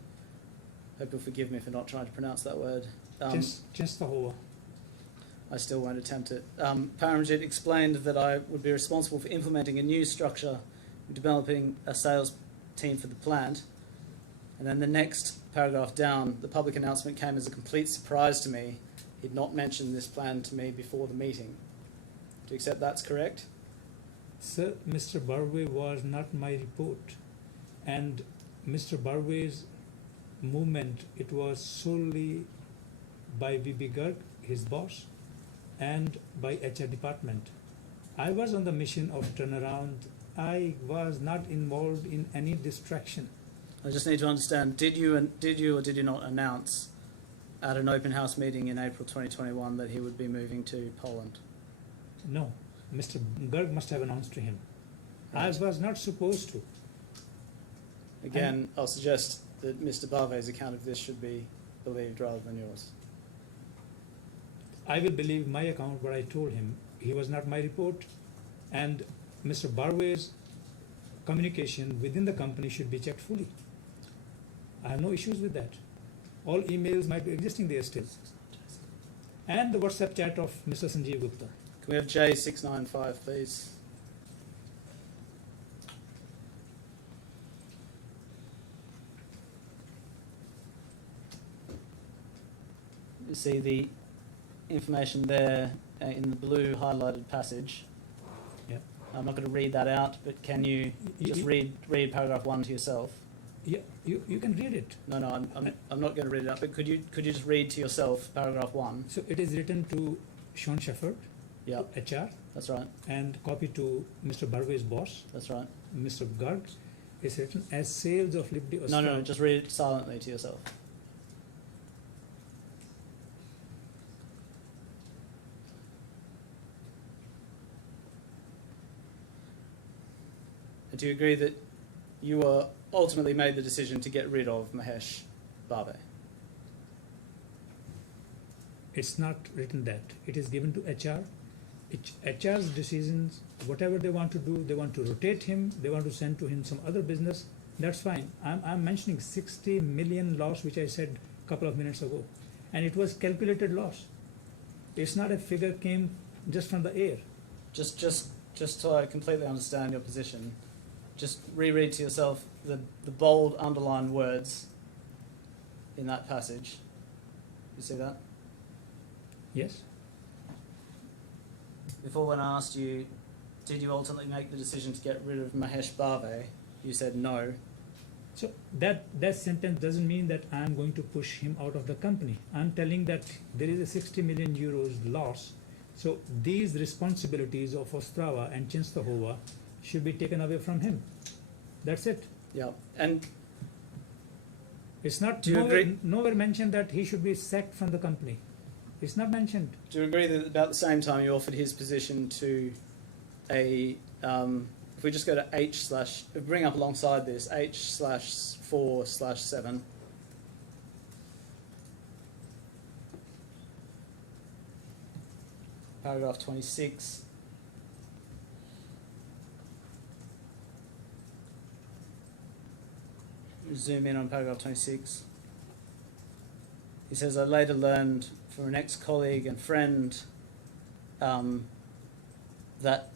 Hope you'll forgive me for not trying to pronounce that word. Częstochowa. I still won't attempt it. Paramjit explained that I would be responsible for implementing a new structure, developing a sales team for the plant. And then the next paragraph down, the public announcement came as a complete surprise to me. He'd not mentioned this plan to me before the meeting. Do you accept that's correct? Sir, Mr. Barve was not my report. And Mr. Barve's movement, it was solely by VB Garg, his boss, and by HR department. I was on the mission of turnaround. I was not involved in any distraction. I just need to understand, did you or did you not announce at an open house meeting in April 2021 that he would be moving to Poland? No, Mr. Garg must have announced to him. Right. I was not supposed to. Again, I'll suggest that Mr. Barve's account of this should be believed rather than yours. I will believe my account, what I told him. He was not my report, and Mr. Barve's communication within the company should be checked fully. I have no issues with that. All emails might be existing there still. And the WhatsApp chat of Mr. Sanjeev Gupta. Can we have J695, please? You see the information there in the blue highlighted passage. Yep. I'm not going to read that out, but can you just read paragraph 1 to yourself? Yeah, you can read it. No, I'm not going to read it out, but could you just read to yourself paragraph 1? So it is written to Sean Shefford, Yeah, HR, that's right. and copy to Mr. Barve's boss, That's right. Mr. Garg. It's written as sales of Liberty No, just read it silently to yourself. Do you agree that you ultimately made the decision to get rid of Mahesh Barve? It's not written that. It is given to HR. HR's decisions, whatever they want to do, they want to rotate him, they want to send to him some other business, that's fine. I'm mentioning 60 million loss, which I said a couple of minutes ago. And it was calculated loss. It's not a figure came just from the air. Just so I completely understand your position, just reread to yourself the bold underlined words in that passage. You see that? Yes? Before, when I asked you, did you ultimately make the decision to get rid of Mahesh Barve, you said no. So that sentence doesn't mean that I'm going to push him out of the company. I'm telling that there is a 60 million euros loss. So these responsibilities of Ostrava and Częstochowa should be taken away from him. That's it. Yeah, and It's not Do you agree? nowhere mentioned that he should be sacked from the company. It's not mentioned. do you agree that about the same time you offered his position to a, if we just go to bring up alongside this, H/4/7, paragraph 26, zoom in on paragraph 26. He says, I later learned from an ex-colleague and friend that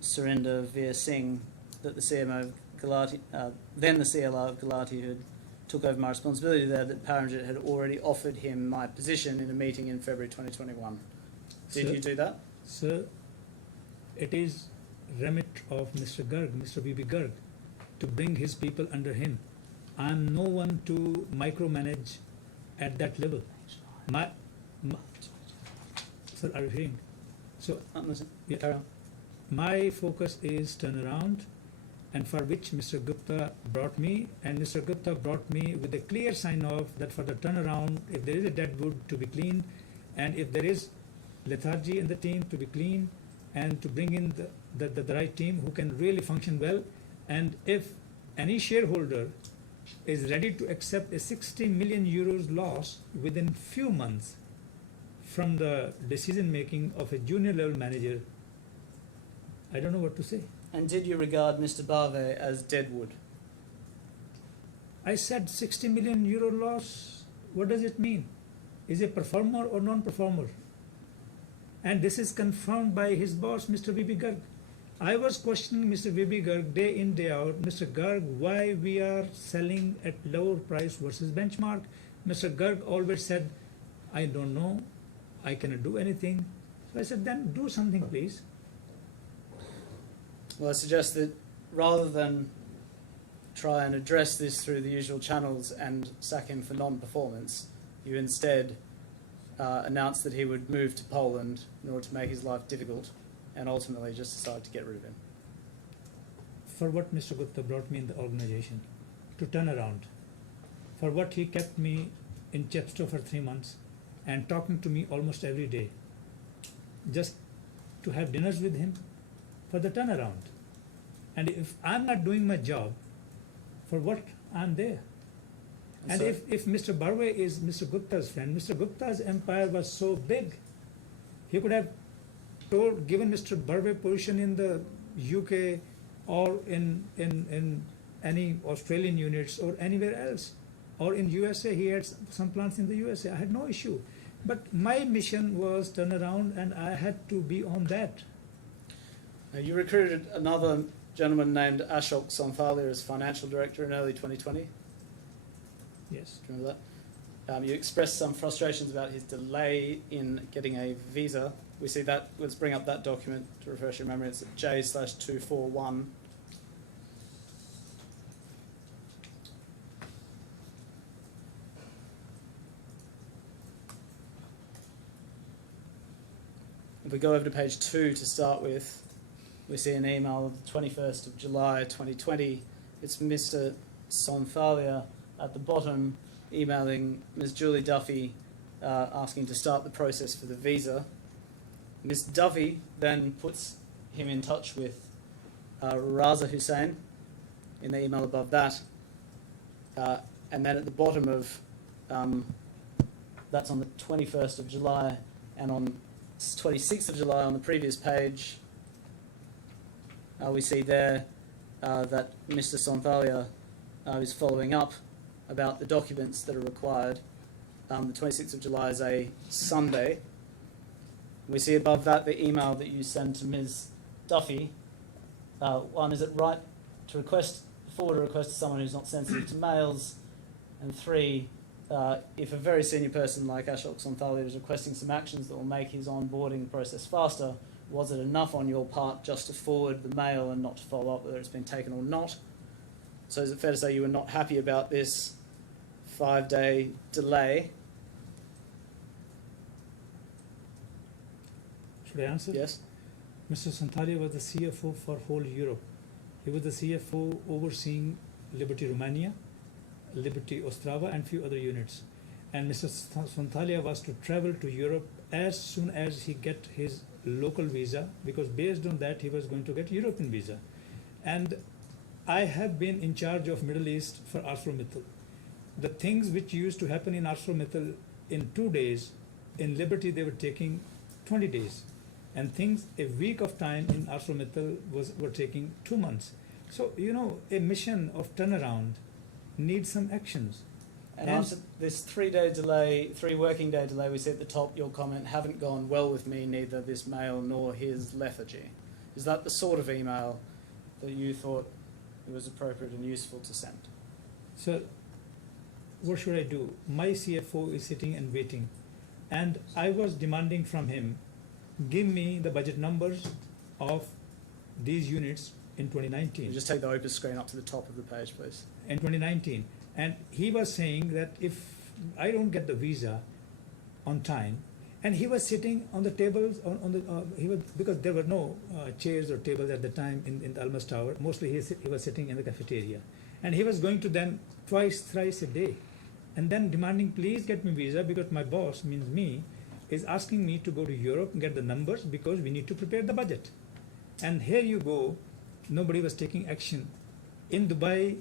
Surinder Veer Singh, that the CMO of Galati, then the CLR of Galati, who took over my responsibility there, that Paramjit had already offered him my position in a meeting in February 2021. Did Sir? you do that? Sir, it is remit of Mr. Garg, Mr. V.B. Garg, to bring his people under him. I am no one to micromanage at that level. My sir, are you hearing? So I'm listening. Yeah. Carry on. my focus is turnaround, and for which Mr. Gupta brought me, and Mr. Gupta brought me with a clear sign off that for the turnaround, if there is a dead wood, to be cleaned, and if there is lethargy in the team, to be clean, and to bring in the right team who can really function well. And if any shareholder is ready to accept a 60 million euros loss within few months from the decision making of a junior level manager, I don't know what to say. And did you regard Mr. Bave as deadwood? I said 60 million euro loss. What does it mean? Is a performer or non-performer? And this is confirmed by his boss, Mr. V.B. Garg. I was questioning Mr. V.B. Garg day in, day out. Mr. Garg, why we are selling at lower price versus benchmark? Mr. Garg always said, I don't know, I cannot do anything. So I said, then do something, please. Well, I suggest that rather than try and address this through the usual channels and sack him for non-performance, you instead announced that he would move to Poland in order to make his life difficult, and ultimately just decided to get rid of him. For what Mr. Gupta brought me in the organization, to turn around. For what he kept me in Chepstow for 3 months and talking to me almost every day, just to have dinners with him for the turnaround. And if I'm not doing my job, for what I'm there? And So- if Mr. Barwe is Mr. Gupta's friend, Mr. Gupta's empire was so big, he could have given Mr. Barwe position in the UK or in any Australian units or anywhere else. Or in USA, he had some plants in the USA. I had no issue. But my mission was turn around, and I had to be on that. Now, you recruited another gentleman named Ashok Sonthalia as financial director in early 2020. Yes. Do you remember that? You expressed some frustrations about his delay in getting a visa. We see that. Let's bring up that document to refresh your memory. It's at J/241. If we go over to page 2 to start with, we see an email of the 21st of July 2020. It's Mr. Sonthalia at the bottom emailing Ms. Julie Duffy asking to start the process for the visa. Ms. Duffy then puts him in touch with Raza Hussain in the email above that. And then at the bottom of, that's on the 21st of July, and on 26th of July on the previous page, we see there that Mr. Sonthalia is following up about the documents that are required. The 26th of July is a Sunday. We see above that the email that you send to Ms. Duffy. One, is it right to forward a request to someone who's not sensitive to mails? And 3, if a very senior person like Ashok Sonthalia is requesting some actions that will make his onboarding process faster, was it enough on your part just to forward the mail and not to follow up whether it's been taken or not? So is it fair to say you were not happy about this 5-day delay? Should I answer? Yes. Mr. Sonthalia was the CFO for whole Europe. He was the CFO overseeing Liberty Romania, Liberty Ostrava, and few other units. And Mr. Sonthalia was to travel to Europe as soon as he get his local visa, because based on that he was going to get European visa. And I have been in charge of Middle East for ArcelorMittal. The things which used to happen in ArcelorMittal in 2 days, in Liberty they were taking 20 days. And things a week of time in ArcelorMittal were taking 2 months. So, a mission of turnaround needs some actions. And after this 3-day delay, 3 working day delay, we see at the top your comment, haven't gone well with me, neither this mail nor his lethargy. Is that the sort of email that you thought it was appropriate and useful to send? So, what should I do? My CFO is sitting and waiting, and I was demanding from him, give me the budget numbers of these units in 2019. You just take the Opus screen up to the top of the page, please. In 2019, and he was saying that if I don't get the visa on time, and he was sitting on the tables on the he was, because there were no chairs or tables at the time in the Almas Tower. Mostly he was sitting in the cafeteria, and he was going to them twice, thrice a day, and then demanding, please get me visa, because my boss, means me, is asking me to go to Europe and get the numbers because we need to prepare the budget. And here you go, nobody was taking action. In Dubai,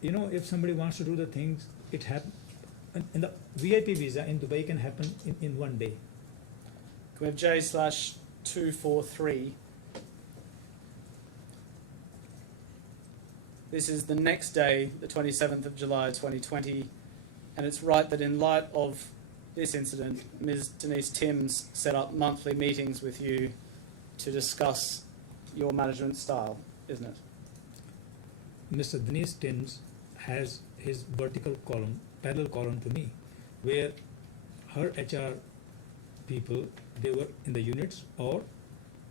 you know, if somebody wants to do the things, it happens. And the VIP visa in Dubai can happen in one day. Can we have J/243? This is the next day, the 27th of July 2020, and it's right that in light of this incident, Ms. Denise Timms set up monthly meetings with you to discuss your management style, isn't it? Mr. Denise Timms has his vertical column, parallel column to me, where her HR people, they were in the units or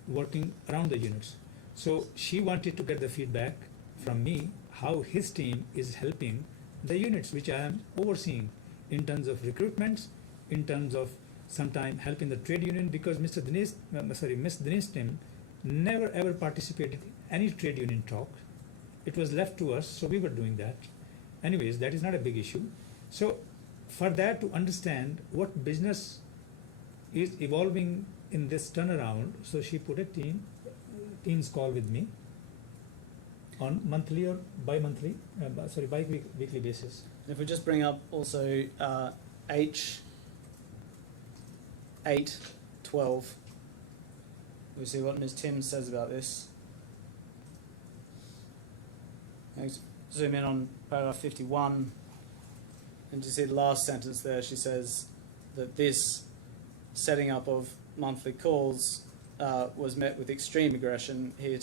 working around the units. So she wanted to get the feedback from me how his team is helping the units which I am overseeing in terms of recruitments, in terms of sometime helping the trade union, because Miss Denise Tim never ever participated in any trade union talk. It was left to us, so we were doing that. Anyways, that is not a big issue. So for that to understand what business is evolving in this turnaround, so she put a team's call with me on monthly or bi-weekly basis. And if we just bring up also H812, we see what Ms. Timms says about this. Let's zoom in on paragraph 51, and to see the last sentence there, she says that this setting up of monthly calls was met with extreme aggression. He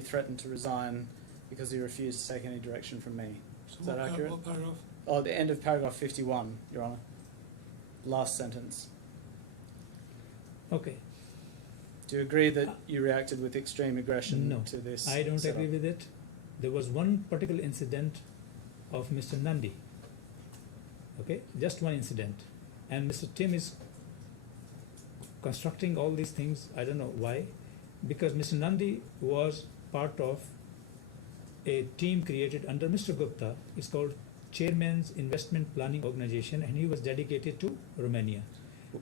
threatened to resign because he refused to take any direction from me. So Is that accurate? What paragraph? Oh, the end of paragraph 51, Your Honour. Last sentence. Okay. Do you agree that you reacted with extreme aggression No, to this? I don't setup? agree with it. There was one particular incident of Mr. Nandi. Okay, just one incident. And Mr. Tim is constructing all these things, I don't know why, because Mr. Nandi was part of a team created under Mr. Gupta. It's called Chairman's Investment Planning Organization, and he was dedicated to Romania.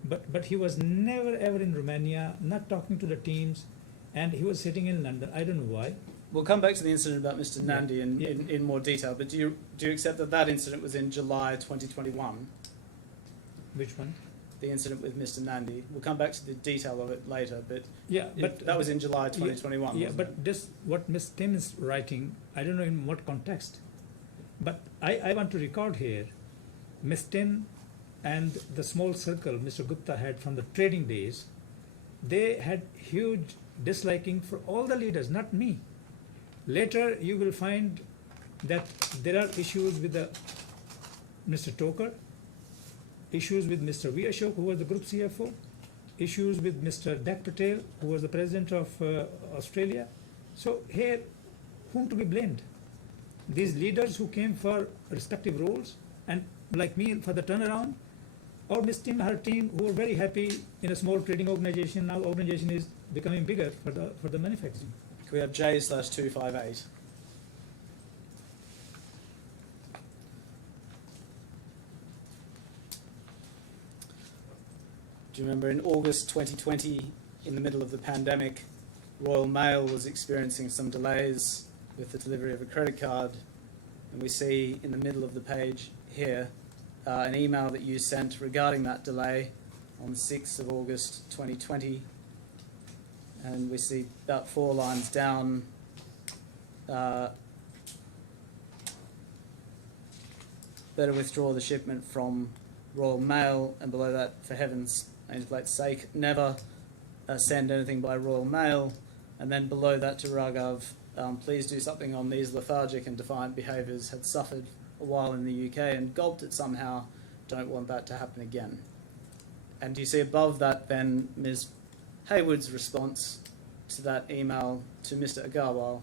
But he was never ever in Romania, not talking to the teams, and he was sitting in London. I don't know why. We'll come back to the incident about Mr. Nandi Yeah. in more detail, but do you accept that that incident was in July 2021? Which one? The incident with Mr. Nandi. We'll come back to the detail of it later, but Yeah, but that was in July 2021. Yeah, wasn't but it? this, what Ms. Tim is writing, I don't know in what context. But I want to record here, Ms. Tim and the small circle Mr. Gupta had from the trading days, they had huge disliking for all the leaders, not me. Later you will find that there are issues with the Mr. Toker, issues with Mr. V. Ashok, who was the group CFO, issues with Mr. Dak Patel, who was the president of Australia. So here, whom to be blamed? These leaders who came for respective roles, and like me for the turnaround, or Ms. Tim, her team, who were very happy in a small trading organization. Now organization is becoming bigger for the manufacturing. Can we have J/258? Do you remember in August 2020, in the middle of the pandemic, Royal Mail was experiencing some delays with the delivery of a credit card, and we see in the middle of the page here an email that you sent regarding that delay on the 6th of August 2020, and we see about 4 lines down better withdraw the shipment from Royal Mail, and below that, for heaven's nameplate's sake, never send anything by Royal Mail. And then below that to Raghav, please do something on these lethargic and defiant behaviours, had suffered a while in the UK and gulped it somehow, don't want that to happen again. And you see above that then Ms. Hayward's response to that email to Mr. Agarwal: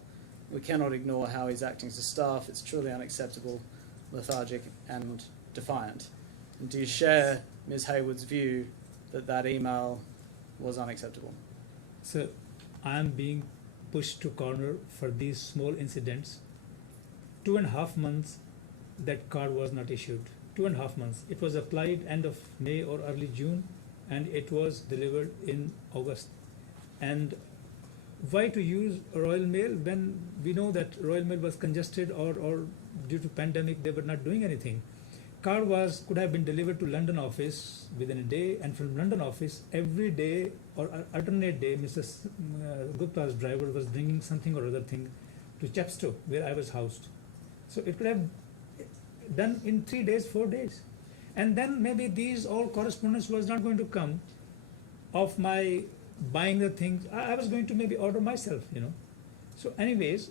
we cannot ignore how he's acting to staff, it's truly unacceptable, lethargic and defiant. And do you share Ms. Hayward's view that that email was unacceptable? So I am being pushed to corner for these small incidents. 2.5 months that card was not issued. 2.5 months. It was applied end of May or early June, and it was delivered in August. And why to use Royal Mail when we know that Royal Mail was congested, or due to pandemic they were not doing anything? Card could have been delivered to London office within a day, and from London office every day or alternate day Mrs. Gupta's driver was bringing something or other thing to Chepstow where I was housed. So it could have done in 3 days, 4 days. And then maybe these all correspondence was not going to come of my buying the things. I was going to maybe order myself, you know. So anyways,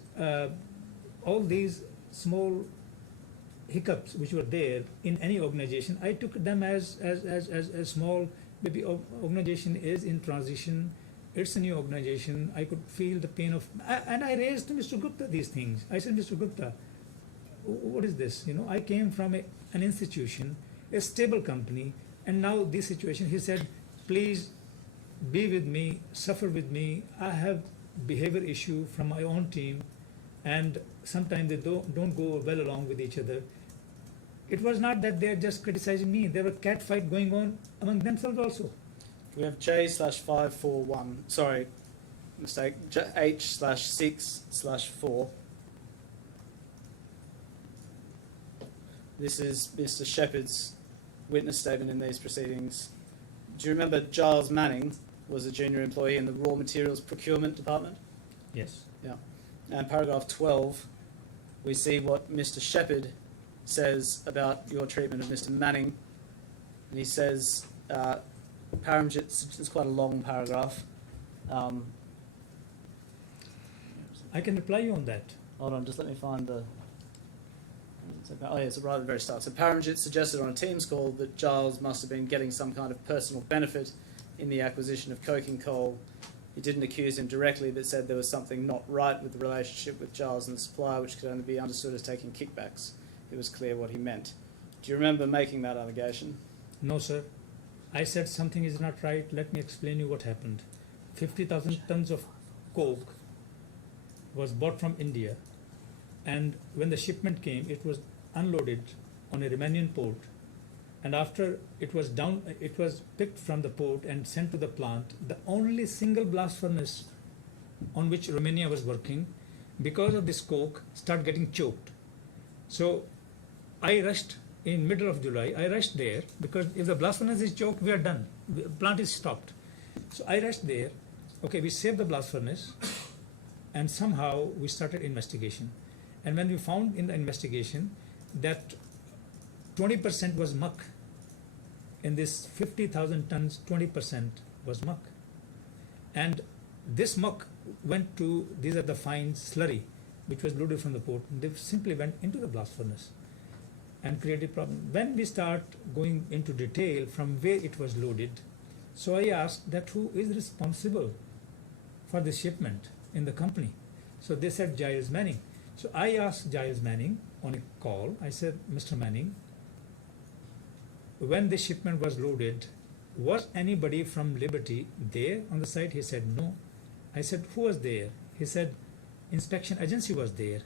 all these small hiccups which were there in any organization, I took them as small. Maybe organization is in transition, it's a new organization. I could feel the pain of, and I raised to Mr. Gupta these things. I said, Mr. Gupta, what is this? You know, I came from an institution, a stable company, and now this situation. He said, please be with me, suffer with me. I have behavior issue from my own team, and sometimes they don't go well along with each other. It was not that they're just criticizing me. There were cat fight going on among themselves also. We have J/541, sorry, mistake, H/6/4. This is Mr. Shepherd's witness statement in these proceedings. Do you remember Giles Manning was a junior employee in the Raw Materials Procurement Department? Yes. Yeah. And paragraph 12, we see what Mr. Shepherd says about your treatment of Mr. Manning. And he says, Paramjit, it's quite a long paragraph. I can reply you on that. Hold on, just let me find the... Oh yeah, it's right at the very start. So Paramjit suggested on a Teams call that Giles must have been getting some kind of personal benefit in the acquisition of coking coal. He didn't accuse him directly, but said there was something not right with the relationship with Giles and the supplier, which could only be understood as taking kickbacks. It was clear what he meant. Do you remember making that allegation? No, sir. I said something is not right. Let me explain you what happened. 50,000 tons of coke was bought from India, and when the shipment came, it was unloaded on a Romanian port, and after it was picked from the port and sent to the plant. The only single blast furnace on which Romania was working, because of this coke, started getting choked. So I rushed in middle of July. I rushed there because if the blast furnace is choked, we are done. The plant is stopped. So I rushed there. Okay, we saved the blast furnace, and somehow we started investigation. And when we found in the investigation that 20% was muck, in this 50,000 tons, 20% was muck. And this muck went to, these are the fine slurry, which was loaded from the port. They simply went into the blast furnace and created problem. When we start going into detail from where it was loaded, so I asked that who is responsible for the shipment in the company. So they said Giles Manning. So I asked Giles Manning on a call, I said, Mr. Manning, when the shipment was loaded, was anybody from Liberty there on the site? He said no. I said, who was there? He said, inspection agency was there.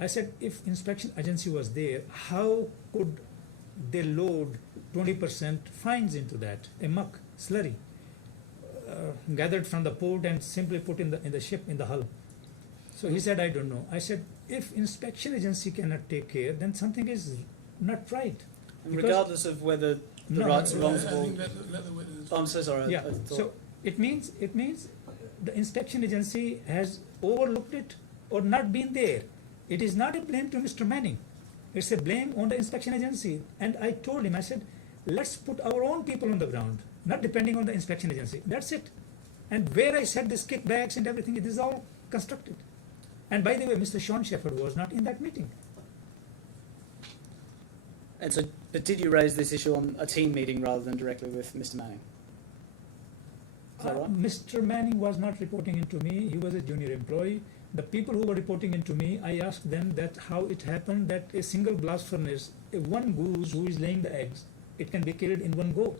I said, if inspection agency was there, how could they load 20% fines into that, a muck slurry gathered from the port and simply put in the ship, in the hull? So he said, I don't know. I said, if inspection agency cannot take care, then something is not right. And regardless of whether the rights or wrongs I of all... think let the witness... Oh, I'm so sorry. Yeah. I thought... So it means the inspection agency has overlooked it or not been there. It is not a blame to Mr. Manning. It's a blame on the inspection agency. And I told him, I said, let's put our own people on the ground, not depending on the inspection agency. That's it. And where I said this kickbacks and everything, it is all constructed. And by the way, Mr. Sean Shepherd was not in that meeting. And so, but did you raise this issue on a team meeting rather than directly with Mr. Manning? Is that right? Mr. Manning was not reporting into me. He was a junior employee. The people who were reporting into me, I asked them that how it happened that a single blast furnace, one goose who is laying the eggs, it can be killed in one go.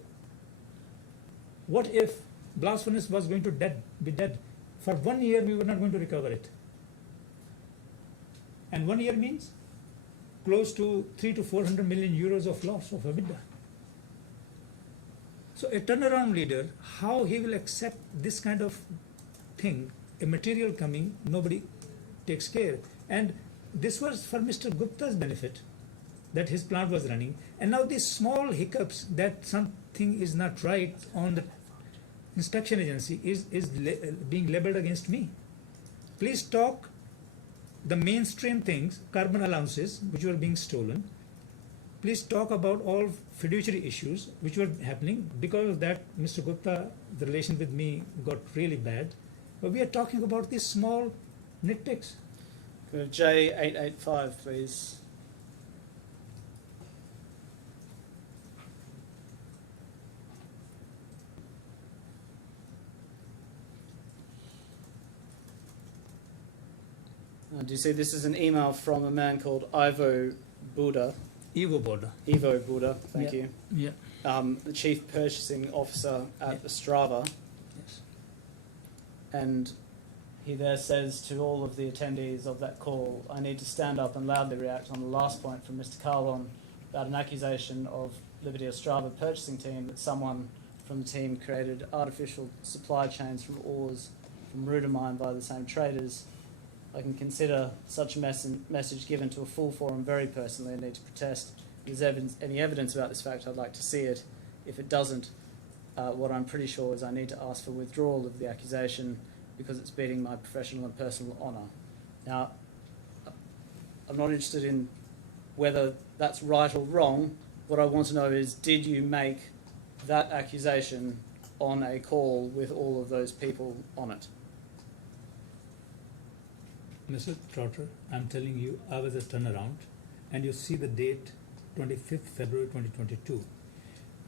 What if blast furnace was going to be dead? For 1 year, we were not going to recover it. And 1 year means close to 300 to 400 million euros of loss of EBITDA. So a turnaround leader, how he will accept this kind of thing, a material coming, nobody takes care. And this was for Mr. Gupta's benefit, that his plant was running. And now these small hiccups that something is not right on the inspection agency is being labeled against me. Please talk the mainstream things, carbon allowances, which were being stolen. Please talk about all fiduciary issues which were happening. Because of that, Mr. Gupta, the relation with me got really bad. But we are talking about these small nitpicks. Go to J885, please. Do you see this is an email from a man called Ivo Buda? Evo Border. Ivo Buda, thank Yeah. you. Yeah. The Chief Purchasing Officer at Ostrava. Yes. And he there says to all of the attendees of that call, I need to stand up and loudly react on the last point from Mr. Kahlon about an accusation of Liberty Ostrava purchasing team that someone from the team created artificial supply chains from ores from Rudamine by the same traders. I can consider such a message given to a full forum very personally and need to protest. If there's any evidence about this fact, I'd like to see it. If it doesn't, what I'm pretty sure is I need to ask for withdrawal of the accusation because it's beating my professional and personal honour. Now, I'm not interested in whether that's right or wrong. What I want to know is, did you make that accusation on a call with all of those people on it? Mr. Trotter, I'm telling you, I was a turnaround, and you see the date 25th February 2022.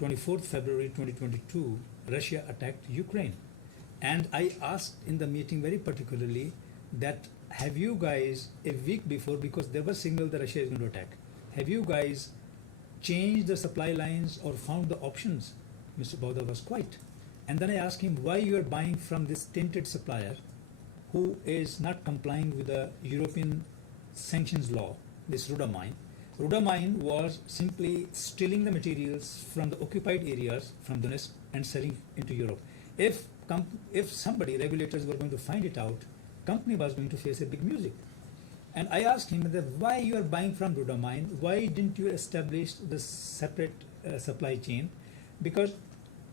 24th February 2022, Russia attacked Ukraine. And I asked in the meeting very particularly that have you guys, a week before, because there was signal that Russia is going to attack, have you guys changed the supply lines or found the options? Mr. Bauda was quiet. And then I asked him why you are buying from this tainted supplier who is not complying with the European sanctions law, this Rudamine. Rudamine was simply stealing the materials from the occupied areas from Donetsk and selling into Europe. If somebody, regulators were going to find it out, company was going to face a big music. And I asked him that why you are buying from Rudamine, why didn't you establish the separate supply chain? Because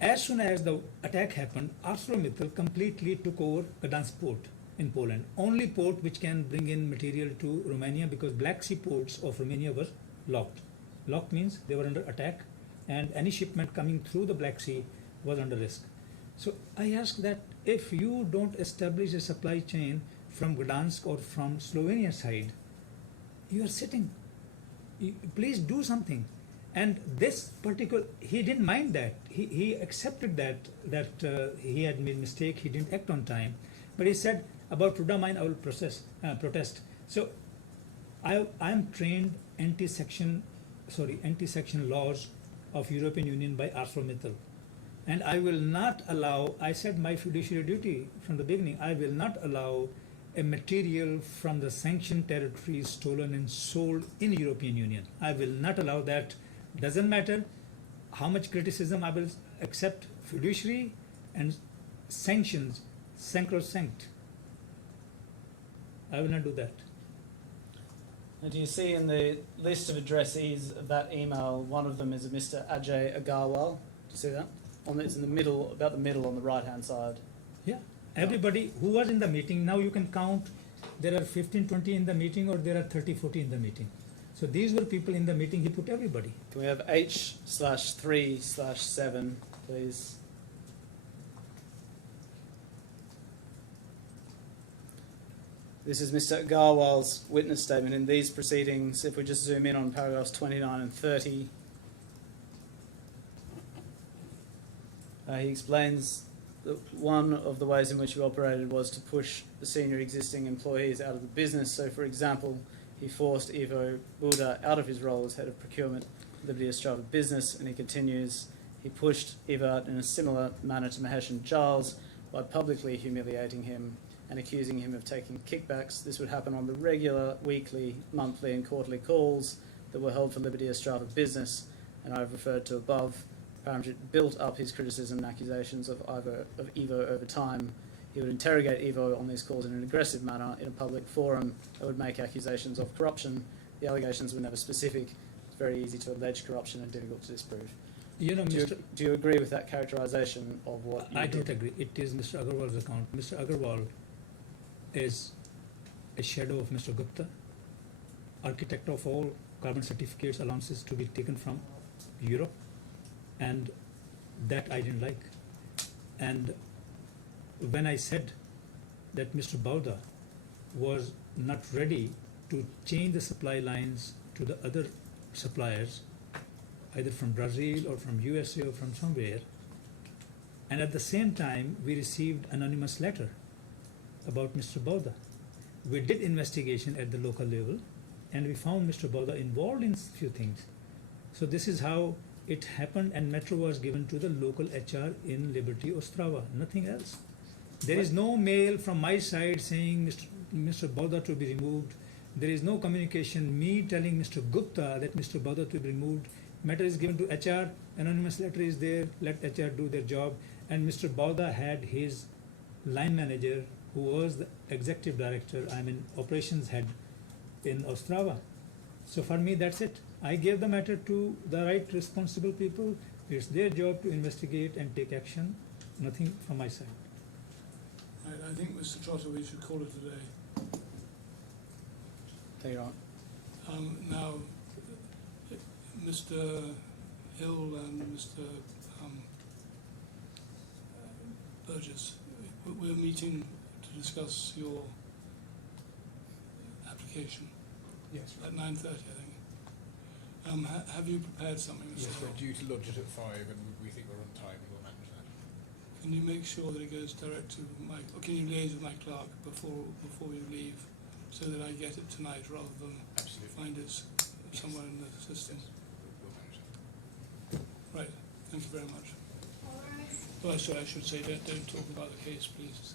as soon as the attack happened, ArcelorMittal completely took over Gdansk port in Poland, only port which can bring in material to Romania, because Black Sea ports of Romania were locked. Locked means they were under attack, and any shipment coming through the Black Sea was under risk. So I ask that if you don't establish a supply chain from Gdansk or from Slovenia side, you are sitting. Please do something. And this particular, he didn't mind that. He accepted that he had made mistake. He didn't act on time. But he said, about Rudamine, I will protest. So I am trained anti-section laws of European Union by ArcelorMittal. And I will not allow, I said my fiduciary duty from the beginning, I will not allow a material from the sanctioned territories stolen and sold in European Union. I will not allow that. Doesn't matter how much criticism I will accept. Fiduciary and sanctions, sacrosanct. I will not do that. And do you see in the list of addressees of that email, one of them is a Mr. Ajay Agarwal? Do you see that? It's in the middle, about the middle on the right-hand side. Yeah. Everybody who was in the meeting, now you can count, there are 15, 20 in the meeting, or there are 30, 40 in the meeting. So these were people in the meeting, he put everybody. Can we have H/3/7, please? This is Mr. Agarwal's witness statement in these proceedings. If we just zoom in on paragraphs 29 and 30, he explains that one of the ways in which he operated was to push the senior existing employees out of the business. So, for example, he forced Ivo Buda out of his role as head of procurement, Liberty Australia Business, and he continues, he pushed Ivo out in a similar manner to Mahesh and Giles by publicly humiliating him and accusing him of taking kickbacks. This would happen on the regular, weekly, monthly and quarterly calls that were held for Liberty Australia Business, and I've referred to above. Paramjit built up his criticism and accusations of Ivo over time. He would interrogate Ivo on these calls in an aggressive manner in a public forum that would make accusations of corruption. The allegations were never specific. It's very easy to allege corruption and difficult to disprove. You know, Do you agree with that characterisation of what you I did? don't agree. It is Mr. Agarwal's account. Mr. Agarwal is a shadow of Mr. Gupta, architect of all carbon certificates allowances to be taken from Europe, and that I didn't like. And when I said that Mr. Bauda was not ready to change the supply lines to the other suppliers, either from Brazil or from USA or from somewhere, and at the same time we received anonymous letter about Mr. Bauda. We did investigation at the local level and we found Mr. Bauda involved in few things. So this is how it happened, and Metro was given to the local HR in Liberty Ostrava, nothing else. There is no mail from my side saying Mr. Bauda to be removed. There is no communication, me telling Mr. Gupta that Mr. Bauda to be removed. Matter is given to HR, anonymous letter is there, let HR do their job. And Mr. Bauda had his line manager, who was the executive director, operations head in Ostrava. So for me, that's it. I gave the matter to the right responsible people. It's their job to investigate and take action, nothing from my side. Right, I think, Mr. Trotter, we should call it a day. Take it on. Now, Mr. Hill and Mr. Burgess, we're meeting to discuss your application Yes. at 9:30, I think. Have you prepared something, Mr. Yes, Hill? we're due to lodge it at 5 and we think we're on time and we'll manage that. Can you make sure that it goes direct to Mike, or can you liaise with my clerk before you leave, so that I get it tonight rather than Absolutely. find it somewhere in the system? We'll manage that. Right, thank you very much. All rise. Oh, sorry, I should say, don't talk about the case, please.